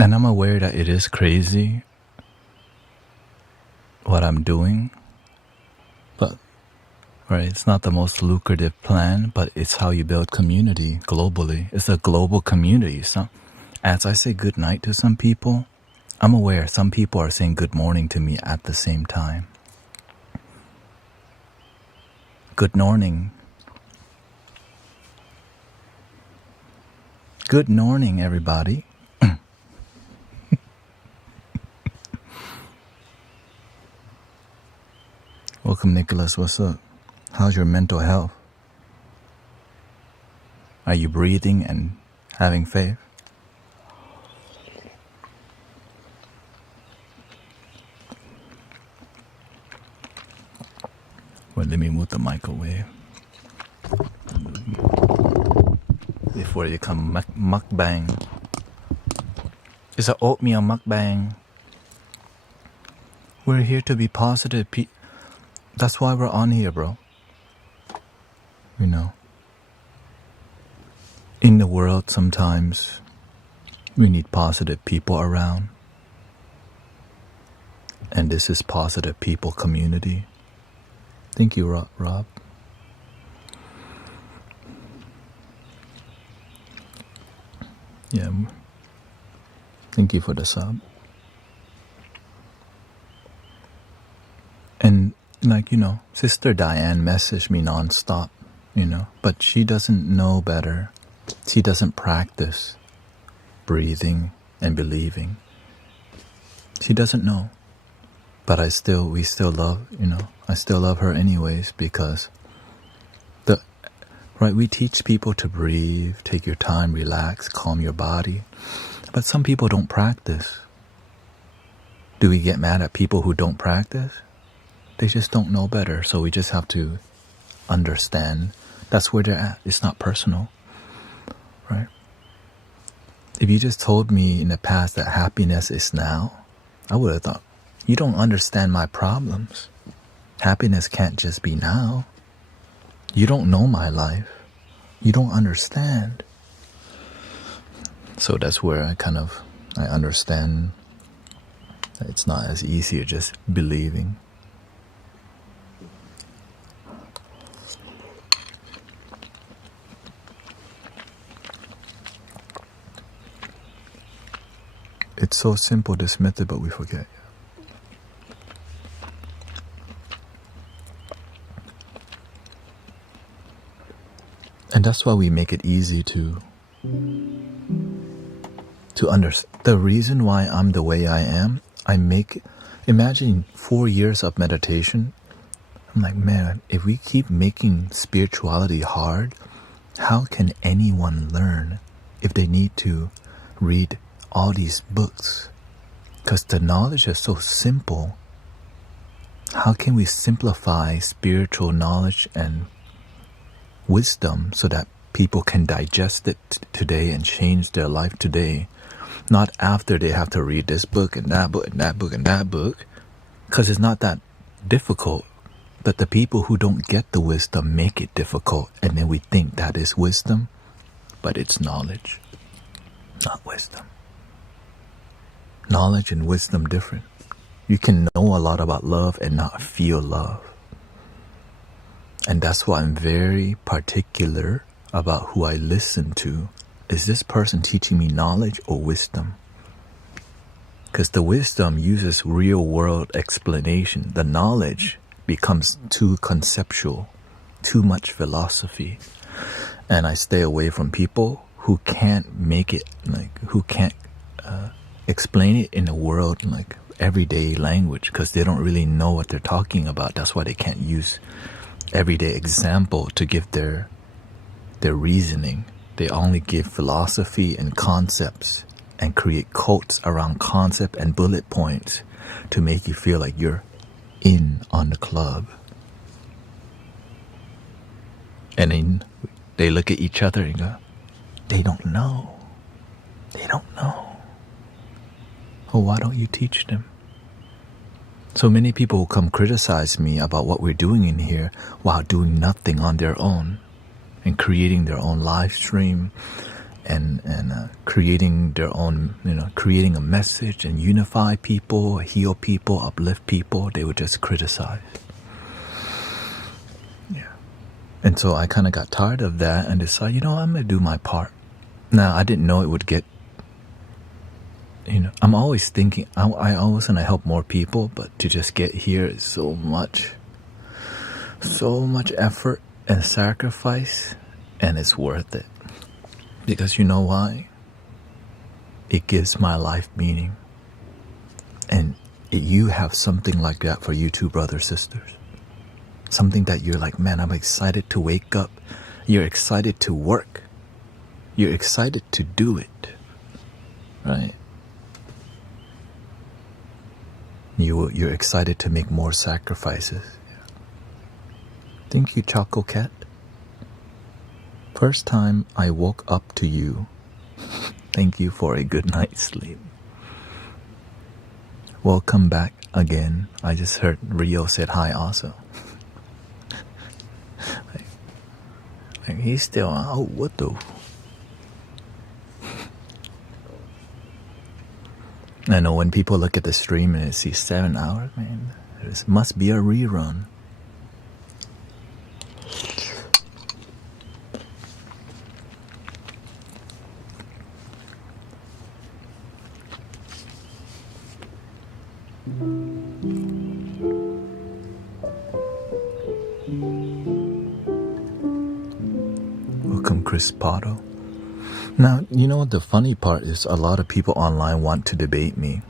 And I'm aware that it is crazy what I'm doing, but right, it's not the most lucrative plan, but it's how you build community globally. It's a global community. So as I say good night to some people, I'm aware some people are saying good morning to me at the same time. Good morning. Good morning, everybody. Welcome, Nicholas. What's up? How's your mental health? Are you breathing and having faith? Well, let me move the microwave before you come mukbang. It's an oatmeal mukbang. We're here to be positive. That's why we're on here, bro. You know, in the world sometimes we need positive people around. And this is positive people community. Thank you, Rob. Yeah. Thank you for the sub. And like, you know, Sister Diane messaged me nonstop, you know, but she doesn't know better. She doesn't practice breathing and believing. She doesn't know. But we still love, you know, I still love her anyways because we teach people to breathe, take your time, relax, calm your body. But some people don't practice. Do we get mad at people who don't practice? They just don't know better, so we just have to understand that's where they're at. It's not personal, right? If you just told me in the past that happiness is now, I would have thought, you don't understand my problems. Happiness can't just be now. You don't know my life. You don't understand. So that's where I understand that it's not as easy as just believing. It's so simple, this method, but we forget. And that's why we make it easy to understand. The reason why I'm the way I am, imagine 4 years of meditation. I'm like, man, if we keep making spirituality hard, how can anyone learn if they need to read all these books? Because the knowledge is so simple. How can we simplify spiritual knowledge and wisdom so that people can digest it today and change their life today, not after they have to read this book and that book and that book and that book, because it's not that difficult. But the people who don't get the wisdom make it difficult, and then we think that is wisdom, but it's knowledge, not wisdom. Knowledge and wisdom different. You can know a lot about love and not feel love. And that's why I'm very particular about who I listen to. Is this person teaching me knowledge or wisdom? Because the wisdom uses real world explanation. The knowledge becomes too conceptual, too much philosophy. And I stay away from people who can't make it, who can't explain it in a world everyday language, because they don't really know what they're talking about. That's why they can't use everyday example to give their reasoning. They only give philosophy and concepts and create quotes around concept and bullet points to make you feel like you're in on the club. And then they look at each other and go, they don't know. They don't know. Well, why don't you teach them? So many people come criticize me about what we're doing in here while doing nothing on their own and creating their own live stream and creating their own, creating a message and unify people, heal people, uplift people. They would just criticize. Yeah. And so I kind of got tired of that and decided, I'm going to do my part. Now, I didn't know it would get, I'm always thinking, I always want to help more people, but to just get here is so much effort and sacrifice, and it's worth it. Because you know why? It gives my life meaning. And you have something like that for you too, brothers, sisters. Something that you're like, man, I'm excited to wake up. You're excited to work. You're excited to do it. Right? You're excited to make more sacrifices. Thank you, Choco Cat. First time I woke up to you. Thank you for a good night's sleep. Welcome back again. I just heard Rio said hi also. He's still on. Oh, what the? I know when people look at the stream and they see 7 hours, man, this must be a rerun. Welcome, Chris Pato. Now, the funny part is a lot of people online want to debate me.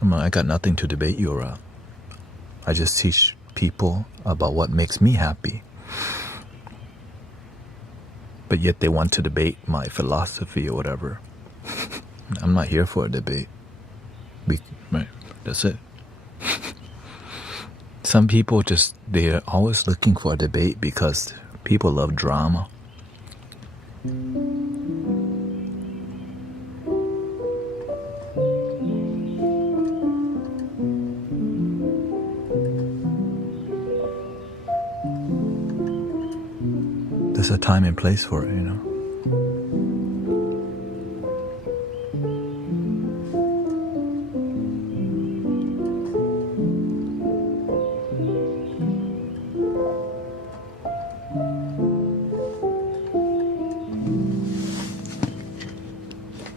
I got nothing to debate you around. I just teach people about what makes me happy. But yet they want to debate my philosophy or whatever. I'm not here for a debate. Right, that's it. Some people they're always looking for a debate because people love drama. There's a time and place for it,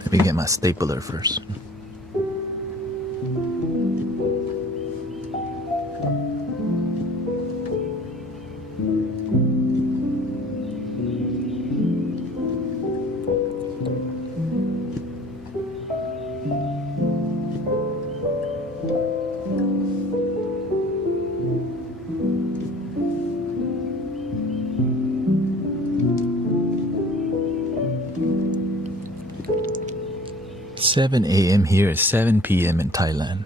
Let me get my stapler first. $7 a.m. here is 7 p.m. in Thailand.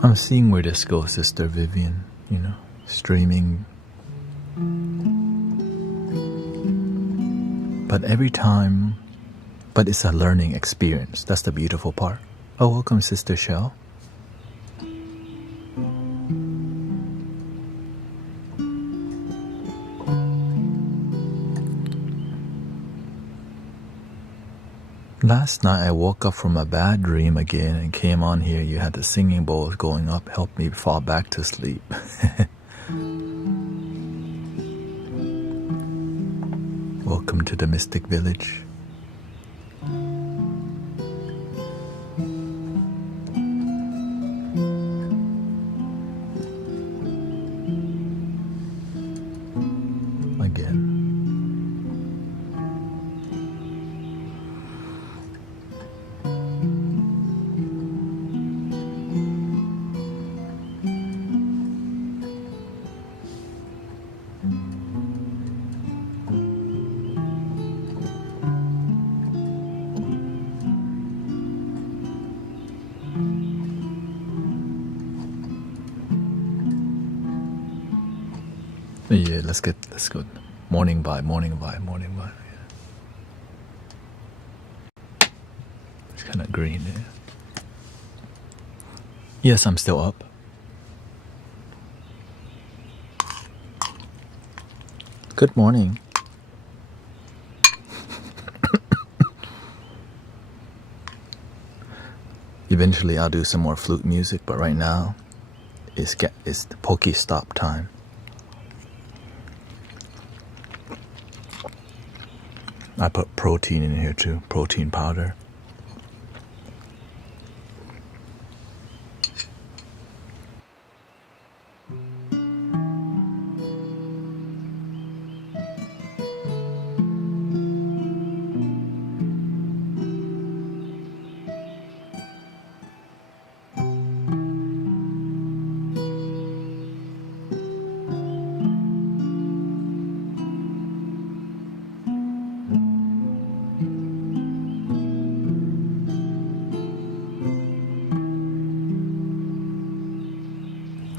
I'm seeing where this goes, Sister Vivian, you know, streaming. But every time, but it's a learning experience. That's the beautiful part. Oh, welcome, Sister Shell. Last night I woke up from a bad dream again and came on here. You had the singing bowls going up, helped me fall back to sleep. Welcome to the Mystic Village. Again. Yeah, let's go. Morning vibe, morning vibe, morning vibe. Yeah. It's kind of green there. Yes, I'm still up. Good morning. Eventually I'll do some more flute music, but right now it's the pokey stop time. I put protein in here too, protein powder.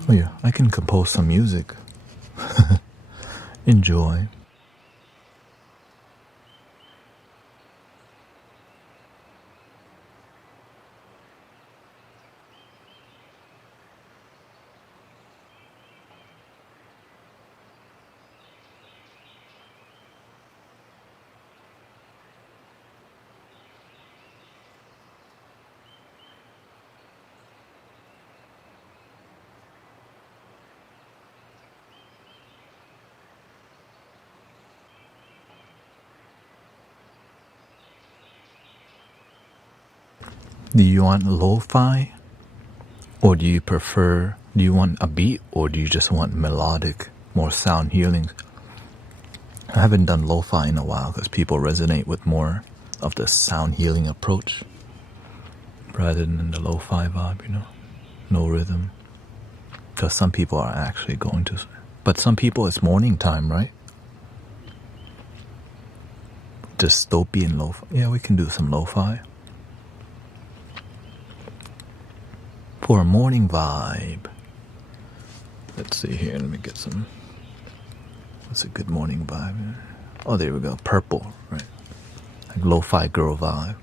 Oh yeah, I can compose some music. Enjoy. Do you want lo-fi? Or do you want a beat, or do you just want melodic, more sound healing? I haven't done lo-fi in a while because people resonate with more of the sound healing approach rather than the lo-fi vibe, you know? No rhythm. Because some people are actually going to... But some people it's morning time, right? Dystopian lo-fi. Yeah, we can do some lo-fi. For a morning vibe. Let's see here, let me get some... What's a good morning vibe? Oh, there we go, purple, right? Like lo-fi girl vibe.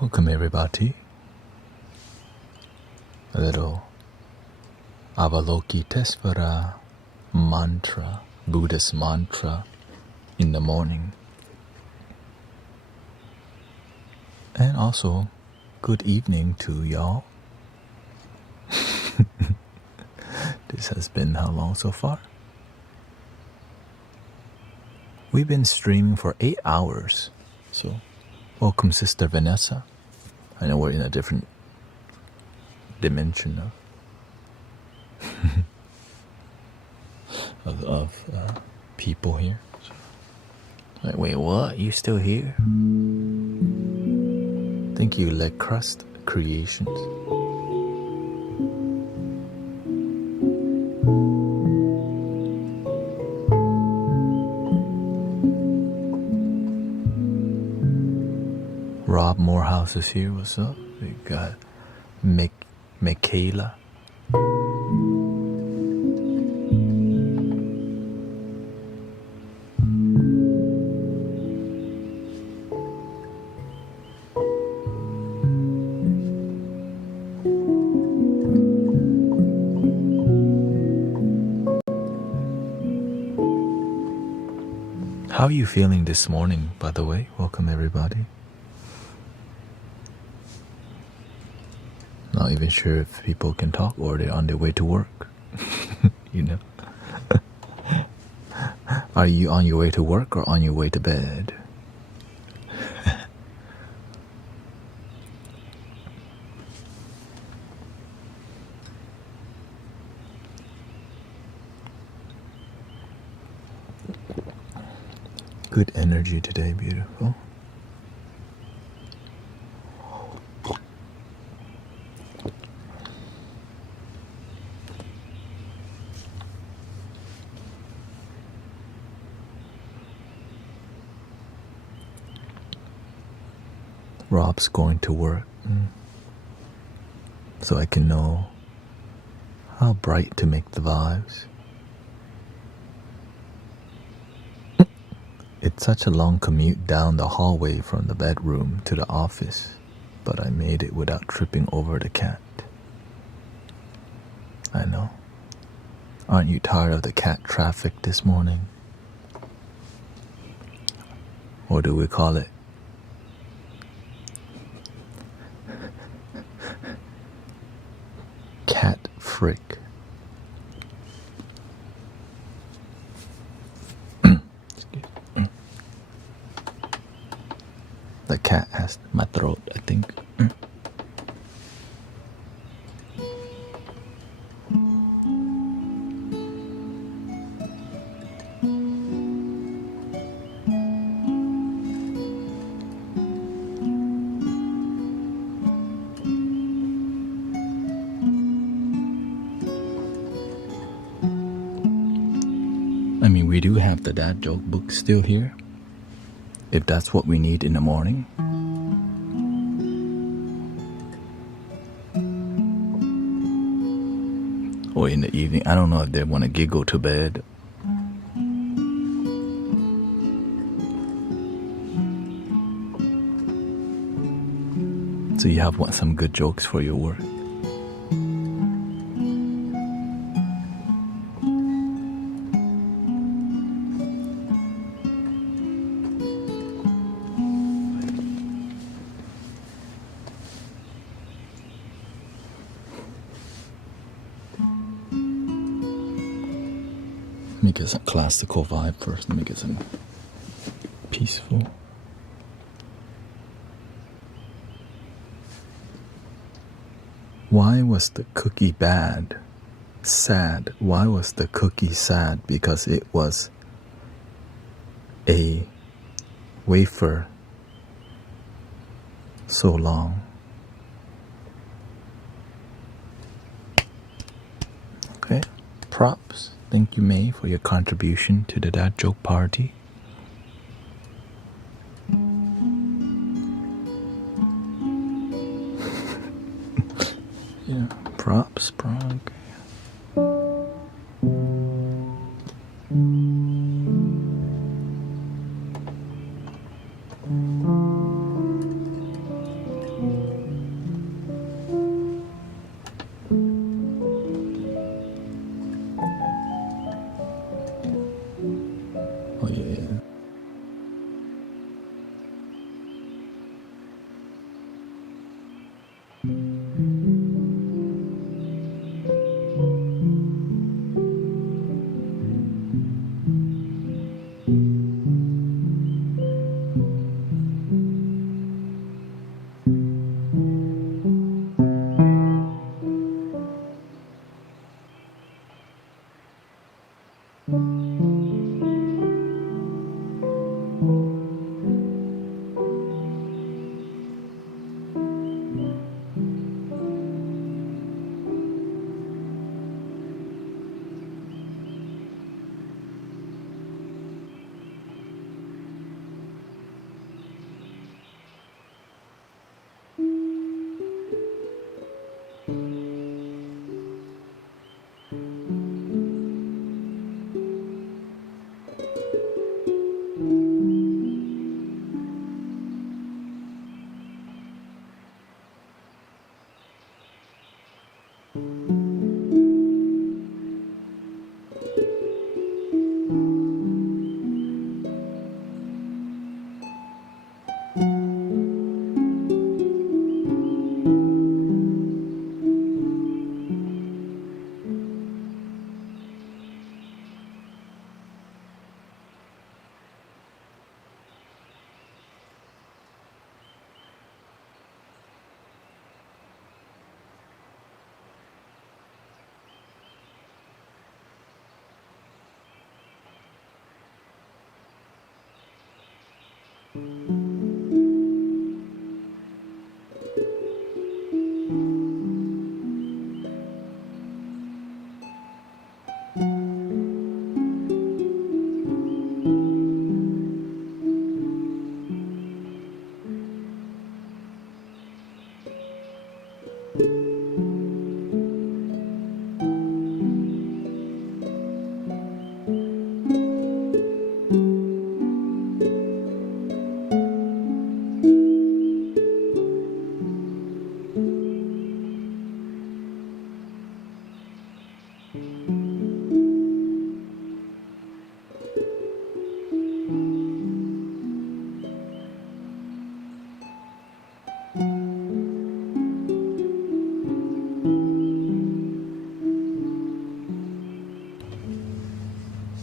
Welcome everybody. A little Avalokitesvara mantra, Buddhist mantra in the morning. And also, good evening to y'all. This has been how long so far? We've been streaming for 8 hours. So, welcome Sister Vanessa. I know we're in a different dimension of people here. Like, wait, what? You still here? Thank you, Leg Crust Creations. Rob Morehouse is here. What's up? We got Michaela. How are you feeling this morning, by the way? Welcome, everybody. Not even sure if people can talk or they're on their way to work. You know? Are you on your way to work or on your way to bed? Good energy today, beautiful. Rob's going to work, so I can know how bright to make the vibes. It's such a long commute down the hallway from the bedroom to the office, but I made it without tripping over the cat. I know. Aren't you tired of the cat traffic this morning? Or do we call it cat frick? The cat has my throat, I think. I mean, we do have the dad joke book still here, if that's what we need in the morning. Or in the evening. I don't know if they want to giggle to bed. So you have some good jokes for your work. Make it a classical vibe first, make it some peaceful. Why was the cookie bad? Sad. Why was the cookie sad? Because it was a wafer so long. Okay, props. Thank you, May, for your contribution to the dad joke party. Yeah, props, Prog. Oh yeah.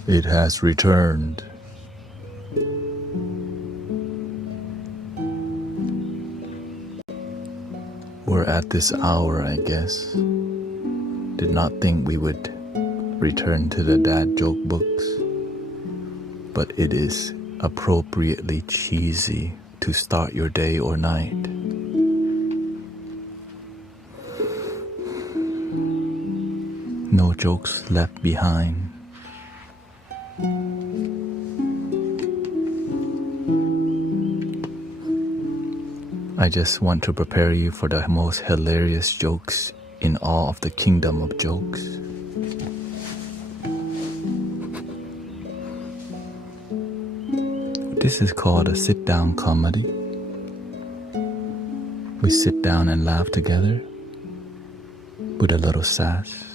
It has returned. We're at this hour, I guess. Did not think we would return to the dad joke books, but it is appropriately cheesy to start your day or night. No jokes left behind. I just want to prepare you for the most hilarious jokes in all of the kingdom of jokes. This is called a sit-down comedy. We sit down and laugh together with a little sass.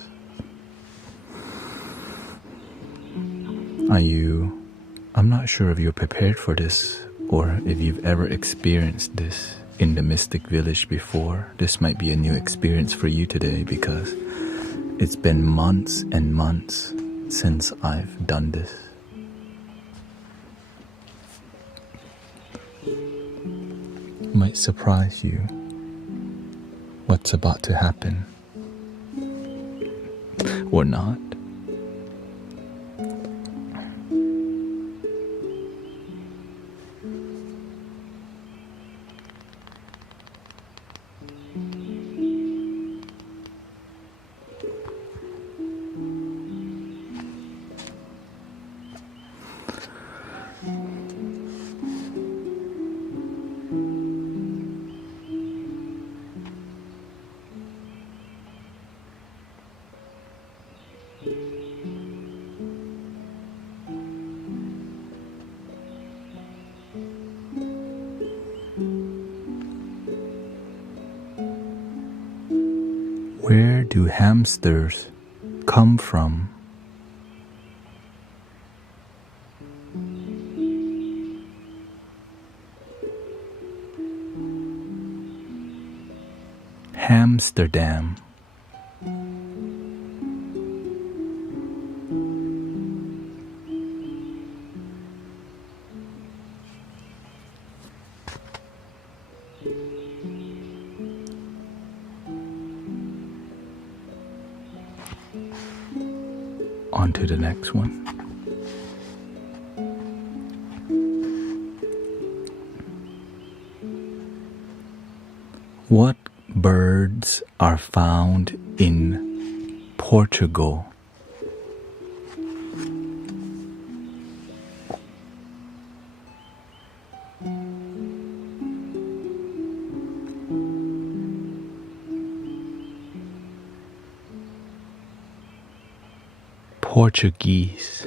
I'm not sure if you're prepared for this or if you've ever experienced this in the Mystic Village before. This might be a new experience for you today because it's been months and months since I've done this. It might surprise you what's about to happen or not. Where do hamsters come from? Amsterdam. On to the next one. What birds are found in Portugal? Portuguese.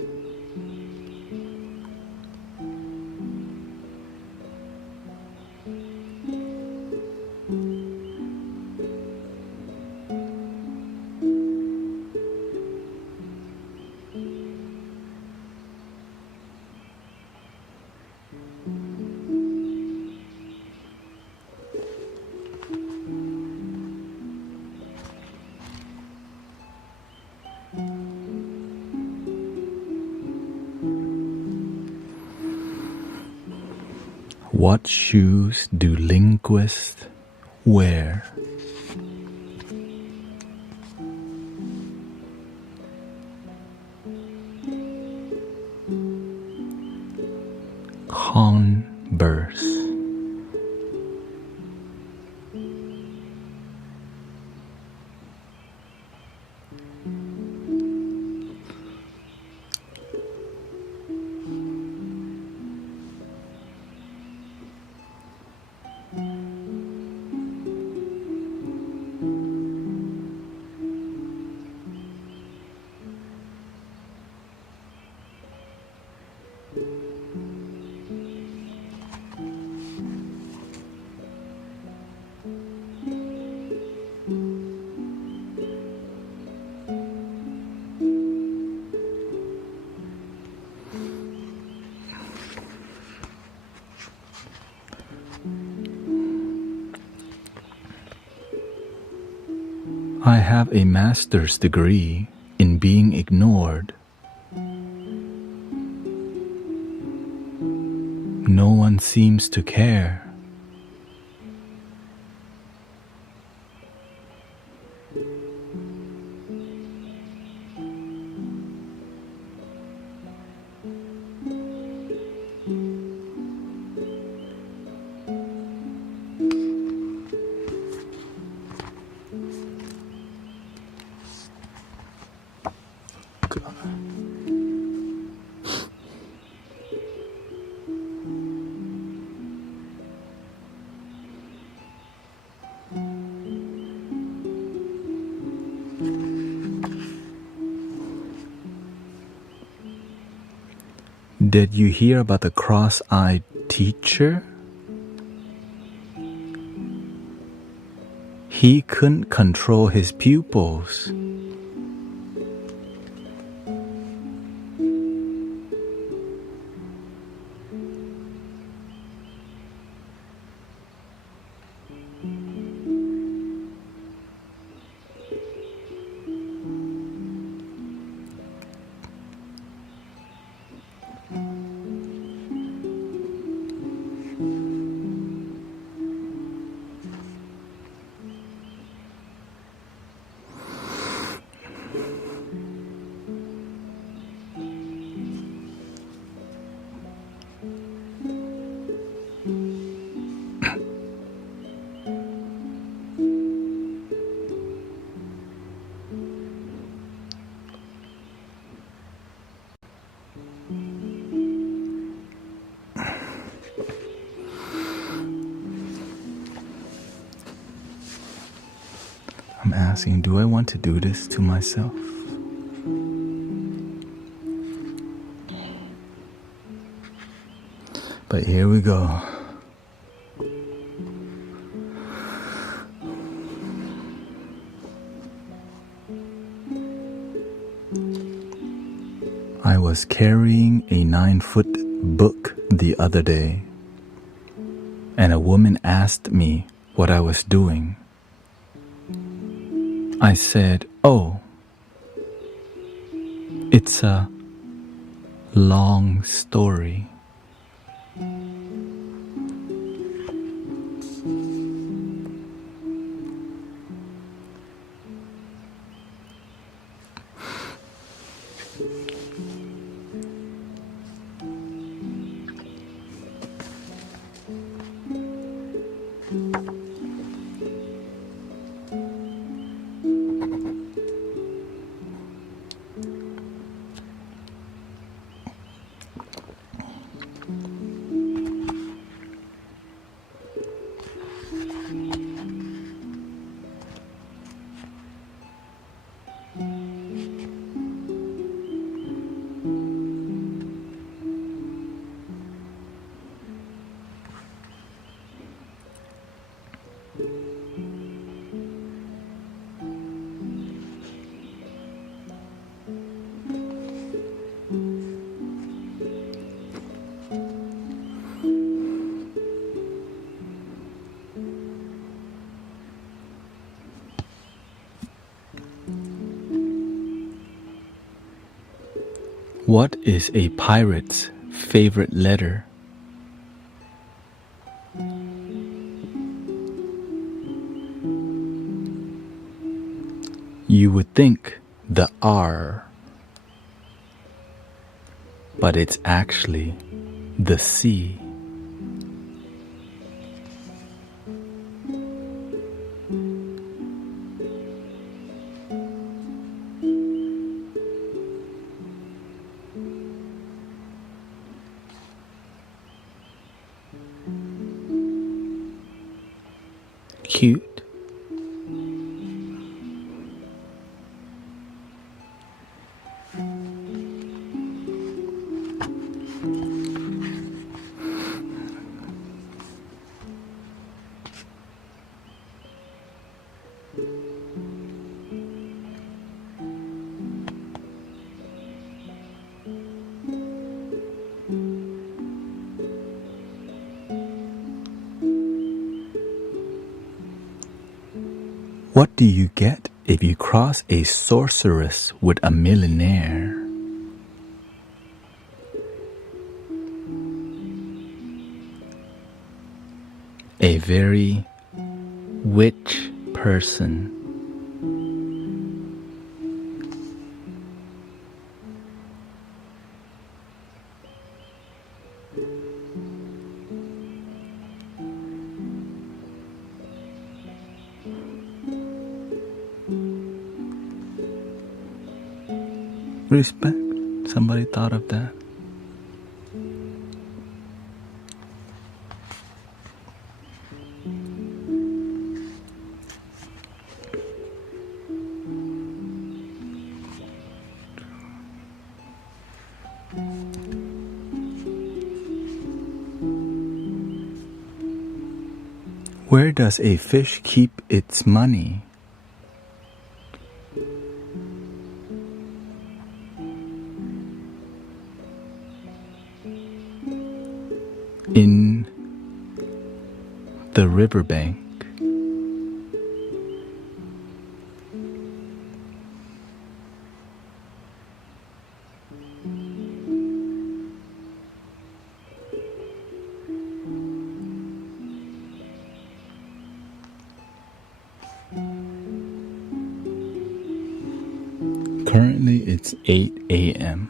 What shoes do linguists wear? burst. I have a master's degree in being ignored. No one seems to care. Did you hear about the cross-eyed teacher? He couldn't control his pupils. I'm asking, do I want to do this to myself? But here we go. I was carrying a 9-foot book the other day, and a woman asked me what I was doing. I said, "Oh, it's a long story." What is a pirate's favorite letter? You would think the R, but it's actually the C. cute. What do you get if you cross a sorceress with a millionaire? A very witch person. Respect. Somebody thought of that. Where does a fish keep its money? In the riverbank. Currently it's 8 a.m.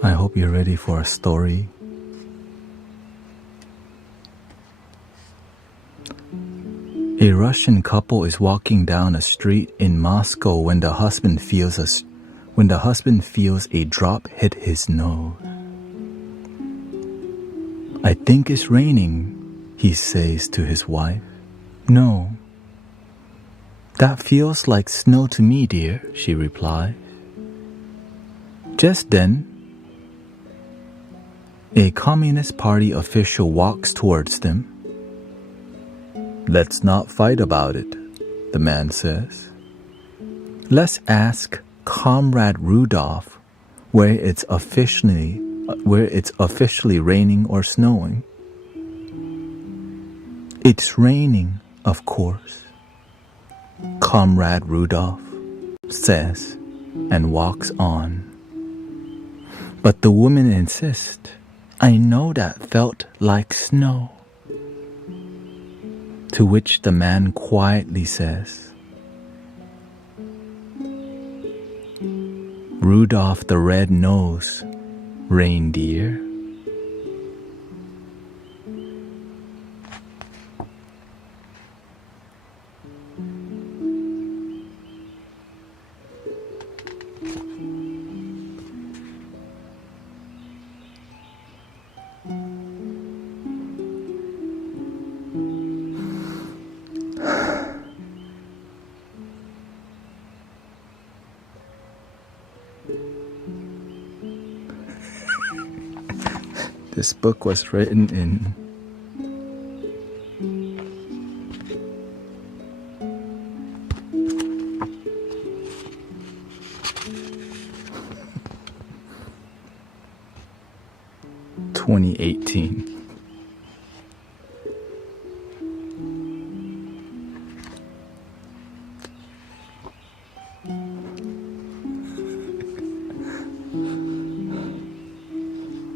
I hope you're ready for a story. A Russian couple is walking down a street in Moscow when the husband feels a drop hit his nose. "I think it's raining," he says to his wife. "No, that feels like snow to me, dear," she replies. Just then, a Communist Party official walks towards them. "Let's not fight about it," the man says. "Let's ask Comrade Rudolph where it's officially raining or snowing." "It's raining, of course," Comrade Rudolph says and walks on. But the woman insists, "I know that felt like snow." To which the man quietly says, "Rudolph the Red-Nosed Reindeer." This book was written in 2018.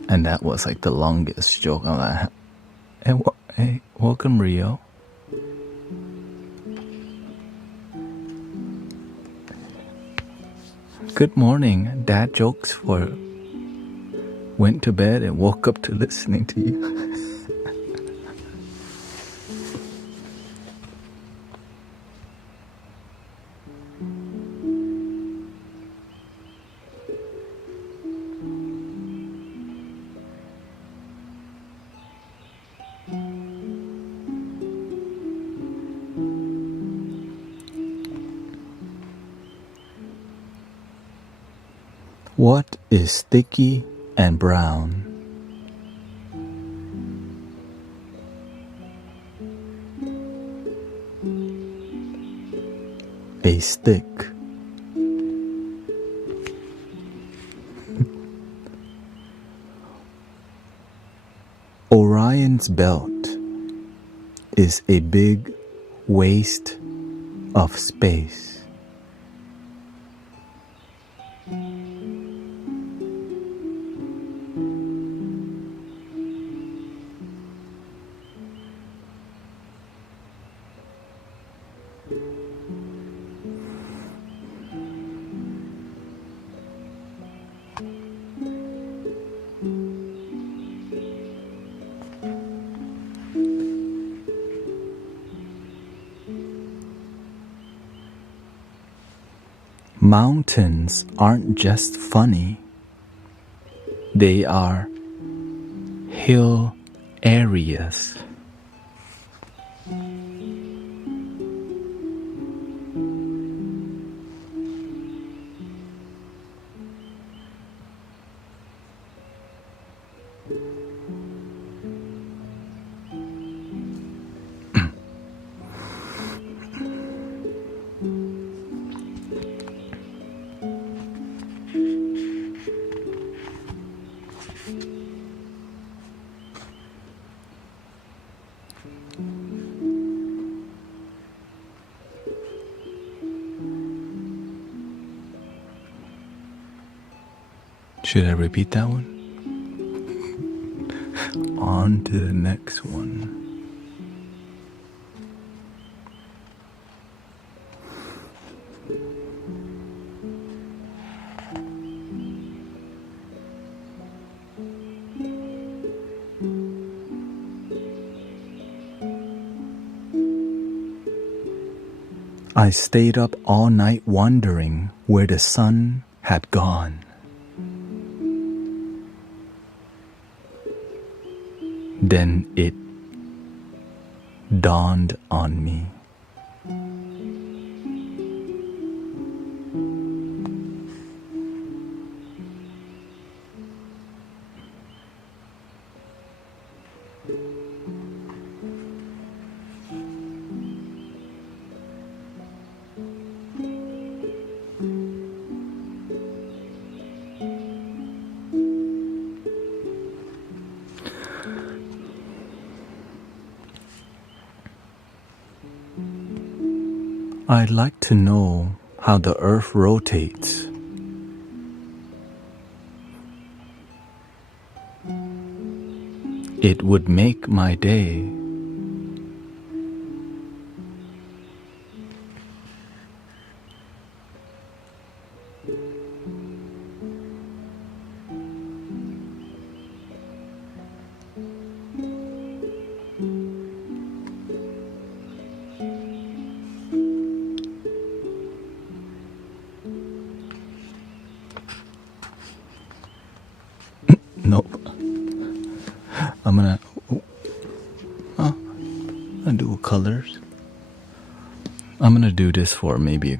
And that was like the longest joke. I'm like, hey, welcome, Rio. Good morning. Dad jokes for went to bed and woke up to listening to you. What is sticky and brown? A stick. Orion's belt is a big waste of space. Mountains aren't just funny, they are hill areas. Should I repeat that one? On to the next one. I stayed up all night wondering where the sun had gone. Then it dawned on me. I'd like to know how the earth rotates. It would make my day. Nope. I'm gonna do colors. I'm gonna do this for maybe.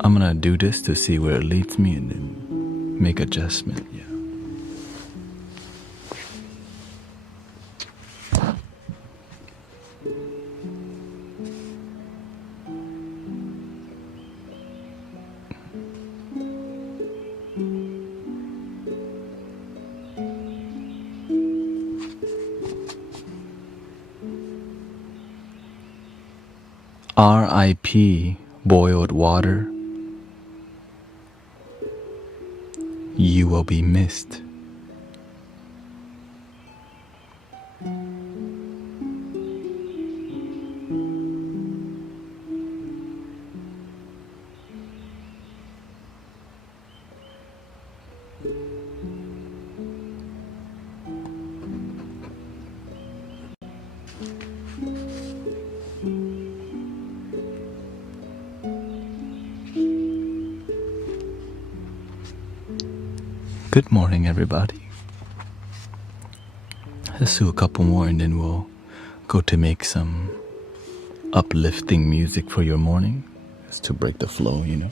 I'm gonna do this to see where it leads me and then make adjustment. Yeah. I pee boiled water, you will be missed. Good morning, everybody. Let's do a couple more and then we'll go to make some uplifting music for your morning. Just to break the flow, you know.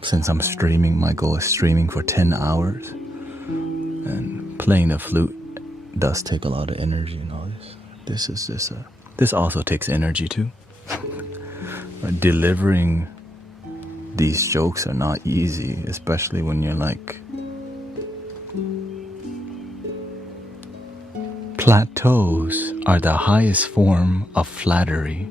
Since I'm streaming, my goal is streaming for 10 hours. And playing the flute does take a lot of energy and all this. This also takes energy too. Delivering these jokes are not easy, especially when you're like plateaus are the highest form of flattery.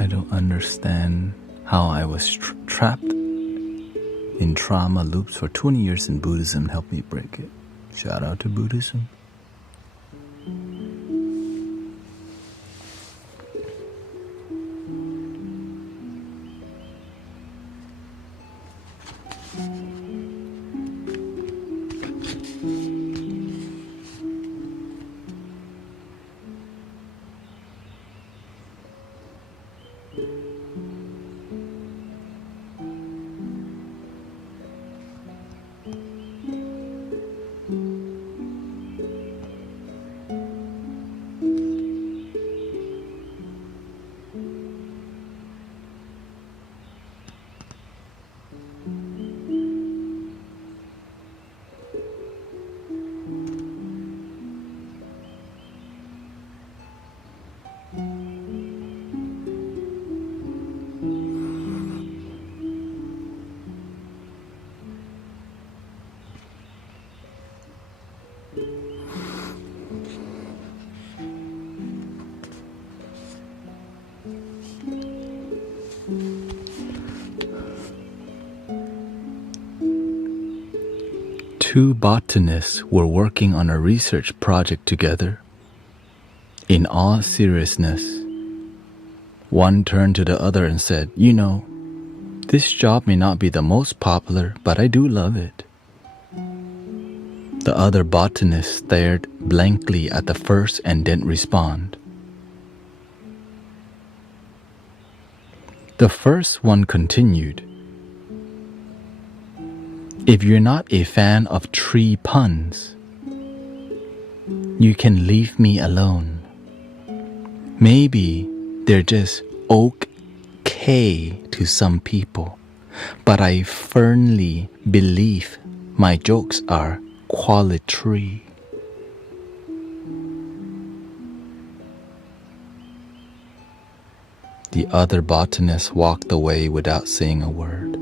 I don't understand how I was trapped in trauma loops for 20 years in Buddhism. Help me break it. Shout out to Buddhism. Two botanists were working on a research project together. In all seriousness, one turned to the other and said, "You know, this job may not be the most popular, but I do love it." The other botanist stared blankly at the first and didn't respond. The first one continued, "If you're not a fan of tree puns, you can leave me alone. Maybe they're just okay to some people, but I firmly believe my jokes are quality." The other botanist walked away without saying a word.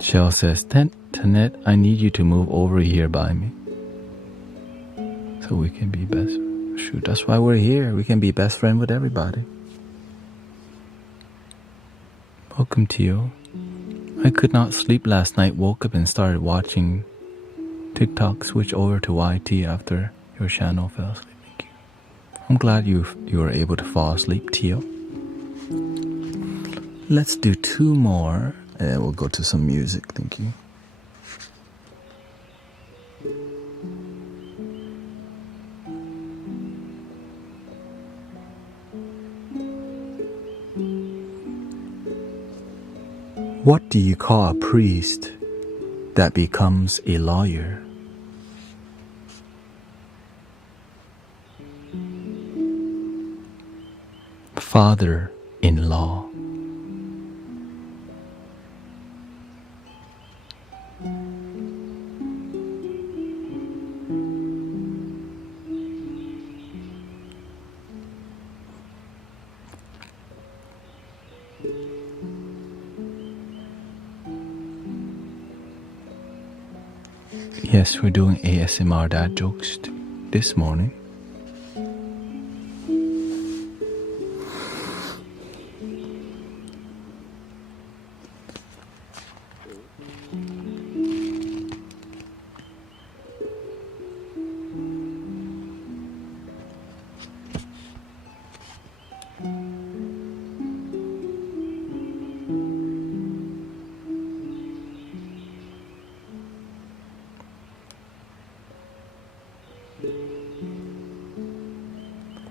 Shell says, "Thanet, I need you to move over here by me so we can be best." Shoot, that's why we're here. We can be best friend with everybody. Welcome, Tio. I could not sleep last night. Woke up and started watching TikTok. Switch over to YT after your channel fell asleep. Thank you. I'm glad you were able to fall asleep, Tio. Let's do two more. And we'll go to some music, thank you. What do you call a priest that becomes a lawyer? Father-in-law. Yes, we're doing ASMR dad jokes this morning.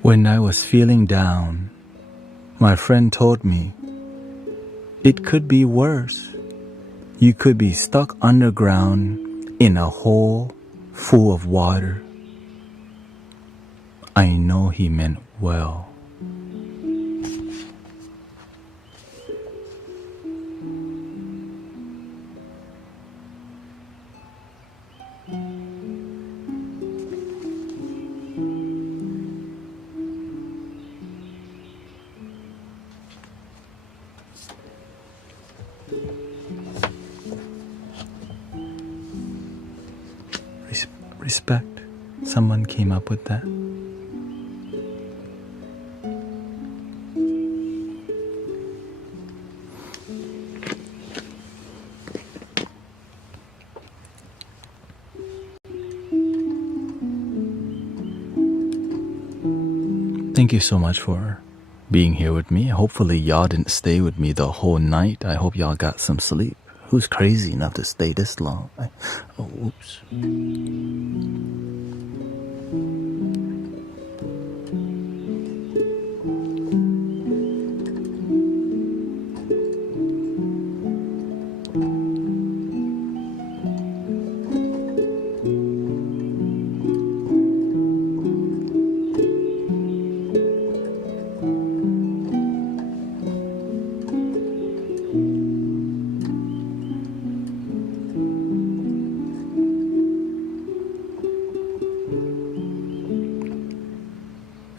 When I was feeling down, my friend told me, it could be worse. You could be stuck underground in a hole full of water. I know he meant well. Respect. Someone came up with that. Thank you so much for being here with me. Hopefully y'all didn't stay with me the whole night. I hope y'all got some sleep. Who's crazy enough to stay this long? Oh, oops.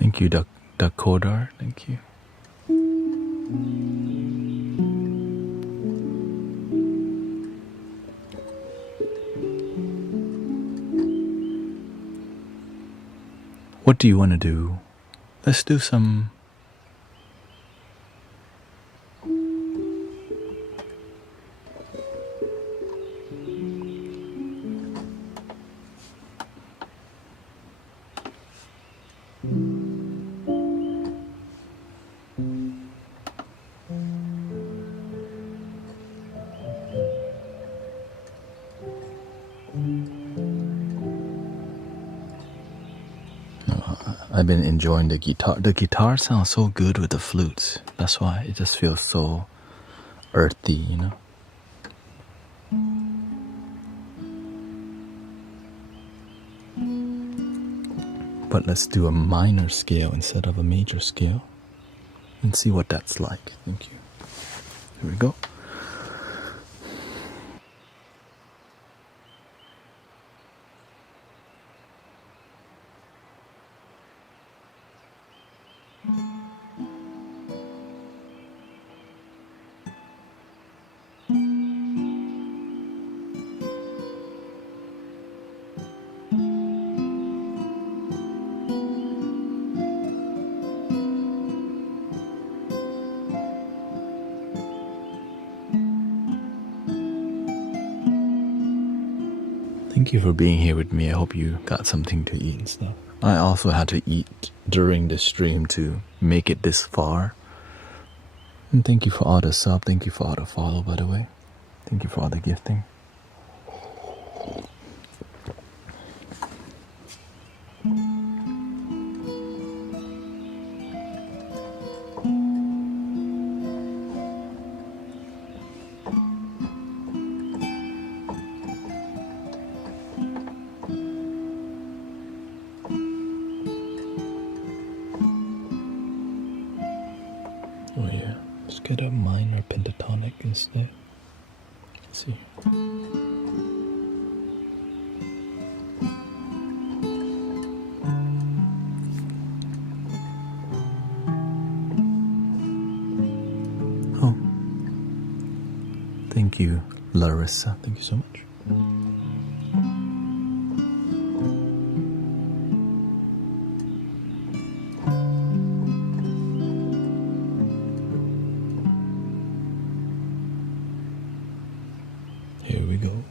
Thank you, Dakodar. Thank you. What do you want to do? Let's do some... I've been enjoying the guitar. The guitar sounds so good with the flutes. That's why it just feels so earthy, you know? But let's do a minor scale instead of a major scale and see what that's like. Thank you. Here we go. Thank you for being here with me. I hope you got something to eat and stuff. I also had to eat during the stream to make it this far. And thank you for all the sub. Thank you for all the follow, by the way. Thank you for all the gifting. make it a minor pentatonic instead. Let's see. Oh, thank you, Larissa. Thank you so much. Here we go.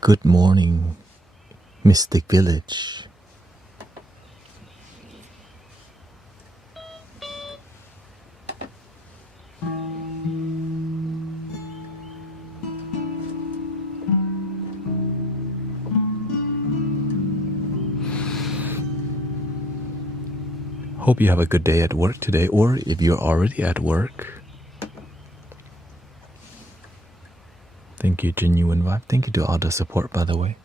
Good morning, Mystic Village. Hope you have a good day at work today, or if you're already at work. Thank you, Genuine Vibe. Thank you to all the support, by the way.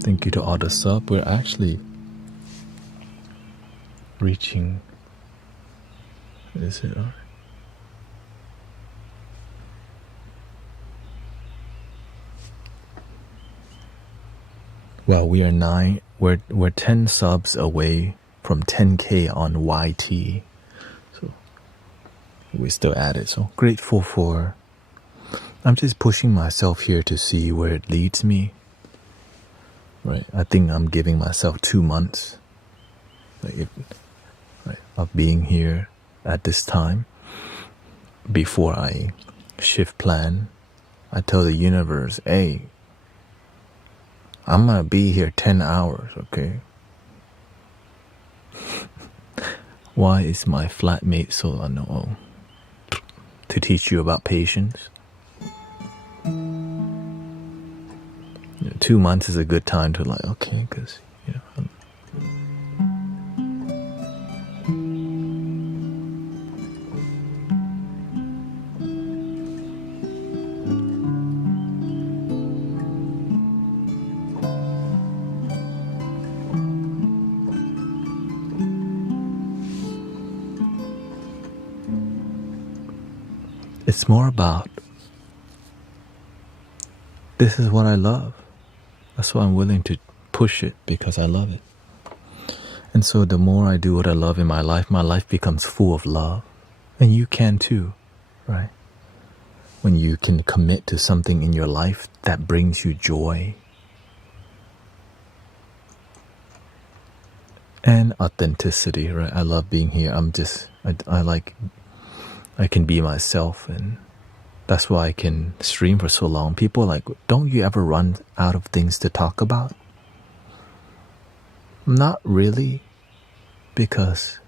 Thank you to all the sub. We're actually reaching. Is it alright? Well, we are 9. We're 10 subs away from 10K on YT. So we still at it. So grateful for. I'm just pushing myself here to see where it leads me. Right. I think I'm giving myself 2 months, of being here at this time before I shift plan. I tell the universe, hey, I'm gonna be here 10 hours, okay? Why is my flatmate so annoying? To teach you about patience? 2 months is a good time to okay, because, it's more about, this is what I love. That's why I'm willing to push it, because I love it. And so the more I do what I love in my life becomes full of love. And you can too, right? When you can commit to something in your life that brings you joy and authenticity, right? I love being here. I can be myself, and that's why I can stream for so long. People are like, don't you ever run out of things to talk about? Not really, because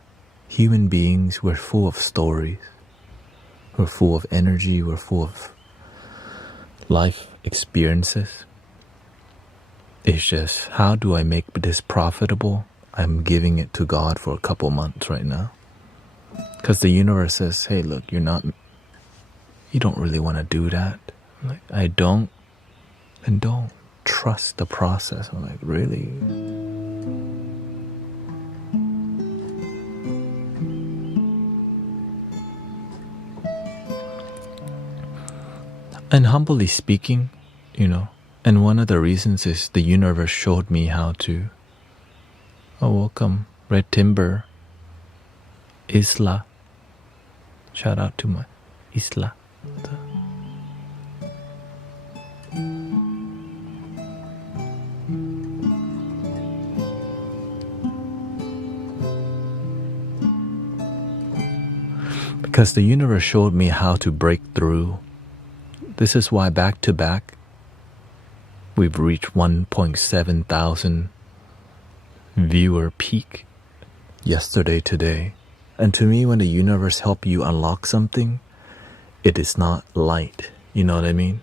human beings, we're full of stories. We're full of energy. We're full of life experiences. It's just, how do I make this profitable? I'm giving it to God for a couple months right now. Because the universe says, hey, look, you don't really want to do that. I'm like, I don't. And don't trust the process. I'm like, really? And humbly speaking, and one of the reasons is the universe showed me how to. Oh, welcome, Red Timber, Isla. Shout out to my Isla. Because the universe showed me how to break through. This is why back to back, we've reached 1.7 thousand viewer peak yesterday, today. And to me, when the universe help you unlock something, it is not light. You know what I mean?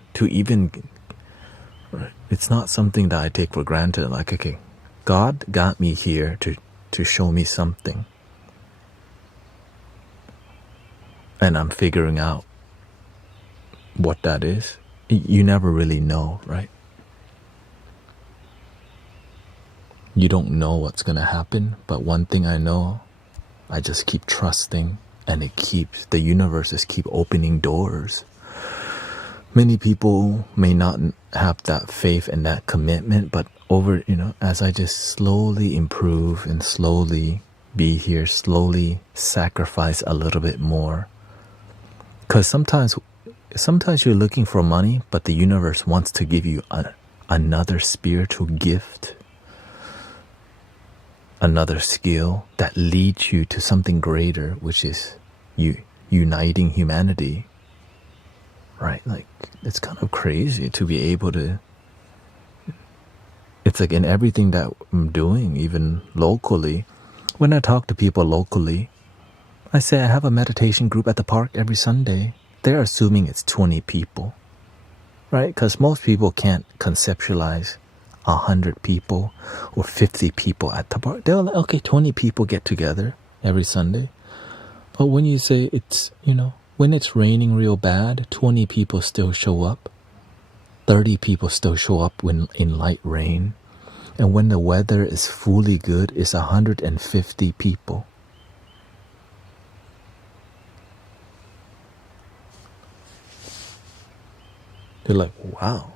It's not something that I take for granted. Like, okay, God got me here to show me something. And I'm figuring out what that is. You never really know, right? You don't know what's going to happen, but one thing I know, I just keep trusting, and the universe just keep opening doors. Many people may not have that faith and that commitment, but as I just slowly improve and slowly be here, slowly sacrifice a little bit more. Because sometimes you're looking for money, but the universe wants to give you another spiritual gift. another skill that leads you to something greater, which is uniting humanity, right? Like, it's kind of crazy to be able to, it's like in everything that I'm doing, even locally, when I talk to people locally, I say I have a meditation group at the park every Sunday. They're assuming it's 20 people, right? Because most people can't conceptualize 100 people or 50 people at the park. They're like, okay, 20 people get together every Sunday. But when you say it's, when it's raining real bad, 20 people still show up. 30 people still show up when in light rain. And when the weather is fully good, it's 150 people. They're like, wow.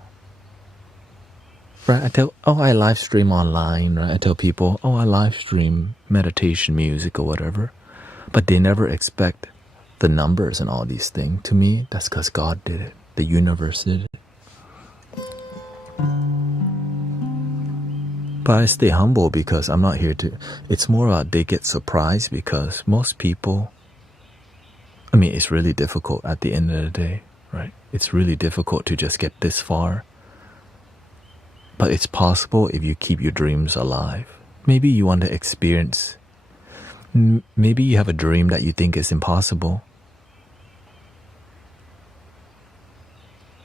Right? I live stream online, right? I tell people, I live stream meditation music or whatever. But they never expect the numbers and all these things. To me, that's because God did it. The universe did it. But I stay humble because I'm not here to... It's more about they get surprised because most people... it's really difficult at the end of the day, right? It's really difficult to just get this far. But it's possible if you keep your dreams alive. Maybe you want to experience... Maybe you have a dream that you think is impossible.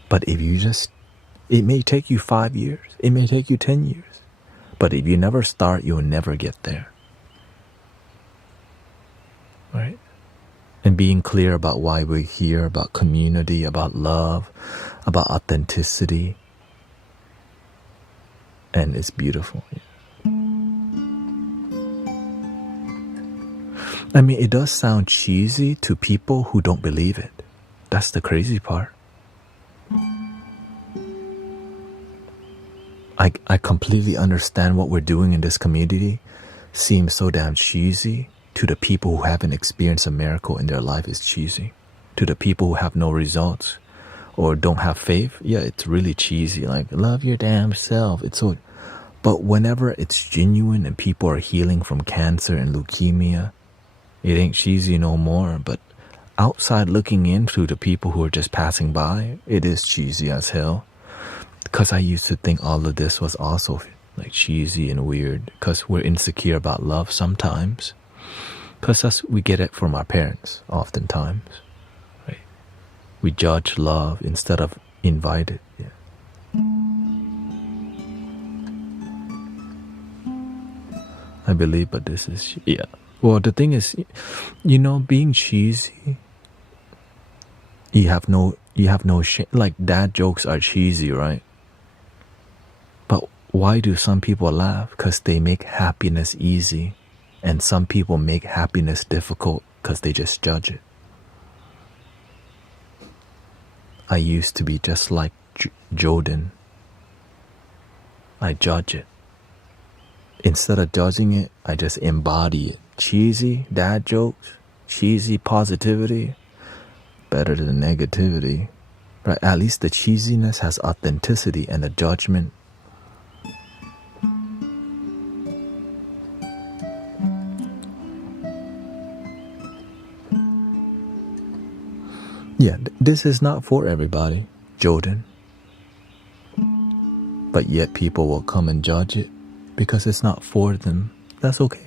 But if you just... It may take you 5 years. It may take you 10 years. But if you never start, you'll never get there. Right? And being clear about why we're here, about community, about love, about authenticity. And it's beautiful. Yeah. It does sound cheesy to people who don't believe it. That's the crazy part. I completely understand what we're doing in this community seems so damn cheesy. To the people who haven't experienced a miracle in their life, it's cheesy. To the people who have no results or don't have faith, yeah, it's really cheesy. Like, love your damn self. It's so... But whenever it's genuine and people are healing from cancer and leukemia, it ain't cheesy no more. But outside looking into the people who are just passing by, it is cheesy as hell. Because I used to think all of this was also like cheesy and weird. Because we're insecure about love sometimes. Because we get it from our parents oftentimes. Right? We judge love instead of invite it. Yeah. I believe, but this is... Yeah. Well, the thing is, being cheesy, you have no shame. Like, dad jokes are cheesy, right? But why do some people laugh? Because they make happiness easy. And some people make happiness difficult because they just judge it. I used to be just like Jordan. I judge it. Instead of judging it, I just embody it. Cheesy dad jokes, cheesy positivity, better than negativity. Right? At least the cheesiness has authenticity, and the judgment yeah, this is not for everybody, Jordan. But yet people will come and judge it because it's not for them. That's okay.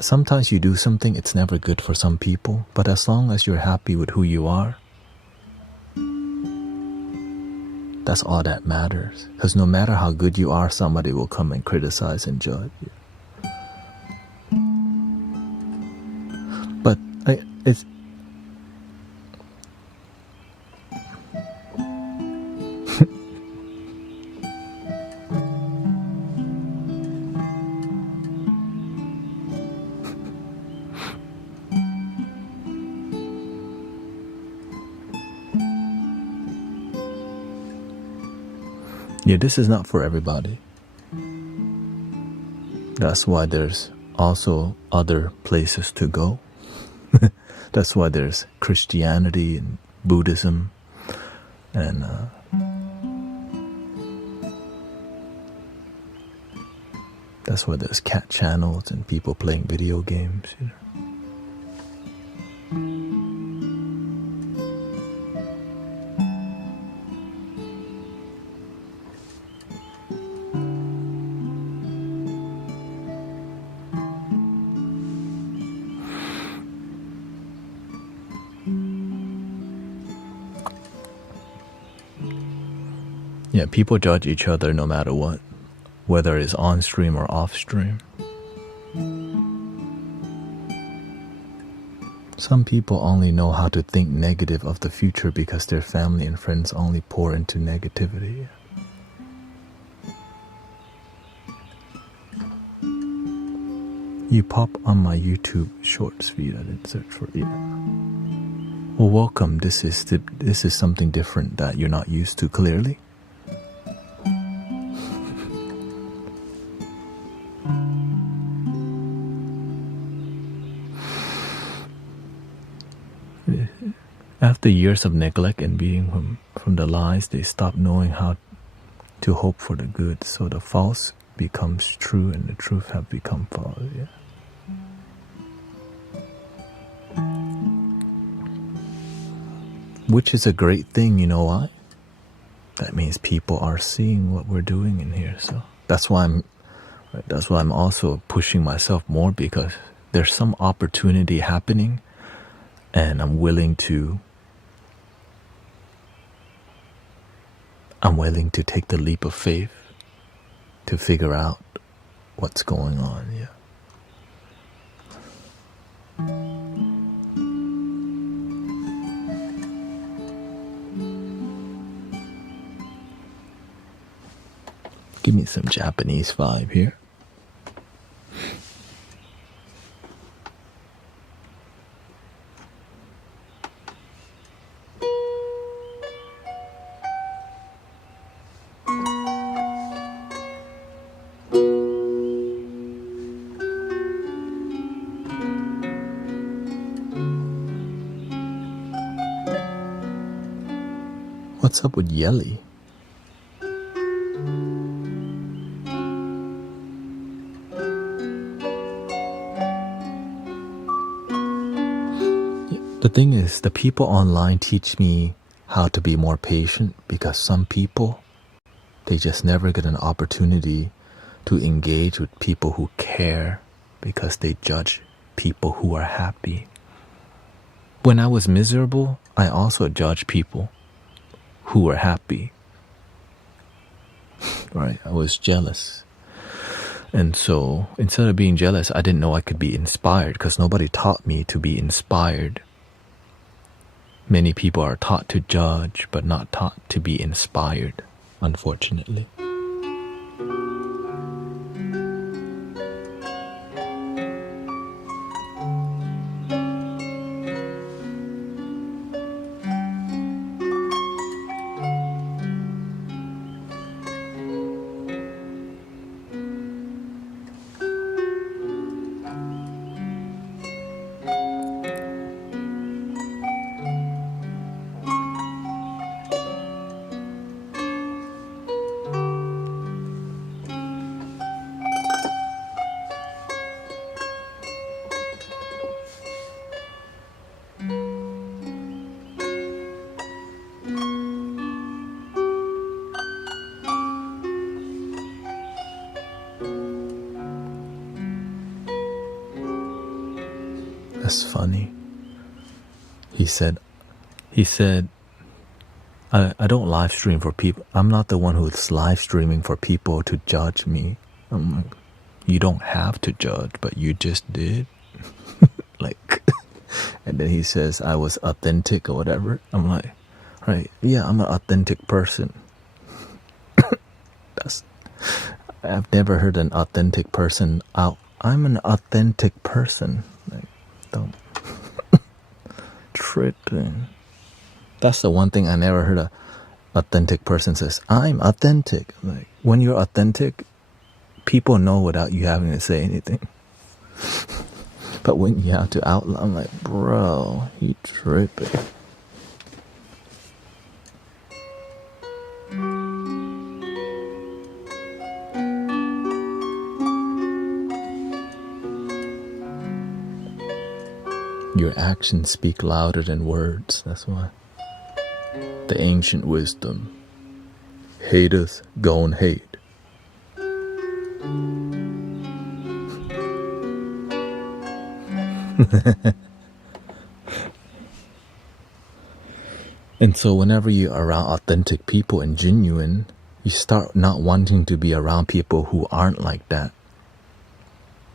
Sometimes you do something, it's never good for some people, but as long as you're happy with who you are, that's all that matters. Because no matter how good you are, somebody will come and criticize and judge you. But it's... Yeah, this is not for everybody. That's why there's also other places to go. That's why there's Christianity and Buddhism And that's why there's cat channels and people playing video games, you know. Yeah, people judge each other no matter what, whether it's on stream or off stream. Some people only know how to think negative of the future because their family and friends only pour into negativity. You pop on my YouTube Shorts feed. I didn't search for it. Well, welcome. This is something different that you're not used to, clearly. After years of neglect and being from the lies, they stop knowing how to hope for the good. So the false becomes true and the truth have become false. Yeah. Which is a great thing, you know why? That means people are seeing what we're doing in here. So that's why I'm also pushing myself more, because there's some opportunity happening and I'm willing to take the leap of faith to figure out what's going on. Yeah. Give me some Japanese vibe here. What's up with Yelly? The thing is, the people online teach me how to be more patient, because some people, they just never get an opportunity to engage with people who care, because they judge people who are happy. When I was miserable, I also judged people who were happy. Right? I was jealous. And so instead of being jealous, I didn't know I could be inspired, because nobody taught me to be inspired. Many people are taught to judge, but not taught to be inspired, unfortunately. That's funny. He said, I don't live stream for people. I'm not the one who's live streaming for people to judge me. I'm like, you don't have to judge, but you just did. Like, and then he says I was authentic or whatever. I'm like, right, yeah, I'm an authentic person. I've never heard an authentic person out. I'm an authentic person. Like, don't tripping. That's the one thing I never heard a authentic person says. I'm authentic. Like, when you're authentic, people know without you having to say anything. But when you have to outline, I'm like, bro, you tripping. Your actions speak louder than words. That's why. The ancient wisdom. Hateth gon' hate. And so whenever you're around authentic people and genuine, you start not wanting to be around people who aren't like that.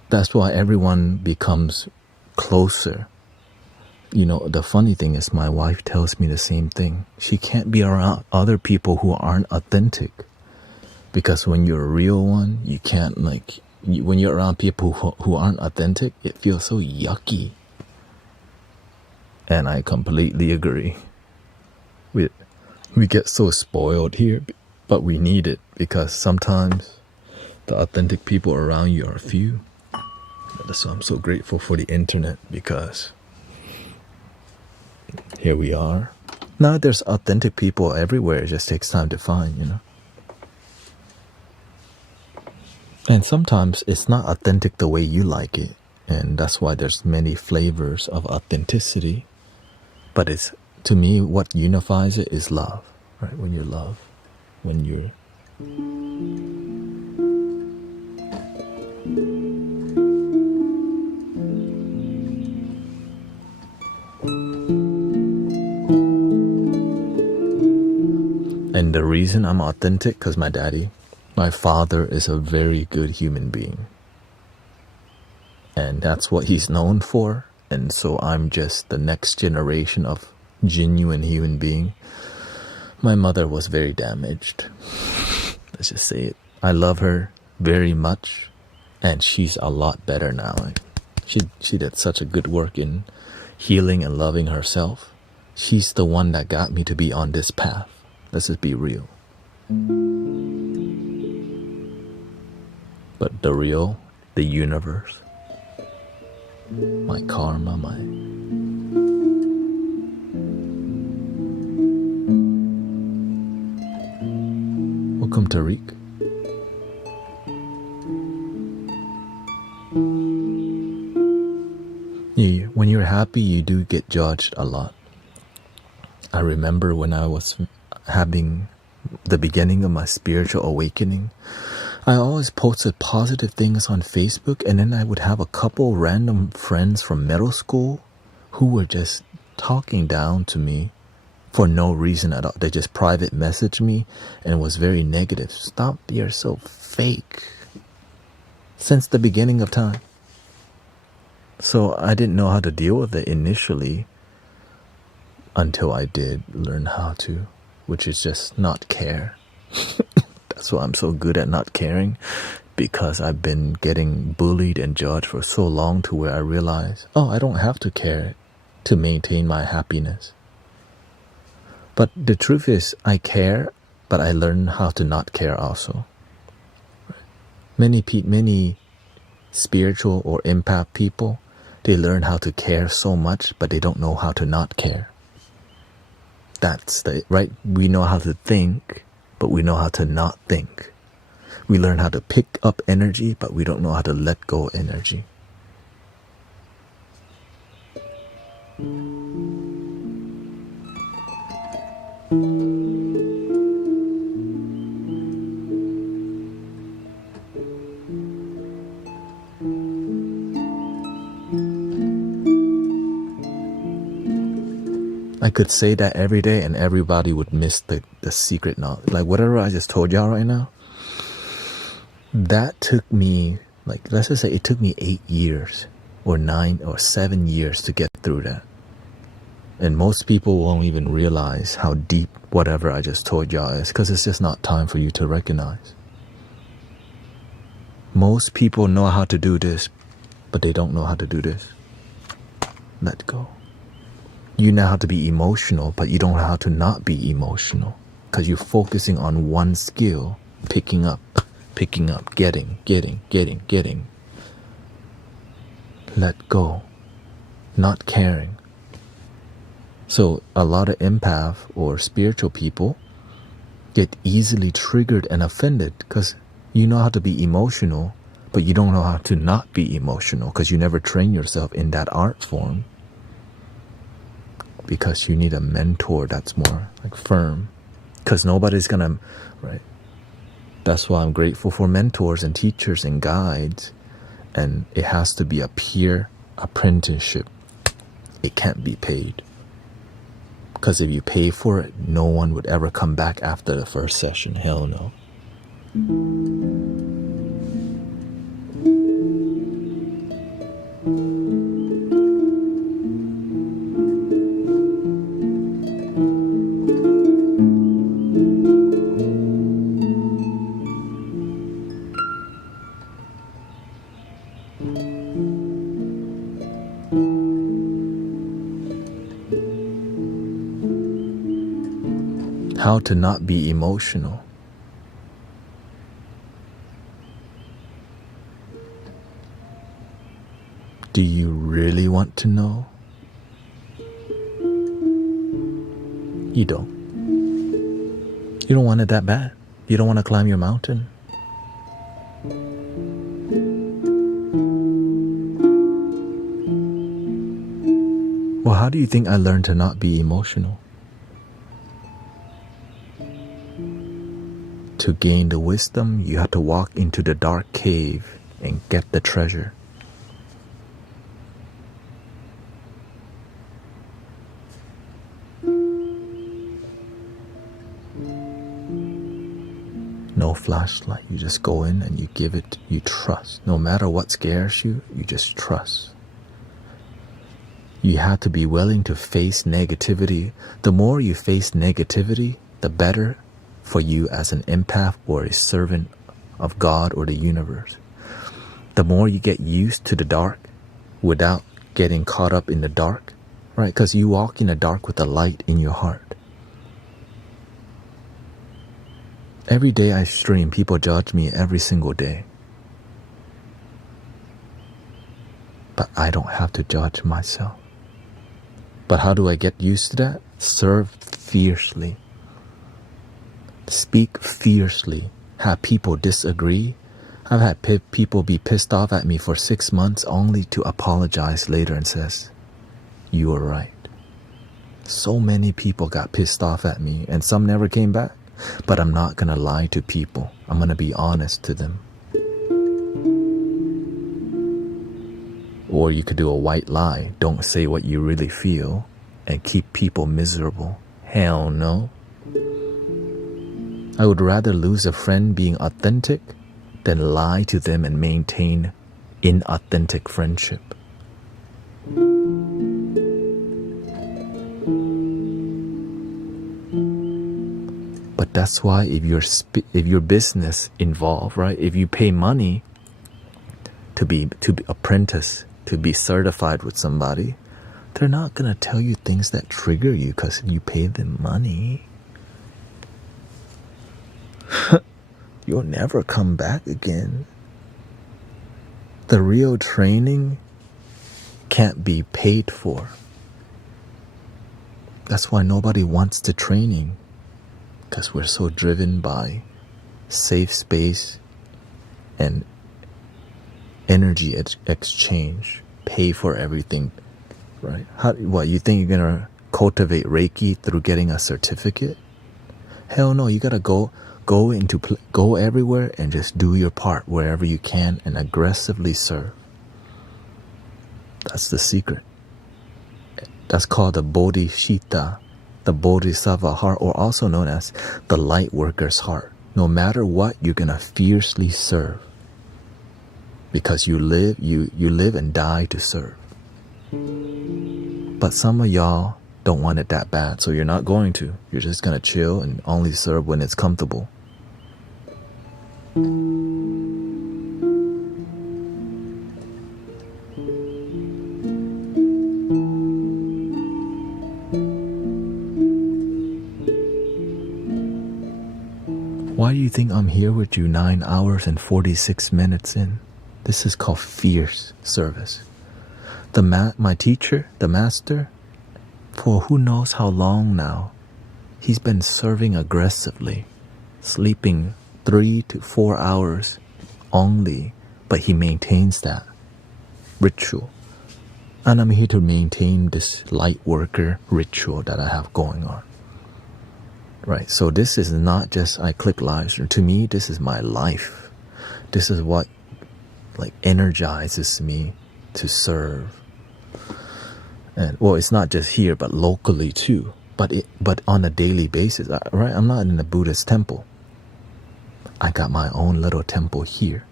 That's why everyone becomes closer. You know, the funny thing is my wife tells me the same thing. She can't be around other people who aren't authentic. Because when you're a real one, you can't when you're around people who aren't authentic, it feels so yucky. And I completely agree. We get so spoiled here, but we need it because sometimes the authentic people around you are few. So I'm so grateful for the internet because here we are. Now there's authentic people everywhere. It just takes time to find, you know. And sometimes it's not authentic the way you like it. And that's why there's many flavors of authenticity. But it's, to me, what unifies it is love, right? When you're love, when you're... And the reason I'm authentic, because my father is a very good human being. And that's what he's known for. And so I'm just the next generation of genuine human being. My mother was very damaged. Let's just say it. I love her very much. And she's a lot better now. She did such a good work in healing and loving herself. She's the one that got me to be on this path. Let's just be real. But the real, the universe, my karma, Welcome, Tariq. Yeah, when you're happy, you do get judged a lot. I remember when I was having the beginning of my spiritual awakening, I always posted positive things on Facebook, and then I would have a couple random friends from middle school who were just talking down to me for no reason at all. They just private messaged me and was very negative. Stop, you're so fake. Since the beginning of time. So I didn't know how to deal with it initially until I did learn how to, which is just not care. That's why I'm so good at not caring, because I've been getting bullied and judged for so long to where I realize, oh, I don't have to care to maintain my happiness. But the truth is, I care, but I learn how to not care also. Many spiritual or empath people, they learn how to care so much, but they don't know how to not care. That's right. We know how to think, but we know how to not think. We learn how to pick up energy, but we don't know how to let go of energy. I could say that every day and everybody would miss the secret knowledge. Like whatever I just told y'all right now, that took me, like, let's just say it took me 8 years or 9 or 7 years to get through that. And most people won't even realize how deep whatever I just told y'all is, because it's just not time for you to recognize. Most people know how to do this, but they don't know how to do this. Let go. You know how to be emotional, but you don't know how to not be emotional, because you're focusing on one skill, picking up, getting. Let go. Not caring. So a lot of empath or spiritual people get easily triggered and offended because you know how to be emotional, but you don't know how to not be emotional because you never train yourself in that art form. because you need a mentor that's more like firm, because nobody's gonna, right? That's why I'm grateful for mentors and teachers and guides, and it has to be a peer apprenticeship. It can't be paid, because if you pay for it, no one would ever come back after the first session. Hell no. How to not be emotional. Do you really want to know? You don't. You don't want it that bad. You don't want to climb your mountain. Well, how do you think I learned to not be emotional? To gain the wisdom, you have to walk into the dark cave and get the treasure. No flashlight, you just go in and you give it, you trust. No matter what scares you, you just trust. You have to be willing to face negativity. The more you face negativity, the better for you as an empath or a servant of God or the universe. The more you get used to the dark without getting caught up in the dark, right? Because you walk in the dark with a light in your heart. Every day I stream, people judge me every single day. But I don't have to judge myself. But how do I get used to that? Serve fiercely. Speak fiercely. Have people disagree. I've had people be pissed off at me for 6 months only to apologize later and says, you were right. So many people got pissed off at me and some never came back. But I'm not going to lie to people. I'm going to be honest to them. Or you could do a white lie. Don't say what you really feel and keep people miserable. Hell no. I would rather lose a friend being authentic than lie to them and maintain inauthentic friendship. But that's why if your business involved, right? If you pay money to be apprentice, to be certified with somebody, they're not gonna tell you things that trigger you because you pay them money. You'll never come back again. The real training can't be paid for. That's why nobody wants the training, because we're so driven by safe space and energy exchange. Pay for everything, right? What, you think you're gonna cultivate Reiki through getting a certificate? Hell no, you gotta go everywhere and just do your part wherever you can and aggressively serve. That's the secret. That's called the Bodhisattva, the Bodhisattva heart, or also known as the light worker's heart. No matter what, you're gonna fiercely serve, because you live and die to serve. But some of y'all don't want it that bad, so you're not going to. You're just gonna chill and only serve when it's comfortable. Why do you think I'm here with you 9 hours and 46 minutes in? This is called fierce service. My teacher, the master, for who knows how long now, he's been serving aggressively, sleeping 3 to 4 hours only, but he maintains that ritual. And I'm here to maintain this light worker ritual that I have going on. Right, so this is not just I click live stream. To me, this is my life. This is what like energizes me to serve. And well, it's not just here, but locally too. But on a daily basis, right? I'm not in a Buddhist temple. I got my own little temple here,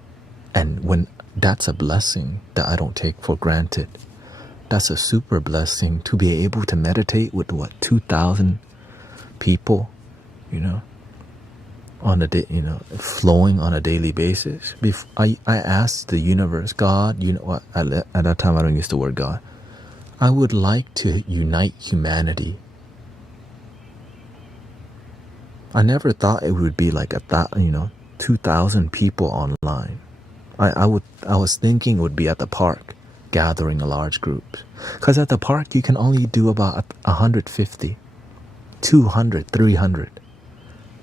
and when that's a blessing that I don't take for granted. That's a super blessing to be able to meditate with 2,000 people, on a day, flowing on a daily basis. I asked the universe, God, what? At that time I don't use the word God. I would like to unite humanity. I never thought it would be like 2,000 people online. I was thinking it would be at the park, gathering a large group. Because at the park you can only do about 150, 200, 300.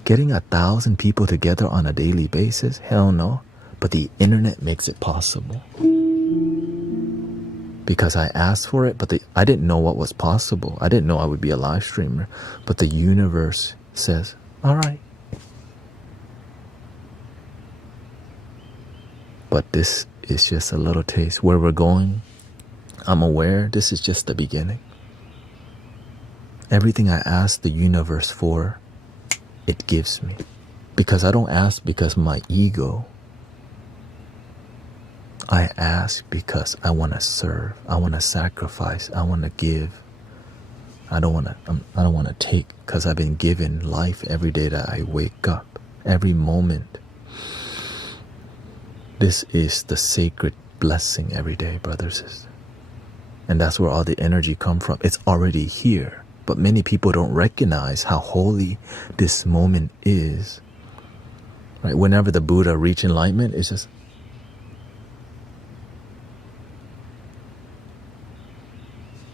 Getting 1,000 people together on a daily basis, hell no. But the internet makes it possible. Because I asked for it, but I didn't know what was possible. I didn't know I would be a live streamer. But the universe says, all right. But this is just a little taste. Where we're going, I'm aware this is just the beginning. Everything I ask the universe for, it gives me. Because I don't ask because of my ego. I ask because I want to serve. I want to sacrifice. I want to give. I don't want to take, because I've been given life every day that I wake up, every moment. This is the sacred blessing every day, brothers and sisters. And that's where all the energy comes from. It's already here. But many people don't recognize how holy this moment is. Right? Whenever the Buddha reached enlightenment, it's just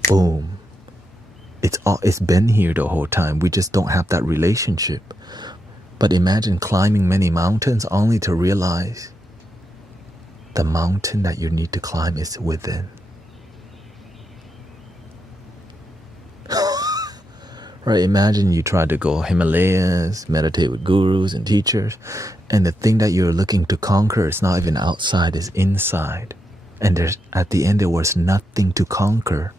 boom. It's been here the whole time. We just don't have that relationship. But imagine climbing many mountains only to realize the mountain that you need to climb is within. Right? Imagine you try to go Himalayas, meditate with gurus and teachers, and the thing that you're looking to conquer is not even outside, it's inside. And at the end there was nothing to conquer.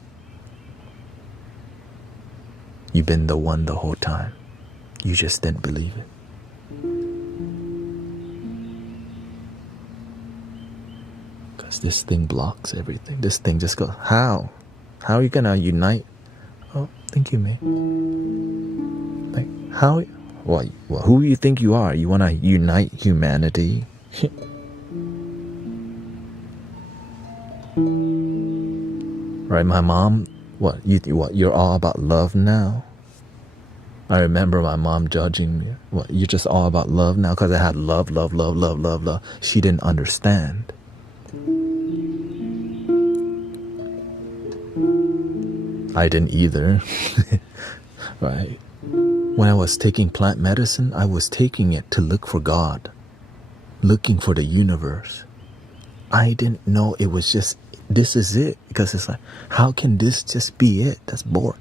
You've been the one the whole time. You just didn't believe it. Because this thing blocks everything. This thing just goes, how? How are you gonna unite? Oh, thank you, mate. Like, how? Well, who do you think you are? You wanna unite humanity? Right, my mom, you're all about love now? I remember my mom judging me. What, you're just all about love now? Because I had love. She didn't understand. I didn't either. Right? When I was taking plant medicine, I was taking it to look for God, looking for the universe. I didn't know it was just, this is it. Because it's like, how can this just be it? That's boring.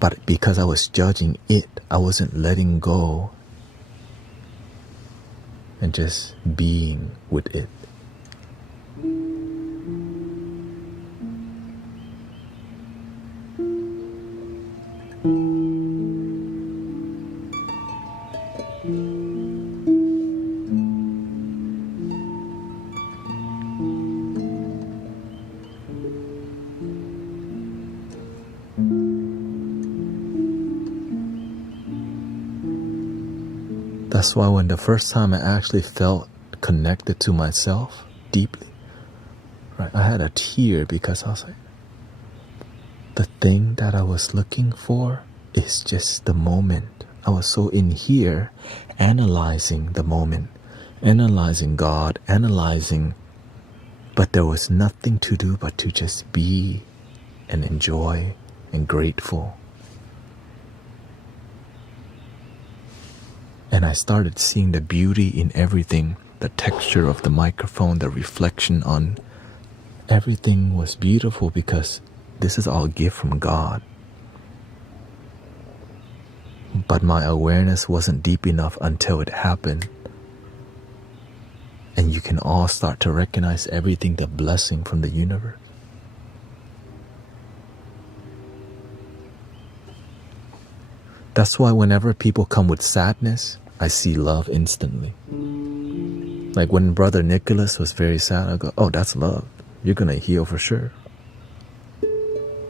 But because I was judging it, I wasn't letting go and just being with it. That's why when the first time I actually felt connected to myself deeply, right, I had a tear because I was like, the thing that I was looking for is just the moment. I was so in here analyzing the moment, analyzing God, but there was nothing to do but to just be and enjoy and grateful. And I started seeing the beauty in everything, the texture of the microphone, the reflection on Everything was beautiful because this is all a gift from God. But my awareness wasn't deep enough until it happened. And you can all start to recognize everything, the blessing from the universe. That's why whenever people come with sadness, I see love instantly. Like when Brother Nicholas was very sad, I go, oh, that's love. You're going to heal for sure.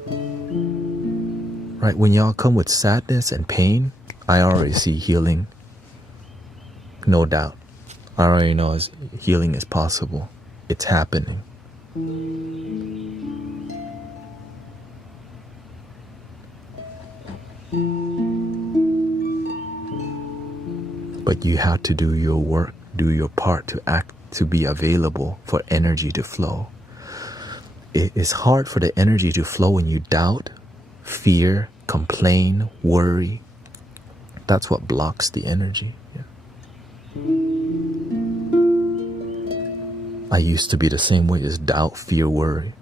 Right? When y'all come with sadness and pain, I already see healing. No doubt. I already know healing is possible. It's happening. But you have to do your work, do your part to act, to be available for energy to flow. It is hard for the energy to flow when you doubt, fear, complain, worry. That's what blocks the energy. I used to be the same way as doubt, fear, worry.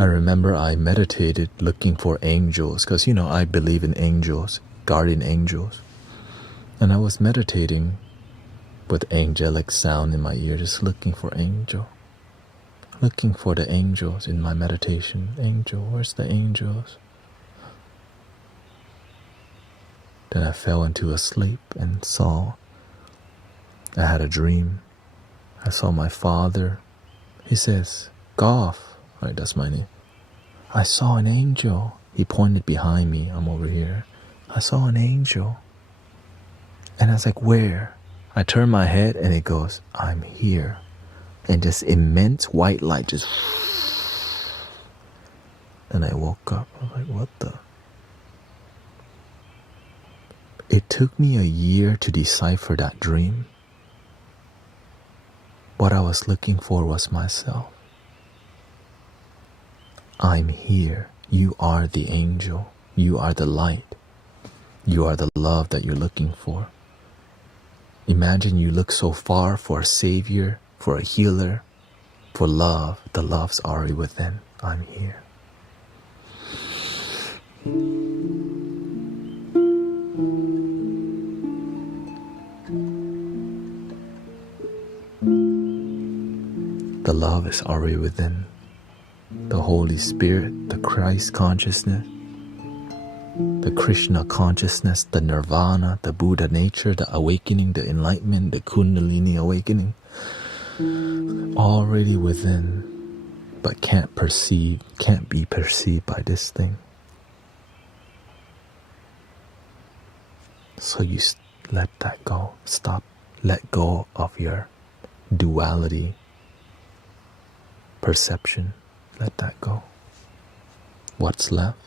I remember I meditated looking for angels because, I believe in angels, guardian angels. And I was meditating with angelic sound in my ear, just looking for angel. Looking for the angels in my meditation. Angel, where's the angels? Then I fell into a sleep and I had a dream. I saw my father. He says, Goff. Right, that's my name. I saw an angel. He pointed behind me. I'm over here. I saw an angel. And I was like, where? I turned my head and it goes, I'm here. And this immense white light just... And I woke up. I was like, what the? It took me a year to decipher that dream. What I was looking for was myself. I'm here. You are the angel. You are the light. You are the love that you're looking for. Imagine you look so far for a savior, for a healer, for love. The love's already within. I'm here. The love is already within. The Holy Spirit, the Christ consciousness, the Krishna consciousness, the Nirvana, the Buddha nature, the awakening, the enlightenment, the Kundalini awakening, already within, but can't be perceived by this thing. So you let that go. Let go of your duality perception. Let that go. What's left?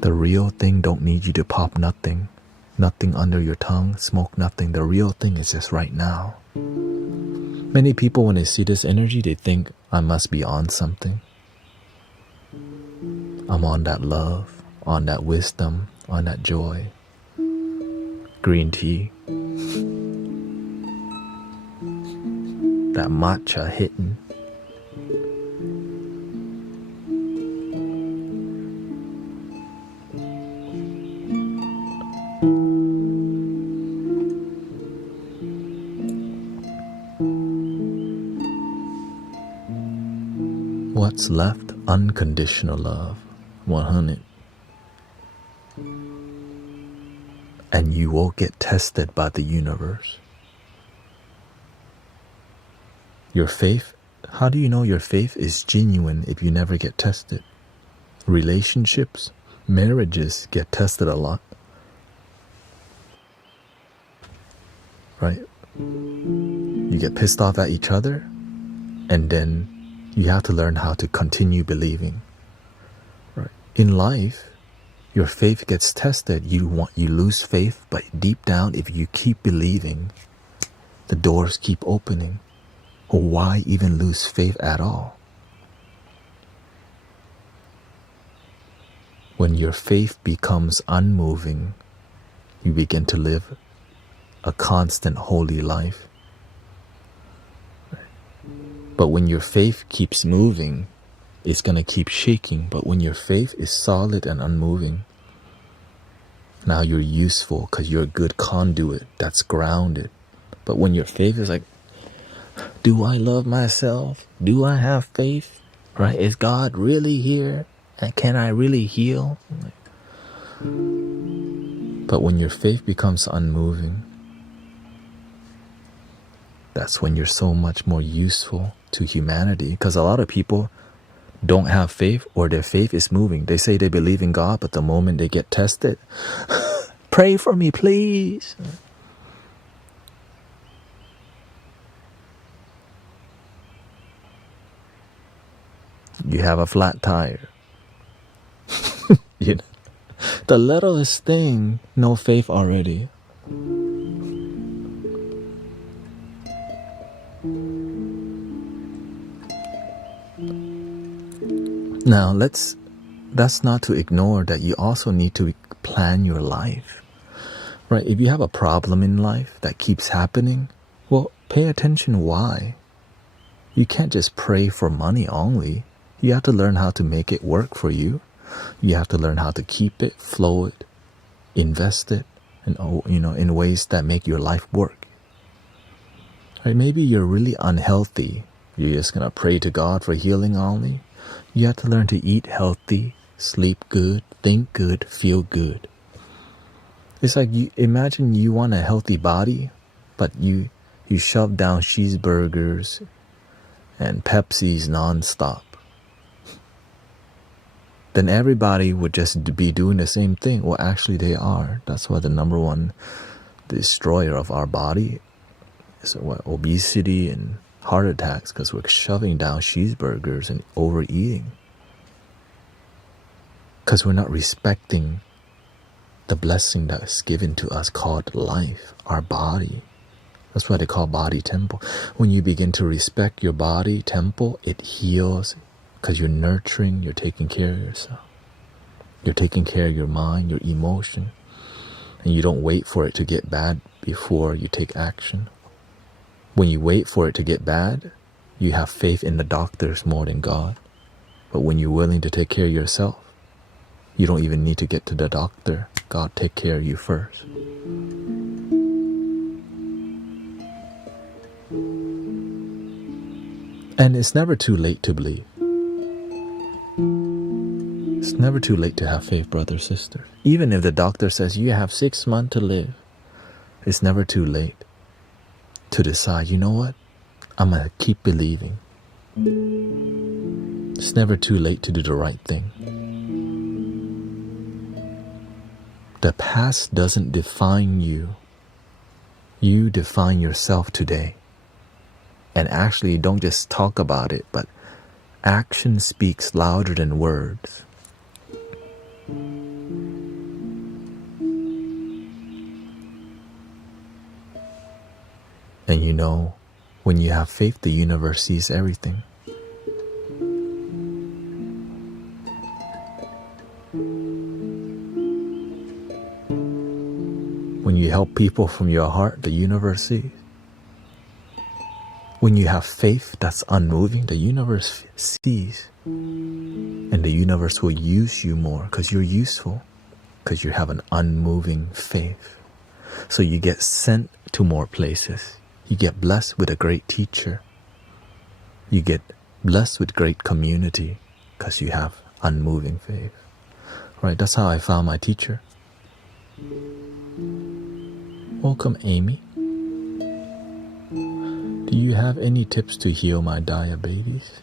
The real thing don't need you to pop nothing. Nothing under your tongue, smoke nothing. The real thing is just right now. Many people, when they see this energy, they think I must be on something. I'm on that love, on that wisdom, on that joy. Green tea. That matcha hitting. What's left? Unconditional love. 100. And you will get tested by the universe. Your faith, how do you know your faith is genuine if you never get tested? Relationships, marriages get tested a lot. Right? You get pissed off at each other, and then You have to learn how to continue believing. Right? In life, your faith gets tested. You lose faith, but deep down, if you keep believing, the doors keep opening. Or why even lose faith at all? When your faith becomes unmoving, you begin to live a constant holy life. But when your faith keeps moving, it's going to keep shaking. But when your faith is solid and unmoving, now you're useful because you're a good conduit that's grounded. But when your faith is like, do I love myself? Do I have faith? Right? Is God really here? And can I really heal? But when your faith becomes unmoving, that's when you're so much more useful to humanity. Because a lot of people don't have faith, or their faith is moving. They say they believe in God, but the moment they get tested, pray for me, please. You have a flat tire. You know, the littlest thing, no faith already. Now, that's not to ignore that you also need to plan your life, right? If you have a problem in life that keeps happening, well, pay attention why. You can't just pray for money only. You have to learn how to make it work for you. You have to learn how to keep it, flow it, invest it, and in ways that make your life work. Right? Maybe you're really unhealthy. You're just gonna pray to God for healing only. You have to learn to eat healthy, sleep good, think good, feel good. It's like you imagine you want a healthy body, but you shove down cheeseburgers and Pepsis nonstop. Then everybody would just be doing the same thing. Well, actually they are. That's why the number one destroyer of our body is obesity and heart attacks, because we're shoving down cheeseburgers and overeating. Because we're not respecting the blessing that is given to us called life, our body. That's why they call body temple. When you begin to respect your body temple, it heals. Because you're nurturing, you're taking care of yourself. You're taking care of your mind, your emotion. And you don't wait for it to get bad before you take action. When you wait for it to get bad, you have faith in the doctors more than God. But when you're willing to take care of yourself, you don't even need to get to the doctor. God take care of you first. And it's never too late to believe. It's never too late to have faith, brother, sister. Even if the doctor says you have 6 months to live, it's never too late to decide, you know what? I'm going to keep believing. It's never too late to do the right thing. The past doesn't define you. You define yourself today. And actually, don't just talk about it, but action speaks louder than words. And you know, when you have faith, the universe sees everything. When you help people from your heart, the universe sees. When you have faith that's unmoving, the universe sees. And the universe will use you more because you're useful, because you have an unmoving faith. So you get sent to more places. You get blessed with a great teacher. You get blessed with great community because you have unmoving faith. Right? That's how I found my teacher. Welcome, Amy. Do you have any tips to heal my diabetes?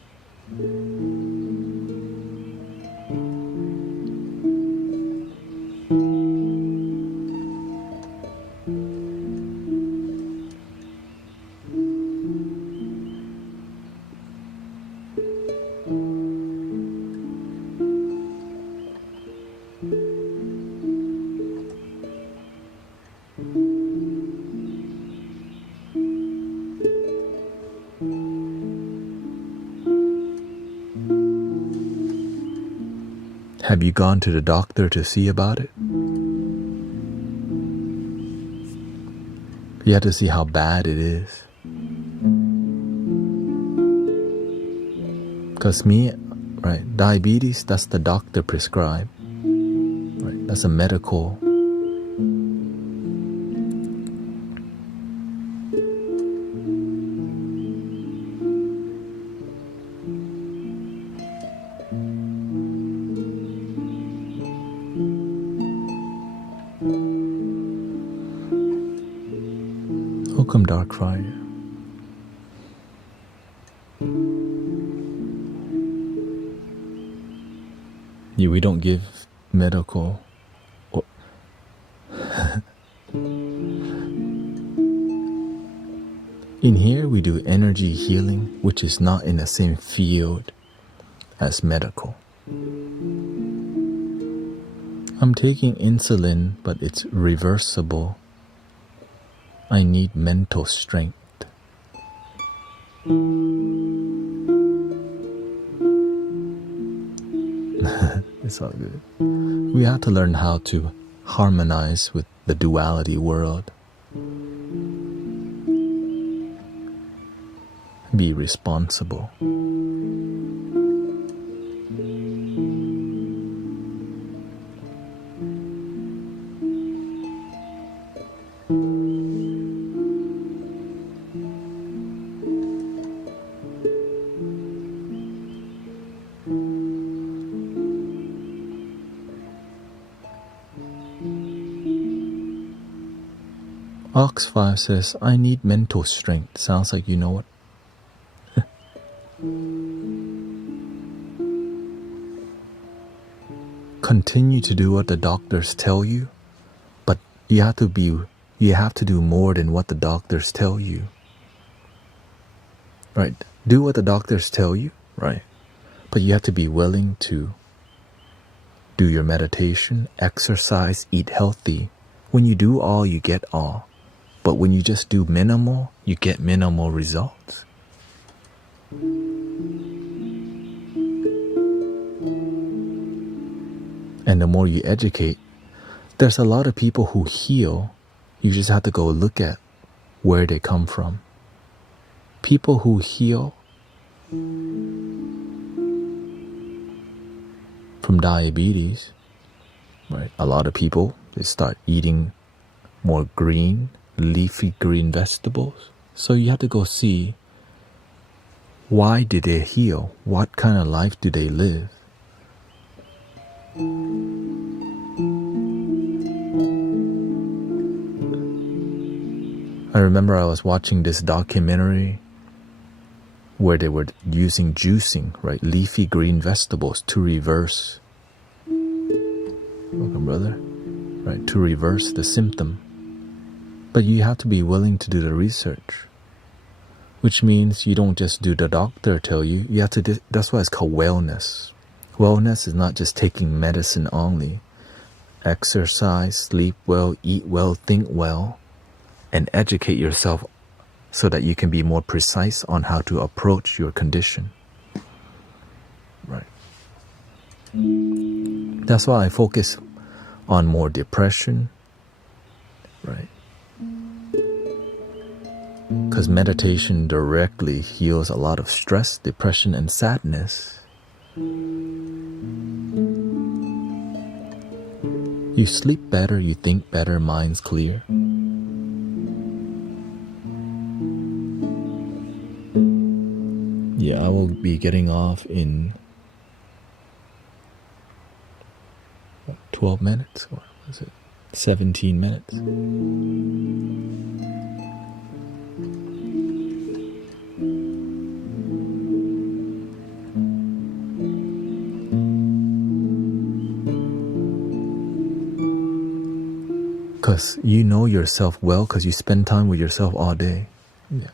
Have you gone to the doctor to see about it? You have to see how bad it is. Because right, diabetes, that's the doctor prescribed. Right, that's a medical. Welcome, Dark Fire. Yeah, we don't give medical. In here, we do energy healing, which is not in the same field as medical. I'm taking insulin, but it's reversible. I need mental strength. It's all good. We have to learn how to harmonize with the duality world. Be responsible. Ox5 says, I need mental strength. Sounds like you know it. Continue to do what the doctors tell you, but you have to do more than what the doctors tell you. Right? Do what the doctors tell you, right? But you have to be willing to do your meditation, exercise, eat healthy. When you do all, you get all. But when you just do minimal, you get minimal results. And the more you educate, there's a lot of people who heal. You just have to go look at where they come from. People who heal from diabetes, right? A lot of people, they start eating more green, leafy green vegetables. So you have to go see, why did they heal? What kind of life do they live? I remember I was watching this documentary where they were using juicing, right? Leafy green vegetables to reverse. Welcome, brother. Right, to reverse the symptom. But you have to be willing to do the research, which means you don't just do the doctor tell you. You have to. That's why it's called wellness. Wellness is not just taking medicine only. Exercise, sleep well, eat well, think well, and educate yourself so that you can be more precise on how to approach your condition. Right. That's why I focus on more depression, right? Because meditation directly heals a lot of stress, depression, and sadness. You sleep better, you think better, mind's clear. Yeah, I will be getting off in 12 minutes, or was it 17 minutes? Because you know yourself well because you spend time with yourself all day. Yeah.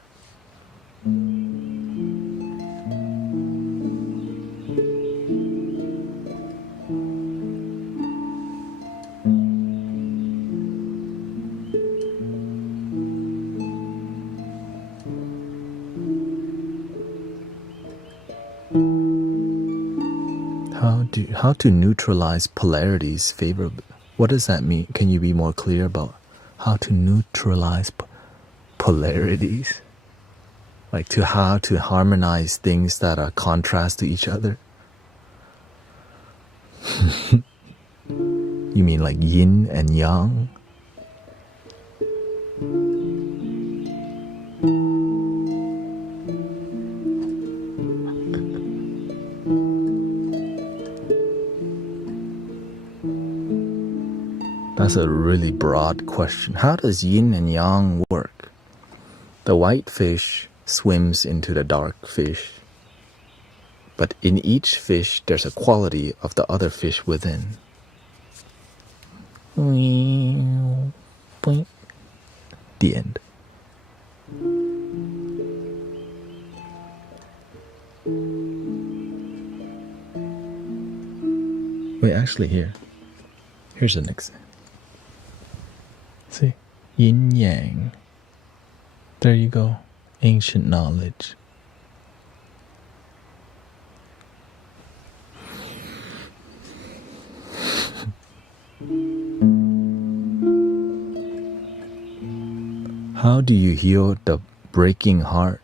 How to neutralize polarities favorably? What does that mean? Can you be more clear about how to neutralize polarities? Like how to harmonize things that are contrast to each other? You mean like yin and yang? That's a really broad question. How does yin and yang work? The white fish swims into the dark fish. But in each fish, there's a quality of the other fish within. The end. Wait, actually here's the next thing. See? Yin yang. There you go. Ancient knowledge. How do you heal the breaking heart?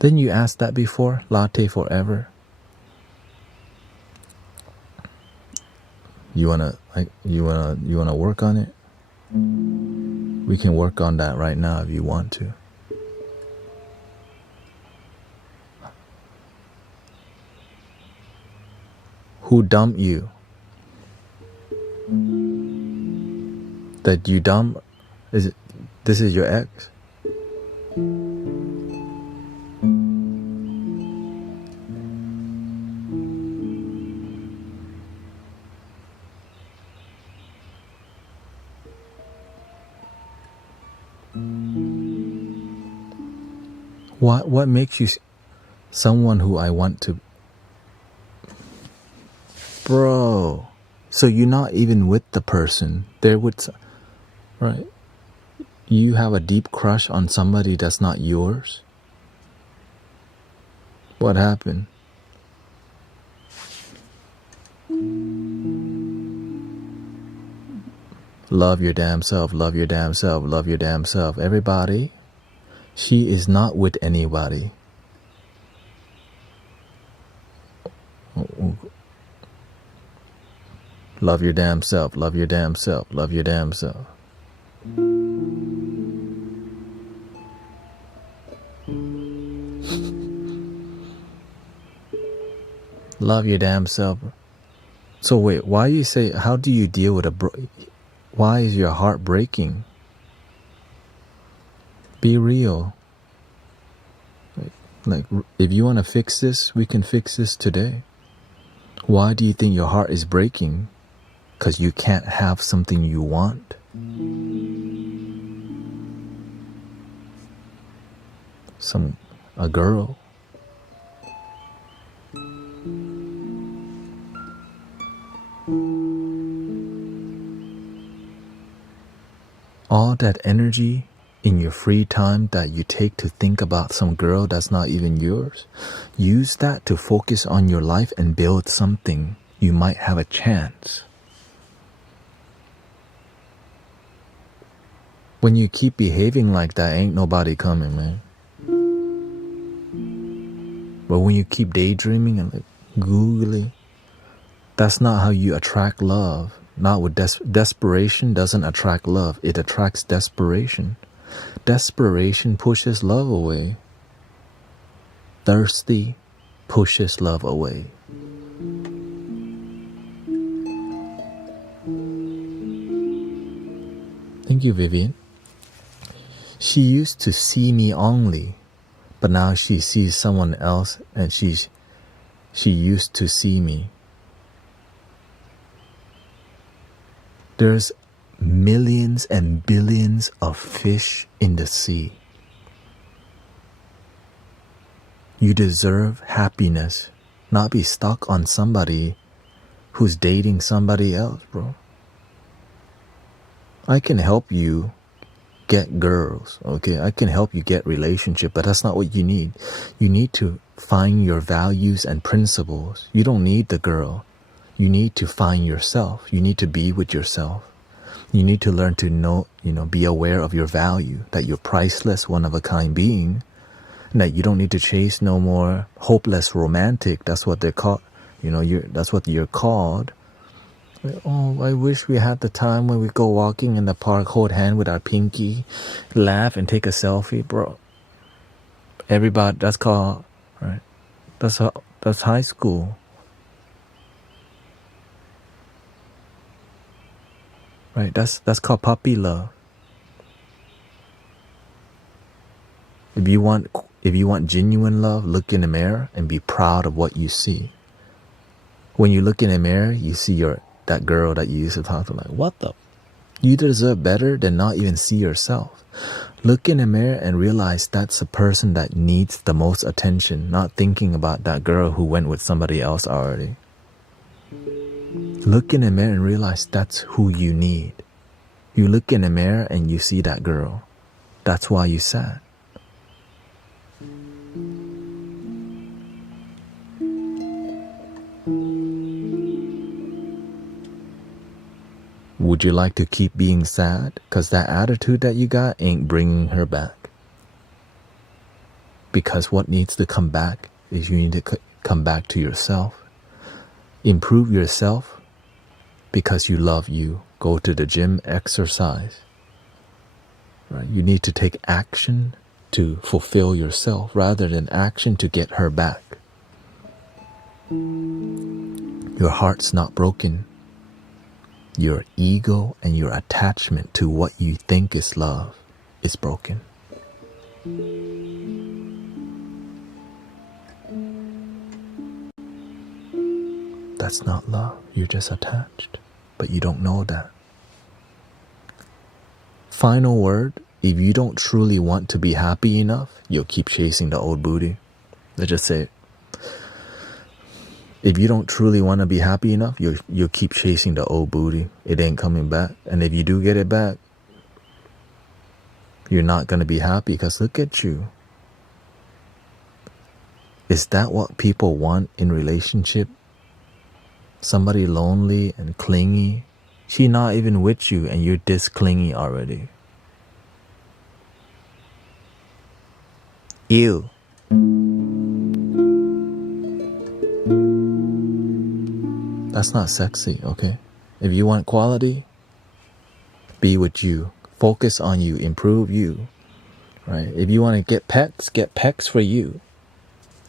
Didn't you ask that before? Latte forever? You wanna work on it? We can work on that right now if you want to. Who dumped you? That you dump? This is your ex? What makes you someone who I want to... Bro, so you're not even with the person. They're with... Right? You have a deep crush on somebody that's not yours? What happened? Love your damn self, love your damn self, love your damn self. Everybody, she is not with anybody. Love your damn self, love your damn self, love your damn self. Love your damn self. So wait, why you say, how do you deal with why is your heart breaking? Be real. Like, if you want to fix this, we can fix this today. Why do you think your heart is breaking? Because you can't have something you want. A girl. All that energy in your free time that you take to think about some girl that's not even yours, use that to focus on your life and build something. You might have a chance. When you keep behaving like that, ain't nobody coming, man. But when you keep daydreaming and like googling, that's not how you attract love. Not with desperation doesn't attract love. It attracts desperation. Desperation pushes love away. Thirsty pushes love away. Thank you, Vivian. She used to see me only, but now she sees someone else and she used to see me. There's millions and billions of fish in the sea. You deserve happiness, not be stuck on somebody who's dating somebody else, bro. I can help you get girls, okay? I can help you get relationship, but that's not what you need. You need to find your values and principles. You don't need the girl. You need to find yourself. You need to be with yourself. You need to learn to know, be aware of your value, that you're priceless, one of a kind being, and that you don't need to chase no more hopeless romantic. That's what they're called. That's what you're called. Oh, I wish we had the time when we go walking in the park, hold hand with our pinky, laugh and take a selfie, bro. Everybody, that's called, right? That's high school. Right, that's called puppy love. If you want genuine love, look in the mirror and be proud of what you see. When you look in the mirror, you see that girl that you used to talk to, like, what the? You deserve better than not even see yourself. Look in the mirror and realize that's a person that needs the most attention, not thinking about that girl who went with somebody else already. Look in the mirror and realize that's who you need. You look in the mirror and you see that girl. That's why you're sad. Would you like to keep being sad? Because that attitude that you got ain't bringing her back. Because what needs to come back is you need to come back to yourself. Improve yourself because you love you. Go to the gym, exercise. Right? You need to take action to fulfill yourself rather than action to get her back. Your heart's not broken. Your ego and your attachment to what you think is love is broken. That's not love. You're just attached. But you don't know that. Final word, if you don't truly want to be happy enough, you'll keep chasing the old booty. Let's just say it. If you don't truly want to be happy enough, you'll keep chasing the old booty. It ain't coming back. And if you do get it back, you're not going to be happy because look at you. Is that what people want in relationship? Somebody lonely and clingy. She not even with you and you're this clingy already. Ew. That's not sexy, okay? If you want quality, be with you. Focus on you. Improve you. Right? If you want to get pecs for you.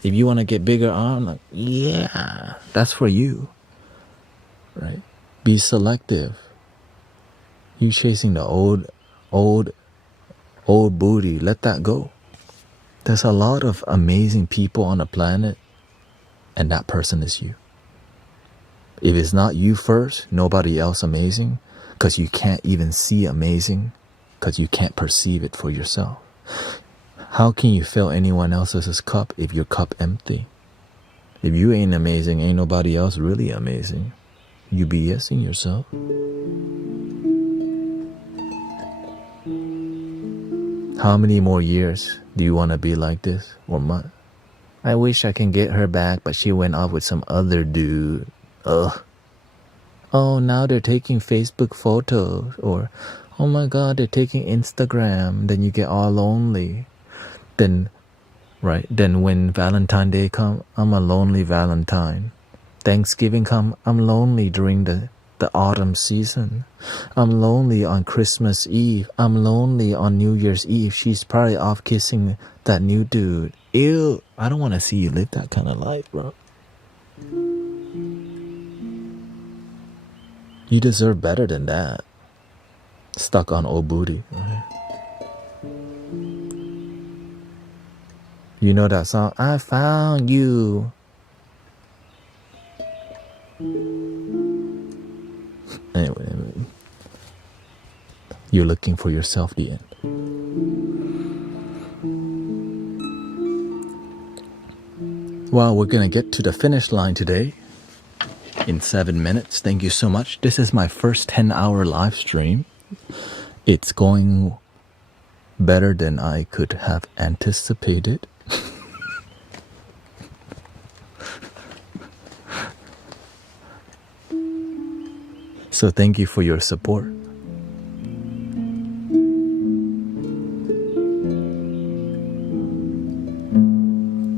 If you want to get bigger arm, like, yeah, that's for you. Right? Be selective. You chasing the old booty. Let that go. There's a lot of amazing people on the planet, and that person is you. If it's not you first, nobody else amazing, because you can't even see amazing, because you can't perceive it for yourself. How can you fill anyone else's cup if your cup empty? If you ain't amazing, ain't nobody else really amazing. You BSing yourself. How many more years do you want to be like this or month? I wish I can get her back, but she went off with some other dude. Ugh. Oh, now they're taking Facebook photos, or oh my God, they're taking Instagram. Then you get all lonely. Then when Valentine's Day come, I'm a lonely Valentine. Thanksgiving come, I'm lonely during the autumn season. I'm lonely on Christmas Eve. I'm lonely on New Year's Eve. She's probably off kissing that new dude. Ew, I don't want to see you live that kind of life, bro. You deserve better than that. Stuck on old booty. Right? You know that song? I found you. Anyway, you're looking for yourself, the end. Well, we're gonna get to the finish line today in 7 minutes. Thank you so much. This is my first 10-hour live stream. It's going better than I could have anticipated. So thank you for your support.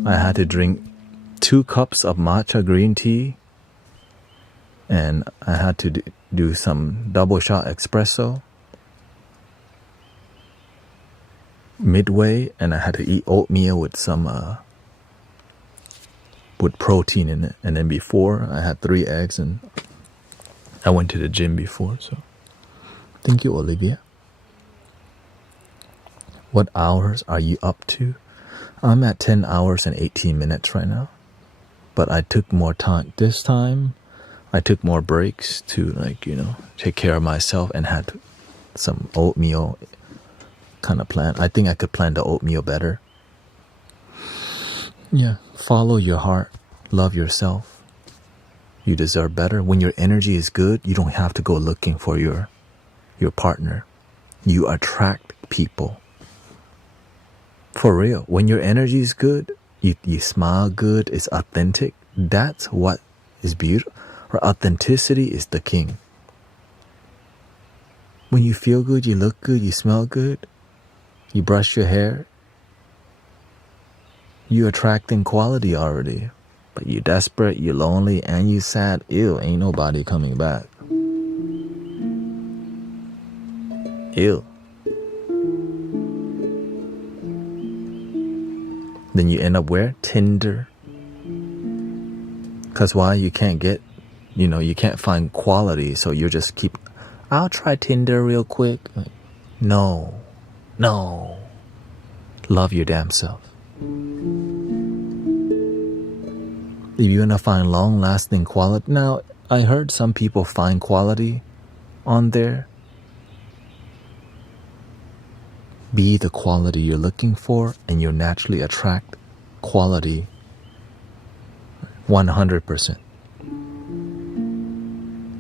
I had to drink 2 cups of matcha green tea, and I had to do some double shot espresso midway, and I had to eat oatmeal with some with protein in it. And then before, I had 3 eggs, and I went to the gym before. So thank you, Olivia. What hours are you up to? I'm at 10 hours and 18 minutes right now. But I took more time this time. I took more breaks to, like, you know, take care of myself, and had some oatmeal kind of plan. I think I could plan the oatmeal better. Yeah, follow your heart. Love yourself. You deserve better. When your energy is good, you don't have to go looking for your partner. You attract people. For real, when your energy is good, you smile good, it's authentic. That's what is beautiful. Or authenticity is the king. When you feel good, you look good, you smell good, you brush your hair, you attracting quality already. But you desperate, you lonely, and you sad. Ew, ain't nobody coming back. Ew. Then you end up where? Tinder. Because why? You can't get, you know, you can't find quality. So you just keep, I'll try Tinder real quick. Like, no. Love your damn self. If you want to find long-lasting quality. Now, I heard some people find quality on there. Be the quality you're looking for, and you'll naturally attract quality 100%.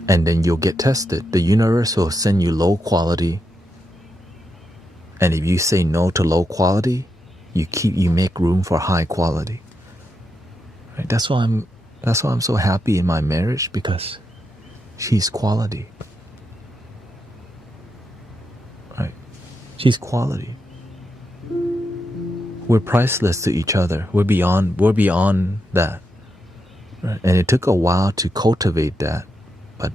And then you'll get tested. The universe will send you low quality. And if you say no to low quality, you make room for high quality. Right? That's why I'm so happy in my marriage, because she's quality. Right? She's quality. We're priceless to each other. We're beyond that. Right? And it took a while to cultivate that, but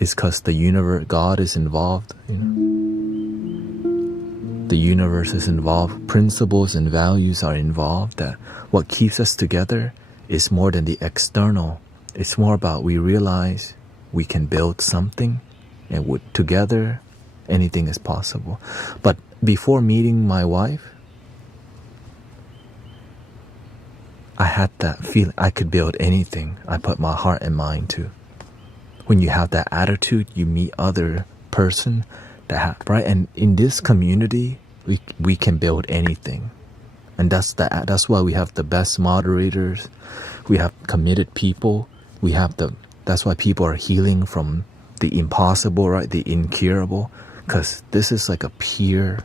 it's because the universe, God is involved. You know, the universe is involved. Principles and values are involved. That what keeps us together is more than the external. It's more about we realize we can build something, and together anything is possible. But before meeting my wife, I had that feeling I could build anything I put my heart and mind to. When you have that attitude, you meet other person that have, right? And in this community, we can build anything. And that's why we have the best moderators. We have committed people. That's why people are healing from the impossible, right? The incurable. Because this is like a pure,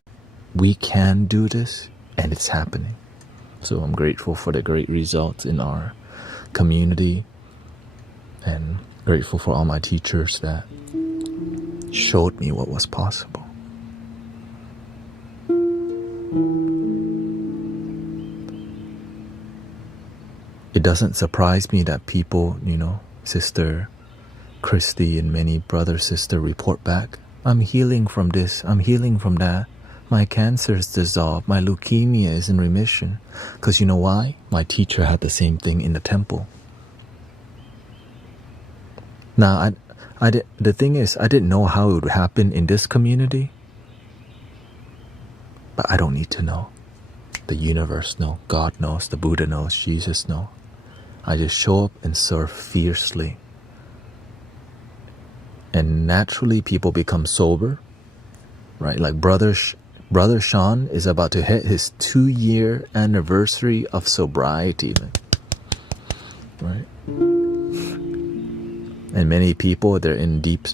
we can do this, and it's happening. So I'm grateful for the great results in our community, and grateful for all my teachers that showed me what was possible. It doesn't surprise me that people, you know, Sister Christy and many brother, sister report back, I'm healing from this, I'm healing from that. My cancer is dissolved, my leukemia is in remission. Because you know why? My teacher had the same thing in the temple. Now, the thing is, I didn't know how it would happen in this community. But I don't need to know. The universe knows, God knows, the Buddha knows, Jesus knows. I just show up and serve fiercely. And naturally people become sober. Right? Like Brother Sean is about to hit his 2-year anniversary of sobriety. Man. right? And many people, they're in deep,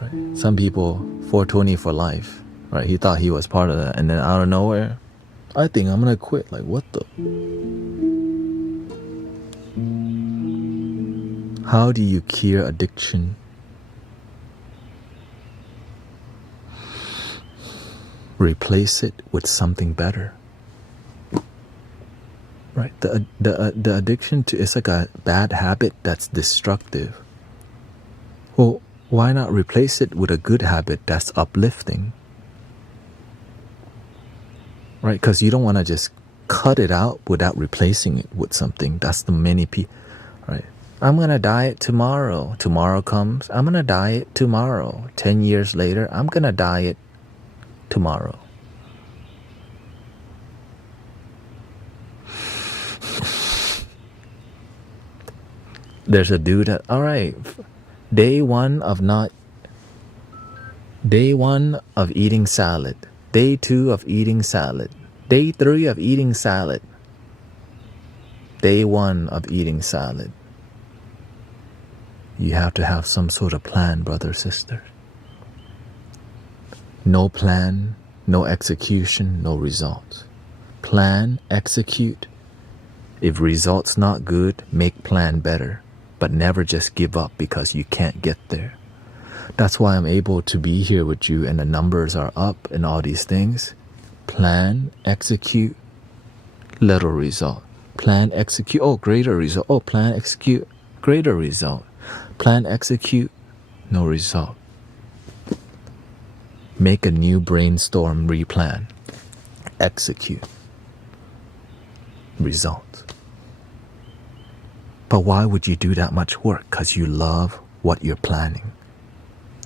right? Some people 420 for life, right? He thought he was part of that, and then out of nowhere, I think I'm gonna quit. Like, what the? How do you cure addiction? Replace it with something better. Right? The addiction to, it's like a bad habit that's destructive. Well, why not replace it with a good habit that's uplifting? Right? Because you don't want to just cut it out without replacing it with something. That's the many people, right? I'm going to diet tomorrow. Tomorrow comes, I'm going to diet tomorrow. 10 years later, I'm going to diet tomorrow. There's a dude that, all right, day one of eating salad. Day 2 of eating salad. Day 3 of eating salad. Day 1 of eating salad. You have to have some sort of plan, brother, sister. No plan, no execution, no results. Plan, execute. If results not good, make plan better. But never just give up because you can't get there. That's why I'm able to be here with you and the numbers are up and all these things. Plan, execute, little result. Plan, execute, oh, greater result. Oh, plan, execute, greater result. Plan, execute, no result. Make a new brainstorm, replan. Execute. Result. But why would you do that much work? Because you love what you're planning.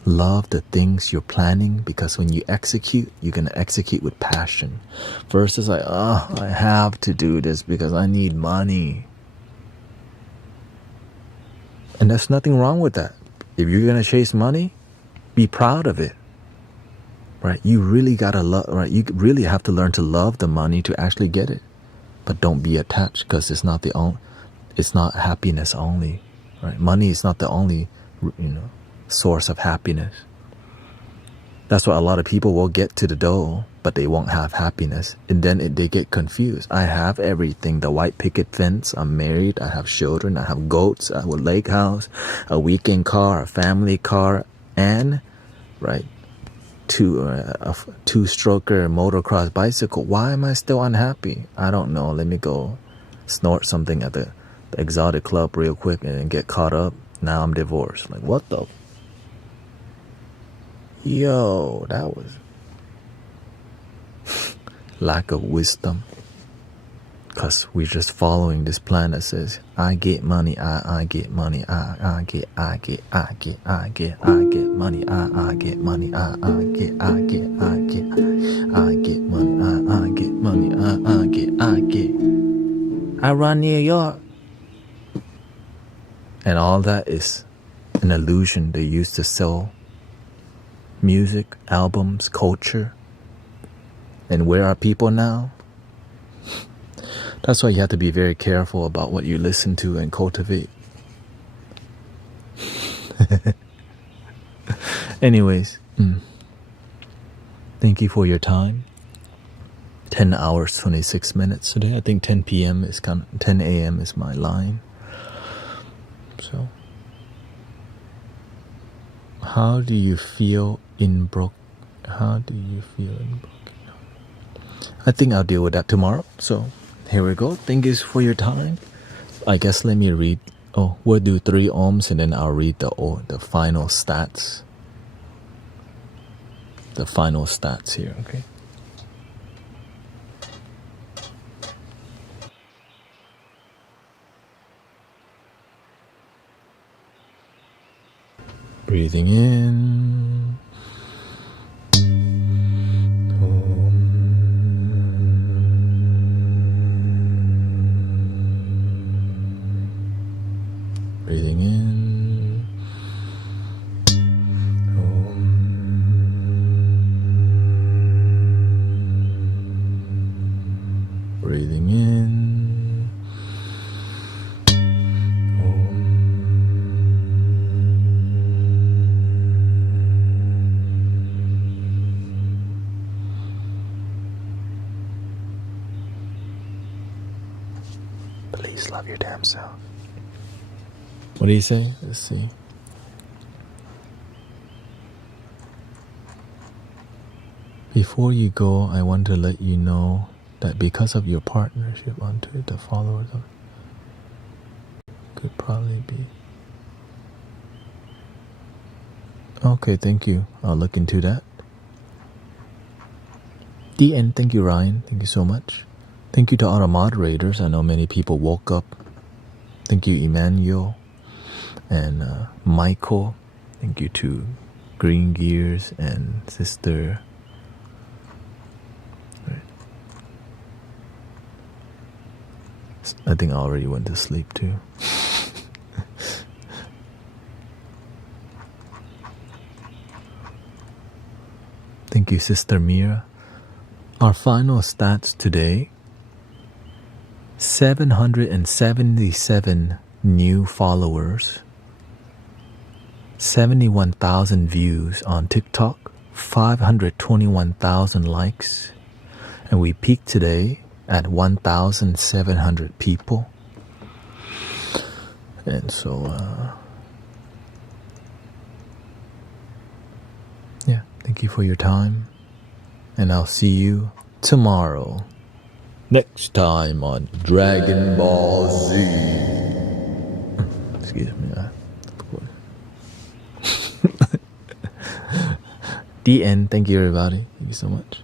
Love the things you're planning, because when you execute, you're going to execute with passion. Versus like, oh, I have to do this because I need money. And there's nothing wrong with that. If you're going to chase money, be proud of it. Right? You really got to love, right? You really have to learn to love the money to actually get it. But don't be attached, because it's not the only, it's not happiness only, right? Money is not the only, source of happiness. That's why a lot of people will get to the dough, but they won't have happiness. And then they get confused. I have everything, the white picket fence, I'm married, I have children, I have goats, I have a lake house, a weekend car, a family car, and, right, a two-stroker motocross bicycle. Why am I still unhappy? I don't know. Let me go snort something at the exotic club real quick and then get caught up. Now I'm divorced. Like, what the? Yo, that was lack of wisdom. Because we're just following this plan that says, I get money, I get money, I get money, I get money, I get money, I get. I run New York. And all that is an illusion they use to sell music, albums, culture. And where are people now? That's why you have to be very careful about what you listen to and cultivate. Anyways, thank you for your time. 10 hours, 26 minutes today. I think 10 p.m. is 10 a.m. is my line. So, how do you feel in broken? I think I'll deal with that tomorrow. So, here we go. Thank you for your time. I guess let me read. Oh, we'll do 3 ohms and then I'll read the final stats. The final stats here, okay? Breathing in. Breathing in. Breathing in. Please love your damn self. What do you say? Let's see. Before you go, I want to let you know that because of your partnership on Twitter, the followers of could probably be. Okay, thank you. I'll look into that. The end. Thank you, Ryan. Thank you so much. Thank you to all the moderators. I know many people woke up. Thank you, Emmanuel and Michael. Thank you to Green Gears and Sister. I think I already went to sleep too. Thank you, Sister Mira. Our final stats today: 777 new followers, 71,000 views on TikTok, 521,000 likes, and we peaked today at 1,700 people. And so, yeah, thank you for your time, and I'll see you tomorrow. Next time on Dragon Ball Z. Excuse me. The end. Thank you, everybody. Thank you so much.